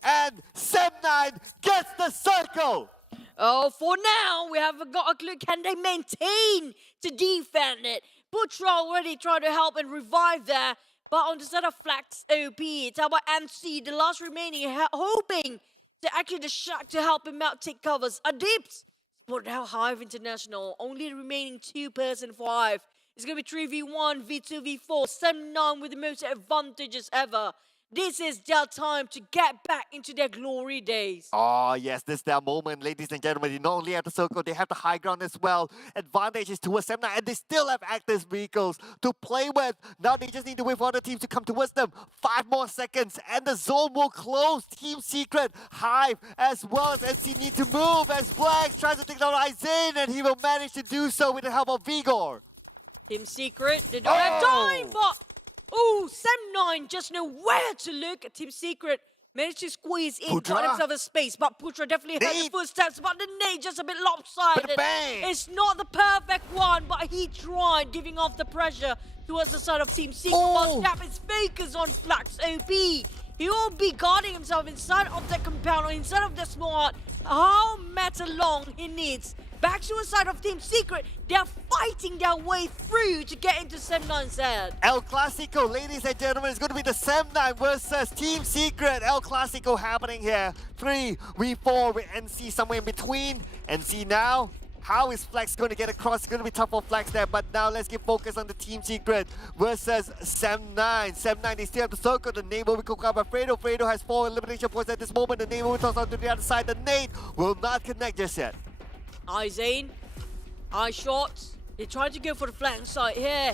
And Sem9 gets the circle. Oh, for now, we haven't got a clue. Can they maintain to defend it? Putra already tried to help and revive there. But on the side of Flax OP, Tabah NSEA, the last remaining, hoping to actually distract to help him out take covers. Adips, but now HYVE International, only the remaining 2-person for HYVE. It's going to be 3v1, v2, v4, Sem9 with the most advantages ever. This is their time to get back into their glory days. Oh, yes, this is their moment, ladies and gentlemen. They not only have the circle, they have the high ground as well. Advantage is towards them now, and they still have active vehicles to play with. Now they just need to wait for other teams to come towards them. 5 more seconds, and the zone will close. Team Secret, HYVE, as well as NC need to move as Flags tries to take down Aizen, and he will manage to do so with the help of Vigor. Team Secret, they don't have time, but... Oh, Sem9 just know where to look. Team Secret managed to squeeze in, got himself a space, but Putra definitely heard the footsteps, but the nade just a bit lopsided. It's not the perfect one, but he tried giving off the pressure towards the side of Team Secret, while Gap is fakers on Flax OP. He will be guarding himself inside of the compound or inside of the smart. How meta long he needs. Back to the side of Team Secret, they are fighting their way through to get into Sem9's head. El Clasico, ladies and gentlemen, it's going to be the Sem9 versus Team Secret. El Clasico happening here. 3v4 with NC somewhere in between. NC now, how is Flex going to get across? It's going to be tough for Flex there, but now let's get focused on the Team Secret versus Sem9. Sem9, they still have the circle. The nade will be cooked up by Fredo. Fredo has 4 elimination points at this moment. The nade will toss out to the other side. The nade will not connect just yet. Aizen, eye shots. They tried to go for the flank side here,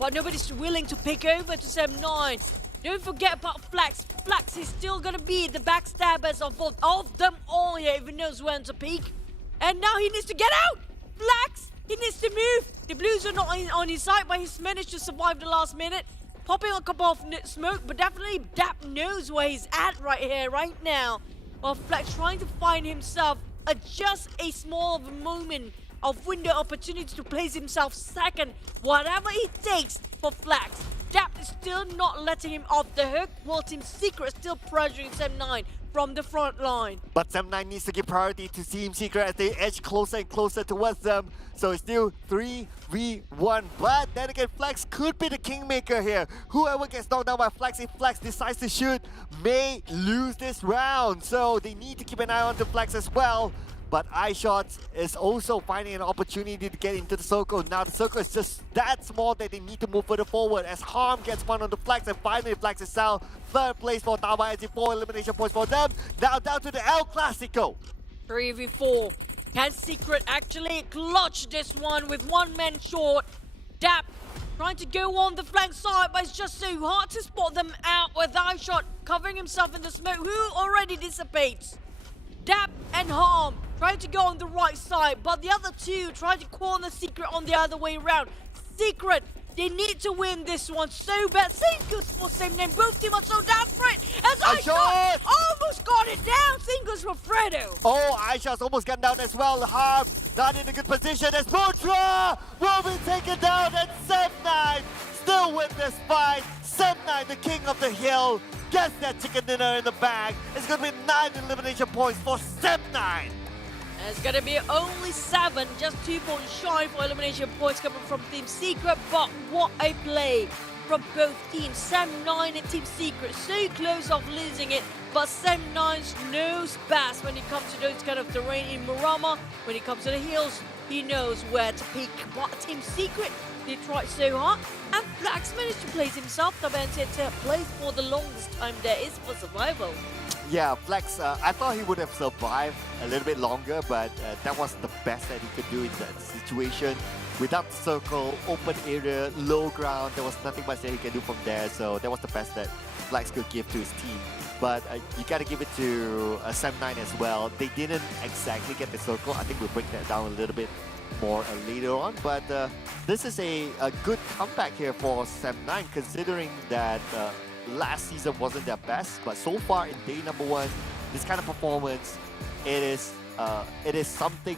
but nobody's willing to pick over to Sem9. Don't forget about Flax. Flax is still going to be the backstabbers of them all here, if he knows when to peek. And now he needs to get out. Flax, he needs to move. The Blues are not on his side, but he's managed to survive the last minute. Popping a couple of smoke, but definitely Dap knows where he's at right here, right now. While Flax trying to find himself just a small moment of window opportunity to place himself second. Whatever it takes for Flax. Dap is still not letting him off the hook, while Team Secret is still pressuring Sem9 from the front line. But Sem9 needs to give priority to Team Secret as they edge closer and closer towards them. So it's still 3v1. But then again, Flex could be the kingmaker here. Whoever gets knocked down by Flex, if Flex decides to shoot, may lose this round. So they need to keep an eye on the Flex as well. But iShots is also finding an opportunity to get into the circle. Now the circle is just that small that they need to move further forward as Harm gets one on the Flex, and finally Flex is out. 3rd place for Tabah NSEA, 4 elimination points for them. Now down to the El Clasico. 3v4. Can Secret actually clutch this one with 1 man short? Dap trying to go on the flank side, but it's just so hard to spot them out with iShot covering himself in the smoke, who already dissipates. Dap and Harm trying to go on the right side, but the other two trying to corner Secret on the other way around. Secret, they need to win this one so bad. Same good for same name. Both teams are so desperate. As iShot almost got it down. Same goes for Fredo. Oh, iShot's almost got down as well. Harm not in a good position as Putra will be taken down, and Sem9 still win this fight. Sem9, the king of the hill, gets that chicken dinner in the bag. It's going to be 9 elimination points for Sem9. It's going to be only 7, just 2 points shy for elimination points coming from Team Secret. But what a play from both teams, Sem9 and Team Secret. So close of losing it, but Sem9 knows best when it comes to those kind of terrain in Murama. When it comes to the hills, he knows where to peak. But Team Secret, they tried so hard, and Flax managed to place himself. Tabah NSEA plays for the longest time there is for survival. Yeah, Flex, I thought he would have survived a little bit longer, but that was the best that he could do in that situation. Without the circle, open area, low ground, there was nothing much that he can do from there, so that was the best that Flex could give to his team. But you gotta give it to Sem9 as well. They didn't exactly get the circle. I think we'll break that down a little bit more later on, but this is a good comeback here for Sem9, considering that last season wasn't their best, but so far in day number 1, this kind of performance, it is something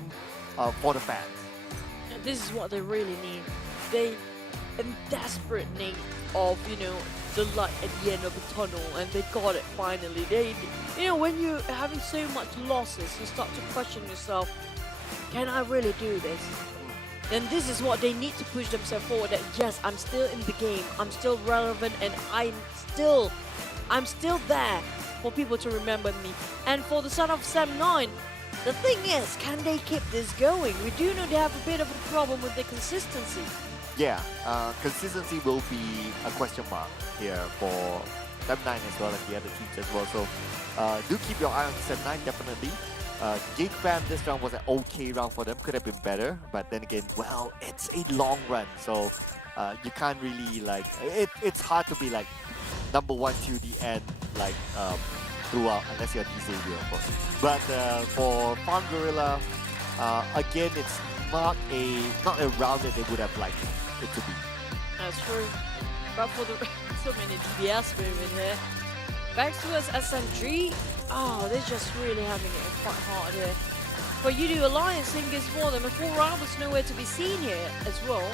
for the fans. And this is what they really need. They in desperate need of, the light at the end of the tunnel, and they got it finally. When you're having so much losses, you start to question yourself, can I really do this? Then this is what they need to push themselves forward, that yes, I'm still in the game, I'm still relevant, and I'm still there for people to remember me. And for the son of Sem9, the thing is, can they keep this going? We do know they have a bit of a problem with the consistency. Yeah, consistency will be a question mark here for Sem9 as well as the other teams as well. So do keep your eye on Sem9 definitely. GEEK ban this round was an okay round for them, could have been better, but then again, well, it's a long run, so you can't really like, it's hard to be like number 1 to the end like throughout unless you're Xavier. But for Farang Guerilla, again, it's not a round that they would have liked it to be. That's true. But for the so many FPS moving here. Back towards SMG. Oh, they're just really having it quite hard here. For Yoodo Alliance, Dingoz for them, and 4 hours nowhere to be seen here as well.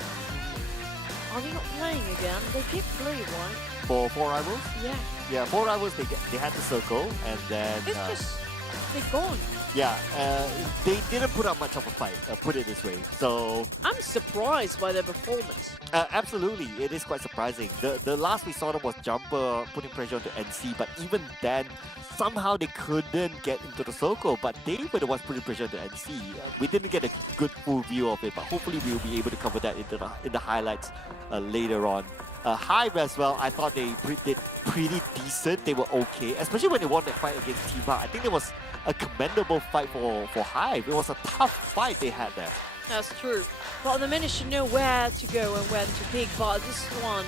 Are they not playing again? They did play one. For 4 rivals? Yeah. Yeah, 4 rivals, they had the circle, and then... It's just... they're gone. Yeah, they didn't put up much of a fight, put it this way. So... I'm surprised by their performance. Absolutely, it is quite surprising. The last we saw them was Jumper putting pressure on the NC, but even then, somehow they couldn't get into the circle, but they were the ones putting pressure on the NC. We didn't get a good full view of it, but hopefully we'll be able to cover that in the highlights later on. HYVE as well, I thought they did pretty decent. They were okay, especially when they won that fight against Tabah. I think it was a commendable fight for HYVE. It was a tough fight they had there. That's true. But they managed to know where to go and when to pick. But this one,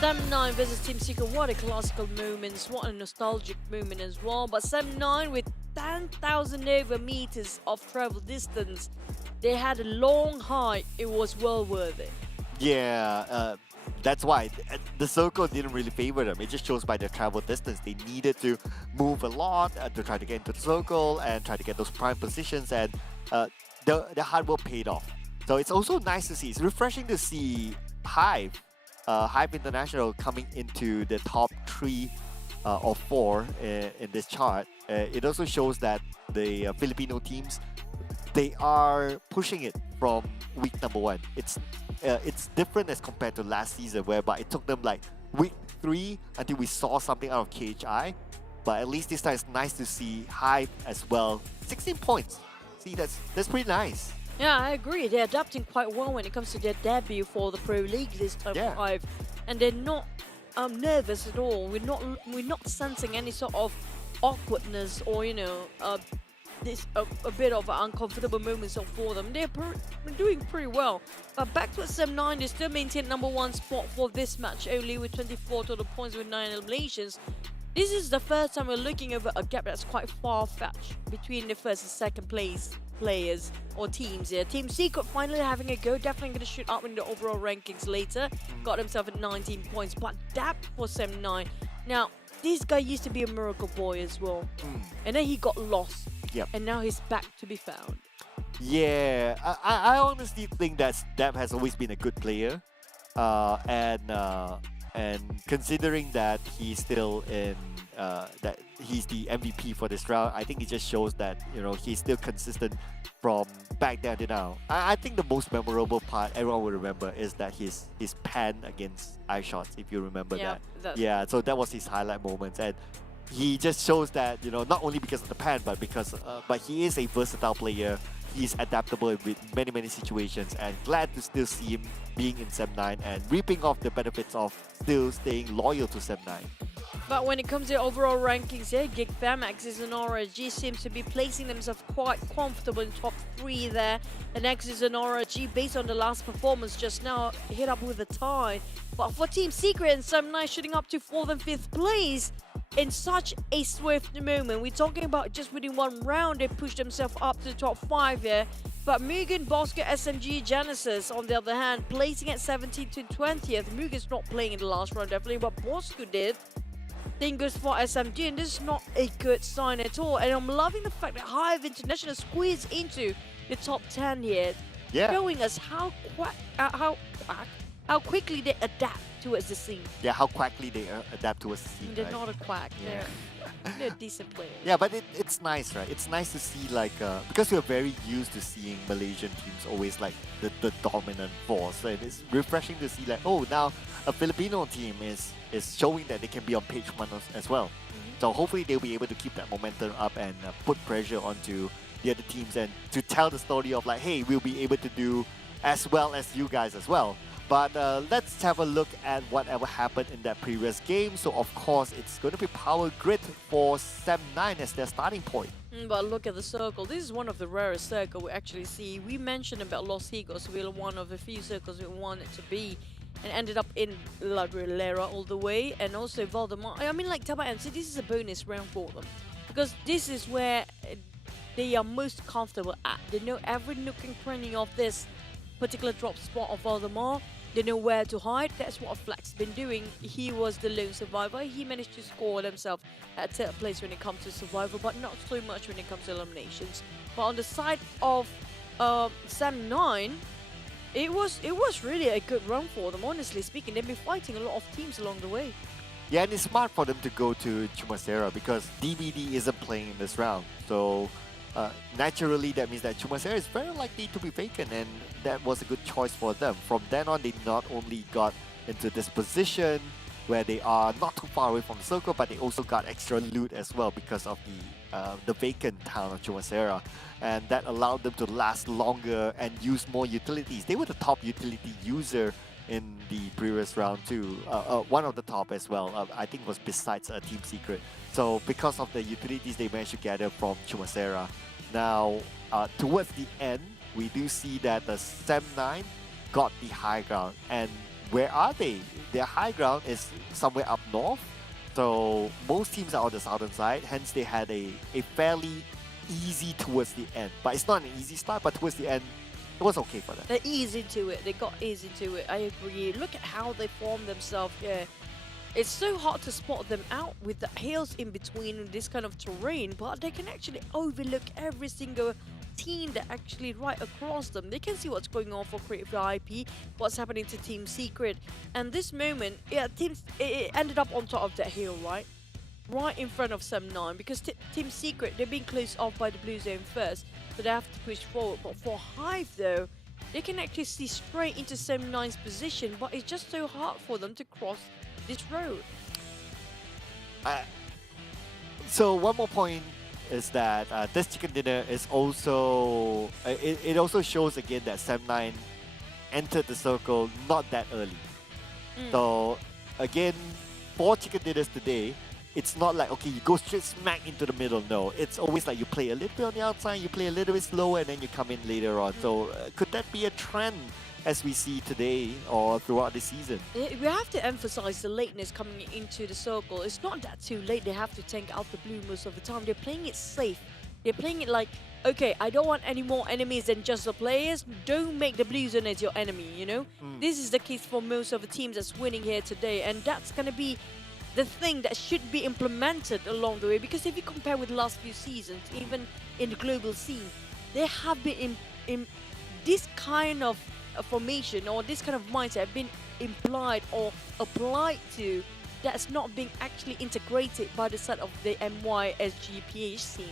Sem9 versus Team Secret, what a classical moment. What a nostalgic moment as well. But Sem9 with 10,000 over meters of travel distance, they had a long hike. It was well worth it. Yeah, that's why the circle didn't really favor them. It just shows by their travel distance. They needed to move a lot to try to get into the circle and try to get those prime positions, and the hard work paid off. So it's also nice to see. It's refreshing to see HYVE International coming into the top 3 or 4 in this chart. It also shows that the Filipino teams, they are pushing it from week number 1. It's different as compared to last season, whereby it took them like week 3 until we saw something out of KHI. But at least this time it's nice to see HYVE as well. 16 points. See, that's pretty nice. Yeah, I agree. They're adapting quite well when it comes to their debut for the Pro League this time. Yeah. HYVE, and they're not nervous at all. We're not sensing any sort of awkwardness or a bit of uncomfortable moments for them. They're doing pretty well. But back to Sem9, they still maintain number 1 spot for this match, only with 24 total points with 9 eliminations. This is the first time we're looking over a gap that's quite far-fetched between the first and second place players or teams here. Team Secret finally having a go, definitely going to shoot up in the overall rankings later. Got himself at 19 points, but that for Sem9. Now, this guy used to be a miracle boy as well. And then he got lost. Yep. And now he's back to be found. Yeah, I honestly think that Dab has always been a good player. And considering that he's still in, that he's the MVP for this round, I think it just shows that, he's still consistent from back then to now. I think the most memorable part everyone will remember is that his pan against iShots, if you remember that. Yeah, so that was his highlight moments, and he just shows that, not only because of the pan, but because, but he is a versatile player. He's adaptable with many situations, and glad to still see him being in Sem9 and reaping off the benefits of still staying loyal to Sem9. But when it comes to overall rankings here, GEEK, Nexus and RG seems to be placing themselves quite comfortable in top 3 there. The Nexus and RG, based on the last performance just now, hit up with a tie. But for Team Secret and Sem9 shooting up to 4th and 5th place, in such a swift moment. We're talking about just within 1 round, they pushed themselves up to the top 5 here. But MUGEN, Bosskurr, SMG, Genexus, on the other hand, placing at 17th to 20th. MUGEN's not playing in the last round, definitely, but Bosskurr did. Dingoz for SMG, and this is not a good sign at all. And I'm loving the fact that HYVE International squeezed into the top 10 here, showing us how quickly they adapt towards the scene. Yeah, how quickly they adapt towards the scene. They're not a quack. They're decent players. Yeah, but it's nice, right? It's nice to see, like, because we're very used to seeing Malaysian teams always like the dominant force, right? It's refreshing to see, like, oh, now a Filipino team is showing that they can be on page 1 as well. So hopefully they'll be able to keep that momentum up and put pressure onto the other teams and to tell the story of, like, hey, we'll be able to do as well as you guys as well. But let's have a look at whatever happened in that previous game. So of course, it's going to be Power Grid for SEM9 as their starting point. But look at the circle. This is one of the rarest circles we actually see. We mentioned about Los Higos, one of the few circles we wanted to be, and ended up in La Guerilla all the way, and also Valdemar. I mean, like Tabah NSEA, this is a bonus round for them, because this is where they are most comfortable at. They know every nook and cranny of this particular drop spot of Valdemar. They know where to hide. That's what Flack's been doing. He was the lone survivor. He managed to score himself at third place when it comes to survival, but not so much when it comes to eliminations. But on the side of SEM9, it was really a good run for them, honestly speaking. They've been fighting a lot of teams along the way. Yeah, and it's smart for them to go to Chumasera because DBD isn't playing in this round. So naturally, that means that Chumasera is very likely to be vacant, and that was a good choice for them. From then on, they not only got into this position where they are not too far away from the circle, but they also got extra loot as well because of the vacant town of Chumasera, and that allowed them to last longer and use more utilities. They were the top utility user in the previous round too, one of the top as well, I think was besides Team Secret. So because of the utilities they managed to gather from Chumasera. Now, towards the end, we do see that the SEM9 got the high ground. And where are they? Their high ground is somewhere up north. So most teams are on the southern side, hence they had a fairly easy towards the end. But it's not an easy start, but towards the end, it was okay for them. They're easy to it. They got easy to it. I agree. Look at how they form themselves here. It's so hard to spot them out with the hills in between this kind of terrain, but they can actually overlook every single team that actually right across them. They can see what's going on for Creative VIP, what's happening to Team Secret. And this moment, yeah, it ended up on top of that hill, right? Right in front of SEM9, because Team Secret, they're being closed off by the blue zone first, so they have to push forward. But for HYVE though, they can actually see straight into SEM9's position, but it's just so hard for them to cross this road. So one more point is that this chicken dinner is also, it also shows again that SEM9 entered the circle not that early. So again, for chicken dinners today, it's not like, okay, you go straight smack into the middle. No, it's always like you play a little bit on the outside, you play a little bit slower, and then you come in later on. So could that be a trend as we see today or throughout the season? We have to emphasize the lateness coming into the circle. It's not that too late. They have to tank out the blue most of the time. They're playing it safe. They're playing it like, okay, I don't want any more enemies than just the players. Don't make the blue zone as your enemy, you know? This is the case for most of the teams that's winning here today, and that's going to be the thing that should be implemented along the way, because if you compare with the last few seasons, even in the global scene, there have been in this kind of formation or this kind of mindset have been implied or applied to, that's not being actually integrated by the side of the MYSGPH scene.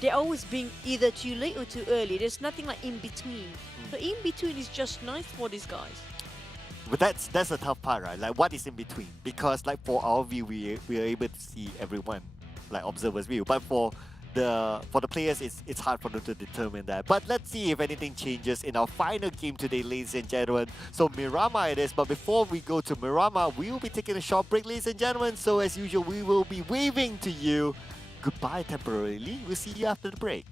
They're always being either too late or too early. There's nothing like in between. So in between is just nice for these guys. But that's the tough part, right? Like, what is in between? Because like for our view, we are able to see everyone, like observers' view. But for the players, it's hard for them to determine that. But let's see if anything changes in our final game today, ladies and gentlemen. So Miramar it is. But before we go to Miramar, we will be taking a short break, ladies and gentlemen. So as usual, we will be waving to you goodbye temporarily. We'll see you after the break.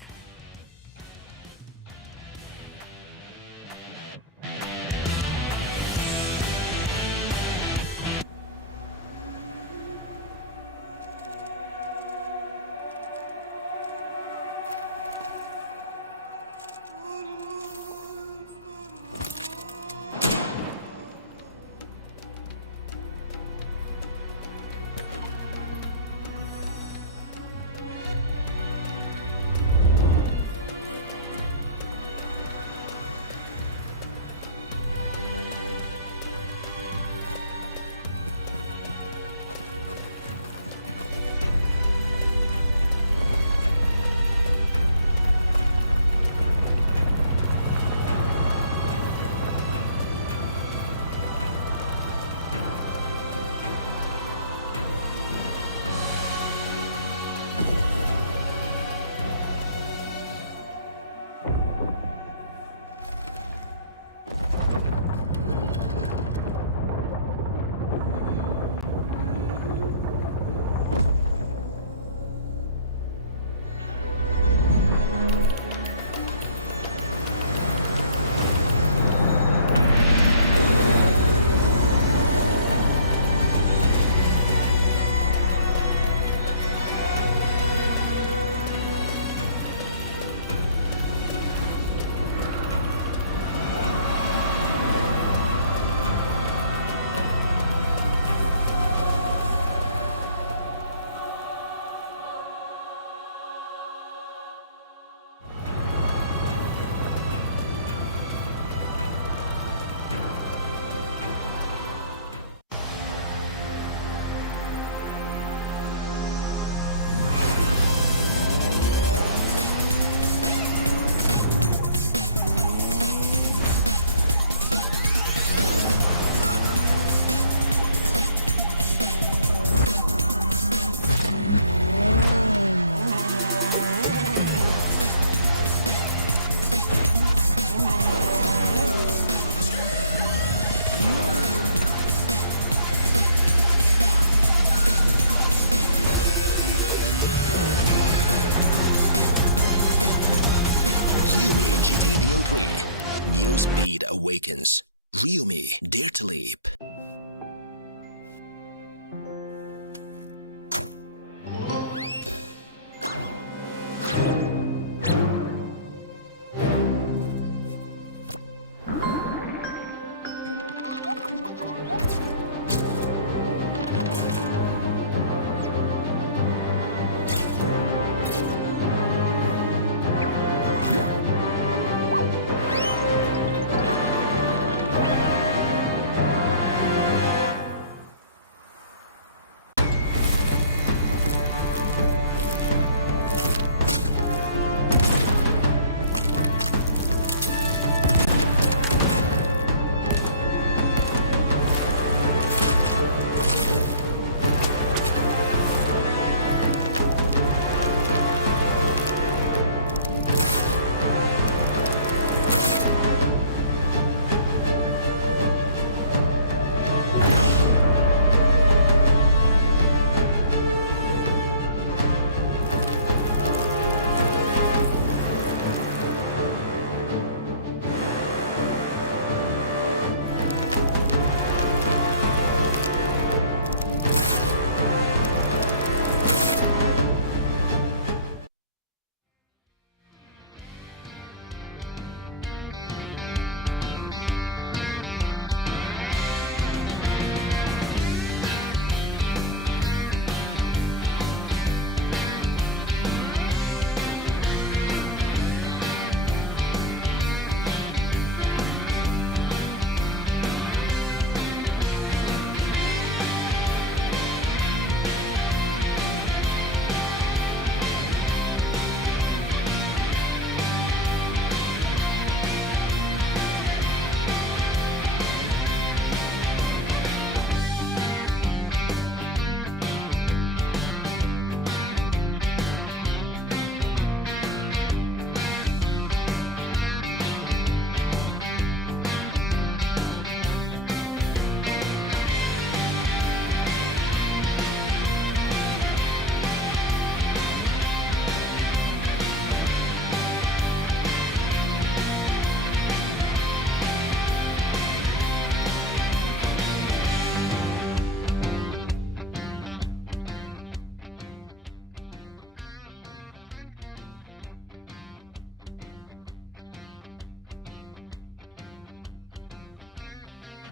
3. New speed awakens. Realme, dare to leap.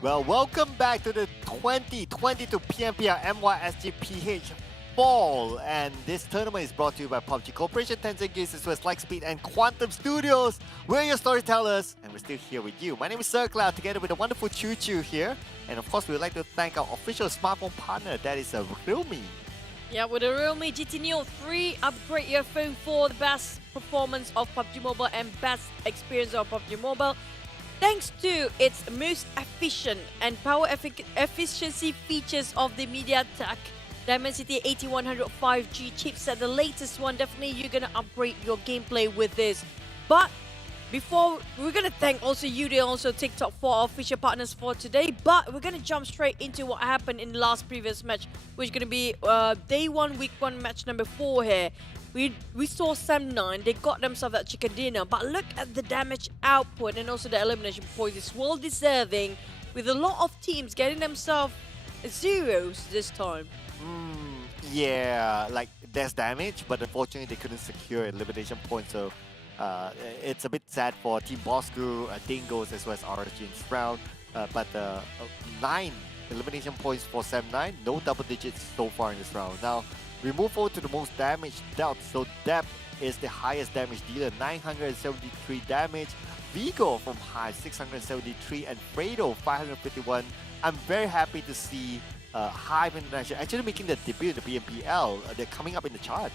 Well, welcome back to the 2022 PMPL MYSGPH Ball, and this tournament is brought to you by PUBG Corporation, Tencent Games, as well as Lightspeed and Quantum Studios. We're your storytellers, and we're still here with you. My name is Sir Cloud, together with the wonderful Choo Choo here, and of course, we would like to thank our official smartphone partner, that is Realme. Yeah, with the Realme GT Neo 3, upgrade your phone for the best performance of PUBG Mobile and best experience of PUBG Mobile. Thanks to its most efficient and power efficiency features of the MediaTek Dimensity 8100 5G chipset, the latest one, definitely you're going to upgrade your gameplay with this. But before, we're going to thank also Yoodo and also TikTok for our official partners for today. But we're going to jump straight into what happened in the last previous match, which is going to be day 1, week 1, match number 4 here. We saw Sam9, they got themselves that chicken dinner, but look at the damage output and also the elimination points. It's well deserving, with a lot of teams getting themselves zeros this time. Yeah, like there's damage, but unfortunately they couldn't secure elimination points, so it's a bit sad for Team Bosskurr, Dingoz, as well as RSG in this round. But 9 elimination points for Sam9, no double digits so far in this round. Now, we move forward to the most damage dealt. So Deb is the highest damage dealer, 973 damage. Vigo from HYVE, 673, and Fredo, 551. I'm very happy to see HYVE International actually making their debut in the PMPL. They're coming up in the charts.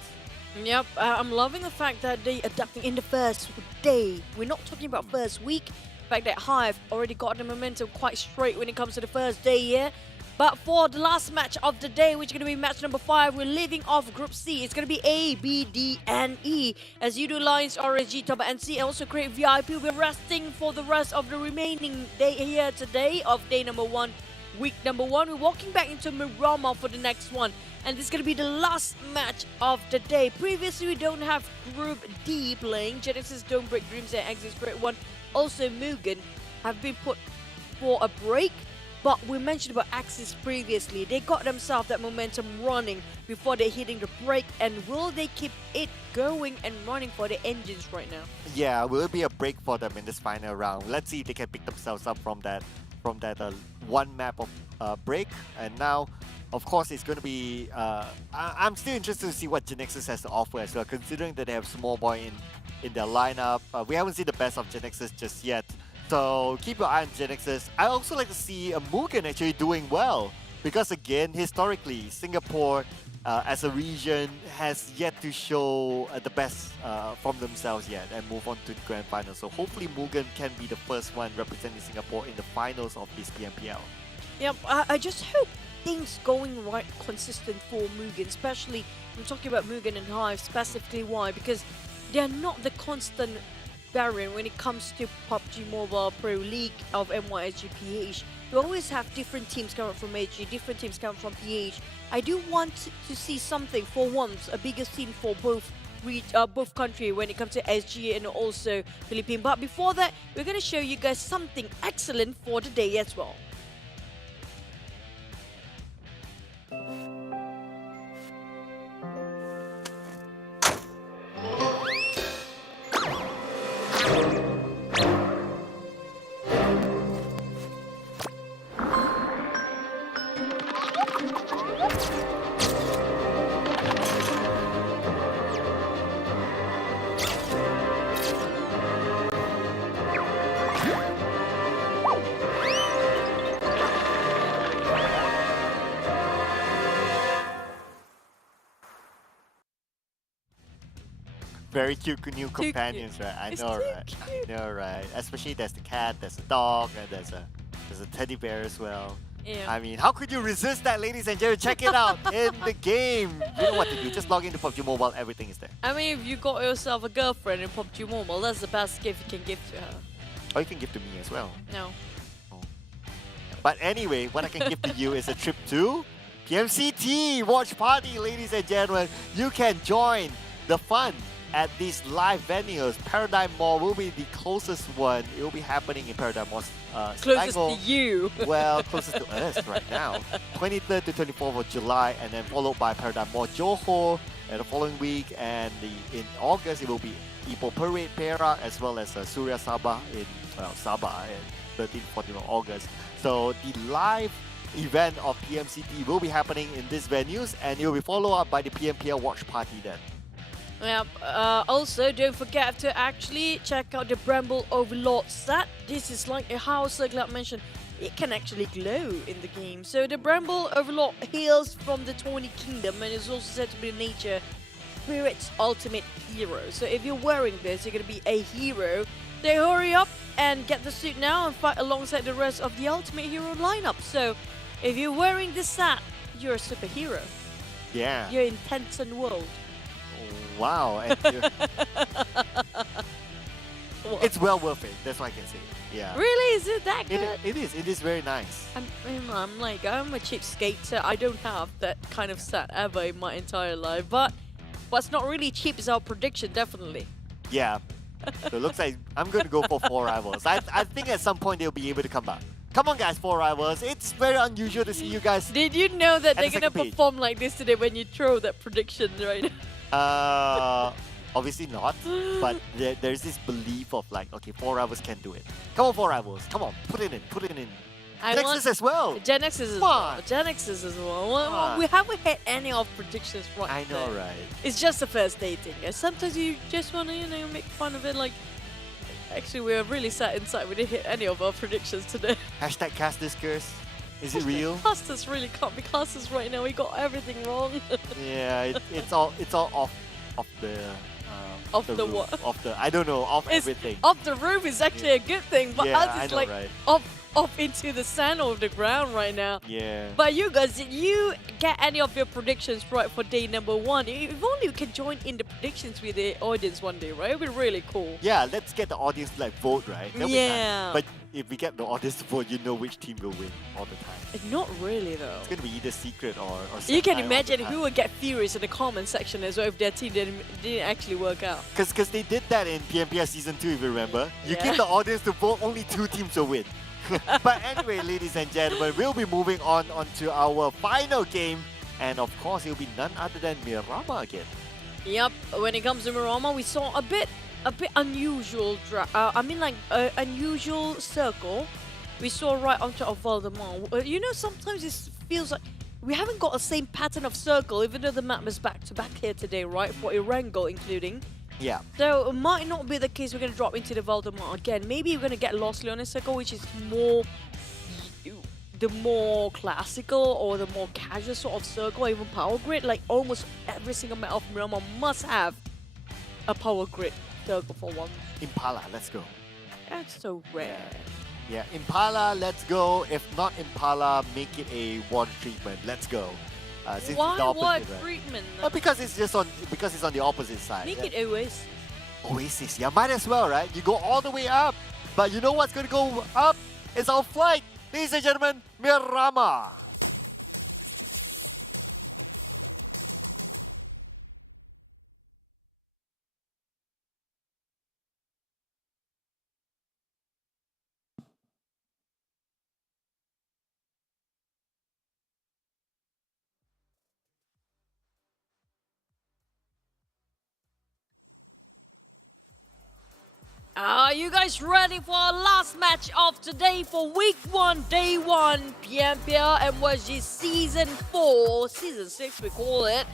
Yep, I'm loving the fact that they adapting in the first day. We're not talking about first week. The fact that HYVE already got the momentum quite straight when it comes to the first day here. But for the last match of the day, which is going to be match number 5, we're leaving off Group C. It's going to be A, B, D, and E. As Yoodo Alliance, RSG, Tabah NSEA, and also Create VIP. We're resting for the rest of the remaining day here today of day number 1, week number 1. We're walking back into Miramar for the next one. And this is going to be the last match of the day. Previously, we don't have Group D playing. Genexus, Don't Break Dreams, and Exit Grade 1. Also, MUGEN have been put for a break. But we mentioned about Axis previously. They got themselves that momentum running before they're hitting the break. And will they keep it going and running for the engines right now? Yeah, will it be a break for them in this final round? Let's see if they can pick themselves up from that one map of break. And now, of course, it's going to be... I'm still interested to see what Genexus has to offer as well, considering that they have HomeBois in their lineup. We haven't seen the best of Genexus just yet. So keep your eye on Genexus. I also like to see MUGEN actually doing well, because again, historically, Singapore as a region has yet to show the best from themselves yet and move on to the grand final. So hopefully MUGEN can be the first one representing Singapore in the finals of this PMPL. Yep, I just hope things going right consistent for MUGEN, especially I'm talking about MUGEN and HYVE specifically. Why? Because they are not the constant variant when it comes to PUBG Mobile Pro League of MYSGPH. You always have different teams coming from HG, different teams coming from PH. I do want to see something for once, a bigger scene for both country when it comes to SG and also Philippines. But before that, we're going to show you guys something excellent for the day as well. Very cute new companions, right? I know, right? I know, right? Especially there's the cat, there's a dog, and there's a teddy bear as well. Yeah. I mean, how could you resist that, ladies and gentlemen? Check it out in the game. You know what to do. Just log into PUBG Mobile. Everything is there. I mean, if you got yourself a girlfriend in PUBG Mobile, that's the best gift you can give to her. Or you can give to me as well. No. But anyway, what I can give to you is a trip to PMCT Watch Party, ladies and gentlemen. You can join the fun at these live venues. Paradigm Mall will be the closest one. It will be happening in Paradigm Mall. Closest to you. Well, closest to us right now. 23rd to 24th of July, and then followed by Paradigm Mall Johor the following week. And in August, it will be Ipoh Parade Perak, as well as Surya Sabah in Sabah in 13th, 14th of August. So the live event of PMCT will be happening in these venues, and it will be followed up by the PMPL Watch Party then. Yep. Also, don't forget to actually check out the Bramble Overlord set. This is like a house, like I mentioned. It can actually glow in the game. So the Bramble Overlord hails from the Tawny Kingdom and is also said to be nature spirit's ultimate hero. So if you're wearing this, you're going to be a hero. So hurry up and get the suit now and fight alongside the rest of the ultimate hero lineup. So if you're wearing this set, you're a superhero. Yeah. You're in Tencent World. Wow. And it's well worth it. That's what I can say. Yeah. Really? Is it that good? It is. It is very nice. I'm a cheapskate, so I don't have that kind of set ever in my entire life. But what's not really cheap is our prediction, definitely. Yeah. So it looks like I'm going to go for 4 rivals. I think at some point they'll be able to come back. Come on, guys, 4 rivals. It's very unusual to see you guys. Did you know that they're going to page. perform like this today when you throw that prediction right now? Obviously not, but there's this belief of like, okay, 4 rivals can do it. Come on, 4 rivals. Come on, put it in. Genexus as well. Genexus as well. Genexus as well. We haven't had any of predictions right I know, there. right? It's just the first dating. Sometimes you just want to, make fun of it. Like, actually, we are really sat inside. We didn't hit any of our predictions today. Hashtag cast this curse. Is it real? Casters really can't be casters right now. We got everything wrong. Yeah, it's all off the. Off the roof, what? Off the, I don't know, off everything. Off the roof is actually a good thing, but yeah, ours is I know, like right? off off into the sand of the ground right now. Yeah. But you guys, did you get any of your predictions right for day number 1? If only you can join in the predictions with the audience one day, right? It would be really cool. Yeah, let's get the audience to like vote, right? That'll be Yeah. nice. But if we get the audience to vote, you know which team will win all the time. Not really though. It's gonna be either secret or You can Sentai all the imagine time. who would get furious in the comment section as well if their team didn't actually work out. Because they did that in PMPL Season 2, if you remember. You Yeah. give the audience to vote, only 2 teams will win. But anyway, ladies and gentlemen, we'll be moving on to our final game. And of course, it'll be none other than Miramar again. Yep, when it comes to Miramar, we saw a bit unusual, unusual circle. We saw right on top of Voldemort. You know, sometimes it feels like we haven't got the same pattern of circle, even though the map is back to back here today, right? For Erangel including. Yeah. So it might not be the case we're going to drop into the Voldemort again. Maybe we're going to get Lost Leonis circle, which is the more classical or the more casual sort of circle, or even power grid. Like almost every single map of Miramar must have a power grid circle for one. Impala, let's go. That's so rare. Yeah, Impala, let's go. If not Impala, make it a one treatment. Let's go. Since Why it's the opposite, what right? treatment? Well, because it's on the opposite side. Make right? it Oasis. Oasis, yeah, might as well, right? You go all the way up. But you know what's going to go up? It's our flight. Ladies and gentlemen, Miramar. Are you guys ready for our last match of today for week 1, day 1, PMPL MYSG season 4, season 6 we call it.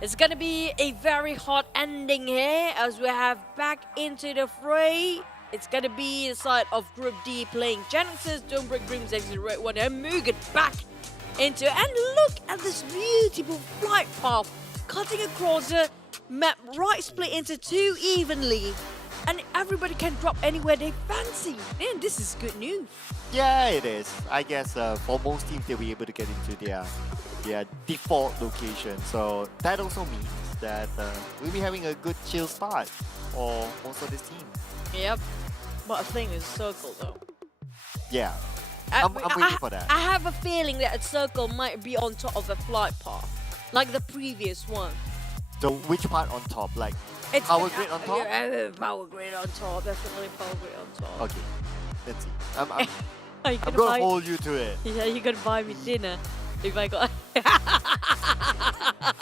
It's gonna be a very hot ending here as we have back into the fray. It's gonna be inside of Group D playing Genexus, Don't Break Dreams, Exit redONE, and MUGEN back into. And look at this beautiful flight path cutting across the map, right split into 2 evenly. And everybody can drop anywhere they fancy. Man, this is good news. Yeah, it is. I guess for most teams, they'll be able to get into their default location. So that also means that we'll be having a good chill start for most of this team. Yep. But I think it's Circle though. Yeah. I'm waiting for that. I have a feeling that a Circle might be on top of the flight path, like the previous one. So which part on top? Like It's power grid on top? Yeah, power grid on top. Definitely power grid on top. Okay. Let's see. Are you I'm gonna going buy- to hold you to it. Yeah, you're gonna buy me dinner if I got.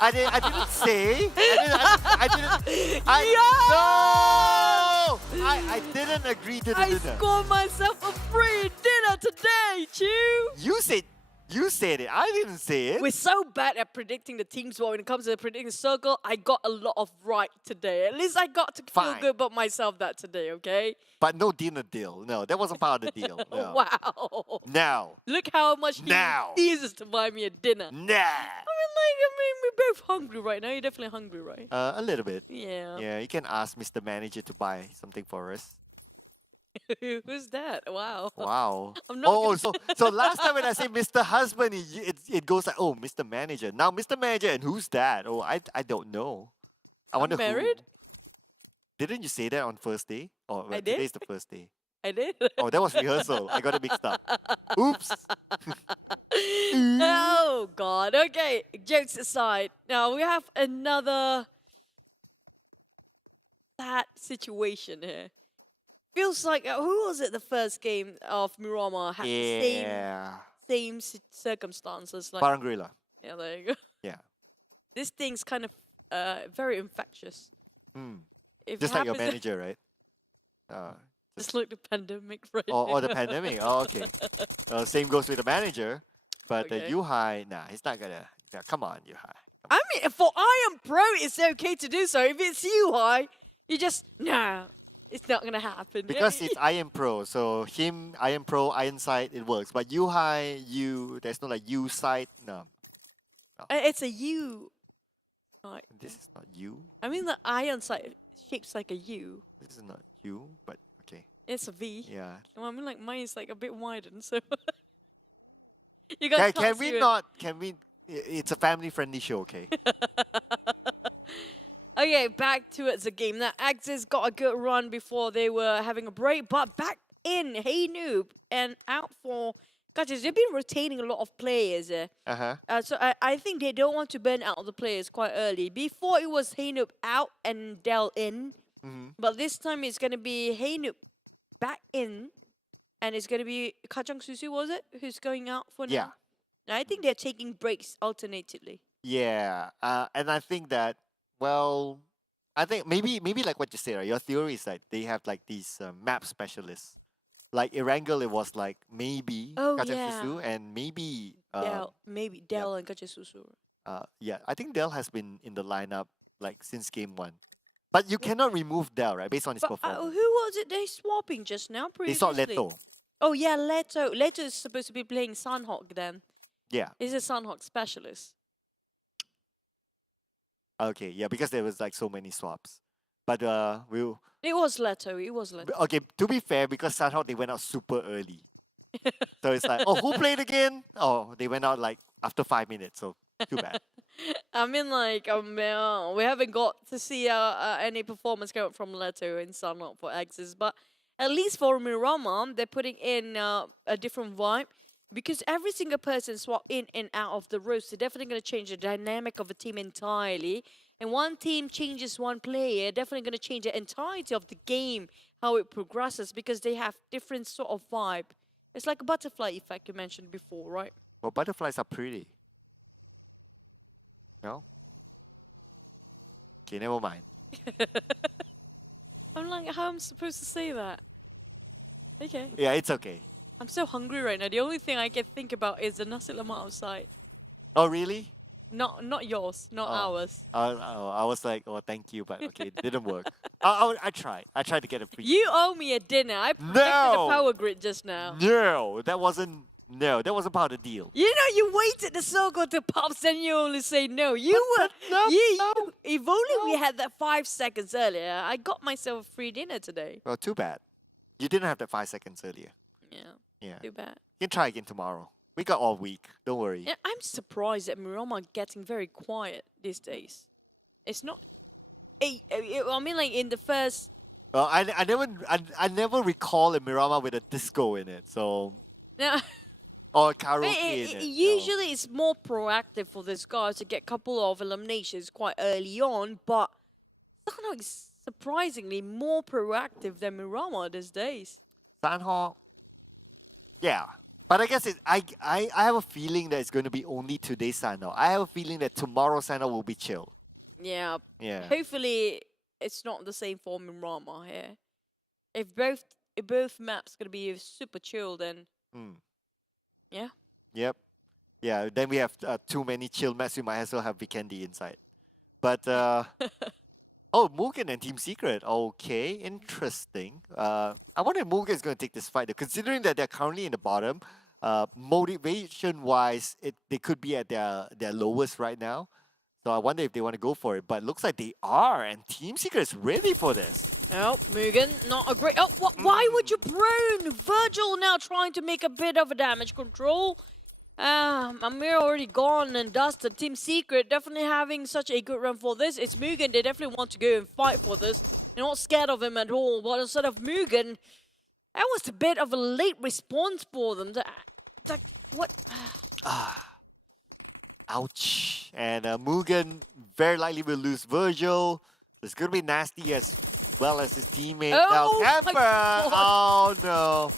I didn't say. I didn't agree to the I dinner. scored myself a free dinner today, Chew. You said it. I didn't say it. We're so bad at predicting the teams, but when it comes to predicting Circle, I got a lot of right today. At least I got to feel Fine. good about myself that today, okay? But no dinner deal. No, that wasn't part of the deal. No. Wow. Now. Look how much he Now. refuses to buy me a dinner. Nah. I mean, we're both hungry right now. You're definitely hungry, right? A little bit. Yeah. Yeah, you can ask Mr. Manager to buy something for us. Who's that? Wow. Wow. I'm not Oh, gonna- so last time when I say Mr. Husband, it goes like, oh, Mr. Manager. Now Mr. Manager, and who's that? Oh, I don't know. I wonder married? who. Didn't you say that on first day? Oh, well, I did. today's the first day. I did. Oh, that was rehearsal. I got it mixed up. Oops. Oh, God. Okay, jokes aside. Now, we have another sad situation here. Feels like, who was it the first game of Miramar had Yeah. the same circumstances? Like, Farang Guerilla. yeah, there you go. Yeah. This thing's kind of very infectious. If Just it like your happens- manager, right? Just like the pandemic, right? Or the pandemic. Oh, okay. Same goes with the manager. But Okay. Yuhai, nah, he's not gonna. Yeah, come on, Yuhai. I mean, for Iron Pro, it's okay to do so. If it's you, you just, nah, it's not gonna happen. Because it's Iron Pro, so him, Iron Pro, Iron Sight, it works. But Yuhai, there's no like U Sight, no. It's a U. Right. This is not U. I mean, the iron side shapes like a U. This is not U, but okay. It's a V. Yeah. Well, I mean, like mine is like a bit widened, so you guys Can we not? Can we? It's a family-friendly show, okay? Okay, back towards the game. Now, Axis got a good run before they were having a break, but back in, Hey Noob, and out for Gotchas. They've been retaining a lot of players. So I think they don't want to burn out the players quite early. Before it was Hey Noob out and Del in, but this time it's going to be Hey Noob back in, and it's going to be Kacang Susu, was it? Who's going out for now? Yeah. And I think they're taking breaks alternatively. Yeah, and I think that, well, I think maybe like what you say, right? Your theory is that they have like these map specialists. Like Erangel, it was like maybe Kacang Susu and maybe Del and Kacang Susu. yeah, I think Del has been in the lineup like since game 1. But you cannot remove Del, right? Based on his performance. Who was it they swapping just now? They saw Previously? Leto. Oh yeah, Leto. Leto is supposed to be playing Sunhawk then. Yeah. He's a Sunhawk specialist. Okay, yeah, because there was like so many swaps. But we'll... It was Leto. It was Leto. Okay, to be fair, because Sunhawk, they went out super early. So it's like, oh, who played again? Oh, they went out like after 5 minutes, so too bad. I mean, like, we haven't got to see any performance coming from Leto in Sunhawk for Axis, but at least for Miramar, they're putting in a different vibe. Because every single person swap in and out of the rows, they're definitely going to change the dynamic of a team entirely. And one team changes one player, definitely going to change the entirety of the game, how it progresses, because they have different sort of vibe. It's like a butterfly effect you mentioned before, right? Well, butterflies are pretty. No? Okay, never mind. I'm like, how am I supposed to say that? Okay. Yeah, it's okay. I'm so hungry right now. The only thing I can think about is the nasi lemak outside. Oh, really? Not yours, not ours. I was like, oh, thank you, but okay, it didn't work. I tried. I tried to get a free. You owe me a dinner. I predicted the power grid just now. No, that wasn't part of the deal. You know, you waited the circle to pops, then you only say no. You if only we had that 5 seconds earlier, I got myself a free dinner today. Well, too bad. You didn't have that 5 seconds earlier. Yeah. Too bad. You can try again tomorrow. We got all week. Don't worry. Yeah, I'm surprised that Miramar getting very quiet these days. It's not. I mean, like in the first. Well, I never recall a Miramar with a disco in it. So. No. Or karaoke in it. Usually, it's more proactive for this guys to get a couple of eliminations quite early on, but Sunhawk is surprisingly more proactive than Miramar these days. Sunhawk. Yeah, but I guess I have a feeling that it's going to be only today's Sunhawk. I have a feeling that tomorrow's Sunhawk will be chill. Yeah. Yeah. Hopefully, it's not the same for Miramar here. If both maps gonna be super chill, then yeah. Yep. Yeah. Then we have too many chill maps. We might as well have Vikendi inside. But oh, MUGEN and Team Secret. Okay, interesting. I wonder if MUGEN is going to take this fight. Considering that they're currently in the bottom, motivation-wise, they could be at their lowest right now. So I wonder if they want to go for it. But it looks like they are, and Team Secret is ready for this. No, MUGEN, not a great... Oh, why would you prone? Virgil now trying to make a bit of a damage control. Amir already gone and dusted. Team Secret definitely having such a good run for this. It's MUGEN, they definitely want to go and fight for this. They're not scared of him at all, but instead of MUGEN, that was a bit of a late response for them. What? Ouch. And MUGEN very likely will lose Virgil. It's going to be nasty as well as his teammate. Now, Camper! Oh no.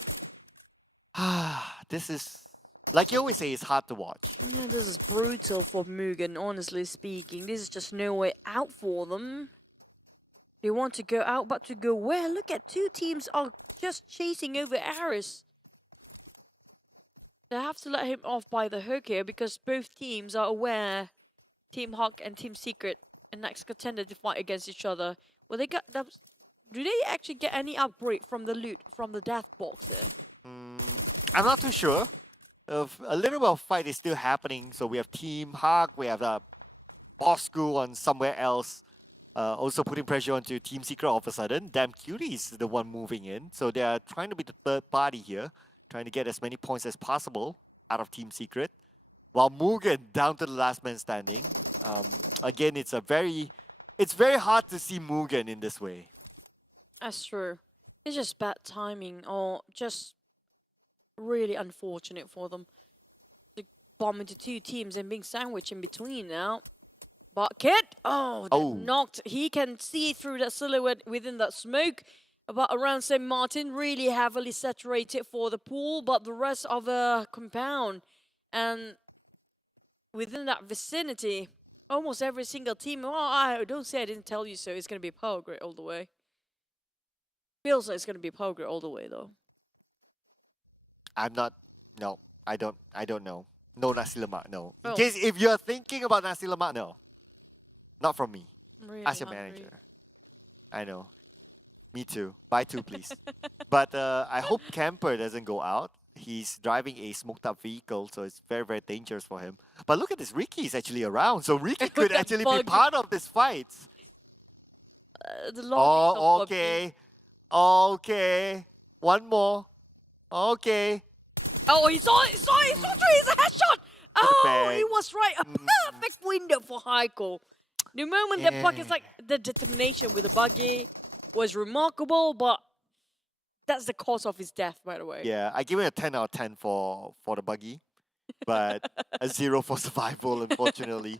This is... Like you always say, it's hard to watch. Yeah, this is brutal for MUGEN, honestly speaking. This is just no way out for them. They want to go out, but to go where? Look at two teams are just chasing over Aris. They have to let him off by the hook here because both teams are aware. Team Hawk and Team Secret and next contender to fight against each other. Well, they got them. Do they actually get any upgrade from the loot, from the death box? I'm not too sure. A little bit of fight is still happening. So we have Team Hawk, we have Bosskurr on somewhere else. also putting pressure onto Team Secret all of a sudden. Damn Cutie is the one moving in. So they are trying to be the third party here, trying to get as many points as possible out of Team Secret. While MUGEN down to the last man standing. Again, it's very hard to see MUGEN in this way. That's true. It's just bad timing or just really unfortunate for them. To bomb into two teams and being sandwiched in between now. But Kid, knocked. He can see through that silhouette within that smoke. But around St. Martin, really heavily saturated for the pool, but the rest of the compound and within that vicinity, almost every single team. Oh, I don't say I didn't tell you so. It's going to be power grid all the way. Feels like it's going to be power grid all the way, though. I'm not. No, I don't know. No nasi lemak. No. Oh. In case if you're thinking about nasi lemak, no. Not from me. Really Ask your hungry. manager. I know. Me too. Buy two, please. But I hope Camper doesn't go out. He's driving a smoked up vehicle, so it's very, very dangerous for him. But look at this, Ricky is actually around, so Ricky could actually be part of this fight. Oh, okay. Okay. One more. Okay. Oh, he saw it. He saw it. He saw it. It's a headshot. Oh, he was right. A perfect window for Heiko. The moment that puck is like the detonation with the buggy was remarkable, but that's the cause of his death, by the way. Yeah, I give it a 10 out of 10 for the buggy, but a 0 for survival, unfortunately.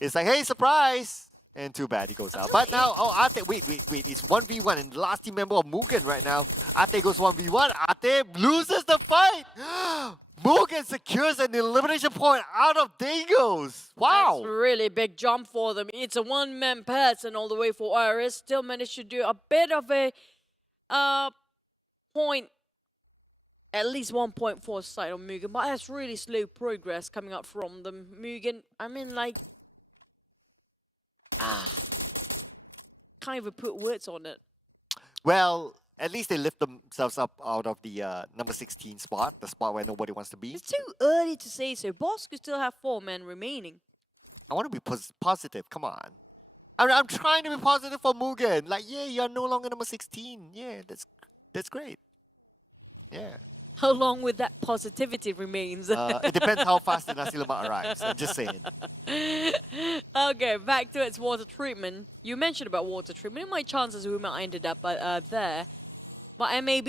It's like, hey, surprise! And too bad, he goes out. But now, Ate, wait, it's 1v1, and the last team member of MUGEN right now. Ate goes 1v1, Ate loses the fight! MUGEN secures an elimination point out of Dingoz! Wow! That's a really big jump for them. It's a one-man pass, and all the way for Iris. Still managed to do a bit of a point, at least 1 point for side of MUGEN, but that's really slow progress coming up from them. MUGEN, I mean, like, can't even put words on it. Well, at least they lift themselves up out of the number 16 spot, the spot where nobody wants to be. It's too early to say so. Boss could still have 4 men remaining. I want to be positive, come on. I'm trying to be positive for MUGEN. Like, yeah, you're no longer number 16. Yeah, that's great. Yeah. How long with that positivity remains? It depends how fast the nasi lemak arrives. I'm just saying. Okay, back to its water treatment. You mentioned about water treatment. My chances we might ended up there. But MAB,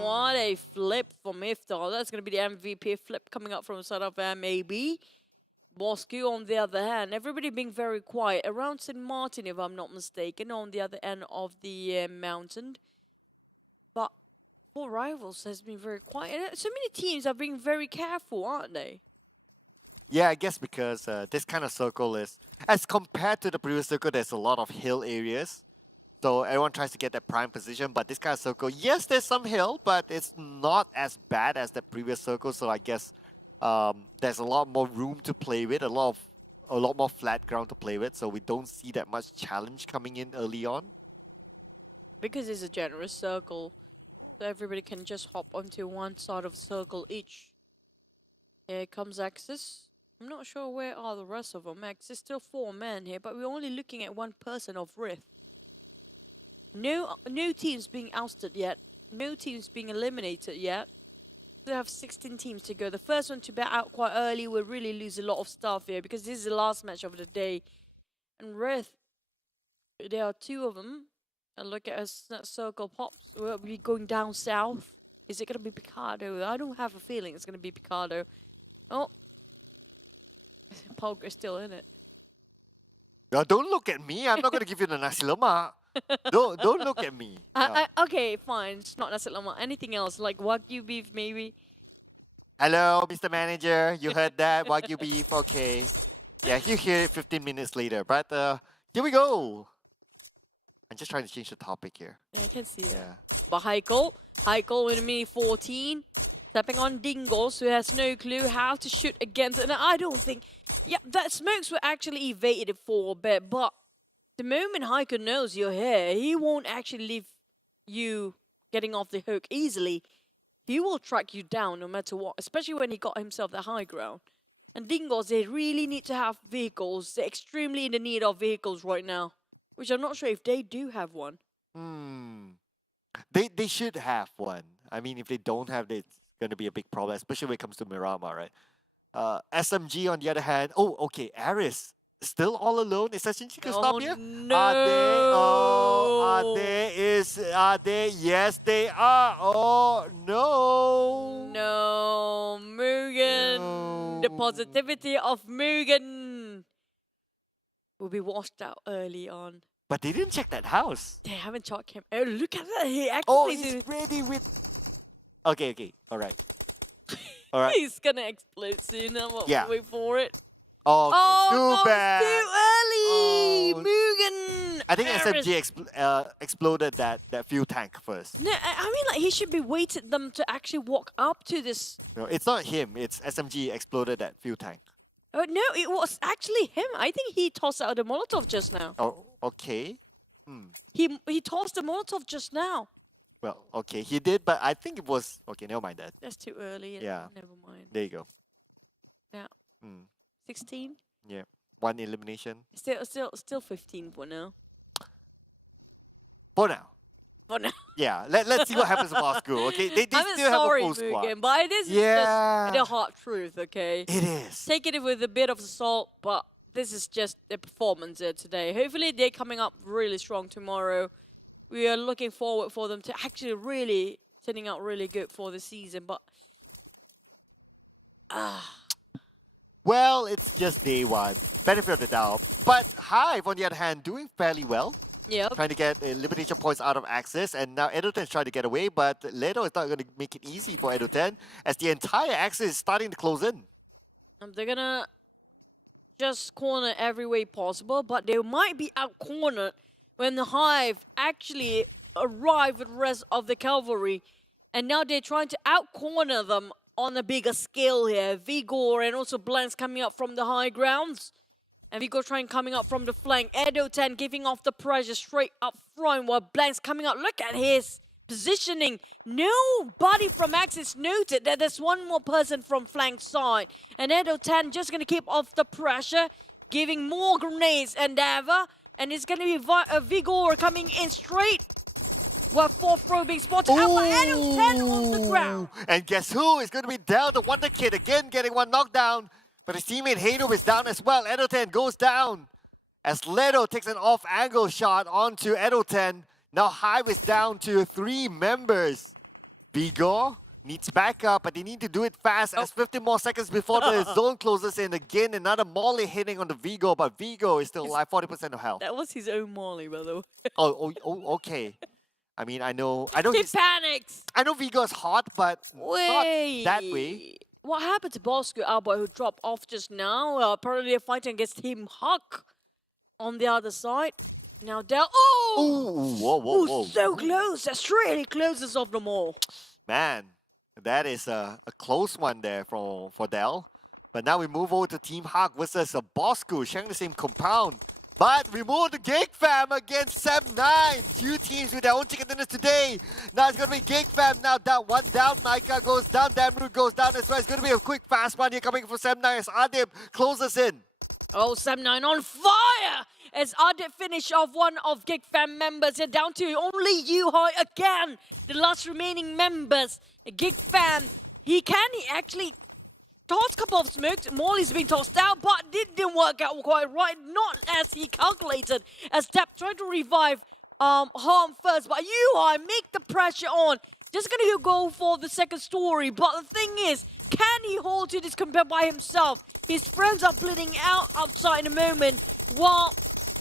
what a flip from Iftar. That's going to be the MVP flip coming up from the side of MAB. Bosskurr on the other hand, everybody being very quiet. Around St. Martin, if I'm not mistaken, on the other end of the mountain. But for rivals has been very quiet. So many teams are being very careful, aren't they? Yeah, I guess because this kind of circle is, as compared to the previous circle, there's a lot of hill areas. So everyone tries to get that prime position, but this kind of circle, yes, there's some hill, but it's not as bad as the previous circle. So I guess there's a lot more room to play with, a lot more flat ground to play with. So we don't see that much challenge coming in early on. Because it's a generous circle, so everybody can just hop onto one side of the circle each. Here comes Axis. I'm not sure where are the rest of them. Axis still 4 men here, but we're only looking at one person of Rift. No teams being ousted yet. No teams being eliminated yet. We have 16 teams to go. The first one to be out quite early will really lose a lot of stuff here because this is the last match of the day. And Rift, there are 2 of them. And look at us, that circle pop. We'll be going down south. Is it going to be Picardo? I don't have a feeling it's going to be Picardo. Oh. Poker's still in it. No, don't look at me. I'm not going to give you the nasi lemak. Don't look at me. Okay, fine. It's not nasi lemak. Anything else, like Wagyu beef maybe? Hello, Mr. Manager. You heard that? Wagyu beef, okay. Yeah, he'll hear it 15 minutes later. But here we go. I'm just trying to change the topic here. I can see that. But Heiko with Mini 14, stepping on Dingoz, who has no clue how to shoot against it. And I don't think, yeah, that smokes were actually evaded for a bit, but the moment Heiko knows you're here, he won't actually leave you getting off the hook easily. He will track you down no matter what, especially when he got himself the high ground. And Dingoz, they really need to have vehicles. They're extremely in the need of vehicles right now, which I'm not sure if they do have one. They should have one. I mean, if they don't have it, it's going to be a big problem, especially when it comes to Miramar, right? SMG, on the other hand, okay, Aris, still all alone. Is SMG going to stop here? No. Are they? Yes, they are. Oh, no. No, MUGEN. The positivity of MUGEN will be washed out early on. But they didn't check that house. They haven't checked him. Oh, look at that. He actually he's ready. Okay, all right. All right. He's gonna explode soon. Now, wait for it. Oh, okay. no, Too bad. It's too early. MUGEN. I think SMG exploded that fuel tank first. No, I mean, like, he should be waited them to actually walk up to this. No, it's not him. It's SMG exploded that fuel tank. Oh no, it was actually him. I think he tossed out the Molotov just now. Oh, okay. He tossed the Molotov just now. Well, okay, he did, but I think it was... Okay, never mind that. That's too early. Yeah. Never mind. There you go. Yeah. 16? Yeah. One elimination. Still 15 for now. For now. For now. Yeah, let's see what happens to Bosskurr, okay? They I'm still sorry, have a full squad. MUGEN, but this is just the hard truth, okay? It is. Take it with a bit of salt, but this is just the performance today. Hopefully they're coming up really strong tomorrow. We are looking forward for them to actually really turning out really good for the season, but well, it's just day one. Benefit of the doubt. But HYVE, on the other hand, doing fairly well. Yep. Trying to get elimination points out of Axis, and now Edo10 is trying to get away, but Ledo is not going to make it easy for Edo10 as the entire Axis is starting to close in. They're gonna just corner every way possible, but they might be out-cornered when the HYVE actually arrive with the rest of the cavalry. And now they're trying to out-corner them on a bigger scale here. Vigor and also Blanks coming up from the high grounds. And Vigor trying coming up from the flank. Edo10 giving off the pressure straight up front while Blanks coming out. Look at his positioning. Nobody from Axis noted that there's one more person from flank side. And Edo10 just going to keep off the pressure, giving more grenades and ever. And it's going to be Vigor coming in straight. Well, 4 probing spots. How about Edo10 on the ground? And guess who is going to be down? The Wonder Kid again getting one knockdown. But his teammate Hado is down as well. Edo10 goes down as Ledo takes an off-angle shot onto Edo10. Now HYVE is down to 3 members. Vigor needs backup, but they need to do it fast as 15 more seconds before the zone closes in. Again, another molly hitting on the Vigor, but Vigor is still alive, 40% of health. That was his own molly, by the way. Okay. I mean, I know he panics. I know Vigor's hot, but not that way. What happened to Bosskurr, our boy, who dropped off just now? Apparently they're fighting against Team Huck on the other side. Now Del. Oh! Whoa. So close. That's really closest of them all. Man, that is a close one there for Del. But now we move over to Team Huck versus a Bosskurr, sharing the same compound. But we move to GEEK Fam against SEM9. 2 teams with their own chicken dinners today. Now it's going to be GEEK Fam now down. One down, Micah goes down, Damru goes down as well. It's going to be a quick fast one here coming from SEM9 as Adib closes in. Oh, SEM9 on fire! As Adib finish off one of GEEK Fam members. They're down to only Yuhoi again. The last remaining members. GEEK Fam, he actually tossed a couple of smokes. Molly's being tossed out, but it didn't work out quite right. Not as he calculated. As Depp tried to revive Harm first, but Yuhoi make the pressure on. Just gonna go for the second story, but the thing is, can he hold to this combat by himself? His friends are flitting out outside in a moment, while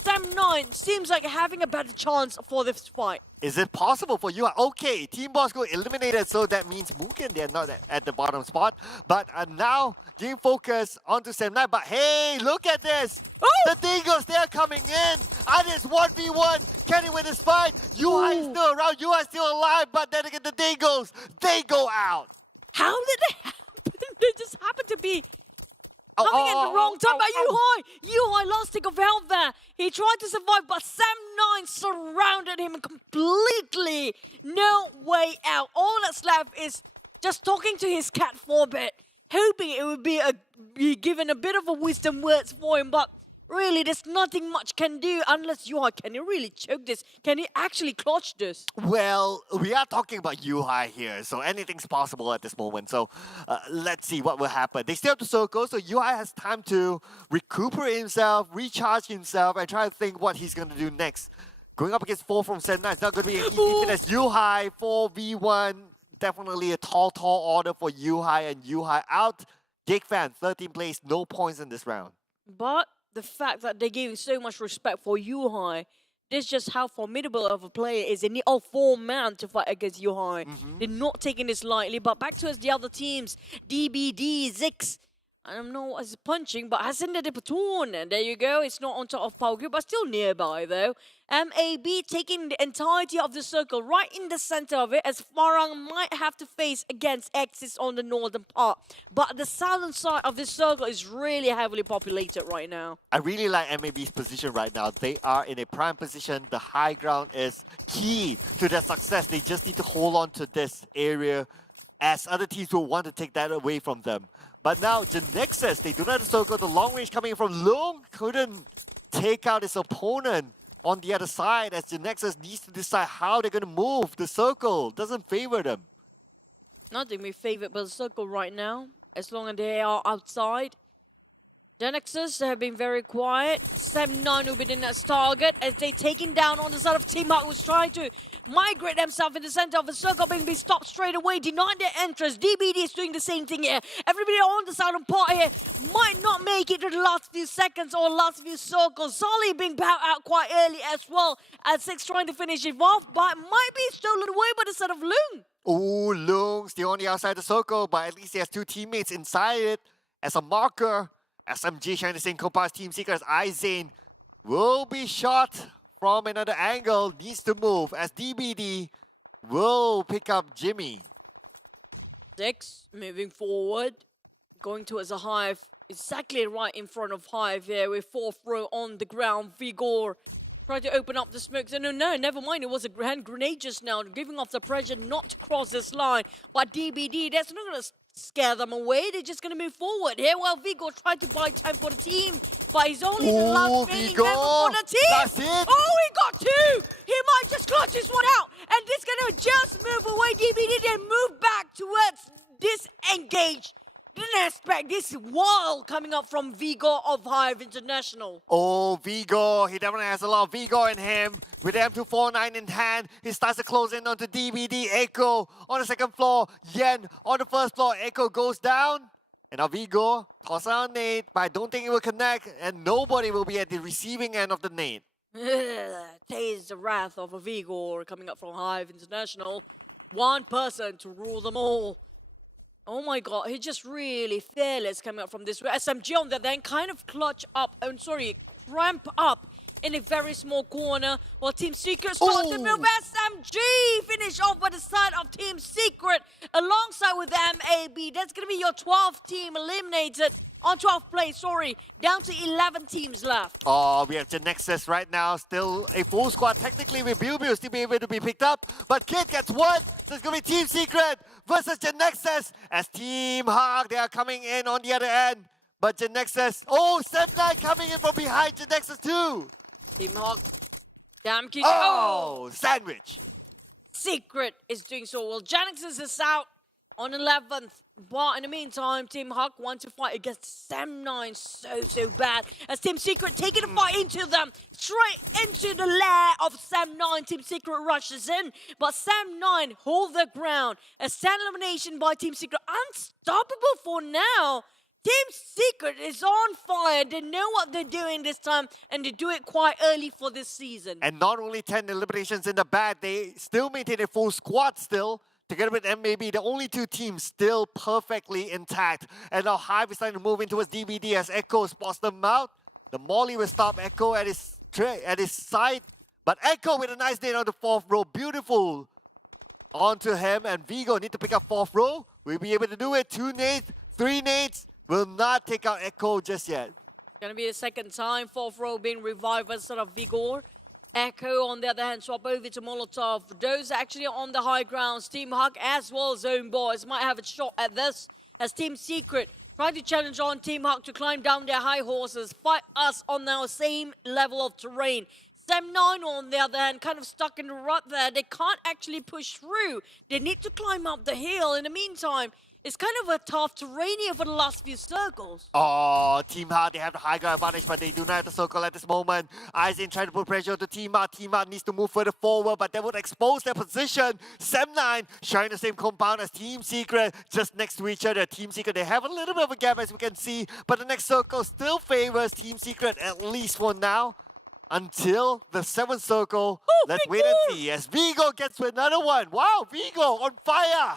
SEM9 seems like having a better chance for this fight. Is it possible for you? Okay, Team Bosskurr eliminated, so that means MUGEN, they're not at the bottom spot. But now, team focus onto SEM9. But hey, look at this! Oh! The Dingoz, they're coming in! And it's 1v1! Can he win this fight? UI is still around, UI is still alive, but then again, the Dingoz, they go out! How did they happen? They just happened to be coming at the wrong time. But Yuhoi lost stick of health there. He tried to survive, but SEM9 surrounded him completely. No way out. All that's left is just talking to his cat for a bit. hoping it would be given a bit of a wisdom words for him, but really, there's nothing much can do unless can he really choke this? Can he actually clutch this? Well, we are talking about HYVE here, so anything's possible at this moment. So let's see what will happen. They still have the circle, so HYVE has time to recuperate himself, recharge himself, and try to think what he's going to do next. Going up against 4 from Senna, it's not going to be easy. As HYVE 4v1, definitely a tall order for HYVE, and HYVE out. GEEK fan, 13th place, no points in this round. But the fact that they're giving so much respect for HYVE, this is just how formidable of a player is. They need all 4 men to fight against HYVE. They're not taking this lightly, but back towards the other teams. DBD, Zix. I don't know what is punching, but Hassan de Paton. And there you go. It's not on top of Power Group, but still nearby though. MAB taking the entirety of the circle right in the center of it, as Farang might have to face against Genexus on the northern part. But the southern side of this circle is really heavily populated right now. I really like MAB's position right now. They are in a prime position. The high ground is key to their success. They just need to hold on to this area, as other teams will want to take that away from them. But now the Genexus, they do not circle. The long range coming from Long couldn't take out his opponent on the other side, as the Genexus needs to decide how they're going to move. The circle doesn't favor them. Nothing may favor but the circle right now, as long as they are outside. Genexus have been very quiet. 7-9 will be the next target, as they taking down on the side of Team Up, who's trying to migrate themselves in the center of the circle, being stopped straight away, denied their entrance. DBD is doing the same thing here. Everybody on the southern part here might not make it to the last few seconds or last few circles. Solly being bowed out quite early as well, as Six trying to finish it off, but might be stolen away by the side of Loong. Oh, Loong still on the outside the circle, but at least he has 2 teammates inside it. As a marker, SMG trying to sync Copa's Team Seekers. Izane will be shot from another angle, needs to move, as DBD will pick up Jimmy. Six moving forward, going towards a HYVE, exactly right in front of HYVE here with 4th row on the ground. Vigor tried to open up the smokes, and no, never mind, it was a hand grenade just now, giving off the pressure not to cross this line. But DBD, that's not going to scare them away, they're just going to move forward here while Vigor tried to buy time for team. But he's only the last remaining member for the team. Oh, he got 2! He might just clutch this one out. And this gonna just move away. DBD then move back towards disengage. Didn't expect this wall coming up from Vigor of HYVE International. Oh, Vigor, he definitely has a lot of Vigor in him. With M249 in hand, he starts to close in onto DBD. Echo on the 2nd floor. Yen on the 1st floor. Echo goes down. And now Vigor tosses out a nade, but I don't think it will connect, and nobody will be at the receiving end of the nade. Taste the wrath of a Vigor coming up from HYVE International. One person to rule them all. Oh my god, he's just really fearless coming up from this way. SMG on that then kind of ramp up in a very small corner, while Team Secret starts to move. SMG finish off by the side of Team Secret alongside with MAB. That's going to be your 12th team eliminated on 12th place, down to 11 teams left. Oh, we have Genexus right now, still a full squad. Technically with Bill still be able to be picked up, but Kid gets 1, so it's going to be Team Secret versus Genexus, as Team HYVE, they are coming in on the other end. But Genexus, Senna coming in from behind Genexus too. Team HYVE, damn kid. Sandwich. Secret is doing so well. Genexus is out on 11th. But in the meantime, Team HYVE want to fight against Sam9 so bad. As Team Secret taking the fight into them, straight into the lair of Sam9. Team Secret rushes in, but Sam9 hold their ground. A stand elimination by Team Secret, unstoppable for now. Team Secret is on fire. They know what they're doing this time, and they do it quite early for this season. And not only 10 eliminations in the bag, they still maintain a full squad still. Together with MAB, the only 2 teams still perfectly intact. And now HYVE is starting to move in towards DBD as Echo spots them out. The Molly will stop Echo at his side. But Echo with a nice nade on the 4th row. Beautiful onto him. And Vigo need to pick up 4th row. We'll be able to do it. 2 nades, 3 nades. Will not take out Echo just yet. Gonna be the 2nd time 4th row being revived instead of Vigor. Echo, on the other hand, swap over to Molotov. Those actually on the high grounds. Team HYVE as well as HomeBois might have a shot at this. as Team Secret trying to challenge on Team Hawk to climb down their high horses, fight us on our same level of terrain. Sem9 on the other hand, kind of stuck in the rut there. They can't actually push through. They need to climb up the hill. In the meantime, it's kind of a tough terrain here for the last few circles. Oh, Team Hart, they have the high ground advantage, but they do not have the circle at this moment. Aizen trying to put pressure on Team Hart. Team Hart needs to move further forward, but that would expose their position. Sem9 sharing the same compound as Team Secret, just next to each other. Team Secret, they have a little bit of a gap as we can see, but the next circle still favors Team Secret, at least for now. Until the 7th circle, let's wait and see as Vigo gets to another one. Wow, Vigo on fire!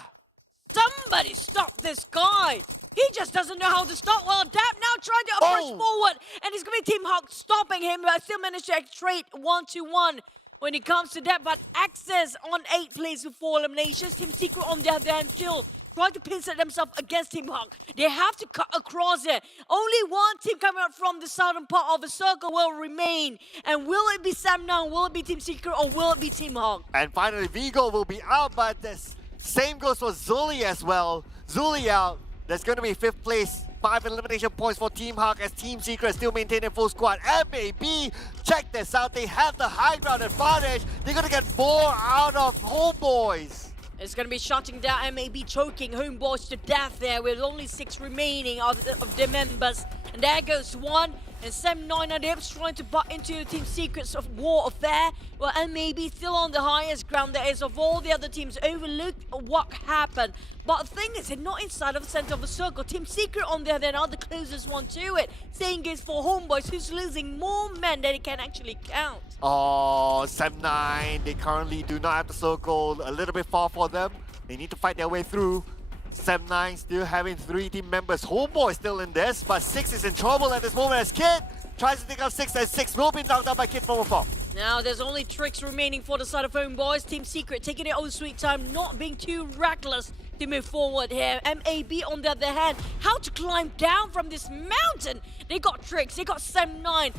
Somebody stop this guy! He just doesn't know how to stop. Well, Dap now trying to push forward, and it's going to be Team Hawk stopping him, but still managed to trade 1-2-1 when it comes to that. But Access on 8th place with 4 eliminations. Team Secret on the other hand kill. Trying to pincer themselves against Team Hawk. They have to cut across it. Only one team coming out from the southern part of the circle will remain. And will it be Sem9, will it be Team Secret, or will it be Team Hawk? And finally, Vigo will be out, but this same goes for Zully as well. Zully out. There's going to be 5th place, 5 elimination points for Team Hawk as Team Secret still maintaining full squad. MAB, check this out. They have the high ground advantage. They're going to get 4 out of HomeBois. It's going to be shutting down MAB, choking HomeBois to death there with only 6 remaining of the members. And there goes one. And Sem9 and Hips trying to butt into the Team Secret's of war affair. Well, MAB still on the highest ground there is of all the other teams. Overlooked what happened. But the thing is, they're not inside of the center of the circle. Team Secret on the other hand are the closest one to it. Same goes for HomeBois, who's losing more men than he can actually count. Oh, Sem9, they currently do not have the circle, a little bit far for them. They need to fight their way through. Sem9 still having 3 team members. HomeBois still in this, but 6 is in trouble at this moment as Kid tries to take out 6, and 6 will be knocked out by Kid from above. Now there's only tricks remaining for the side of HomeBois. Team Secret taking their own sweet time, not being too reckless to move forward here. MAB on the other hand, how to climb down from this mountain. They got tricks, they got Sem9.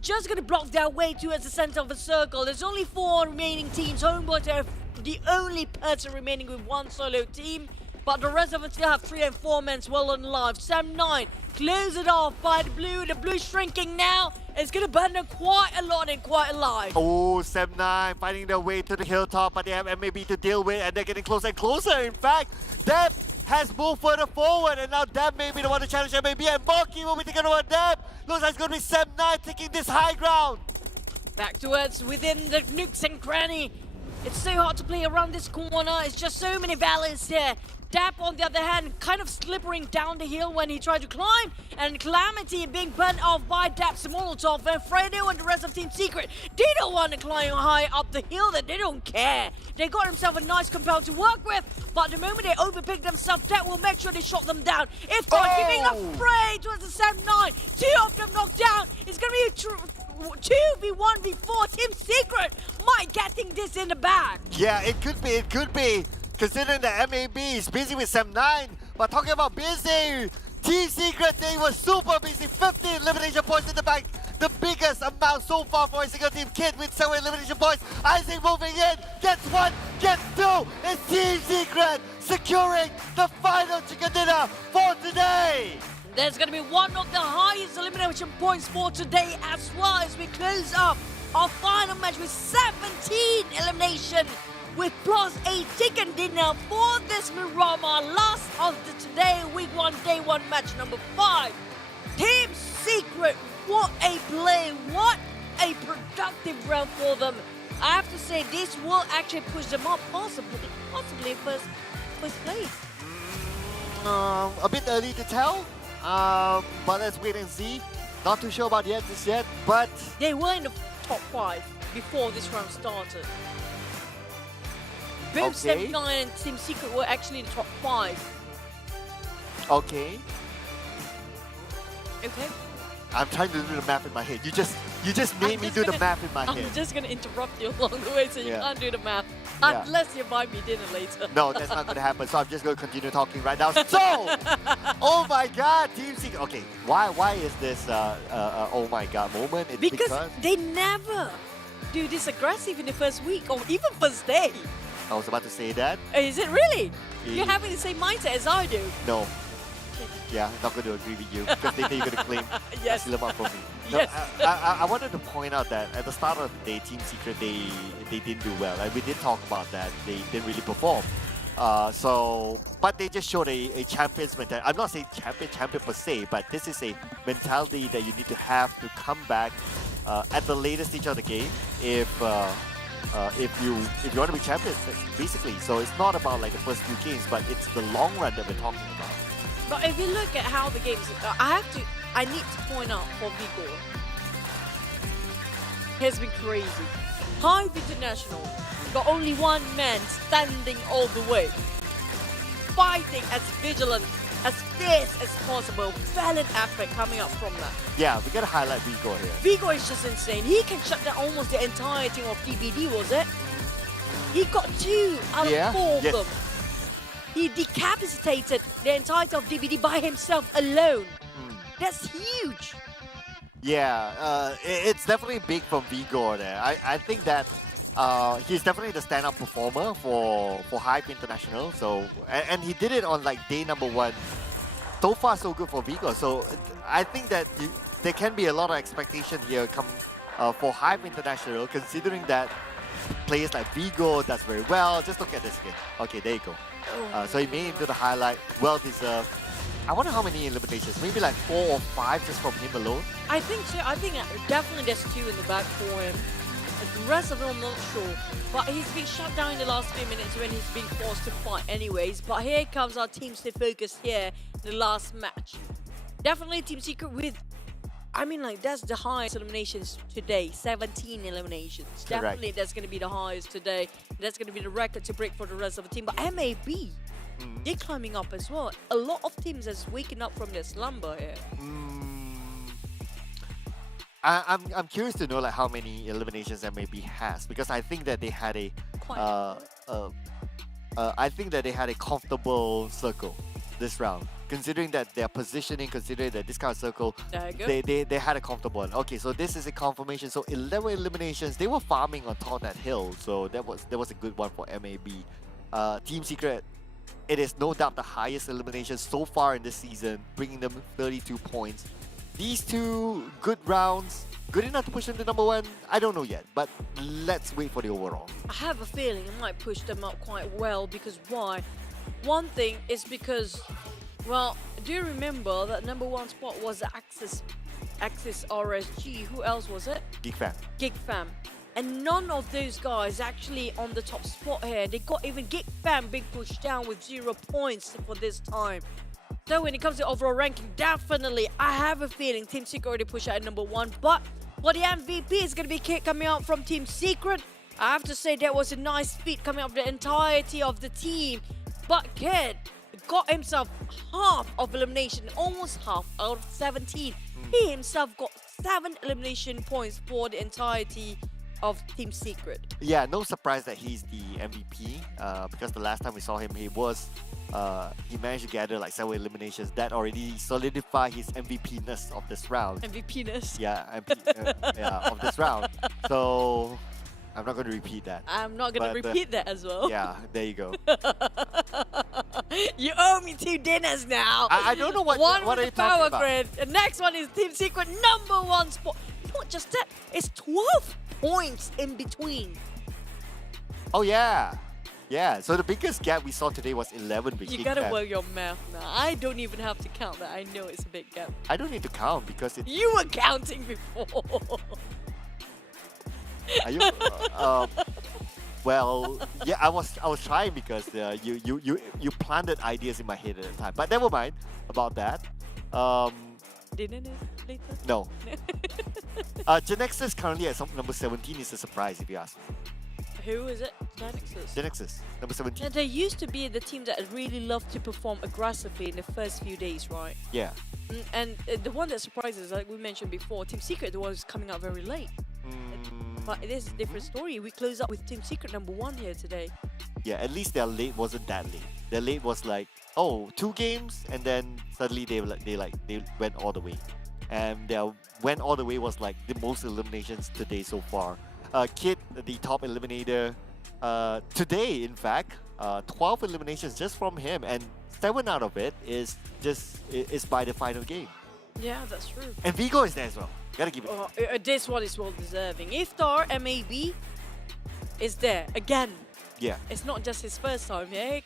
Just gonna block their way towards the center of the circle. There's only 4 remaining teams. HomeBois are the only person remaining with 1 solo team. But the rest of us still have 3 and 4 men well on live. Sem9 close it off by the blue. The blue shrinking now. It's going to burn them quite a lot and quite alive. Oh, Sem9 finding their way to the hilltop, but they have MAB to deal with, and they're getting closer and closer. In fact, Deb has moved further forward, and now Deb may be the one to challenge MAB, and Bulky will be taking over Deb. Looks like it's going to be Sem9 taking this high ground. Back towards within the nooks and cranny. It's so hard to play around this corner. It's just so many valleys here. Dap, on the other hand, kind of slippering down the hill when he tried to climb. And Calamity being burnt off by Dap's Molotov. And Fredo and the rest of Team Secret, they don't want to climb high up the hill. That they don't care. They got themselves a nice compound to work with. But the moment they overpick themselves, Dap will make sure they shot them down. If not, giving up Frey towards the Sem9. 2 of them knocked down. It's going to be 2v1 before Team Secret might getting this in the bag. Yeah, it could be. Considering that MAB is busy with Sem9, but talking about busy, Team Secret, they were super busy. 15 elimination points in the bag. The biggest amount so far for a single team. Kid with 7 elimination points. Isaac moving in, gets 1, gets 2. It's Team Secret securing the final chicken dinner for today. There's going to be one of the highest elimination points for today as well as we close up our final match with 17 elimination with plus a chicken dinner for this Mirama. Last of the today week 1 day 1 match number 5. Team Secret, what a play, what a productive round for them. I have to say this will actually push them up possibly first place. A bit early to tell. But let's wait and see. Not too sure about this yet, but they were in the top 5 before this round started. Both Sem9 and Team Secret were actually in the top 5. Okay. Okay. I'm trying to do the math in my head. You just made me do the math in my head. I'm just gonna interrupt you along the way so you can't do the math. Yeah. Unless you buy me dinner later. No, that's not going to happen. So I'm just going to continue talking right now. So, oh my God, Team Secret. Okay, why is this oh my God moment? It's because they never do this aggressive in the first week or even first day. I was about to say that. Is it really? You're having the same mindset as I do. No. Yeah, I'm not going to agree with you because later you're going to claim Yes. Lemak for me. No, Yes. I wanted to point out that at the start of the day, Team Secret, they didn't do well. Like, we did talk about that. They didn't really perform. But they just showed a champion's mentality. I'm not saying champion per se, but this is a mentality that you need to have to come back at the latest stage of the game if you want to be champions, basically. So it's not about like the first 2 games, but it's the long run that we're talking about. But if you look at how the games, I need to point out for Vigor, has been crazy. HYVE International got only one man standing all the way, fighting as vigilant, as fierce as possible. Valiant effort coming up from that. Yeah, we gotta highlight Vigor here. Vigor is just insane. He can shut down almost the entire team of DBD, was it? He got 2 out of 4 of them. He decapitated the entirety of DBD by himself alone. That's huge. Yeah, it's definitely big from Vigor there. I think that he's definitely the standout performer for HYVE International. So and he did it on like day number 1. So far, so good for Vigor. So I think that there can be a lot of expectation here for HYVE International, considering that players like Vigor does very well. Just look at this here. Okay, there you go. So he made it into the highlight. Well deserved. I wonder how many eliminations. Maybe like 4 or 5 just from him alone. I think so. I think definitely there's 2 in the back for him. The rest of them, I'm not sure. But he's been shut down in the last few minutes when he's been forced to fight anyways. But here comes our team stay focused here in the last match. Definitely Team Secret with, I mean, like, that's the highest eliminations today. 17 eliminations. Correct. Definitely that's going to be the highest today. That's going to be the record to break for the rest of the team. But MAB, they're climbing up as well. A lot of teams are waking up from their slumber here. I'm curious to know like how many eliminations MAB has, because I think that they had a I think that they had a comfortable circle this round. Considering that their positioning, considering that this kind of circle, they had a comfortable one. Okay, so this is a confirmation. So 11 eliminations. They were farming on top of that hill, so that was a good one for MAB. Team Secret, it is no doubt the highest elimination so far in this season, bringing them 32 points. These 2 good rounds, good enough to push them to number 1? I don't know yet, but let's wait for the overall. I have a feeling it might push them up quite well, because why? One thing is because, well, do you remember that number 1 spot was the Axis RSG? Who else was it? GEEK Fam. GEEK Fam. And none of those guys actually on the top spot here. They got even GEEK Fam being pushed down with 0 points for this time. So when it comes to overall ranking, definitely, I have a feeling Team Secret already pushed out at number 1. But for the MVP, is going to be Kid coming out from Team Secret. I have to say that was a nice feat coming out of the entirety of the team. But Kid got himself half of elimination, almost half out of 17. He himself got 7 elimination points for the entirety of Team Secret. Yeah, no surprise that he's the MVP, because the last time we saw him, he managed to gather like 7 eliminations. That already solidified his MVP-ness of this round. MVP-ness? Yeah, of this round. So I'm not going to repeat that. I'm not going to repeat that as well. Yeah, there you go. You owe me 2 dinners now. I don't know what are you talking power about? grid. The next one is Team Secret number 1 spot. Not just that, it's 12 points in between. Oh yeah. Yeah, so the biggest gap we saw today was 11 with You GEEK gotta Fam. work your math now. I don't even have to count that. I know it's a big gap. I don't need to count because it's... You were counting before. Are you? Well, yeah, I was trying because you planted ideas in my head at the time. But never mind about that. Didn't it later? No. Genexus currently at number 17 is a surprise if you ask me. Who is it? Genexus. Genexus, number 17. Now, they used to be the team that really loved to perform aggressively in the first few days, right? Yeah. And the one that surprises, like we mentioned before, Team Secret, the one who's coming out very late. But it is a different story. We close up with Team Secret number 1 here today. Yeah, at least their late wasn't that late. Their late was like, oh, 2 games, and then suddenly they went all the way. And their went all the way was like the most eliminations today so far. Kid, the top eliminator, today in fact, 12 eliminations just from him, and 7 out of it is by the final game. Yeah, that's true. And Vigo is there as well. Gotta give it. This one is well deserving. Iftar MAB is there again. Yeah. It's not just his first time. Yeah,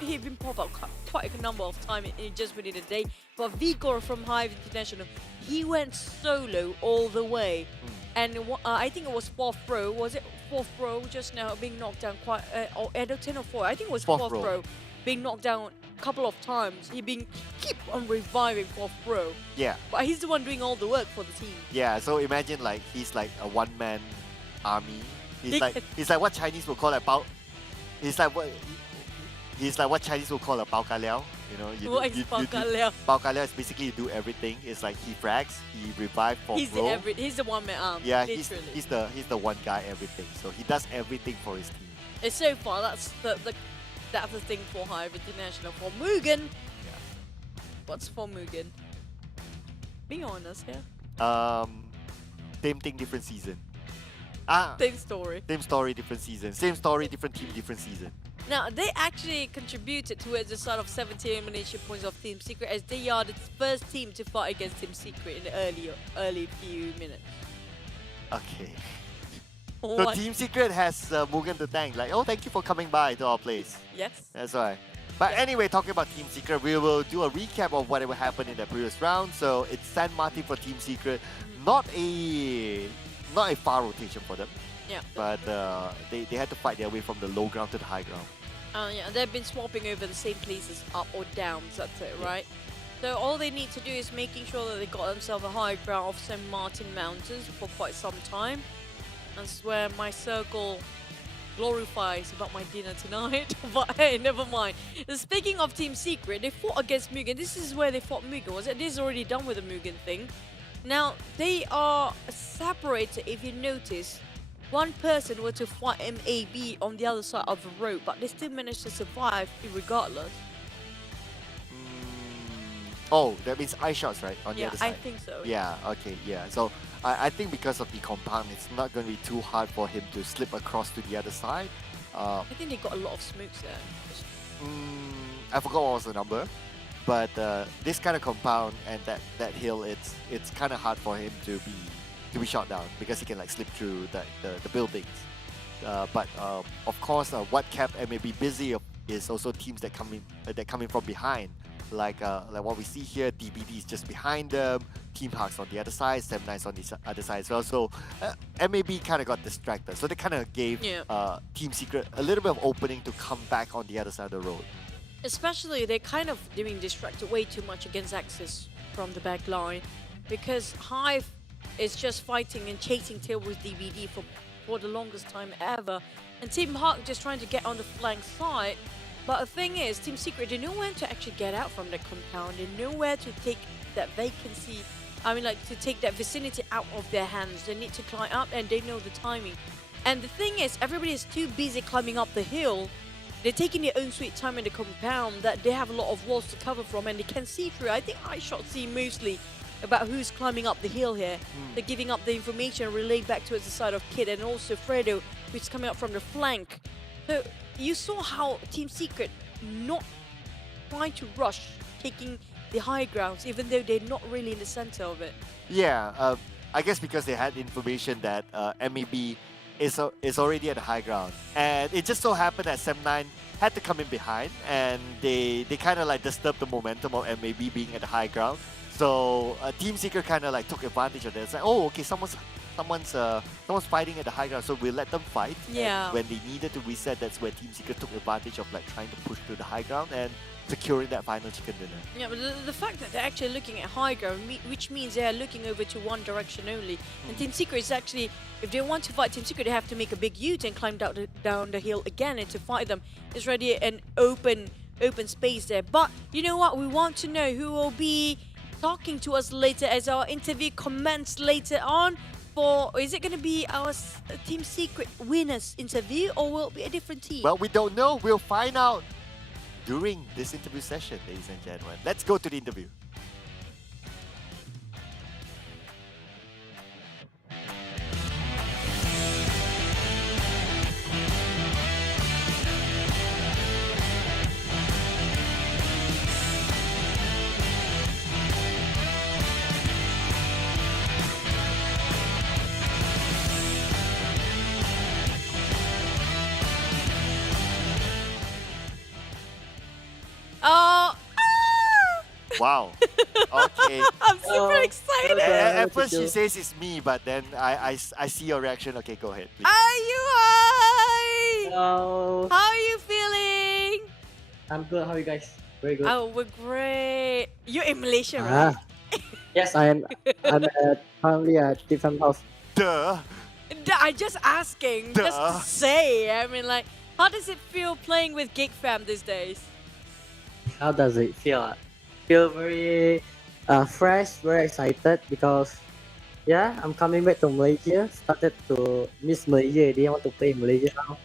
he been pop up quite a number of times in just within a day. But Vigor from HYVE International, he went solo all the way. And I think it was 4th row. Was it 4th row just now being knocked down quite, or 10 or 4? I think it was 4th row being knocked down a couple of times. Keep on reviving 4th row. Yeah. But he's the one doing all the work for the team. Yeah, so imagine like he's like a one-man army. He's like what Chinese would call a bao. He's like what Chinese would call a bao ka liao. You know, what is bao ka liao? Bao ka liao is basically you do everything. It's like he frags, he revives 4th row. He's the one-man army. Yeah, literally. he's the one guy everything. So he does everything for his team. And so far, that's the thing for HYVE International. For MUGEN, what's for MUGEN? Be honest here. Same thing, different season. Same story. Same story, different season. Same story, different team, different season. Now, they actually contributed towards the sort of 70 elimination points of Team Secret, as they are the first team to fight against Team Secret in the early few minutes. Okay. So Team Secret has MUGEN to thank. Like, oh, thank you for coming by to our place. Yes. That's right. But anyway, talking about Team Secret, we will do a recap of whatever happened in the previous round. So it's San Martin for Team Secret. Not a far rotation for them. Yeah. But they had to fight their way from the low ground to the high ground. Yeah, they've been swapping over the same places, up or down, that's it, right? So all they need to do is making sure that they got themselves a high ground of San Martin Mountains for quite some time. That's where my circle glorifies about my dinner tonight. But hey, never mind. Speaking of Team Secret, they fought against MUGEN. This is where they fought MUGEN, was it? This is already done with the MUGEN thing. Now, they are separated, if you notice. One person were to fight MAB on the other side of the road, but they still managed to survive regardless. Oh, that means eye shots, right? On the other side. I think so. Yeah, okay, yeah. So I think because of the compound, it's not going to be too hard for him to slip across to the other side. I think they got a lot of smokes there. I forgot what was the number. But this kind of compound and that hill, it's kind of hard for him to be shot down because he can like slip through the buildings. But of course, what kept MAB busy is also teams that come in from behind. Like what we see here, DBD is just behind them, Team Hawks on the other side, 7-9's on the other side as well. So MAB kind of got distracted. So they kind of gave Team Secret a little bit of opening to come back on the other side of the road. Especially, they're kind of being distracted way too much against Axis from the back line, because HYVE is just fighting and chasing tail with DBD for the longest time ever, and Team Hawk just trying to get on the flank side. But the thing is, Team Secret, they know when to actually get out from the compound. They know where to take that vacancy, to take that vicinity out of their hands. They need to climb up, and they know the timing. And the thing is, everybody is too busy climbing up the hill. They're taking their own sweet time in the compound, that they have a lot of walls to cover from, and they can see through. I think I shot see mostly about who's climbing up the hill here. They're giving up the information relayed back towards the side of Kid, and also Fredo, who's coming up from the flank. So you saw how Team Secret not trying to rush, taking the high grounds, even though they're not really in the center of it. Yeah, I guess because they had information that MAB is already at the high ground, and it just so happened that 7-9 had to come in behind, and they kind of like disturbed the momentum of MAB being at the high ground. So Team Secret kind of like took advantage of that. It's like, oh, okay, someone's fighting at the high ground, so we'll let them fight. Yeah. And when they needed to reset, that's where Team Secret took advantage of like trying to push through the high ground and securing that final chicken dinner. Yeah, but the fact that they're actually looking at high ground, which means they're looking over to one direction only. And Team Secret is actually, if they want to fight Team Secret, they have to make a big U-turn, climb down the hill again, and to fight them, there's already an open space there. But you know what? We want to know who will be talking to us later as our interview commences later on. Is it going to be our Team Secret winners interview, or will it be a different team? Well, we don't know. We'll find out during this interview session, ladies and gentlemen. Let's go to the interview. Wow. Okay. I'm super excited. At first she says it's me, but then I see your reaction. Okay, go ahead. Please. Are you high? Hello. How are you feeling? I'm good. How are you guys? Very good. Oh, we're great. You're in Malaysia, right? Yes, I'm currently at Tiffany house. Duh. I just asking, just to say. I mean, like, how does it feel playing with GEEK fam these days? How does it feel? Feel very fresh, very excited because yeah, I'm coming back to Malaysia. Started to miss Malaysia. I didn't want to play in Malaysia now.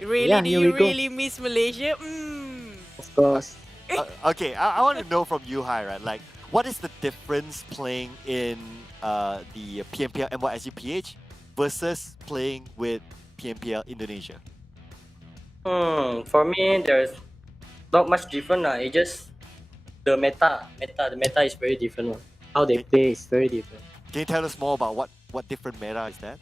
Really? Yeah, Do here you we go. really miss Malaysia? Of course. Okay, I want to know from you, Hai, right? Like, what is the difference playing in the PMPL MYSGPH versus playing with PMPL Indonesia? For me, there's not much different. It just the meta. The meta is very different. How they play is very different. Can you tell us more about what different meta is that?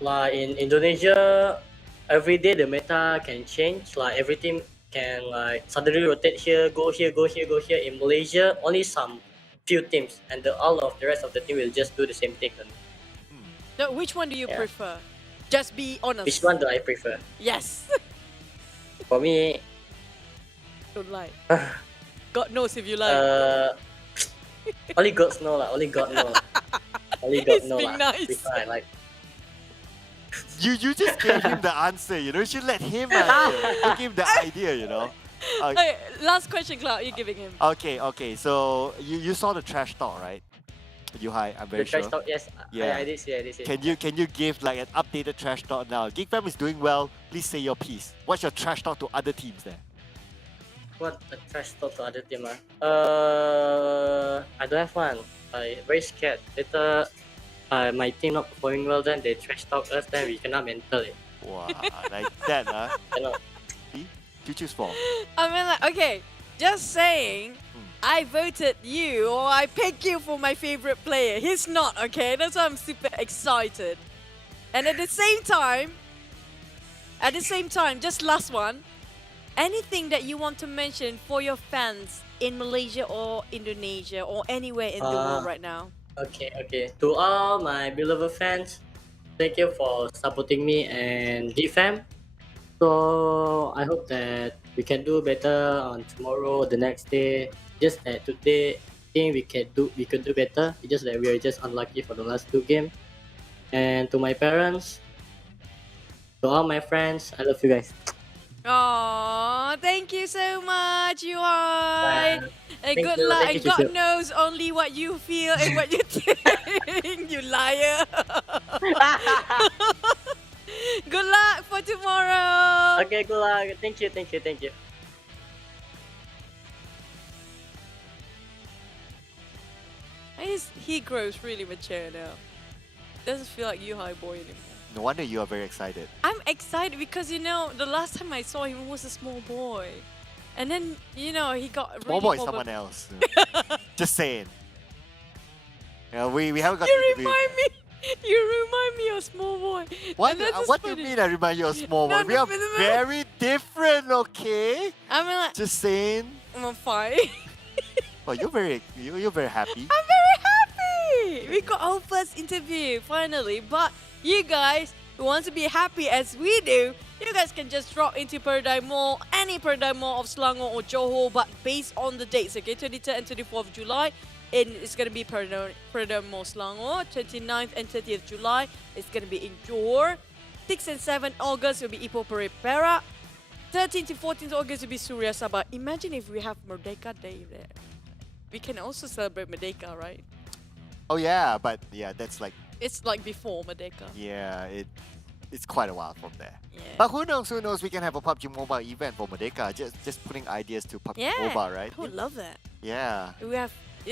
Like in Indonesia, every day the meta can change. Like every team can like suddenly rotate here, go here, go here, go here. In Malaysia, only some few teams, and all of the rest of the team will just do the same thing. No, which one do you prefer? Just be honest. Which one do I prefer? Yes. For me, Don't lie. God knows if you lie. only God know lah. Only God know. Only God It's know being lah. nice. Which one I like. You just gave him the answer, you know. You should let him answer. You give him the idea, you know. Okay, last question, Cloud. You're giving him. Okay. So you saw the trash talk, right? You Hai, I'm very The sure. trash talk, yes. Yeah. I did see. Can you give like an updated trash talk now? Geek Fam is doing well. Please say your piece. What's your trash talk to other teams there? What a trash talk to other team? I don't have one. I very scared. Later, my team not performing well, then they trash talk us, then we cannot mental it. Wow, like that, huh? Cannot. You choose for. I mean, like, okay, just saying, I voted you or I picked you for my favorite player. He's not, okay? That's why I'm super excited. And at the same time, just last one, anything that you want to mention for your fans in Malaysia or Indonesia or anywhere in the world right now? Okay. To all my beloved fans, thank you for supporting me and GFam. So I hope that we can do better on tomorrow, the next day. Just that today, I think we could do better. It's just that we are just unlucky for the last two games. And to my parents, to all my friends, I love you guys. Oh, thank you so much, Yuhai. And Thank good you, luck. thank And you, God Cecil. knows only what you feel and what you think, you liar. Good luck for tomorrow. Okay, good luck. Thank you. He grows really mature now. Doesn't feel like Yuhai boy anymore. No wonder you are very excited. I'm excited because, the last time I saw him he was a small boy. And then, he got Small really boy is someone else. Just saying. We haven't got You to interview. remind me of small boy. What, And that's just what do you funny. mean I remind you of small boy? No, We are no. very different, okay? I mean, like, Just saying. I'm fine. Oh, you're very happy. I'm very happy. We got our first interview finally. But you guys who want to be happy as we do, you guys can just drop into Paradigm Mall, any Paradigm Mall of Selangor or Johor, but based on the dates, okay? 23rd and 24th of July, it's going to be Paradigm Mall Selangor. 29th and 30th July, it's going to be in Johor. 6th and 7th August will be Ipoh Parade Perak. 13th to 14th August will be Suria Sabah. Imagine if we have Merdeka Day there. We can also celebrate Merdeka, right? Oh yeah, but yeah, that's like It's like before Merdeka. it's quite a while from there. But who knows? We can have a PUBG Mobile event for Merdeka. Just putting ideas to PUBG Mobile, right? I would love that. Yeah.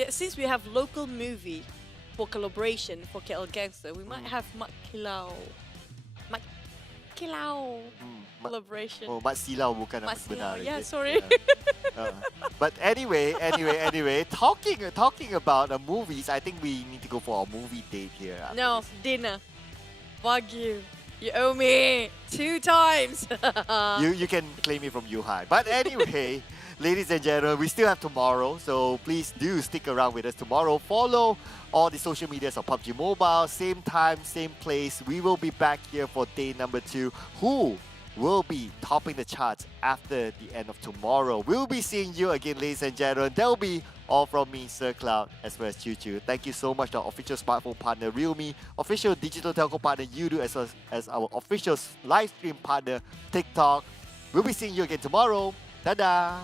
Since we have local movie for collaboration for KL Gangster, we might have Mak Kilau collaboration. Oh, Mat Silau bukan nama Mat Silau. benar. Yeah, is it? sorry. But anyway, talking about movies, I think we need to go for our movie date here. No, dinner. Wagyu. You owe me 2 times. You can claim it from Yuhai. But anyway, ladies and gentlemen, we still have tomorrow, so please do stick around with us tomorrow. Follow all the social medias of PUBG Mobile, same time, same place. We will be back here for day number 2. Who will be topping the charts after the end of tomorrow? We'll be seeing you again, ladies and gentlemen. That will be all from me, Sir Cloud, as well as Choo Choo. Thank you so much to our official smartphone partner, Realme, official digital telco partner, Yoodo, as well as our official live stream partner, TikTok. We'll be seeing you again tomorrow. Dadah!